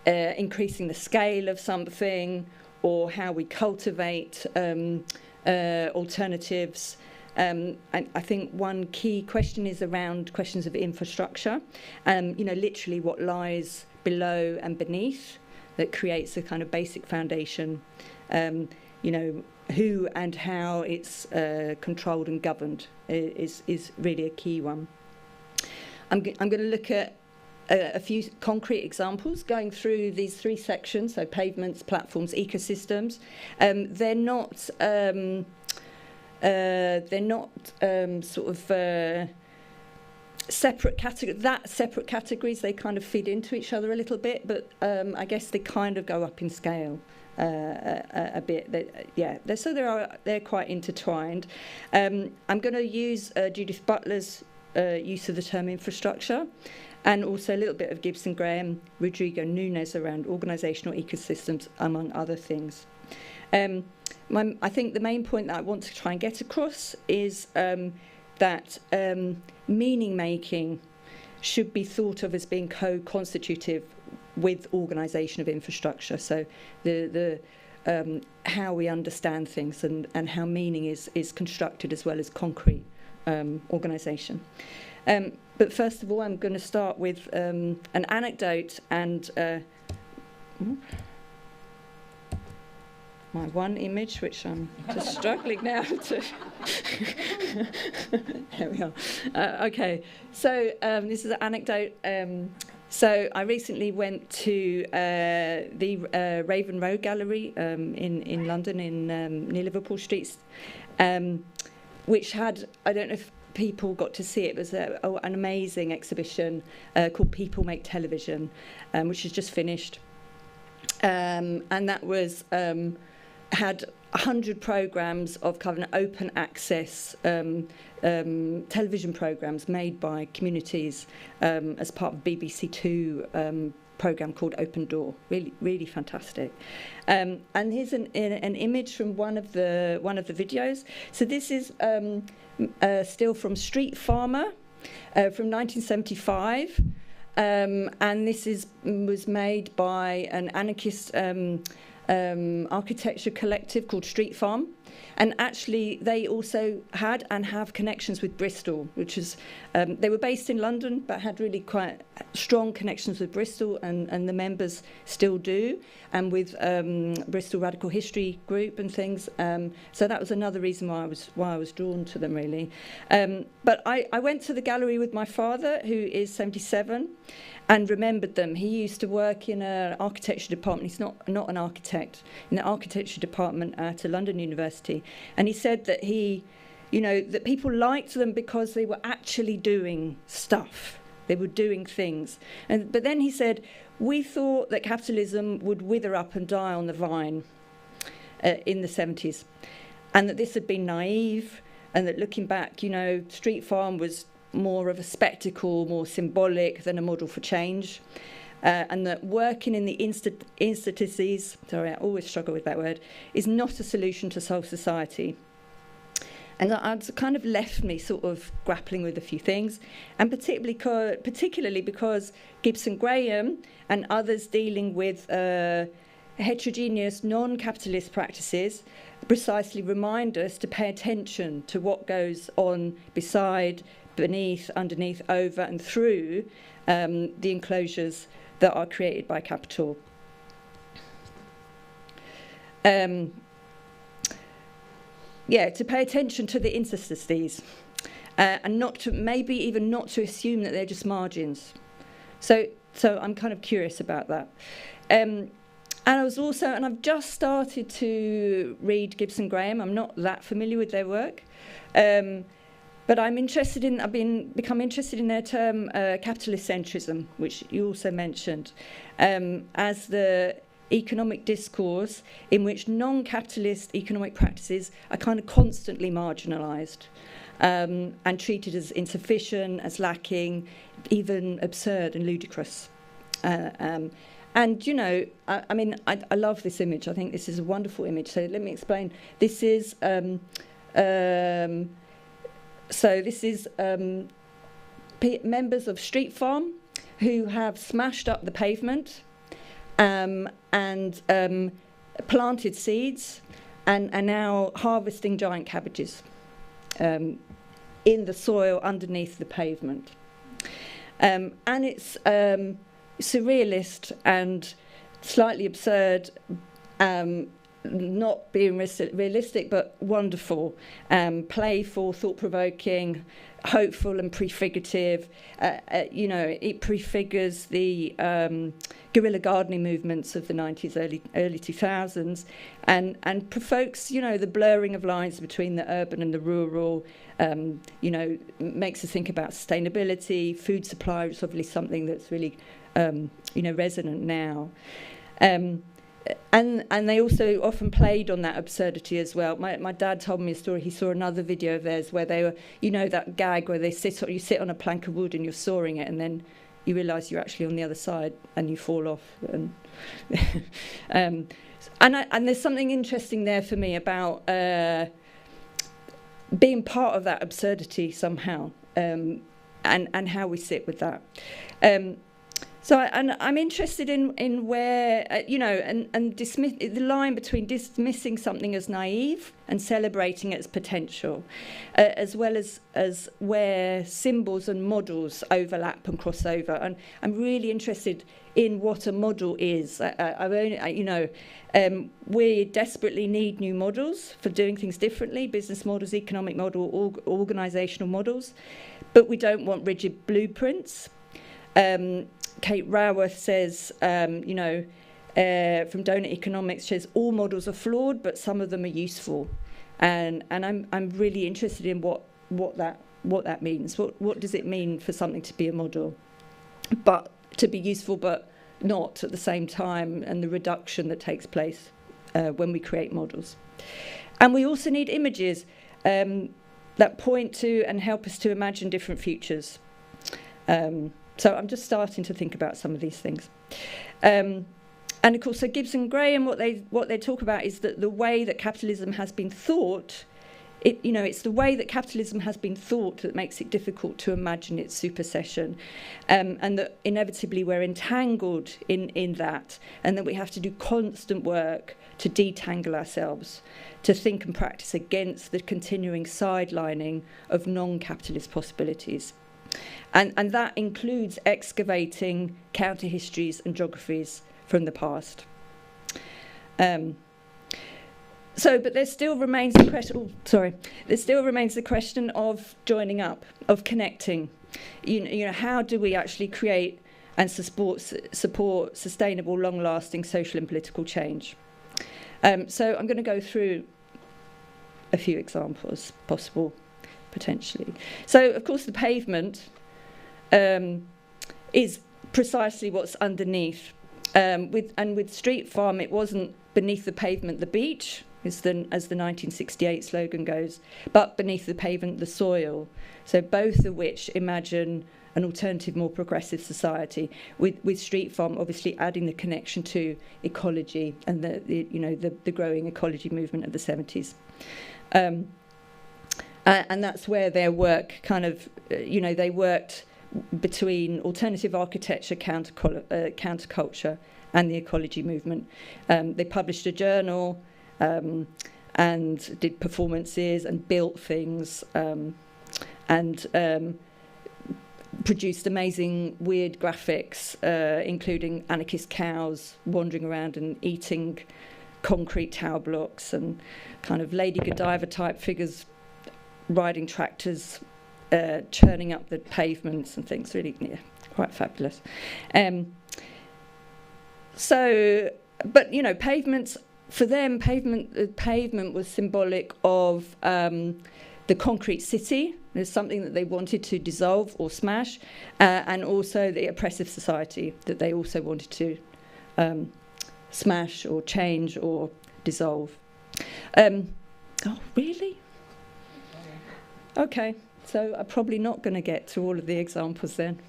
increasing the scale of something, or how we cultivate alternatives. I think one key question is around questions of infrastructure, literally what lies below and beneath that creates a kind of basic foundation, who and how it's controlled and governed is really a key one. I'm going to look at a few concrete examples going through these 3 sections, so pavements, platforms, ecosystems. They're not separate categories. They kind of feed into each other a little bit, but I guess they kind of go up in scale a bit. They're quite intertwined. I'm going to use Judith Butler's use of the term infrastructure, and also a little bit of Gibson Graham, Rodrigo Nunes around organisational ecosystems, among other things. I think the main point that I want to try and get across is that meaning making should be thought of as being co-constitutive with organisation of infrastructure. So the how we understand things and how meaning is constructed as well as concrete organisation. But first of all, I'm going to start with an anecdote and my one image, which I'm just struggling now to. There we are. Okay, so this is an anecdote. So I recently went to the Raven Row Gallery in London, near Liverpool Street, which had, I don't know if people got to see it, was an amazing exhibition called People Make Television, which has just finished. And that was had 100 programmes of kind of open access television programmes made by communities as part of BBC Two programme called Open Door. Really, really fantastic. And here's an image from one of the videos. So this is still from Street Farmer from 1975. And this was made by an anarchist architecture collective called Street Farm. And actually, they also had and have connections with Bristol, which is, they were based in London, but had really quite strong connections with Bristol, and the members still do, and with Bristol Radical History Group and things. So that was another reason why I was drawn to them, really. But I went to the gallery with my father, who is 77, and remembered them. He used to work in an architecture department. He's not an architect, in the architecture department at a London university. And he said that that people liked them because they were actually doing stuff. They were doing things. But then he said, we thought that capitalism would wither up and die on the vine in the 70s. And that this had been naive, and that looking back, Street Farm was more of a spectacle, more symbolic than a model for change. And that working in the interstices, sorry, I always struggle with that word, is not a solution to solve society. And that's kind of left me sort of grappling with a few things, and particularly because Gibson Graham and others dealing with heterogeneous non-capitalist practices precisely remind us to pay attention to what goes on beside, beneath, underneath, over and through the enclosures that are created by capital. To pay attention to the interstices and maybe even not to assume that they're just margins. So I'm kind of curious about that. And I've just started to read Gibson Graham. I'm not that familiar with their work, but I've become interested in their term capitalist centrism, which you also mentioned, as the economic discourse in which non-capitalist economic practices are kind of constantly marginalised and treated as insufficient, as lacking, even absurd and ludicrous. And, you know, I love this image. I think this is a wonderful image. So let me explain. This is, members of Street Farm who have smashed up the pavement and planted seeds and are now harvesting giant cabbages in the soil underneath the pavement. And it's surrealist and slightly absurd, not being realistic, but wonderful, playful, thought-provoking, hopeful and prefigurative. You know, it prefigures the guerrilla gardening movements of the 90s, early 2000s, and provokes, you know, the blurring of lines between the urban and the rural. You know, makes us think about sustainability, food supply, which is obviously something that's really, you know, resonant now. And they also often played on that absurdity as well. My dad told me a story. He saw another video of theirs where they were, you know, that gag where you sit on a plank of wood and you're sawing it, and then you realise you're actually on the other side and you fall off. And there's something interesting there for me about being part of that absurdity somehow, and how we sit with that. So I'm interested in where, you know, and dismiss the line between dismissing something as naive and celebrating its potential, as well as where symbols and models overlap and cross over. And I'm really interested in what a model is. We desperately need new models for doing things differently, business models, economic model, organisational models, but we don't want rigid blueprints. Kate Raworth says, you know, from Donut Economics, says all models are flawed, but some of them are useful, and I'm really interested in what that means. What does it mean for something to be a model, but to be useful, but not at the same time, and the reduction that takes place when we create models. And we also need images that point to and help us to imagine different futures. So I'm just starting to think about some of these things. And of course, so Gibson Graham, what they talk about is that the way that capitalism has been thought, it's the way that capitalism has been thought that makes it difficult to imagine its supersession, and that inevitably we're entangled in that, and that we have to do constant work to detangle ourselves, to think and practice against the continuing sidelining of non-capitalist possibilities. And that includes excavating counter-histories and geographies from the past. But there still remains the question. There still remains the question of joining up, of connecting. You know, how do we actually create and support sustainable, long-lasting social and political change? So I'm going to go through a few examples, possible, potentially. So, of course, the pavement is precisely what's underneath. With Street Farm, it wasn't beneath the pavement, the beach, as the 1968 slogan goes, but beneath the pavement, the soil. So both of which imagine an alternative, more progressive society. With Street Farm, obviously adding the connection to ecology and the growing ecology movement of the 70s. And that's where their work kind of, they worked between alternative architecture, counterculture, and the ecology movement. They published a journal and did performances and built things and produced amazing weird graphics, including anarchist cows wandering around and eating concrete tower blocks, and kind of Lady Godiva type figures riding tractors, churning up the pavements and things. Really, quite fabulous. But pavements, for them, pavement was symbolic of the concrete city. There's something that they wanted to dissolve or smash, and also the oppressive society that they also wanted to smash or change or dissolve. Oh, really? Okay, so I'm probably not going to get to all of the examples then.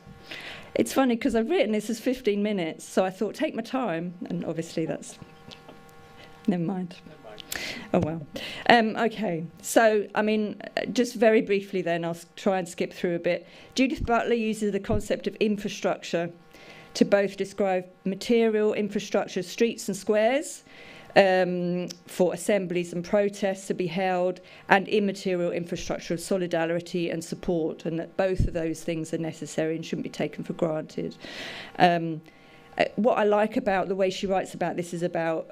It's funny because I've written this as 15 minutes, so I thought take my time, and obviously that's... Never mind. Oh, well. Okay, so, just very briefly then, I'll try and skip through a bit. Judith Butler uses the concept of infrastructure to both describe material infrastructure, streets and squares, for assemblies and protests to be held, and immaterial infrastructure of solidarity and support, and that both of those things are necessary and shouldn't be taken for granted. What I like about the way she writes about this is about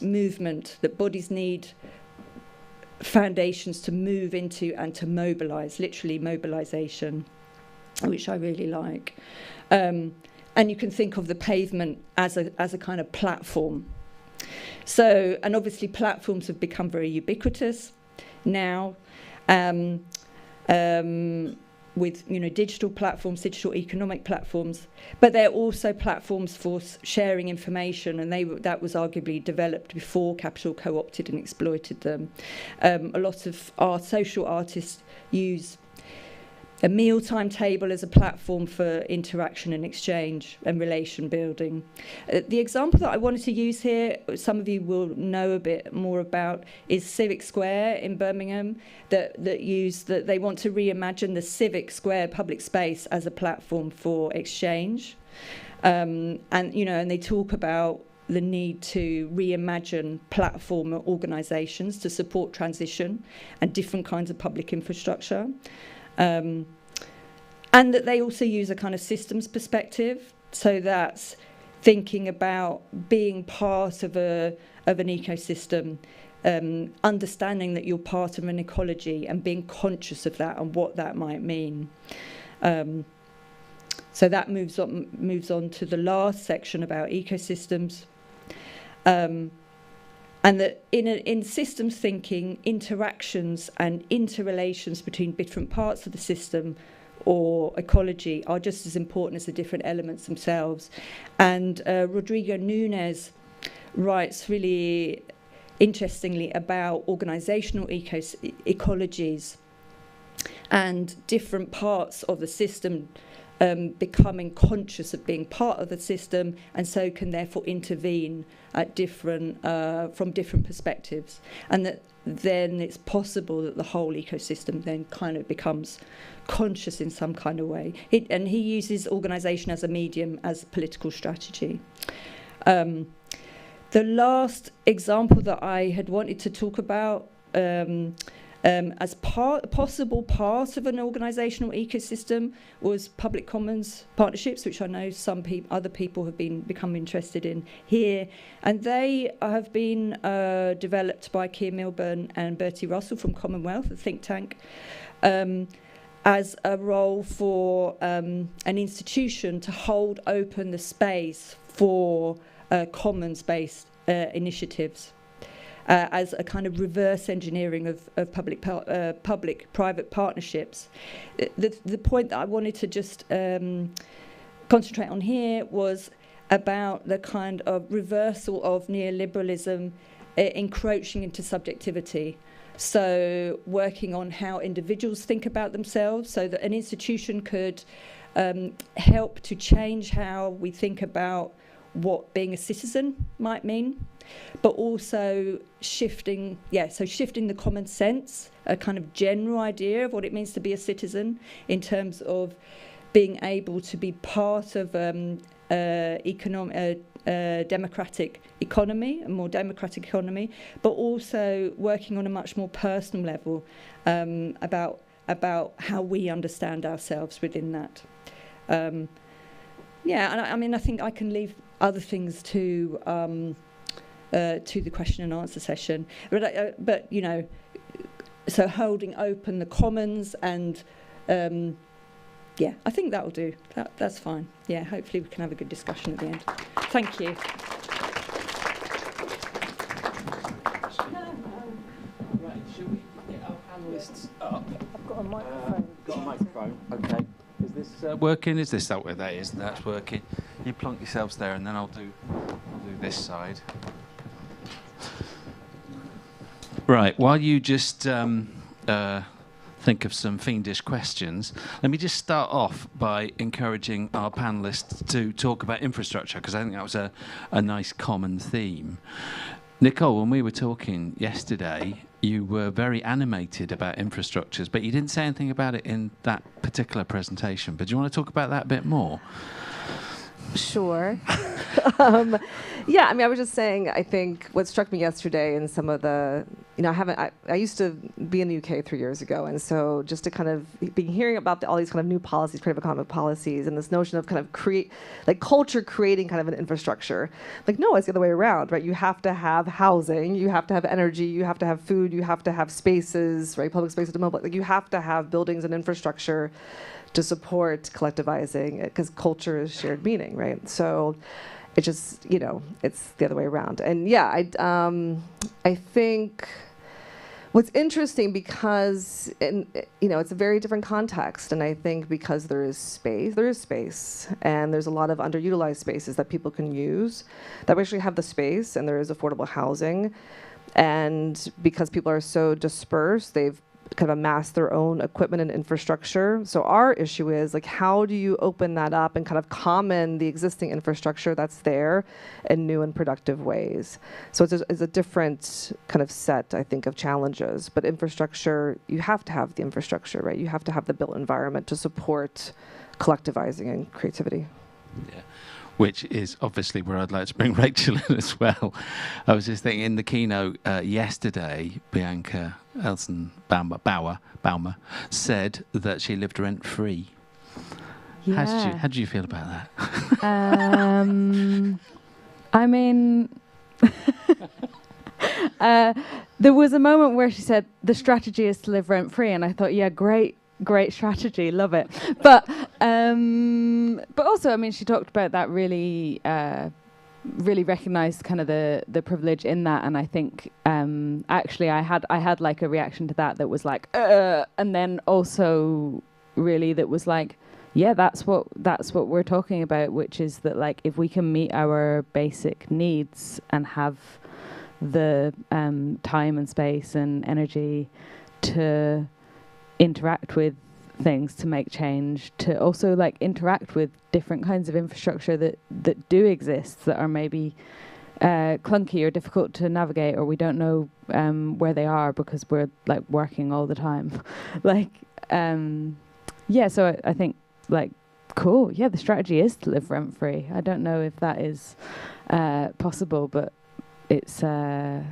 movement, that bodies need foundations to move into and to mobilise, literally mobilisation, which I really like. And you can think of the pavement as a kind of platform. So, and obviously platforms have become very ubiquitous now, with digital platforms, digital economic platforms, but they're also platforms for sharing information, and that was arguably developed before capital co-opted and exploited them. A lot of social artists use a mealtime table as a platform for interaction and exchange and relation building. The example that I wanted to use here, some of you will know a bit more about, is Civic Square in Birmingham, that they want to reimagine the civic square public space as a platform for exchange. And they talk about the need to reimagine platform organisations to support transition and different kinds of public infrastructure. And that they also use a kind of systems perspective, so that's thinking about being part of an ecosystem, understanding that you're part of an ecology and being conscious of that and what that might mean. So that moves on to the last section about ecosystems. And that in systems thinking, interactions and interrelations between different parts of the system or ecology are just as important as the different elements themselves. And Rodrigo Nunes writes really interestingly about organizational ecologies and different parts of the system becoming conscious of being part of the system, and so can therefore intervene at from different perspectives, and that then it's possible that the whole ecosystem then kind of becomes conscious in some kind of way. And he uses organisation as a medium, as political strategy. The last example that I had wanted to talk about as possible part of an organisational ecosystem was public commons partnerships, which I know some other people have become interested in here, and they have been developed by Keir Milburn and Bertie Russell from Commonwealth, a think tank, as a role for an institution to hold open the space for commons-based initiatives. As a kind of reverse engineering of public-private partnerships. The point that I wanted to just concentrate on here was about the kind of reversal of neoliberalism encroaching into subjectivity. So working on how individuals think about themselves, so that an institution could help to change how we think about what being a citizen might mean, but also shifting the common sense, a kind of general idea of what it means to be a citizen in terms of being able to be part of democratic economy, a more democratic economy, but also working on a much more personal level about how we understand ourselves within that. And I think I can leave other things to the question and answer session, but so holding open the commons and. I think that'll do. That's fine. Yeah, hopefully we can have a good discussion at the end. Thank you. Right, shall we get our panellists up? I've got a microphone. Got a microphone, okay. Is this working? Is this that way? That is, that's working. You plonk yourselves there and then I'll do this side. Right, while you just think of some fiendish questions, let me just start off by encouraging our panellists to talk about infrastructure, because I think that was a nice common theme. Nicole, when we were talking yesterday, you were very animated about infrastructures, but you didn't say anything about it in that particular presentation. But do you want to talk about that a bit more? Sure. I was just saying, I think what struck me yesterday in some of the, I used to be in the UK 3 years ago, and so just to kind of be hearing about all these kind of new policies, creative economic policies, and this notion of kind of culture creating kind of an infrastructure. No, it's the other way around, right? You have to have housing, you have to have energy, you have to have food, you have to have spaces, right? Public spaces to mobilize. You have to have buildings and infrastructure to support collectivizing, because culture is shared meaning, right? So it just, it's the other way around. And I think what's interesting, because it's a very different context, and I think because there is space, and there's a lot of underutilized spaces that people can use, that we actually have the space, and there is affordable housing, and because people are so dispersed, they've kind of amass their own equipment and infrastructure. So our issue is how do you open that up and kind of common the existing infrastructure that's there in new and productive ways? So it's a different kind of set, I think, of challenges. But infrastructure, you have to have the infrastructure, right? You have to have the built environment to support collectivizing and creativity. Yeah. Which is obviously where I'd like to bring Rachel in as well. I was just thinking, in the keynote yesterday, Bianca Elson-Baumer said that she lived rent-free. Yeah. How did you feel about that? I mean, there was a moment where she said, the strategy is to live rent-free, and I thought, yeah, great strategy, love it. But also, I mean, she talked about that really recognized kind of the privilege in that, and I think actually I had like a reaction to that was like, and then also really that was like, yeah, that's what we're talking about, which is that if we can meet our basic needs and have the time and space and energy to interact with things, to make change, to also interact with different kinds of infrastructure that do exist, that are maybe clunky or difficult to navigate, or we don't know where they are because we're working all the time. So I think cool, yeah, the strategy is to live rent free. I don't know if that is possible, but it's I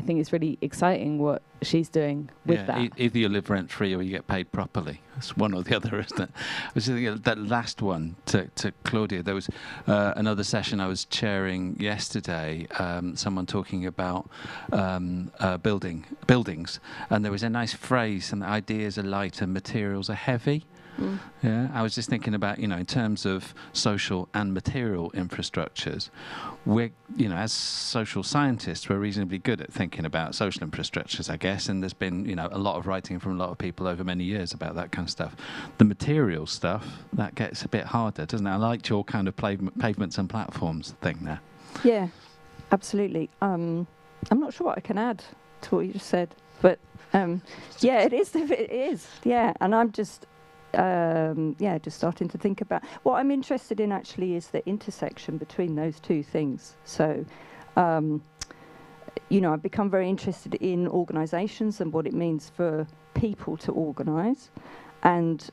think it's really exciting what she's doing with that. Either you live rent free or you get paid properly. It's one or the other, isn't it? I was thinking that last one to Claudia. There was another session I was chairing yesterday. Someone talking about buildings, and there was a nice phrase: "And ideas are light and materials are heavy." Mm. Yeah, I was just thinking about, in terms of social and material infrastructures, we're, as social scientists, we're reasonably good at thinking about social infrastructures, I guess, and there's been, a lot of writing from a lot of people over many years about that kind of stuff. The material stuff, that gets a bit harder, doesn't it? I liked your kind of pavements and platforms thing there. Yeah, absolutely. I'm not sure what I can add to what you just said, but it is, yeah, and I'm just just starting to think about what I'm interested in actually is the intersection between those two things. So, I've become very interested in organisations and what it means for people to organise, and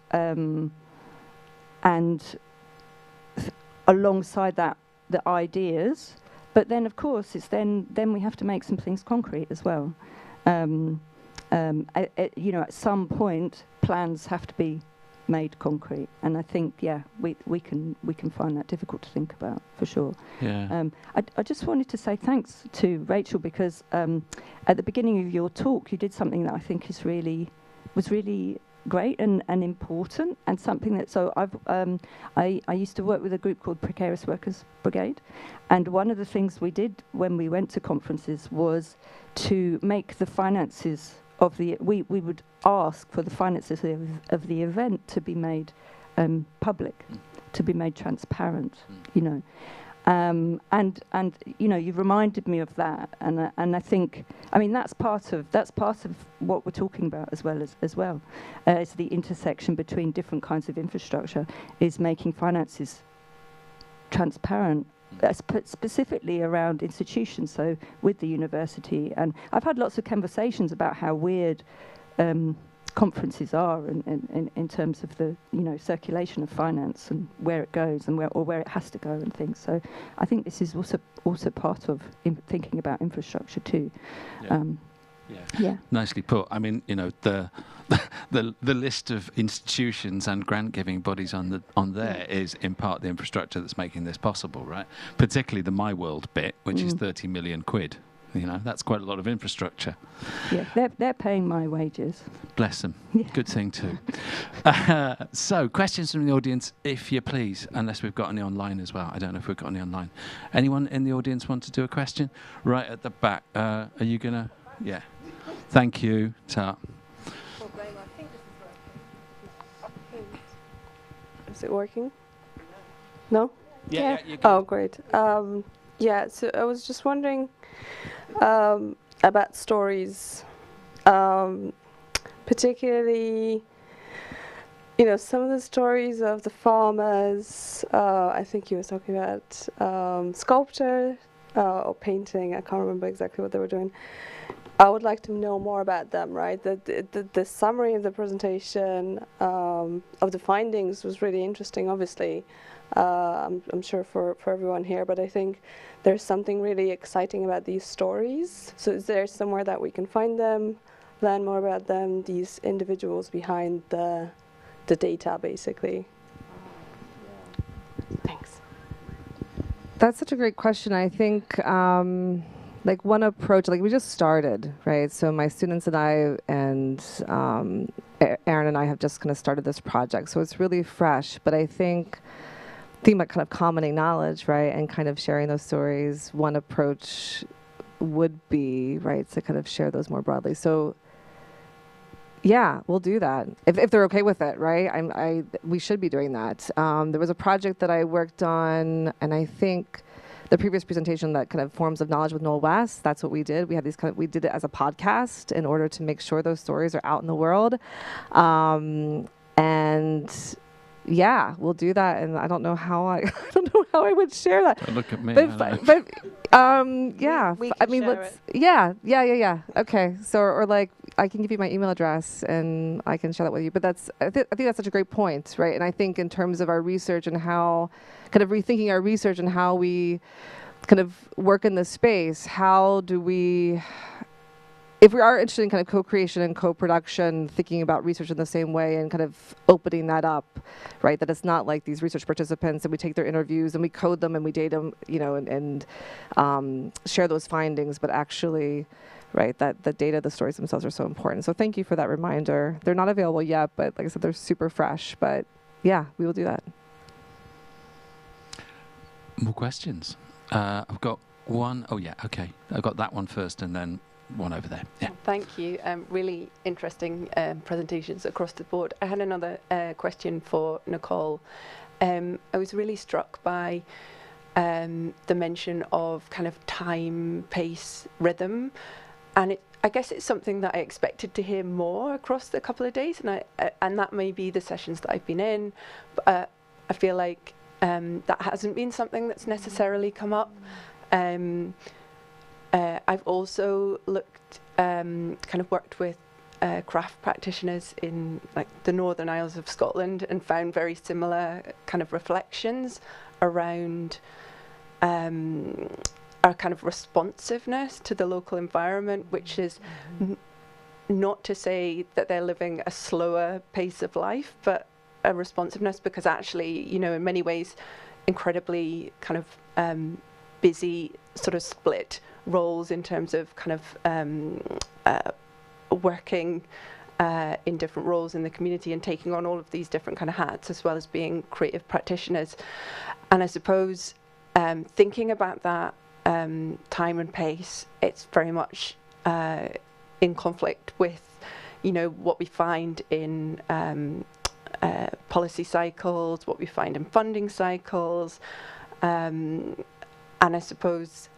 alongside that, the ideas. But then, of course, it's then we have to make some things concrete as well. At some point, plans have to be made concrete, and I think we can find that difficult to think about for sure. Yeah. I just wanted to say thanks to Rachel, because at the beginning of your talk you did something that I think was really great and important, and something that I used to work with a group called Precarious Workers Brigade, and one of the things we did when we went to conferences was to make the finances of we would ask for the finances of the event to be made public, to be made transparent, and you reminded me of that, and I think, that's part of what we're talking about as well. It's the intersection between different kinds of infrastructure, is making finances transparent, specifically around institutions, so with the university. And I've had lots of conversations about how weird conferences are in terms of the circulation of finance and where it goes and where it has to go and things. So I think this is also part of thinking about infrastructure too. Yeah. Nicely put. The list of institutions and grant giving bodies on there is in part the infrastructure that's making this possible, right? Particularly the My World bit, which is 30 million quid. That's quite a lot of infrastructure. Yeah, they're paying my wages. Bless them. Yeah. Good thing too. So, questions from the audience, if you please, unless we've got any online as well. I don't know if we've got any online. Anyone in the audience want to do a question? Right at the back. Are you going to? Yeah. Thank you, Ta. Is it working? No? Yeah. Oh, great. So I was just wondering about stories, particularly, some of the stories of the farmers. I think you were talking about sculpture or painting. I can't remember exactly what they were doing. I would like to know more about them, right? The summary of the presentation of the findings was really interesting, obviously. I'm sure for everyone here, but I think there's something really exciting about these stories. So is there somewhere that we can find them, learn more about them, these individuals behind the data, basically? Thanks. That's such a great question. I think one approach, we just started, right? So my students and I and Aaron and I have just kind of started this project. So it's really fresh, but I think about kind of commenting knowledge, right? And kind of sharing those stories. One approach would be, right, to kind of share those more broadly. So yeah, we'll do that. If they're okay with it, right? We should be doing that. There was a project that I worked on, and I think the previous presentation, that kind of forms of knowledge with Noel West, that's what we did. We had we did it as a podcast in order to make sure those stories are out in the world. And yeah, we'll do that. And I don't know how I would share that. Don't look at me. But yeah. Yeah. Okay. So, or I can give you my email address and I can share that with you. But I think that's such a great point, right? And I think in terms of our research and how, kind of rethinking our research and how we kind of work in this space, how do we, if we are interested in kind of co-creation and co-production, thinking about research in the same way and kind of opening that up, right? That it's not like these research participants and we take their interviews and we code them and we date them, and share those findings, but actually, right, that the data, the stories themselves are so important. So thank you for that reminder. They're not available yet, but like I said, they're super fresh. But yeah, we will do that. More questions? I've got one. Oh yeah, okay. I've got that one first and then one over there. Yeah. Thank you. Really interesting presentations across the board. I had another question for Nicole. I was really struck by the mention of kind of time, pace, rhythm, and I guess it's something that I expected to hear more across the couple of days, and that may be the sessions that I've been in. But I feel like that hasn't been something that's necessarily come up. I've also kind of worked with craft practitioners in like the Northern Isles of Scotland and found very similar kind of reflections around our kind of responsiveness to the local environment, which is not to say that they're living a slower pace of life, but a responsiveness, because actually, you know, in many ways, incredibly kind of busy, sort of split roles in terms of kind of working in different roles in the community and taking on all of these different kind of hats, as well as being creative practitioners. And I suppose thinking about that time and pace, it's very much in conflict with, you know, what we find in policy cycles, what we find in funding cycles, and I suppose,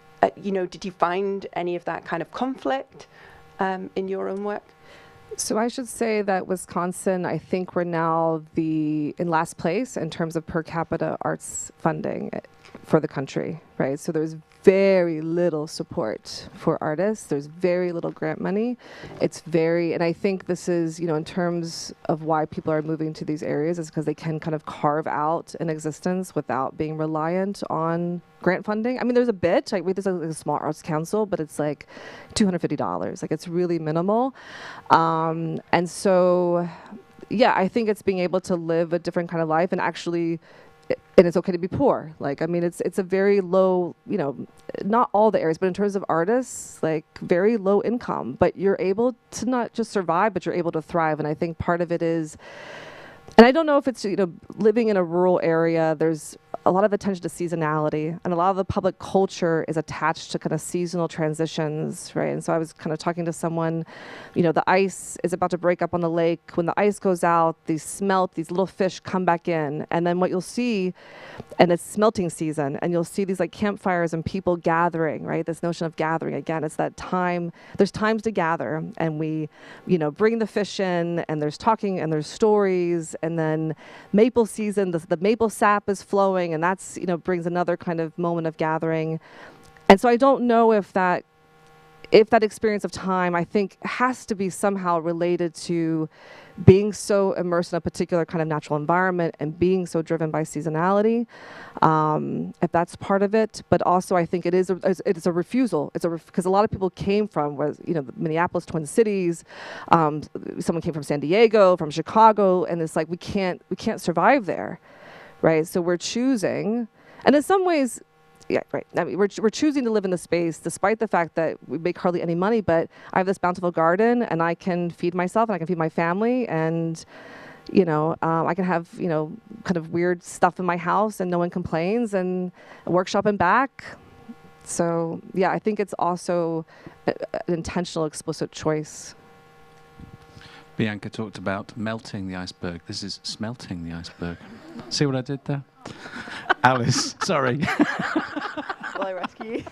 you know, did you find any of that kind of conflict in your own work? So I should say that Wisconsin, I think we're now in last place in terms of per capita arts funding for the country, right? So there's very little support for artists. There's very little grant money. And I think this is, you know, in terms of why people are moving to these areas, is because they can kind of carve out an existence without being reliant on grant funding. I mean, there's a bit, like there's a small arts council, but it's like $250. Like, it's really minimal. And so, yeah, I think it's being able to live a different kind of life, and actually, and it's okay to be poor. Like, I mean, it's a very low, you know, not all the areas, but in terms of artists, like very low income, but you're able to not just survive, but you're able to thrive. And I think part of it is, and I don't know if it's, you know, living in a rural area, there's a lot of attention to seasonality, and a lot of the public culture is attached to kind of seasonal transitions, right? And so I was kind of talking to someone, you know, the ice is about to break up on the lake. When the ice goes out, these little fish come back in, and then what you'll see, and it's smelting season, and you'll see these like campfires and people gathering, right? This notion of gathering, again, it's that time, there's times to gather, and we, you know, bring the fish in, and there's talking, and there's stories, and then maple season, the maple sap is flowing, and that's, you know, brings another kind of moment of gathering. And so I don't know if that experience of time, I think, has to be somehow related to being so immersed in a particular kind of natural environment and being so driven by seasonality, if that's part of it. But also, I think it's a refusal. Because a lot of people came from, you know, the Minneapolis, Twin Cities. Someone came from San Diego, from Chicago, and it's like we can't survive there, right? So we're choosing, and in some ways, yeah, right. I mean, we're choosing to live in the space despite the fact that we make hardly any money, but I have this bountiful garden, and I can feed myself, and I can feed my family, and, you know, I can have, you know, kind of weird stuff in my house, and no one complains, and a workshop and back. So, yeah, I think it's also an intentional, explicit choice. Bianca talked about melting the iceberg. This is smelting the iceberg. See what I did there? Alice, sorry. Will I rescue you?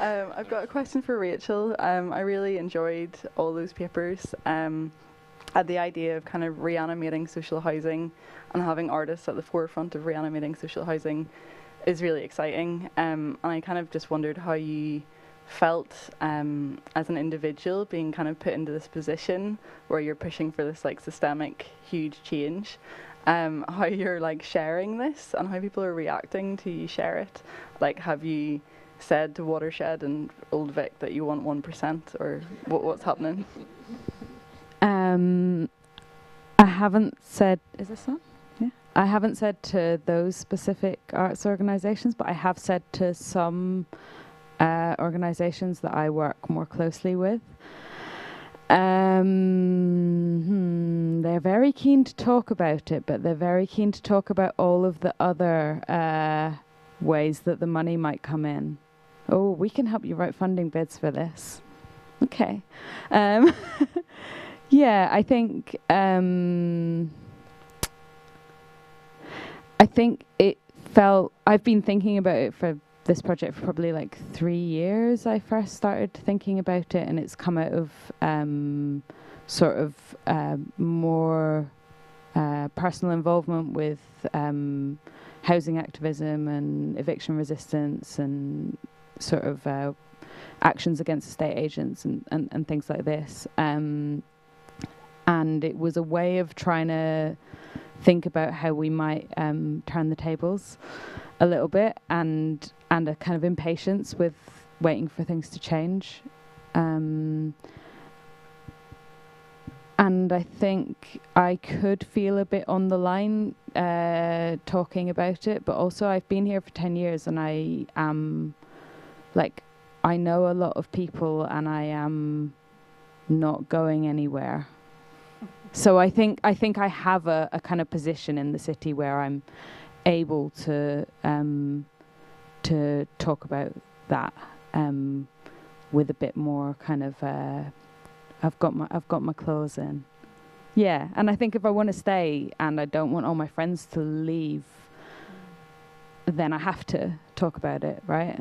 I've got a question for Rachel. I really enjoyed all those papers. The idea of kind of reanimating social housing and having artists at the forefront of reanimating social housing is really exciting. And I kind of just wondered how you felt as an individual being kind of put into this position where you're pushing for this like systemic huge change, how you're like sharing this and how people are reacting to you share it. Like, have you said to Watershed and Old Vic that you want 1%, or what's happening? I haven't said, is this on? Yeah. I haven't said to those specific arts organisations, but I have said to some organisations that I work more closely with. They're very keen to talk about it, but they're very keen to talk about all of the other ways that the money might come in. Oh, we can help you write funding bids for this. Okay. Yeah, I think it felt, I've been thinking about it for this project for probably like 3 years. I first started thinking about it, and it's come out of sort of more personal involvement with housing activism and eviction resistance and sort of actions against estate agents and things like this. And it was a way of trying to think about how we might turn the tables a little bit, and a kind of impatience with waiting for things to change. And I think I could feel a bit on the line talking about it, but also I've been here for 10 years and I am, like, I know a lot of people and I am not going anywhere. So I think I have a kind of position in the city where I'm able to talk about that with a bit more kind of I've got my claws in. Yeah, and I think if I want to stay and I don't want all my friends to leave, then I have to talk about it, right?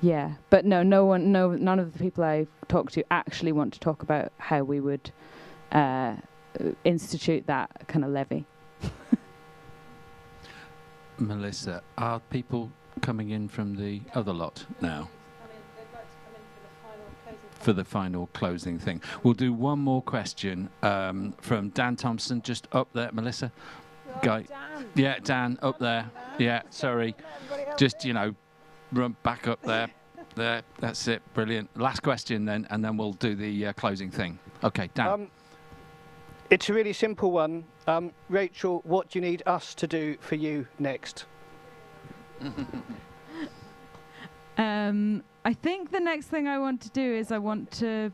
Yeah, but none of the people I talk to actually want to talk about how we would institute that kind of levy. Melissa, are people coming in from the other lot now? For the final closing thing. We'll do one more question from Dan Thompson, just up there. Melissa? Guy. Dan. Yeah, Dan, up there. Yeah, sorry. Just, run back up there. There, that's it. Brilliant. Last question then, and then we'll do the closing thing. Okay, Dan. It's a really simple one. Rachel, what do you need us to do for you next? I think the next thing I want to do is I want to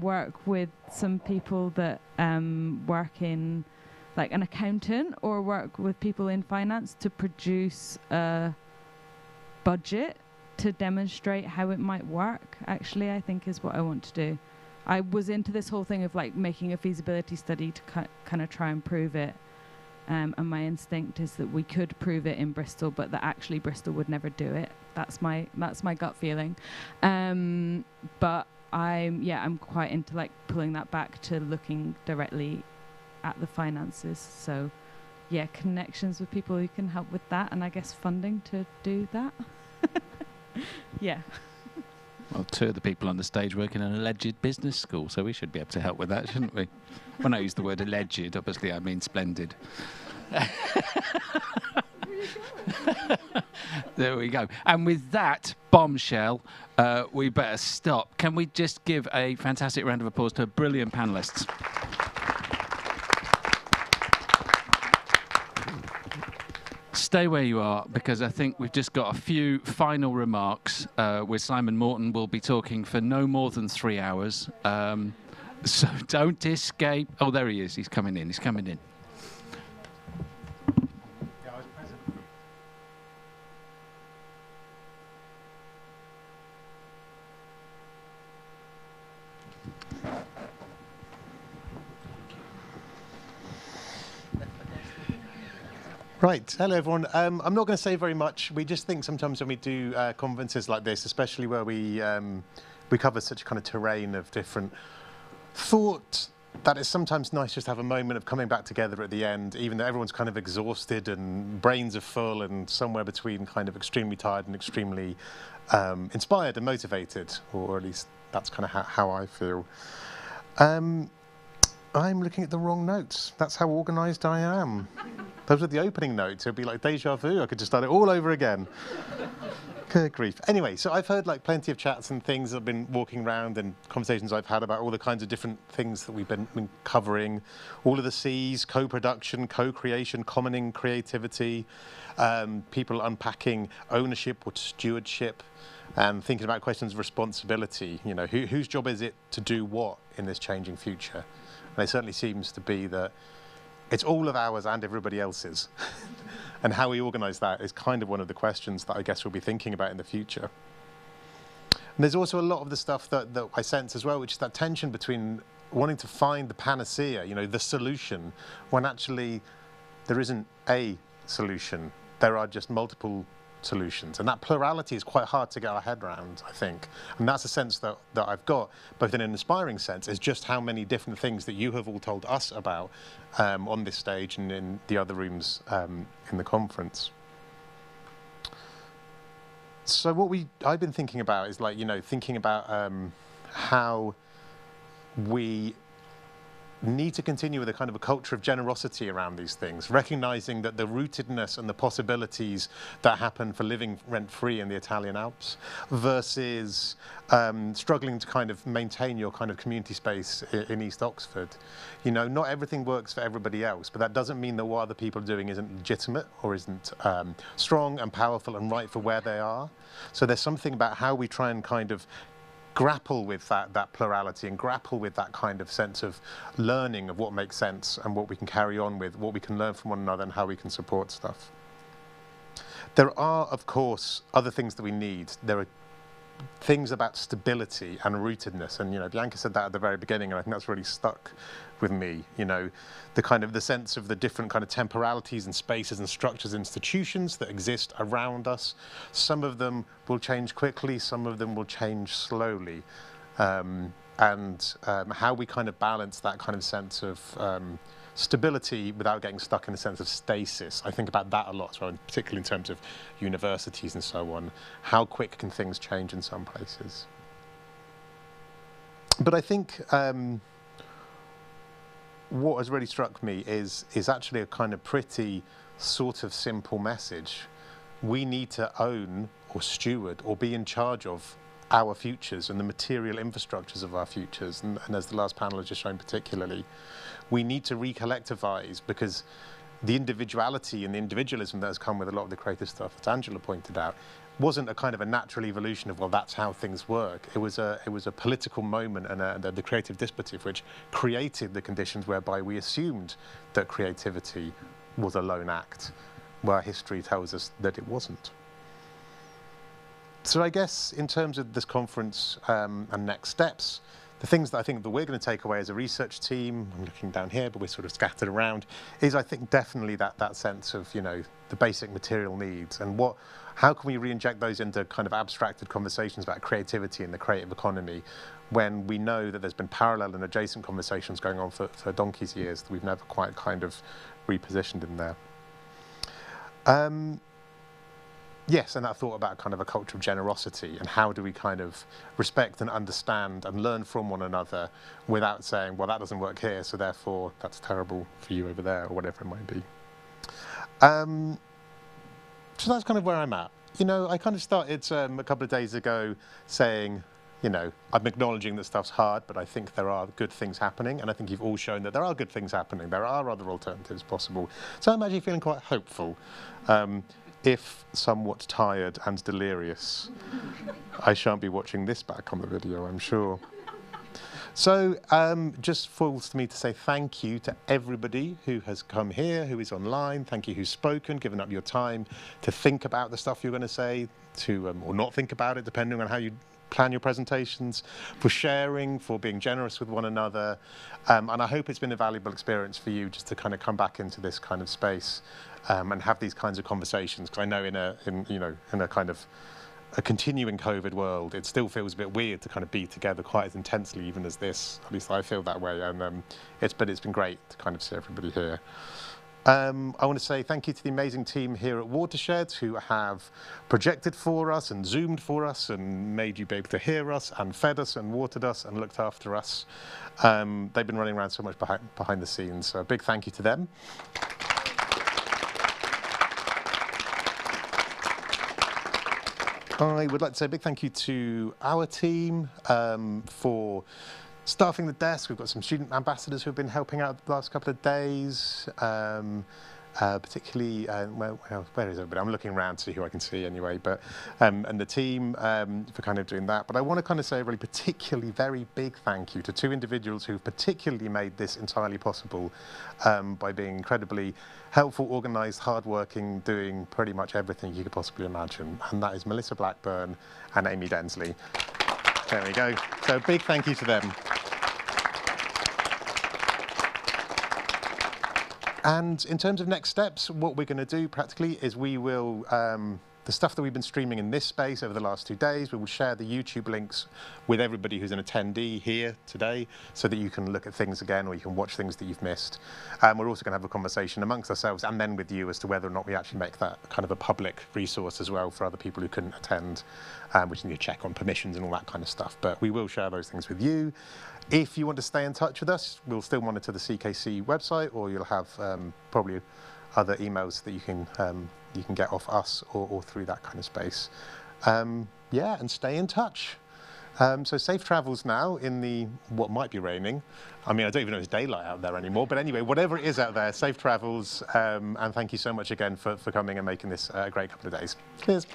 work with some people that work in, like, an accountant or work with people in finance to produce a budget to demonstrate how it might work, actually, I think is what I want to do. I was into this whole thing of like making a feasibility study to kind of try and prove it. And my instinct is that we could prove it in Bristol, but that actually Bristol would never do it. That's my gut feeling. But I'm quite into like pulling that back to looking directly at the finances. So yeah, connections with people who can help with that, and I guess funding to do that. Yeah. Well, 2 of the people on the stage work in an alleged business school, so we should be able to help with that, shouldn't we? When I use the word alleged, obviously I mean splendid. There we go. And with that bombshell, we better stop. Can we just give a fantastic round of applause to brilliant panellists? Stay where you are, because I think we've just got a few final remarks. With Simon Morton, we'll be talking for no more than 3 hours. So don't escape. Oh, there he is. He's coming in. He's coming in. Right, hello everyone. I'm not going to say very much. We just think sometimes when we do conferences like this, especially where we cover such kind of terrain of different thought, that it's sometimes nice just to have a moment of coming back together at the end, even though everyone's kind of exhausted and brains are full and somewhere between kind of extremely tired and extremely inspired and motivated, or at least that's kind of how I feel. I'm looking at the wrong notes. That's how organised I am. Those are the opening notes. It would be like deja vu. I could just start it all over again. Good grief. Anyway, so I've heard like plenty of chats and things. I've been walking around and conversations I've had about all the kinds of different things that we've been covering. All of the C's, co-production, co-creation, commoning creativity, people unpacking ownership or stewardship, and thinking about questions of responsibility. You know, whose job is it to do what in this changing future? And it certainly seems to be that it's all of ours and everybody else's. And how we organise that is kind of one of the questions that I guess we'll be thinking about in the future. And there's also a lot of the stuff that I sense as well, which is that tension between wanting to find the panacea, you know, the solution, when actually there isn't a solution. There are just multiple solutions. And that plurality is quite hard to get our head around, I think. And that's a sense that I've got, both in an inspiring sense, is just how many different things that you have all told us about on this stage and in the other rooms in the conference. So what I've been thinking about is, like, thinking about how we need to continue with a kind of a culture of generosity around these things, recognizing that the rootedness and the possibilities that happen for living rent-free in the Italian Alps versus struggling to kind of maintain your kind of community space in East Oxford. Not everything works for everybody else, but that doesn't mean that what other people are doing isn't legitimate or isn't strong and powerful and right for where they are. So there's something about how we try and kind of grapple with that plurality and grapple with that kind of sense of learning of what makes sense and what we can carry on with, what we can learn from one another and how we can support stuff. There are, of course, other things that we need. There are things about stability and rootedness, and Bianca said that at the very beginning, and I think that's really stuck with me. The sense of the different kind of temporalities and spaces and structures, institutions that exist around us. Some of them will change quickly, some of them will change slowly, and how we kind of balance that kind of sense of stability without getting stuck in a sense of stasis. I think about that a lot as well, particularly in terms of universities and so on. How quick can things change in some places? But I think what has really struck me is actually a kind of pretty sort of simple message. We need to own or steward or be in charge of our futures and the material infrastructures of our futures. And as the last panel has just shown particularly, we need to recollectivise, because the individuality and the individualism that has come with a lot of the creative stuff that Angela pointed out wasn't a kind of a natural evolution of, well, that's how things work. It was a political moment and the creative dispositive which created the conditions whereby we assumed that creativity was a lone act, where history tells us that it wasn't. So I guess in terms of this conference and next steps, the things that I think that we're going to take away as a research team, I'm looking down here, but we're sort of scattered around, is I think definitely that sense of, the basic material needs and how can we re-inject those into kind of abstracted conversations about creativity and the creative economy when we know that there's been parallel and adjacent conversations going on for donkey's years that we've never quite kind of repositioned in there. Yes, and that thought about kind of a culture of generosity and how do we kind of respect and understand and learn from one another without saying, well, that doesn't work here, so therefore that's terrible for you over there, or whatever it might be. So that's kind of where I'm at. I kind of started a couple of days ago saying, I'm acknowledging that stuff's hard, but I think there are good things happening, and I think you've all shown that there are good things happening. There are other alternatives possible. So I'm actually feeling quite hopeful. If somewhat tired and delirious. I shan't be watching this back on the video, I'm sure. So just falls to me to say thank you to everybody who has come here, who is online. Thank you who's spoken, given up your time to think about the stuff you're going to say, or not think about it, depending on how you plan your presentations, for sharing, for being generous with one another. And I hope it's been a valuable experience for you just to kind of come back into this kind of space and have these kinds of conversations, because I know in a kind of a continuing COVID world, it still feels a bit weird to kind of be together quite as intensely even as this. At least I feel that way, and it's been great to kind of see everybody here. I want to say thank you to the amazing team here at Watershed who have projected for us and zoomed for us and made you be able to hear us and fed us and watered us and looked after us. They've been running around so much behind the scenes, so a big thank you to them. I would like to say a big thank you to our team for staffing the desk. We've got some student ambassadors who have been helping out the last couple of days, particularly, where is everybody? I'm looking around to see who I can see anyway, but and the team for kind of doing that. But I want to kind of say a really particularly very big thank you to two individuals who've particularly made this entirely possible by being incredibly helpful, organised, hardworking, doing pretty much everything you could possibly imagine. And that is Melissa Blackburn and Amy Densley. There we go. So a big thank you to them. And in terms of next steps, what we're going to do practically is we will, the the stuff that we've been streaming in this space over the last 2 days. We will share the YouTube links with everybody who's an attendee here today so that you can look at things again or you can watch things that you've missed. We're also going to have a conversation amongst ourselves and then with you as to whether or not we actually make that kind of a public resource as well for other people who couldn't attend, which need to check on permissions and all that kind of stuff. But we will share those things with you. If you want to stay in touch with us, we'll still monitor the CKC website, or you'll have probably other emails that you can get off us or through that kind of space. Yeah, and stay in touch. So safe travels now in the what might be raining. I mean, I don't even know if it's daylight out there anymore, but anyway, whatever it is out there, safe travels, and thank you so much again for coming and making this a great couple of days. Cheers.